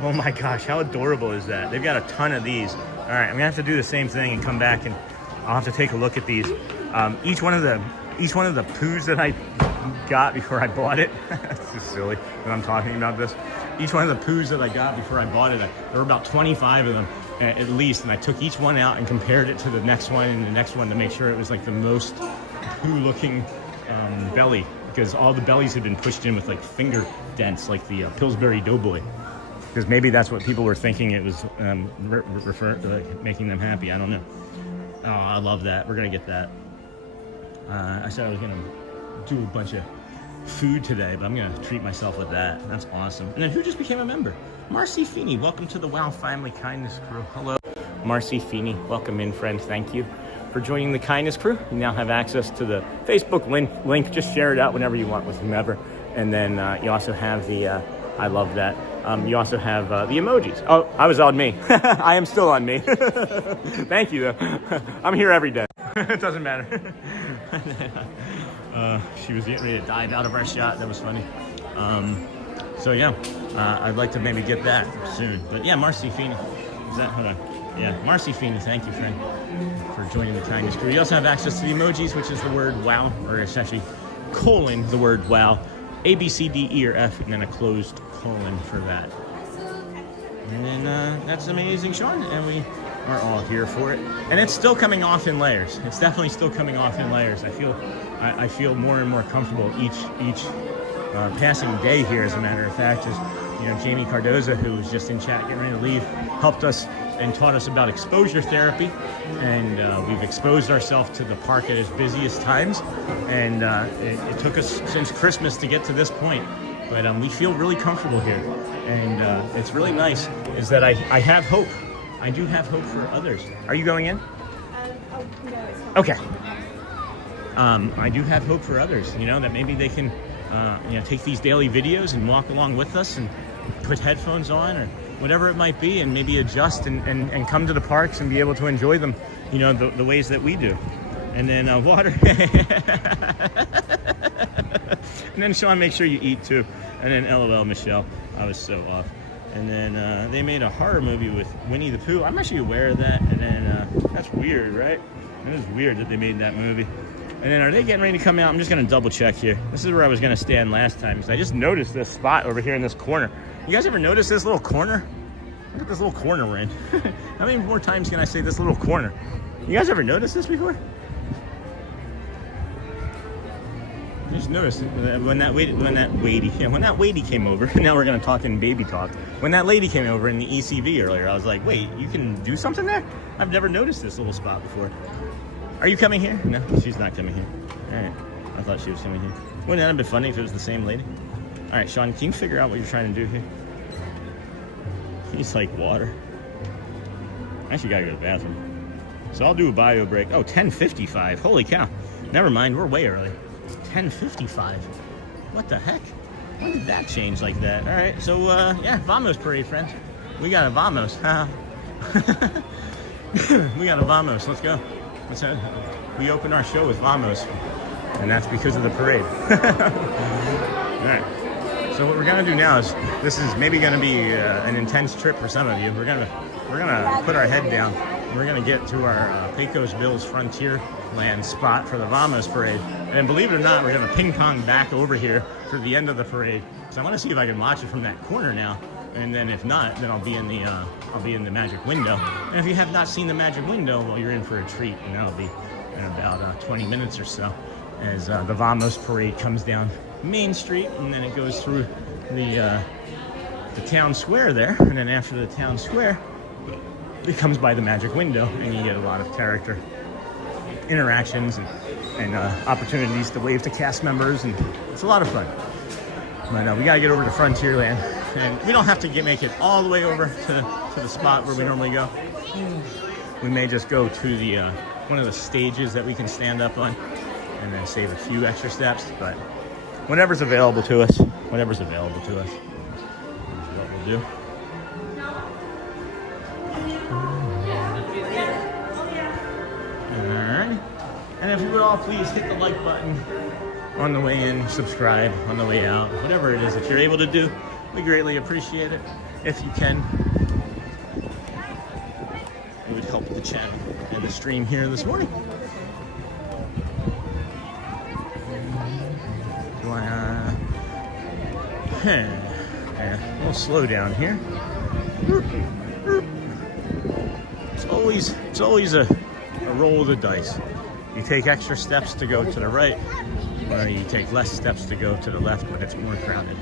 Oh my gosh, how adorable is that? They've got a ton of these. All right, I'm gonna have to do the same thing and come back and I'll have to take a look at these. Each one of the Poohs that I got before I bought it. This is silly when I'm talking about this. Each one of the Poohs that I got before I bought it, there were about 25 of them at least, and I took each one out and compared it to the next one and the next one to make sure it was like the most Pooh-looking belly, because all the bellies had been pushed in with like finger dents, like the Pillsbury Doughboy. Because maybe that's what people were thinking it was making them happy. I don't know. Oh, I love that. We're gonna get that. I said I was gonna do a bunch of food today, but I'm gonna treat myself with that. That's awesome. And then who just became a member? Marcy Feeney. Welcome to the Wow Family Kindness Crew. Hello, Marcy Feeney. Welcome in, friend. Thank you for joining the Kindness Crew. You now have access to the Facebook link. Just share it out whenever you want with whomever. And then you also have the, I love that. You also have the emojis. Oh, I was on me. I am still on me. Thank you, though. I'm here every day. It doesn't matter. She was getting ready to dive out of our shot. That was funny. So yeah, I'd like to maybe get that soon. But yeah, Marcy Feeney. Is that, hold on. Yeah, Marcy Feeney, thank you, friend, for joining the Kindness Crew. You also have access to the emojis, which is the word wow, or it's actually colon the word wow. A, B, C, D, E, or F, and then a closed colon for that. And then that's amazing, Sean, and we are all here for it. And it's still coming off in layers. It's definitely still coming off in layers. I feel more and more comfortable each passing day here, as a matter of fact. As you know, Jamie Cardoza, who was just in chat getting ready to leave, helped us and taught us about exposure therapy, and we've exposed ourselves to the park at its busiest times, and it took us since Christmas to get to this point, but we feel really comfortable here, and it's really nice is that I have hope. I do have hope for others. Are you going in? Oh, no, it's not. Okay. I do have hope for others, you know, that maybe they can take these daily videos and walk along with us and put headphones on or whatever it might be, and maybe adjust and come to the parks and be able to enjoy them, you know, the ways that we do. And then water. And then Sean, make sure you eat too. And then LOL, Michelle, I was so off. And then they made a horror movie with Winnie the Pooh. I'm actually aware of that. And then that's weird, right? It is weird that they made that movie. And then are they getting ready to come out? I'm just gonna double check here. This is where I was gonna stand last time, because I just noticed this spot over here in this corner. You guys ever notice this little corner? Look at this little corner we're in. How many more times can I say this little corner? You guys ever noticed this before? I just noticed when that lady came over. Now we're gonna talk in baby talk. When that lady came over in the ECV earlier, I was like, wait, you can do something there? I've never noticed this little spot before. Are you coming here? No, she's not coming here. All right, I thought she was coming here. Wouldn't that have been funny if it was the same lady? All right, Sean, can you figure out what you're trying to do here? He's like water. I actually gotta go to the bathroom. So I'll do a bio break. Oh, 10:55. Holy cow. Never mind, we're way early. 10:55. What the heck? When did that change like that? All right, so yeah, Vamos parade, friends. We got a Vamos. We got a Vamos. Let's go. We open our show with Vamos, and that's because of the parade. All right. So what we're gonna do now is, this is maybe gonna be an intense trip for some of you. We're gonna put our head down. We're gonna get to our Pecos Bills Frontierland spot for the Vamos parade, and believe it or not, we're gonna ping pong back over here for the end of the parade. So I want to see if I can watch it from that corner now, and then if not, then I'll be in the magic window. And if you have not seen the magic window, well, you're in for a treat, and that'll be in about 20 minutes or so, as the Vamos parade comes down Main Street, and then it goes through the town square there, and then after the town square, it comes by the magic window, and you get a lot of character interactions and opportunities to wave to cast members, and it's a lot of fun. But we gotta get over to Frontierland, and we don't have to make it all the way over to the spot where we normally go. We may just go to the one of the stages that we can stand up on, and then save a few extra steps. But whatever's available to us is what we'll do. Alright. And if you would all please hit the like button on the way in, subscribe on the way out, whatever it is that you're able to do, we greatly appreciate it. If you can, it would help the channel and the stream here this morning. Yeah, we'll slow down here. It's always a roll of the dice. You take extra steps to go to the right, or you take less steps to go to the left when it's more crowded.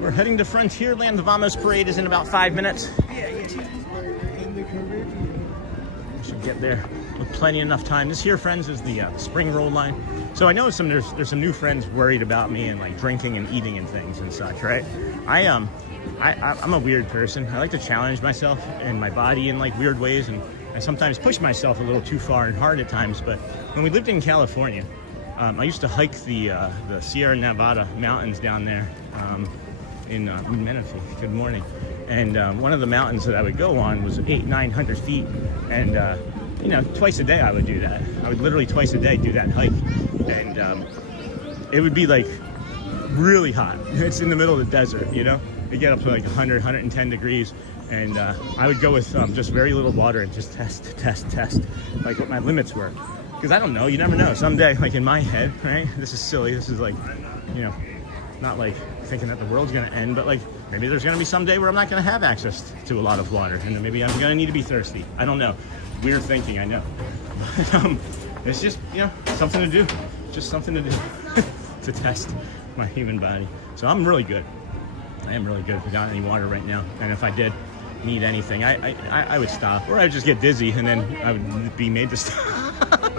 We're heading to Frontierland. The Vamos parade is in about 5 minutes. We should get there with plenty enough time. This here, friends, is the spring roll line. So I know there's some new friends worried about me and like drinking and eating and things and such, right? I'm a weird person. I like to challenge myself and my body in like weird ways, and I sometimes push myself a little too far and hard at times. But when we lived in California, I used to hike the Sierra Nevada mountains down there in Menifee. Good morning. And one of the mountains that I would go on was 800-900 feet, and you know, twice a day I would do that. I would literally twice a day do that hike, and it would be like really hot. It's in the middle of the desert, you know. You get up to like 100, 110 degrees, and I would go with just very little water and just test, like what my limits were. Because I don't know, you never know. Someday, like in my head, right? This is silly. This is like, you know, not like thinking that the world's gonna end, but like maybe there's gonna be some day where I'm not gonna have access to a lot of water, and then maybe I'm gonna need to be thirsty. I don't know. Weird thinking, I know. But it's just, you know, something to do. Just something to do to test my human body. So I'm really good. I am really good without any water right now. And if I did need anything, I would stop, or I would just get dizzy, and then I would be made to stop.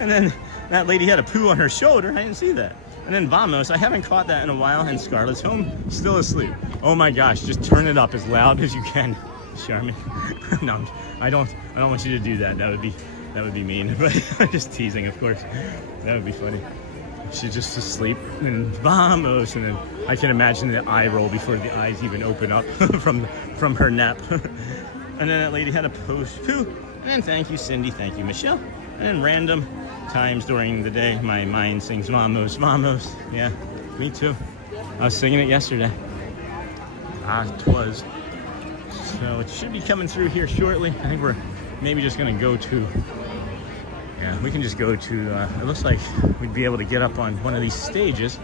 And then that lady had a poo on her shoulder. I didn't see that. And then Vamos, I haven't caught that in a while, and Scarlett's home, still asleep. Oh my gosh, just turn it up as loud as you can, Charmin. No, I don't want you to do that. That would be mean. But I'm just teasing, of course. That would be funny. She's just asleep, and Vamos, and then I can imagine the eye roll before the eyes even open up from her nap. And then that lady had a post poo. And thank you, Cindy. Thank you, Michelle. And then random times during the day, my mind sings Vamos, Vamos. Yeah, me too. I was singing it yesterday. Twas. So it should be coming through here shortly. I think we're maybe just gonna go to, yeah, we can just go to, it looks like we'd be able to get up on one of these stages.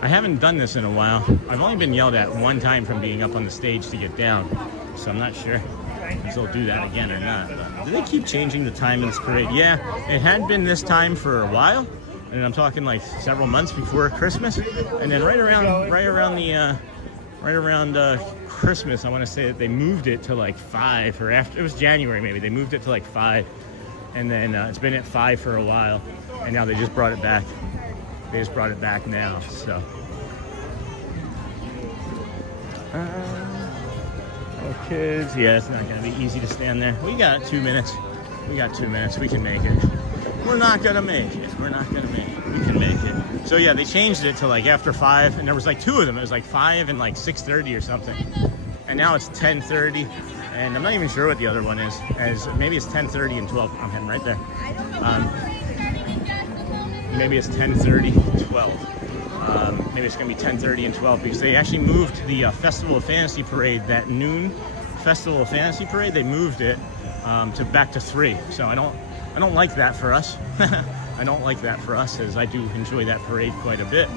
I haven't done this in a while. I've only been yelled at one time from being up on the stage to get down. So I'm not sure if they'll do that again or not. But do they keep changing the time of this parade? Yeah, it had been this time for a while, and I'm talking like several months before Christmas, and then right around Christmas, I want to say that they moved it to like 5, or after it was January maybe, they moved it to like 5. and then it's been at 5 for a while, and now they just brought it back. They just brought it back now, so. Oh, kids, yeah, it's not gonna be easy to stand there. We got 2 minutes. We got 2 minutes. We can make it. We're not gonna make it. We're not gonna make it. We can make it. So yeah, they changed it to like after 5, and there was like 2 of them. It was like 5 and like 6:30 or something. And now it's 10:30, and I'm not even sure what the other one is. As maybe it's 10:30 and 12. I'm heading right there. Maybe it's 10:30 and 12. Maybe it's gonna be 10:30 and 12 because they actually moved the Festival of Fantasy Parade, that noon Festival of Fantasy Parade. They moved it to back to 3. So I don't like that for us. I don't like that for us, as I do enjoy that parade quite a bit.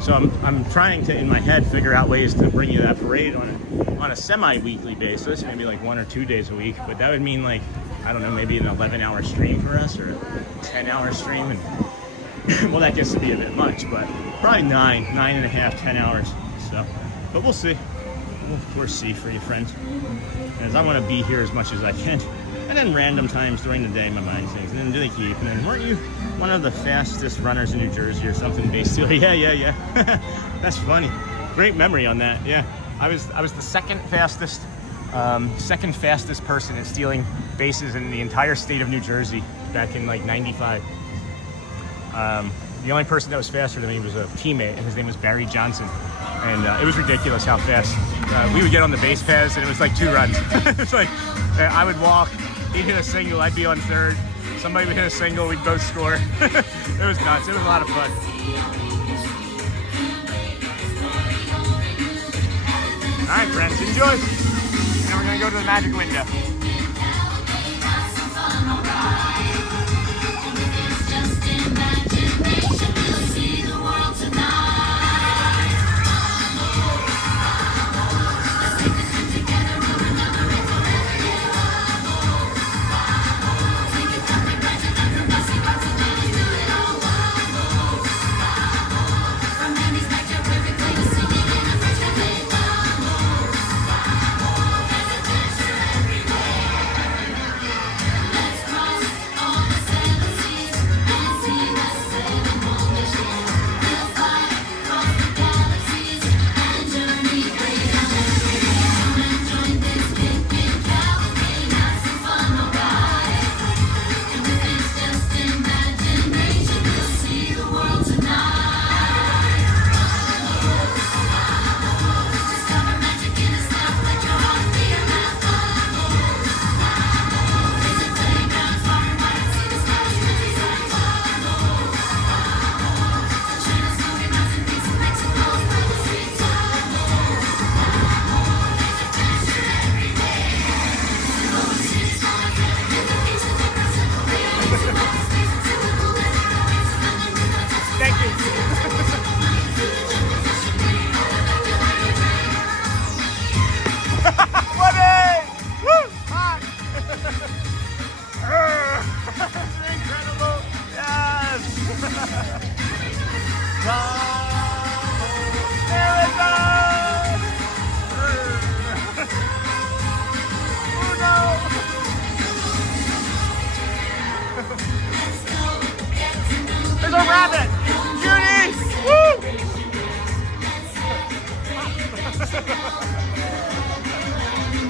So I'm trying to, in my head, figure out ways to bring you that parade on a semi-weekly basis, maybe like 1 or 2 days a week. But that would mean like, I don't know, maybe an 11-hour stream for us or a 10-hour stream. And well, that gets to be a bit much, but probably 9.5, 10 hours. So, but we'll see. We'll of course see for you friends, as I want to be here as much as I can. And then random times during the day, my mind thinks, and then do they keep? And then, weren't you one of the fastest runners in New Jersey or something? Basically, yeah. That's funny. Great memory on that. Yeah, I was the second fastest person at stealing bases in the entire state of New Jersey back in like '95. The only person that was faster than me was a teammate, and his name was Barry Johnson. And it was ridiculous how fast we would get on the base paths, and it was like 2 runs. It's like I would walk. He'd hit a single, I'd be on 3rd. Somebody would hit a single, we'd both score. It was nuts. It was a lot of fun. All right, friends, enjoy. Now we're gonna go to the magic window. There's a rabbit! Judy! Woo!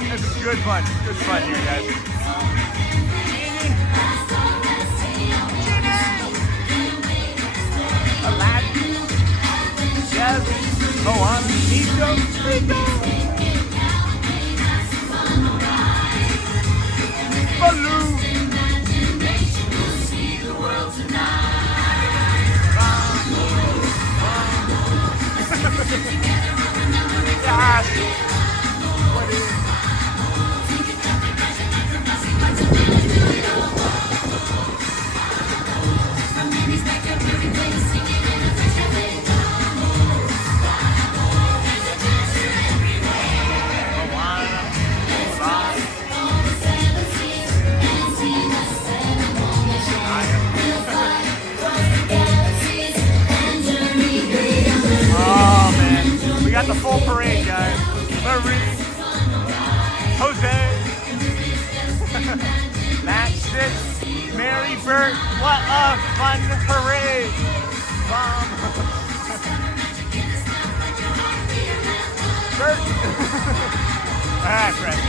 This is good fun. Good fun here, guys. Aladdin. Yes. Moana. Nico. Rico. Baloo. Yes. What is? Bert, what a fun parade! Bert! Alright, friends.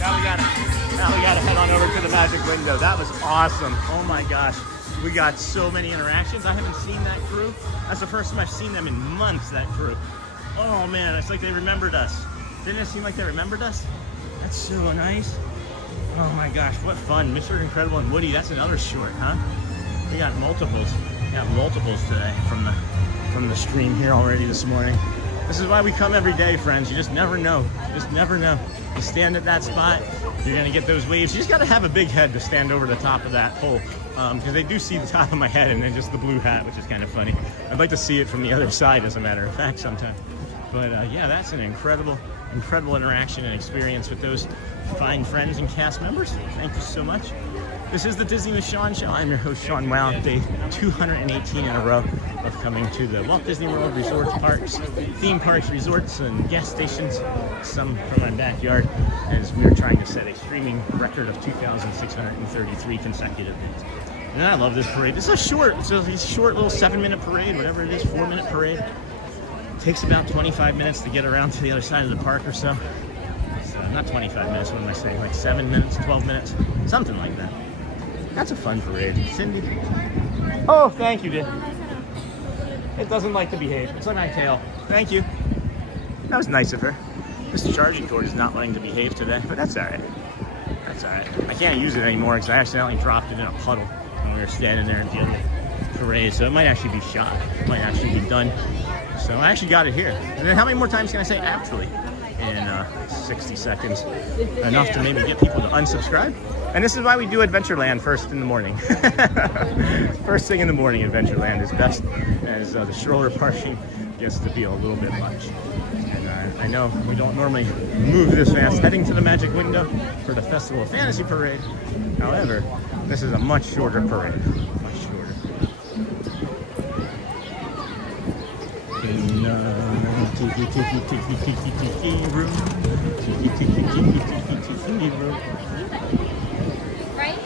Now we gotta head on over to the magic window. That was awesome. Oh my gosh. We got so many interactions. I haven't seen that crew. That's the first time I've seen them in months, that crew. Oh man, it's like they remembered us. Didn't it seem like they remembered us? That's so nice. Oh my gosh, what fun. Mr. Incredible and Woody, that's another short, huh? We got multiples. We got multiples today from the stream here already this morning. This is why we come every day, friends. You just never know. You just never know. You stand at that spot, you're gonna get those waves. You just gotta have a big head to stand over the top of that pole. Because they do see the top of my head and then just the blue hat, which is kind of funny. I'd like to see it from the other side, as a matter of fact, sometime. But yeah, that's an incredible interaction and experience with those fine friends and cast members. Thank you so much. This is the Disney with Sean Show. I'm your host, Sean Wow. Day 218 in a row of coming to the Walt Disney World resorts, parks, theme parks, resorts, and gas stations. Some from my backyard, as we are trying to set a streaming record of 2,633 consecutive days. And I love this parade. It's a short little 7-minute parade, whatever it is, 4-minute parade. It takes about 25 minutes to get around to the other side of the park or so. Not 25 minutes, what am I saying? Like 7 minutes, 12 minutes, something like that. That's a fun parade. Cindy. Oh, thank you, dear. It doesn't like to behave. It's on my tail. Thank you. That was nice of her. This charging cord is not wanting to behave today, but that's all right. That's all right. I can't use it anymore because I accidentally dropped it in a puddle when we were standing there at the other parade, so it might actually be shot. It might actually be done. So I actually got it here. And then how many more times can I say actually in 60 seconds? Enough to maybe get people to unsubscribe. And this is why we do Adventureland first in the morning. First thing in the morning, Adventureland is best, as the stroller parking gets to be a little bit much. And I know we don't normally move this fast heading to the Magic Window for the Festival of Fantasy Parade. However, this is a much shorter parade. Much shorter. Right?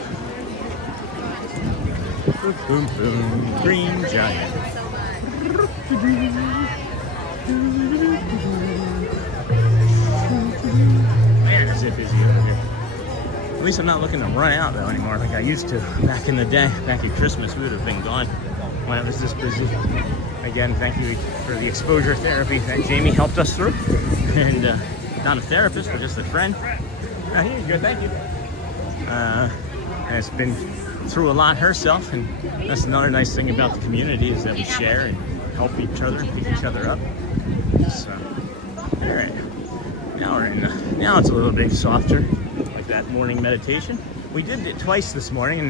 Boom, boom, green giant. Man, is it busy over here. At least I'm not looking to run out though anymore like I used to back in the day. Back at Christmas, we would have been gone when it was this busy. Again, thank you for the exposure therapy that Jamie helped us through. And not a therapist, but just a friend. Here you go, thank you. Has been through a lot herself, and that's another nice thing about the community is that we share and help each other and pick each other up. So, all right. Now it's a little bit softer, like that morning meditation. We did it twice this morning, and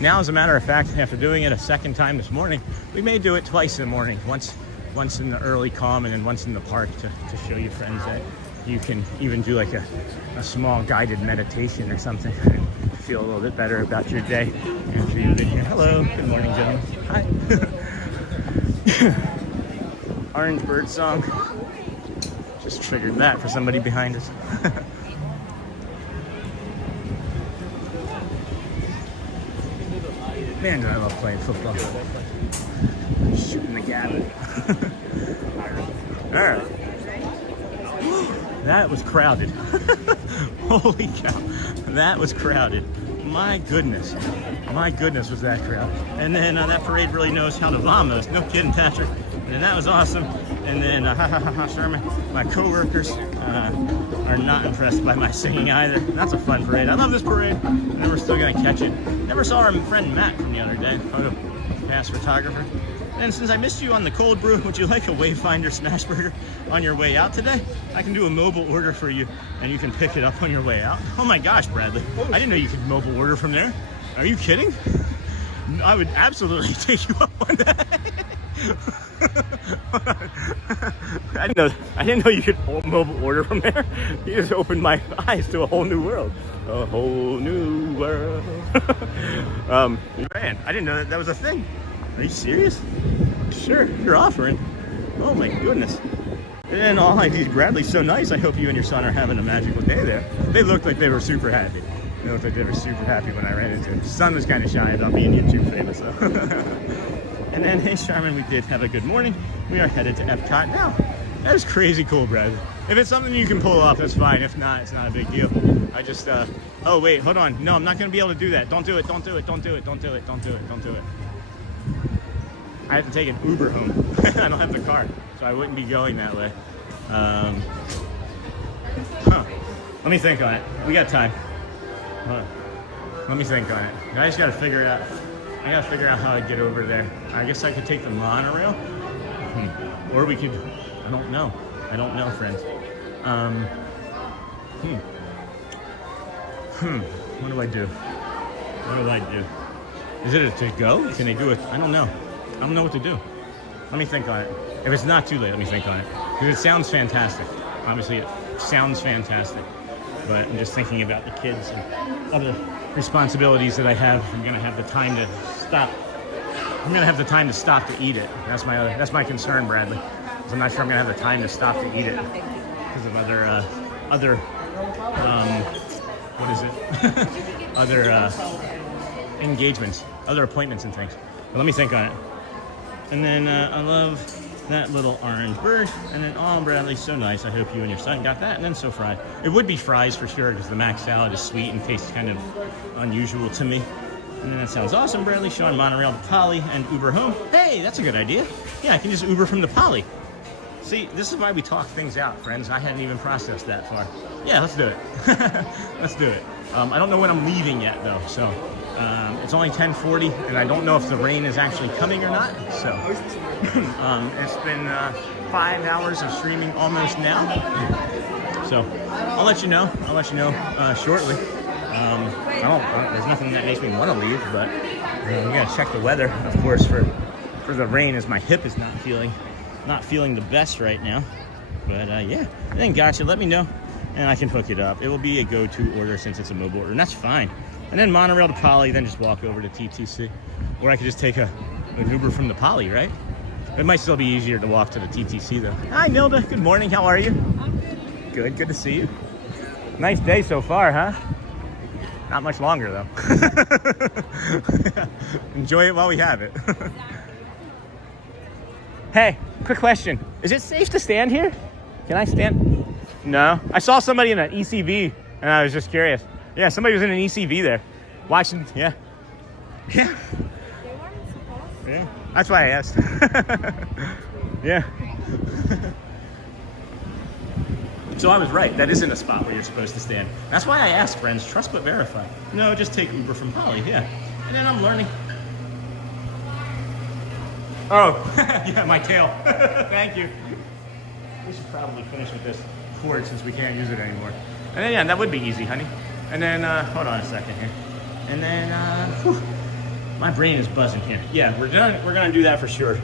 now as a matter of fact, after doing it a second time this morning, we may do it twice in the morning. Once in the early calm, and then once in the park to show you friends that you can even do like a small guided meditation or something and feel a little bit better about your day after you've been here. Hello, good morning, gentlemen. Hi. Orange bird song. Just triggered that for somebody behind us. Man, do I love playing football. Shooting the gap. Alright. That was crowded. Holy cow. That was crowded. My goodness. My goodness was that crowded. And then that parade really knows how to vomit. No kidding, Patrick. And that was awesome. And then, Sherman, my co-workers are not impressed by my singing either. That's a fun parade. I love this parade, and we're still gonna catch it. Never saw our friend Matt from the other day, photo pass photographer. And since I missed you on the cold brew, would you like a Wayfinder smash burger on your way out today? I can do a mobile order for you, and you can pick it up on your way out. Oh my gosh, Bradley. I didn't know you could mobile order from there. Are you kidding? I would absolutely take you up on that. I didn't know you could mobile order from there. You just opened my eyes to a whole new world. A whole new world. Man, I didn't know that was a thing. Are you serious? Sure, you're offering. Oh my goodness. And all I do, Bradley's so nice. I hope you and your son are having a magical day there. They looked like they were super happy. I know if they were super happy when I ran into him. Son was kind of shy about being YouTube famous, though. And then, hey, Charmin, we did have a good morning. We are headed to Epcot now. That is crazy cool, Brad. If it's something you can pull off, that's fine. If not, it's not a big deal. I just, oh, wait, hold on. No, I'm not going to be able to do that. Don't do it. Don't do it. Don't do it. Don't do it. Don't do it. Don't do it. I have to take an Uber home. I don't have the car, so I wouldn't be going that way. Let me think on it. We got time. Let me think on it. I just got to figure it out. I got to figure out how I get over there. I guess I could take the monorail. Or we could, I don't know. I don't know, friends. What do I do? What do I do? Is it a to go? Can they do it? I don't know. I don't know what to do. Let me think on it. If it's not too late, let me think on it. Because it sounds fantastic. Obviously, it sounds fantastic. But I'm just thinking about the kids and other responsibilities that I have. I'm gonna have the time to stop. I'm gonna have the time to stop to eat it. That's my concern, Bradley. Because I'm not sure I'm gonna have the time to stop to eat it because of other what is it? other engagements, other appointments and things. But let me think on it. And then I love that little orange bird. And then, oh, Bradley, so nice. I hope you and your son got that. And then so fried. It would be fries for sure because the mac salad is sweet and tastes kind of unusual to me. And then that sounds awesome, Bradley. Sean, monorail to Poly and Uber home. Hey, that's a good idea. Yeah, I can just Uber from the Poly. See, this is why we talk things out, friends. I hadn't even processed that far. Yeah, let's do it. Let's do it. I don't know when I'm leaving yet, though, so it's only 10:40, and I don't know if the rain is actually coming or not. So it's been 5 hours of streaming almost now. So I'll let you know. I'll let you know shortly. There's nothing that makes me want to leave, but we gotta check the weather, of course, for the rain, as my hip is not feeling the best right now. But yeah, then gotcha. Let me know, and I can hook it up. It will be a go-to order since it's a mobile order, and that's fine. And then monorail to Poly, then just walk over to TTC, or I could just take an Uber from the Poly, right? It might still be easier to walk to the TTC though. Hi, Nilda. Good morning. How are you? I'm good. Good. Good to see you. Nice day so far, huh? Not much longer though. Enjoy it while we have it. Hey, quick question. Is it safe to stand here? Can I stand? No. I saw somebody in an ECV and I was just curious. Yeah, somebody was in an ECV there. Watching, yeah. Yeah. They weren't supposed to. Yeah. That's why I asked. Yeah. So I was right. That isn't a spot where you're supposed to stand. That's why I asked, friends. Trust but verify. No, just take Uber from Poly, yeah. And then I'm learning. Oh, yeah, my tail. Thank you. We should probably finish with this cord since we can't use it anymore. And then, yeah, that would be easy, honey. And then, hold on a second here. And then, my brain is buzzing here. Yeah, we're gonna do that for sure,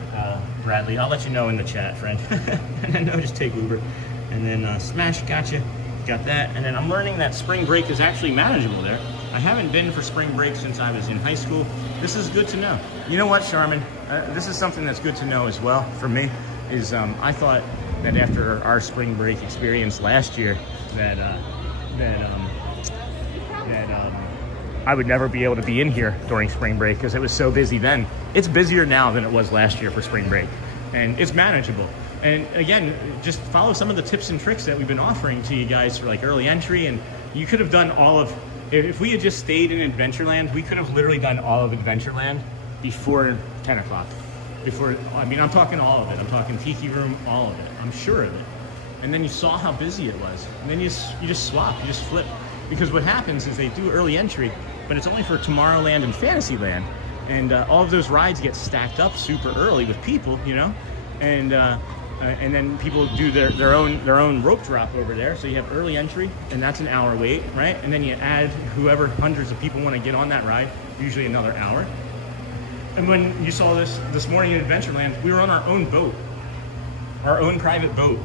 Bradley. I'll let you know in the chat, friend. And then, no, just take Uber. And then, smash, gotcha. Got that. And then I'm learning that spring break is actually manageable there. I haven't been for spring break since I was in high school. This is good to know. You know what, Charmin? This is something that's good to know as well for me, is I thought that after our spring break experience last year that I would never be able to be in here during spring break because it was so busy then. It's busier now than it was last year for spring break, and it's manageable. And again, just follow some of the tips and tricks that we've been offering to you guys for like early entry, and you could have done all of, if we had just stayed in Adventureland, we could have literally done all of Adventureland before 10 o'clock. Before, I mean, I'm talking all of it. I'm talking Tiki Room, all of it. I'm sure of it. And then you saw how busy it was. And then you just swap, you just flip. Because what happens is they do early entry, but it's only for Tomorrowland and Fantasyland. And all of those rides get stacked up super early with people, you know? And then people do their own rope drop over there. So you have early entry, and that's an hour wait, right? And then you add whoever hundreds of people want to get on that ride, usually another hour. And when you saw this morning in Adventureland, we were on our own boat, our own private boat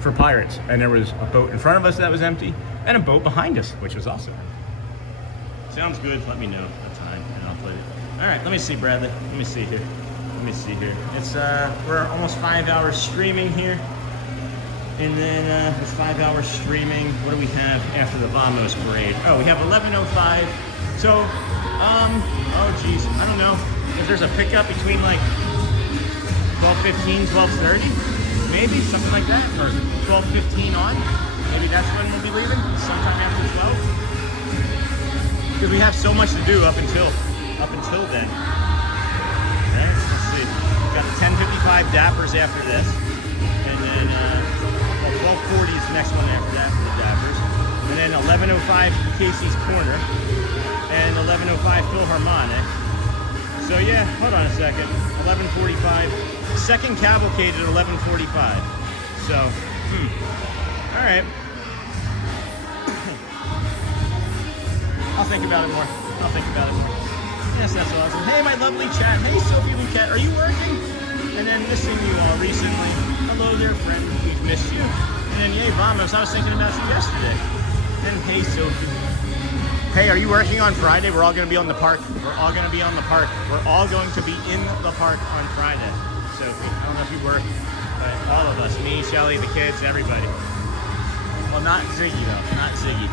for Pirates. And there was a boat in front of us that was empty, and a boat behind us, which was awesome. Sounds good. Let me know the time, and I'll play it. All right, let me see, Bradley. Let me see here. It's we're almost 5 hours streaming here. And then with 5 hours streaming, what do we have after the Vamos parade? Oh, we have 11:05. So, oh geez, I don't know if there's a pickup between like 12:15, 12:30, maybe something like that, or 12:15 on. Maybe that's when we'll be leaving, sometime after 12. Because we have so much to do up until then. Right, let's see. We've got the 10:55 Dappers after this, and then 12:40 is the next one after that for the Dappers, and then 11:05 Casey's Corner, and 11:05 Philharmonic. So yeah, hold on a second. 11:45. Second Cavalcade at 11:45. So, all right. I'll think about it more. Yes, that's awesome. Hey, my lovely chat. Hey, Sophie Luquette, are you working? And then missing you all recently. Hello there, friend. We've missed you. And then, yay, Vamos. I was thinking about you yesterday. And hey, Sophie. Hey, are you working on Friday? We're all going to be on the park. We're all going to be on the park. We're all going to be in the park on Friday. Sophie, I don't know if you work, but all of us, me, Shelly, the kids, everybody. Well, not Ziggy, though. Not Ziggy.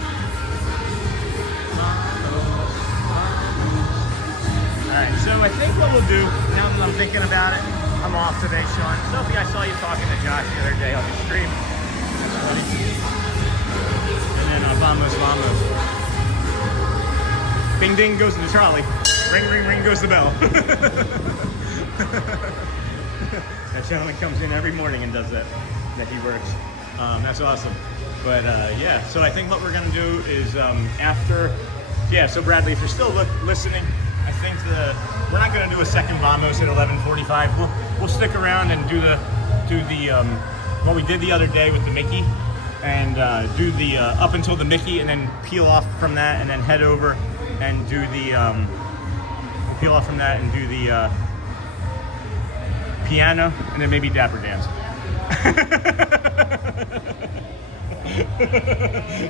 Alright, so I think what we'll do, now that I'm thinking about it, I'm off today, Sean. Sophie, I saw you talking to Josh the other day on the stream. That's funny. And then Vamos. Bing ding goes the trolley. Ring ring ring goes the bell. That gentleman comes in every morning and does that he works. That's awesome. But yeah, so I think what we're gonna do is after, yeah, so Bradley, if you're still listening, I think we're not gonna do a second Vamos at 11:45. We'll stick around and do the what we did the other day with the Mickey, and do the up until the Mickey, and then peel off from that, and then head over and do the peel off from that and do the piano, and then maybe Dapper Dans.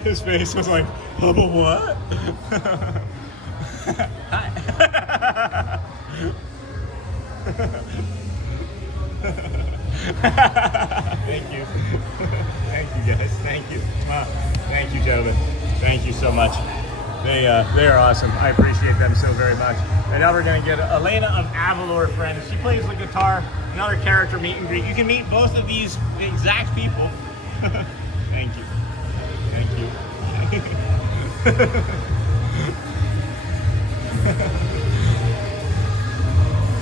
His face was like, oh, what? Hi. Thank you. Thank you, guys. Thank you. Thank you, gentlemen. Thank you so much. They are awesome. I appreciate them so very much. And now we're going to get Elena of Avalor, friends. She plays the guitar. Another character meet and greet. You can meet both of these exact people. Thank you. Thank you.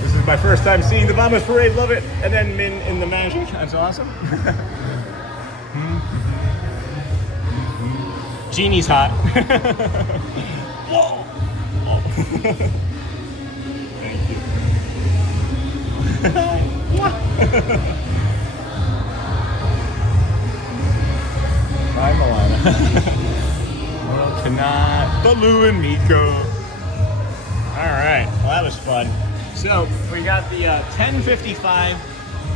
This is my first time seeing the Vamos Parade. Love it. And then Min in the magic. That's awesome. Jeannie's hot. Whoa. Oh. Thank you. Hi, Milana. World cannot. Baloo and Miko. All right. Well, that was fun. So we got the 10:55.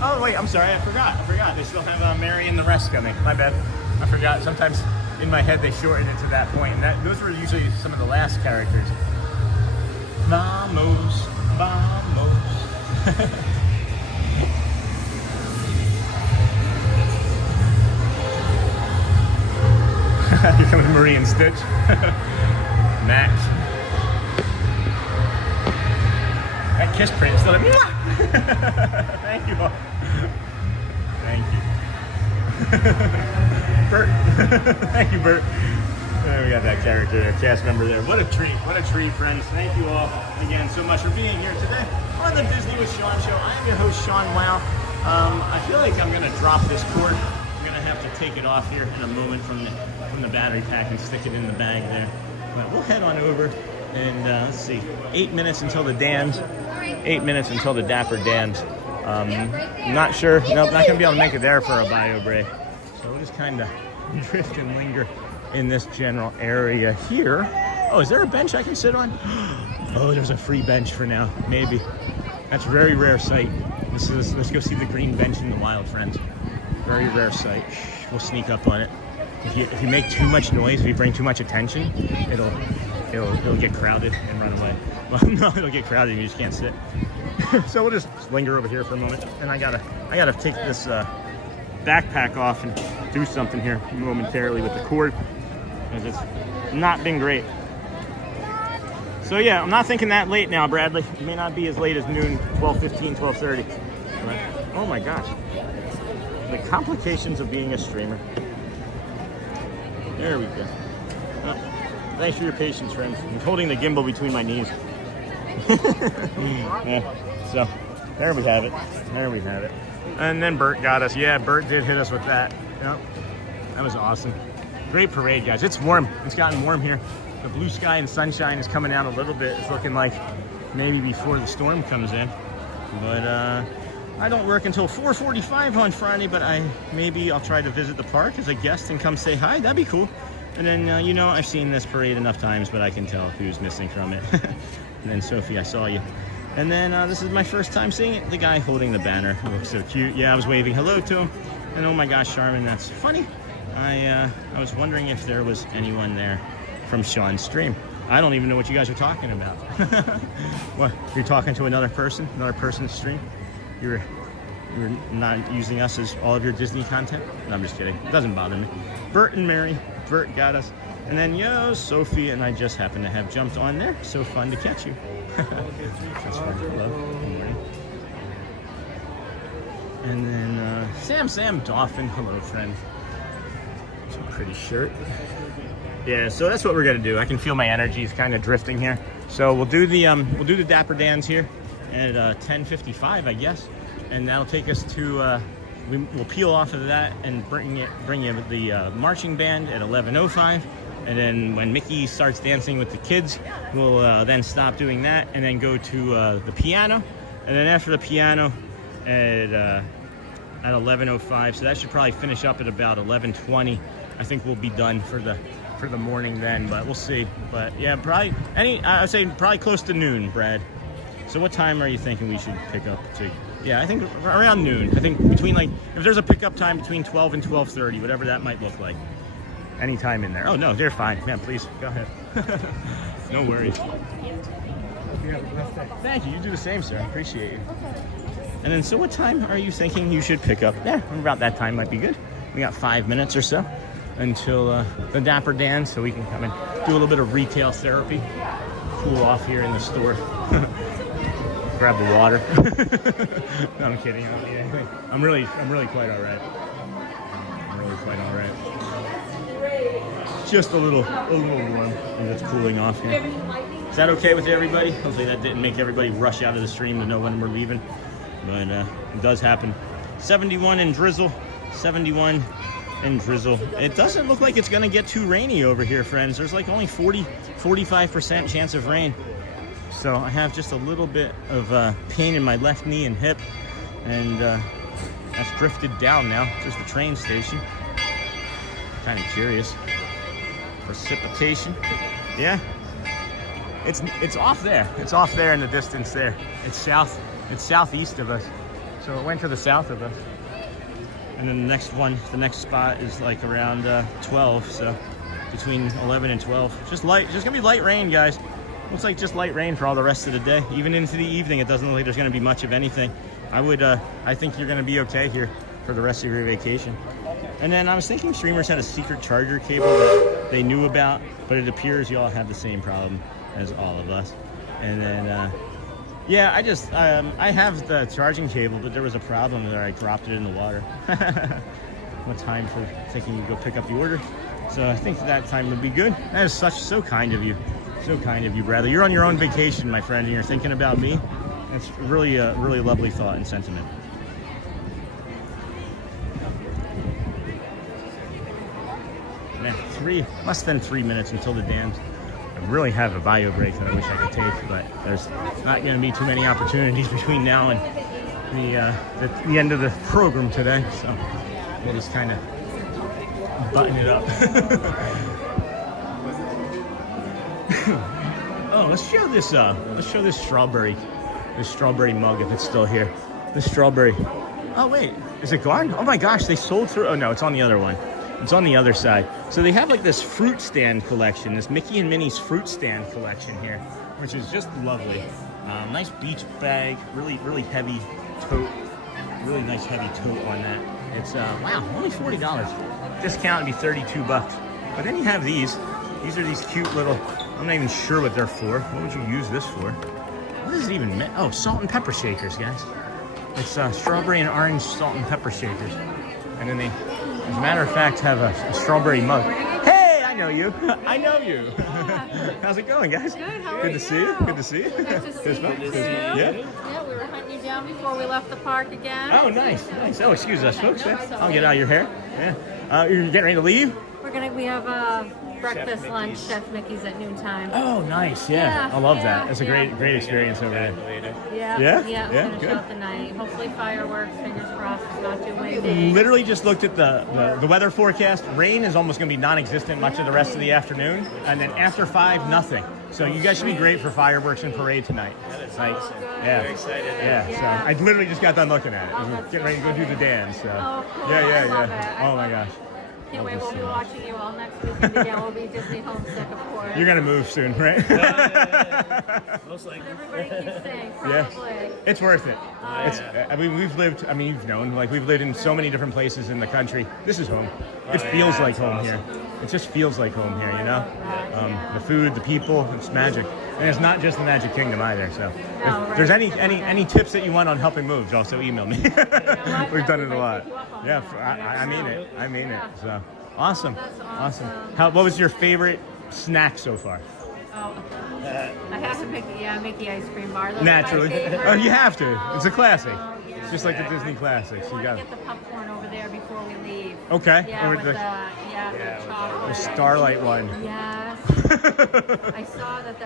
Oh wait, I'm sorry. I forgot. They still have Mary and the rest coming. My bad. I forgot. Sometimes in my head they shorten it to that point, and those were usually some of the last characters. Vamos. Here comes Marie and Stitch. Max. That kiss print is still like, thank you all. Thank you. Bert. Thank you, Bert. There we got that character there, cast member there. What a treat, friends. Thank you all again so much for being here today on the Disney with Sean show. I am your host, Sean Wow. I feel like I'm gonna drop this cord. I'm gonna have to take it off here in a moment from the battery pack and stick it in the bag there. But we'll head on over and let's see, 8 minutes until the Dans. 8 minutes until the Dapper Dans. Not sure. Nope, not gonna be able to make it there for a bio break. So we'll just kind of drift and linger in this general area here. Oh, is there a bench I can sit on? Oh, there's a free bench for now. Maybe. That's a very rare sight. Let's go see the green bench in the wild, friends. Very rare sight. We'll sneak up on it. If you make too much noise, if you bring too much attention, it'll get crowded and run away. Well, no, it'll get crowded and you just can't sit. So we'll just linger over here for a moment. And I gotta take this backpack off and do something here momentarily with the cord, because it's not been great. So yeah, I'm not thinking that late now, Bradley. It may not be as late as noon, 12:15, 12:30. But, oh my gosh. The complications of being a streamer. There we go. Oh, thanks for your patience, friends. I'm holding the gimbal between my knees. Yeah, so there we have it. There we have it. And then Bert got us. Yeah, Bert did hit us with that. Yep. That was awesome. Great parade, guys. It's warm. It's gotten warm here. The blue sky and sunshine is coming out a little bit. It's looking like maybe before the storm comes in. But I don't work until 4:45 on Friday, but maybe I'll try to visit the park as a guest and come say hi. That'd be cool. And then, you know, I've seen this parade enough times, but I can tell who's missing from it. And then Sophie, I saw you. And then this is my first time seeing it. The guy holding the banner looks so cute. Yeah, I was waving hello to him. And oh my gosh, Charmin, that's funny. I was wondering if there was anyone there from Sean's stream. I don't even know what you guys are talking about. What, you're talking to another person's stream? You're not using us as all of your Disney content? No, I'm just kidding. It doesn't bother me. Bert and Mary. Bert got us. And then, yo, Sophie and I just happen to have jumped on there. So fun to catch you. That's fun. Hello. Good morning. And then Sam Dolphin. Hello, friend. It's a pretty shirt. Yeah, so that's what we're gonna do. I can feel my energy is kind of drifting here. So we'll do the Dapper Dans here at 10:55, I guess, and that'll take us to. We'll peel off of that and bring you the marching band at 11:05, and then when Mickey starts dancing with the kids, we'll then stop doing that and then go to the piano, and then after the piano at 11:05. So that should probably finish up at about 11:20. I think we'll be done for the morning then, but we'll see. But yeah, probably I'd say probably close to noon, Brad. So what time are you thinking we should pick up to? Yeah, I think around noon. I think between, like, if there's a pickup time between 12 and 12:30, whatever that might look like. Any time in there. Oh no, they're fine. Man, please go ahead. No worries. Thank you. You do the same, sir. I appreciate you. And then, so what time are you thinking you should pick up? Yeah, about that time might be good. We got 5 minutes or so until the Dapper Dans, so we can come and do a little bit of retail therapy, cool off here in the store, grab the water. No, I'm kidding. I don't need anything. I'm really quite all right. I'm really quite all right. Just a little warm, and it's cooling off here. Is that okay with everybody? Hopefully that didn't make everybody rush out of the stream to know when we're leaving, but it does happen. 71 and drizzle. 71 and drizzle. It doesn't look like it's going to get too rainy over here, friends. There's like only 45% chance of rain. So I have just a little bit of pain in my left knee and hip, and that's drifted down now. There's the train station. Kind of curious. Precipitation. Yeah. It's off there. It's off there in the distance there. It's southeast of us. So it went to the south of us. And then the next spot is like around 12, so between 11 and 12. Just gonna be light rain, guys. Looks like just light rain for all the rest of the day. Even into the evening, it doesn't look like there's gonna be much of anything. I think you're gonna be okay here for the rest of your vacation. And then I was thinking streamers had a secret charger cable that they knew about, but it appears you all have the same problem as all of us. And then, yeah, I have the charging cable, but there was a problem there. I dropped it in the water. What time for thinking you go pick up the order? So I think that time would be good. That is so kind of you. So kind of you, Bradley. You're on your own vacation, my friend, and you're thinking about me. That's really a really lovely thought and sentiment. Man, less than 3 minutes until the dams. I really have a bio break that I wish I could take, but there's not going to be too many opportunities between now and the end of the program today. So we'll just kind of button it up. Oh, let's show this strawberry mug if it's still here. This strawberry. Oh wait, is it gone? Oh my gosh, they sold through. Oh no, it's on the other one. It's on the other side. So they have like this fruit stand collection, this Mickey and Minnie's fruit stand collection here, which is just lovely. Nice beach bag, really heavy tote. Really nice heavy tote on that. It's wow, only $40. Discount would be $32. But then you have these. These are these cute little. I'm not even sure what they're for. What would you use this for? What is it even meant? Oh, salt and pepper shakers, guys. It's strawberry and orange salt and pepper shakers. And then they, as a matter of fact, have a strawberry mug. Hey, I know you. I know you. How's it going, guys? Good. How are Good to see you. Good to see you. Good to see you. Yeah. Yeah, we were hunting you down before we left the park again. Oh, nice. Oh, excuse us, folks. I'll get out of your hair. Yeah. You're getting ready to leave? We have breakfast, lunch, Chef Mickey's at noontime. Oh, nice. Yeah. I love that. That's a great experience over there. Yeah. Finish Good. out the night. Hopefully fireworks. Fingers crossed. It's not too windy. Literally just looked at the weather forecast. Rain is almost going to be non-existent much of the rest of the afternoon, and then after 5, nothing. So you guys should be great for fireworks and parade tonight. Like, yeah. Very excited. Yeah. So I literally just got done looking at it. We're getting ready to go do the dance. So. Oh, cool. Yeah. I love it. Oh my gosh. Can't wait. We'll be watching you all next weekend again. We'll be Disney homesick, of course. You're gonna move soon, right? Most likely. Everybody keeps saying, probably. It's worth it. I mean, we've lived. I mean, you've known. Like we've lived in so many different places in the country. This is home. It feels like home here. It just feels like home here. You know, the food, the people. It's magic, and it's not just the Magic Kingdom either. So, if there's any tips that you want on helping moves, also email me. We've done it a lot. Yeah, I mean it. I mean it. So awesome. What was your favorite snack so far? Oh, I have to pick Mickey ice cream bar. Those Naturally. Are my favorite. Oh, you have to. It's a classic. Yeah. It's just like the Disney classics. I You got want to get the popcorn over there before we leave. Okay. Yeah, Or with the- the chocolate. the Starlight one. Yes. I saw that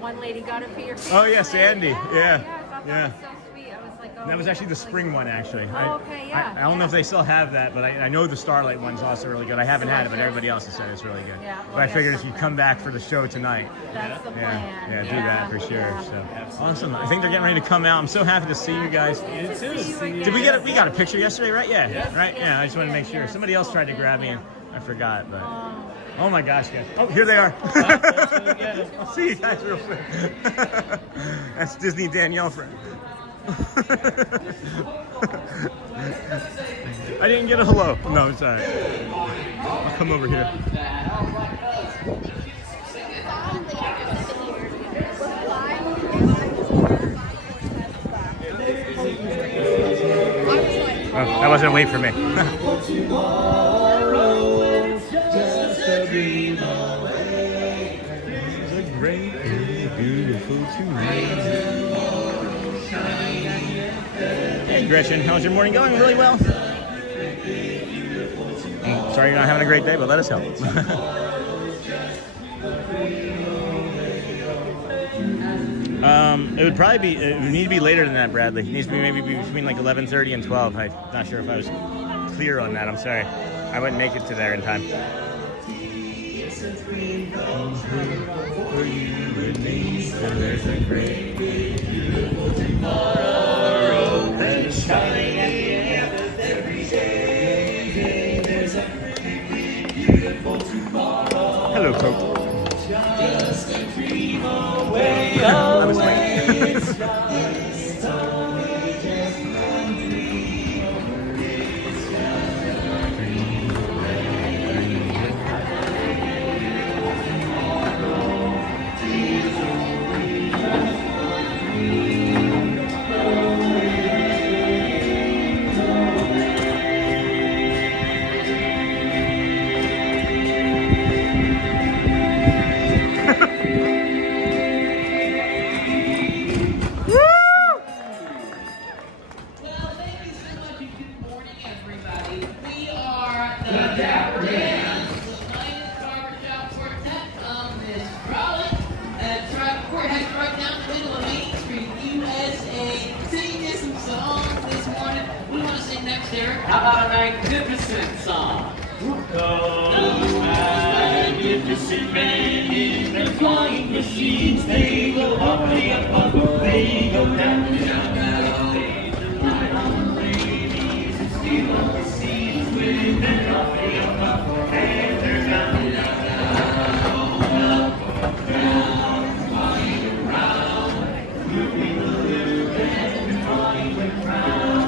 one lady got it for your family. Oh yeah, Sandy. Yeah. I thought that was so sweet. I was like, oh. That was actually the spring one, actually. Oh, okay, yeah. I don't know if they still have that, but I know the Starlight one's also really good. I haven't had it, but everybody else has said it's really good. Yeah, But I figured if you come back for the show tonight, That's the plan. yeah, do that for sure. So awesome. I think they're getting ready to come out. I'm so happy to see you guys. You too. Did we got a picture yesterday, right? Yeah. Right? Yeah, I just want to make sure. Somebody else tried to grab me and I forgot, but oh my gosh, guys. Oh, here they are. I'll see you guys real quick. That's Disney Danielle friend. I didn't get a hello. No, it's all right. I'll come over here. Oh, that wasn't a wait for me. Hey Gretchen, how's your morning going? Really well? Sorry you're not having a great day, but let us help. It would probably be, it would need to be later than that, Bradley. It needs to be maybe between like 11:30 and 12. I'm not sure if I was clear on that. I'm sorry. I wouldn't make it to there in time. There's a great beautiful tomorrow that is shining every day. There's a great beautiful tomorrow. Hello, Coke. Just a dream away. I was late. We are the Dapper Dans, the finest barbershop quartet on this frolic. Quartet right down the middle of Main Street, USA. Singing us some songs this morning. We want to sing next, Derek. How about a magnificent song? Those magnificent men in their flying machines, they go up, they go down, down, down. They fly on the ladies and steal up the seats with their up, and they're down, down, down, up, down, flying around, moving the loop and flying around.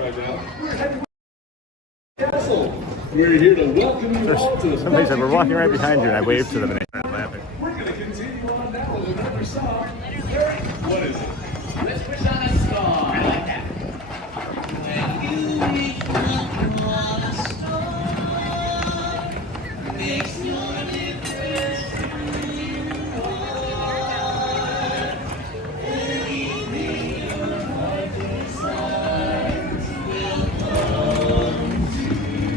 right now. We're heading to the castle. We're here to welcome you all to the Somebody said, we're walking right behind you, and I waved to them, and they started laughing. We're going to continue on now with another song. What is it? Let's push on a star. I like that. When you reach on a star, makes no difference who you are. Anything your heart desires will come to you.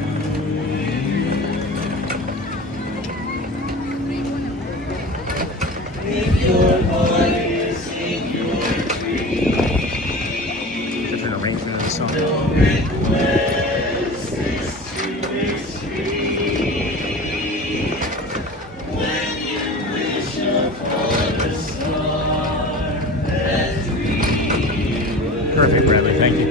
If your heart is in your tree, Different arrangement of the song. no request is too extreme. When you wish upon a star that dreams. Perfect, Bradley. Thank you.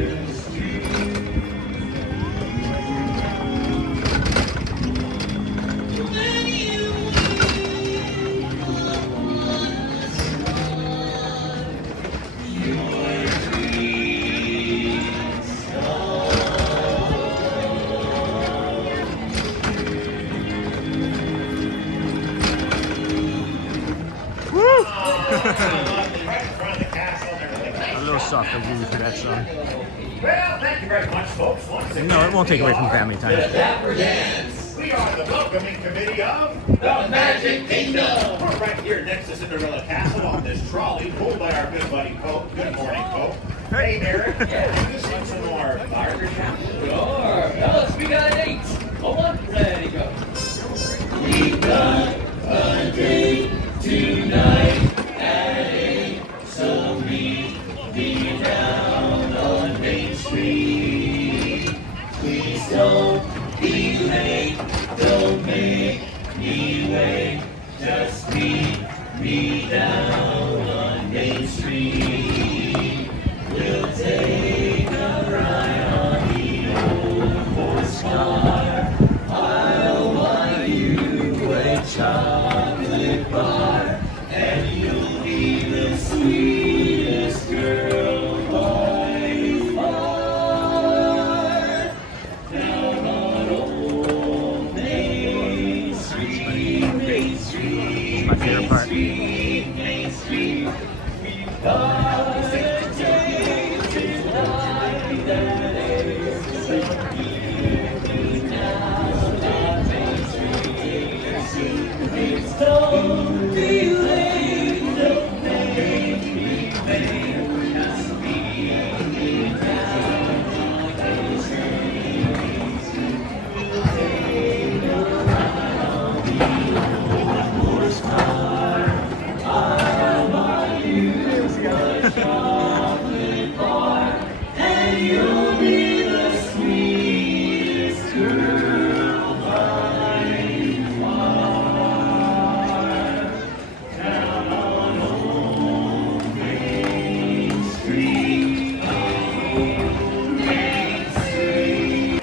When you your dreams Woo! Right in front of the castle. They're really nice. A little soft, I'll give you for that song. Well, thank you very much, folks. Once again, No, it won't take away from family time. Dapper Dans. We are the welcoming committee of the Magic Kingdom. We're right here next to Cinderella Castle on this trolley pulled by our good buddy Coke. Good morning, Coke. Hey, Derek. This is some more barbershop. Sure. Fellas, we got 8. A 1. Ready, go. We've got a date tonight at 8. So meet me down on Main Street. Please don't be late. Don't make me wait. Just meet me down on Main Street. We'll take a ride on the old horse car. I'll buy you a chocolate bar, and you'll be the sweetest girl by far. Down on old Main Street, Main Street, My favorite part. Main Street. We've got a date tonight that is so beautiful down on Main Street. Please don't be late, don't make me wait. Just meet me down on Main Street. We'll take a ride on the old horse car. I'll buy you a chocolate bar, and you'll be the sweetest girl by far. Down on old Main Street, old Main Street.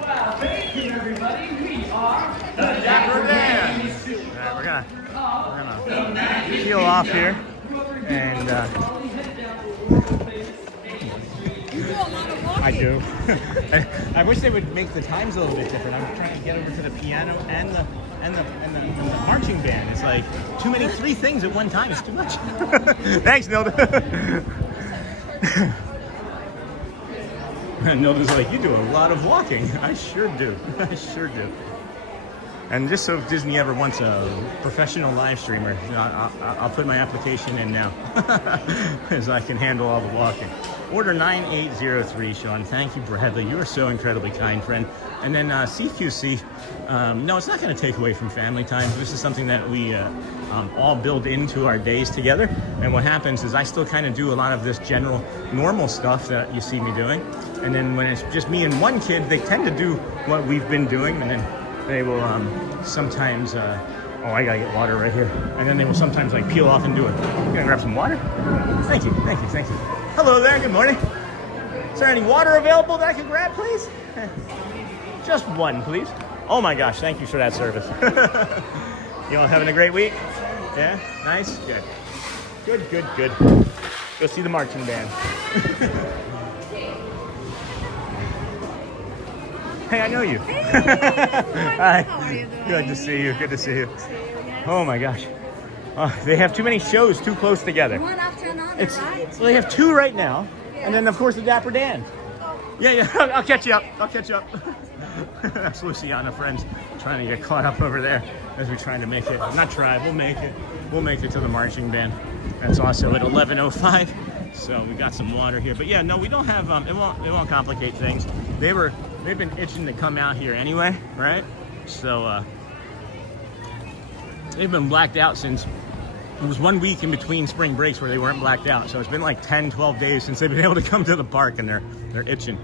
Well, thank you, everybody. We are the Dapper Dans. Alright, we're gonna peel off here, and I do. I wish they would make the times a little bit different. I'm trying to get over to the piano and the marching band. It's like too many 3 things at one time. It's too much. Thanks, Nilda. Nilda's like, you do a lot of walking. I sure do. I sure do. And just so if Disney ever wants a professional live streamer, I'll put my application in now, as I can handle all the walking. Order 9803, Sean. Thank you, Bradley. You are so incredibly kind, friend. And then CQC, no, it's not going to take away from family time. This is something that we all build into our days together. And what happens is I still kind of do a lot of this general normal stuff that you see me doing. And then when it's just me and one kid, they tend to do what we've been doing, and then they will sometimes, oh, I gotta get water right here. And then they will sometimes like peel off and do it. You gonna grab some water? Thank you, thank you, thank you. Hello there, good morning. Is there any water available that I can grab, please? Just one, please. Oh my gosh, thank you for that service. You all having a great week? Yeah, nice, good. Good, good, good. Go see the marching band. Hey, I know you. Hi. How are you doing? Good to see you. Good to see you. Oh my gosh. Oh, they have too many shows too close together. One after another, right? So they have two right now, and then of course the Dapper Dan. Yeah. I'll catch you up. That's Luciana, friends, trying to get caught up over there as we're trying to make it. Not try. We'll make it. We'll make it to the marching band. That's also at 11:05. So we got some water here, but yeah, no, we don't have. It won't complicate things. They've been itching to come out here anyway, right? So they've been blacked out since. It was 1 week in between spring breaks where they weren't blacked out. So it's been like 10, 12 days since they've been able to come to the park, and they're itching.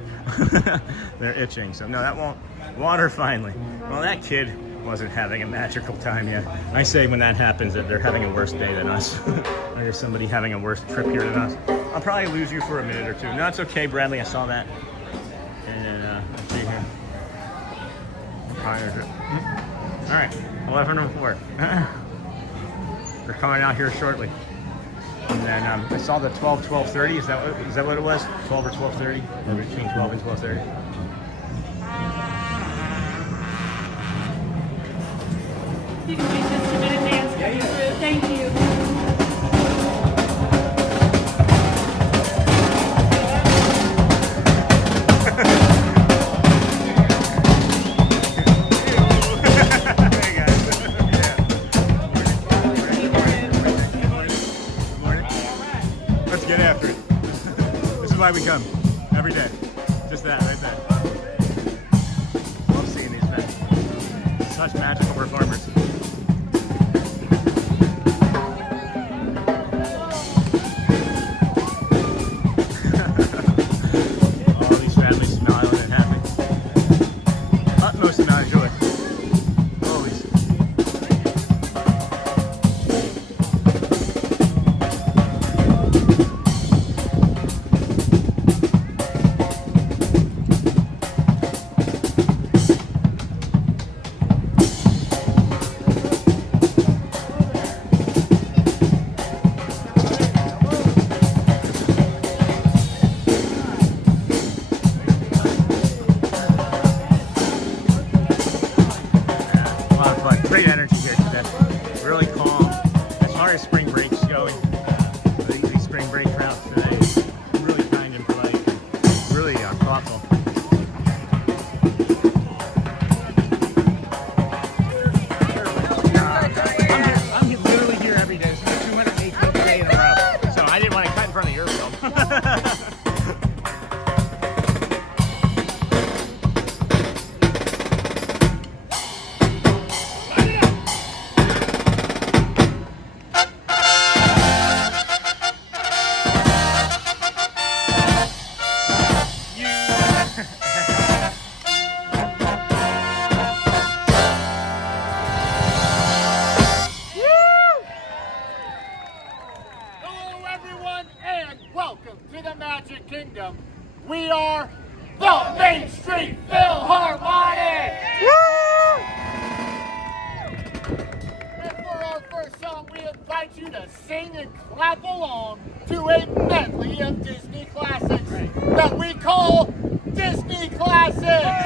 They're itching. So no, that won't. Water finally. Well, that kid wasn't having a magical time yet. I say when that happens that they're having a worse day than us. Or there's somebody having a worse trip here than us. I'll probably lose you for a minute or two. No, it's okay, Bradley. I saw that. And then let's see here. All right, 11:04. They're coming out here shortly. And then I saw the 12:30. Is that what it was? 12 or 12:30? Or between 12 and 12:30. You can wait just a minute, Nan's coming through. Thank you. Let's get after it. This is why we come every day. Just that right there. Love seeing these men. Such magical performers. All these families smiling and happy. Utmost amount of joy. Always. Great energy here today. Really calm. As far as spring breaks going, these spring break crowds today, really kind and polite, and really thoughtful. I'm literally here every day. This is 218th day in a row, so I didn't want to cut in front of your film. Hello, everyone, and welcome to the Magic Kingdom. We are the Main Street Philharmonic! And for our first song, we invite you to sing and clap along to a medley of Disney classics that we call Disney Classics!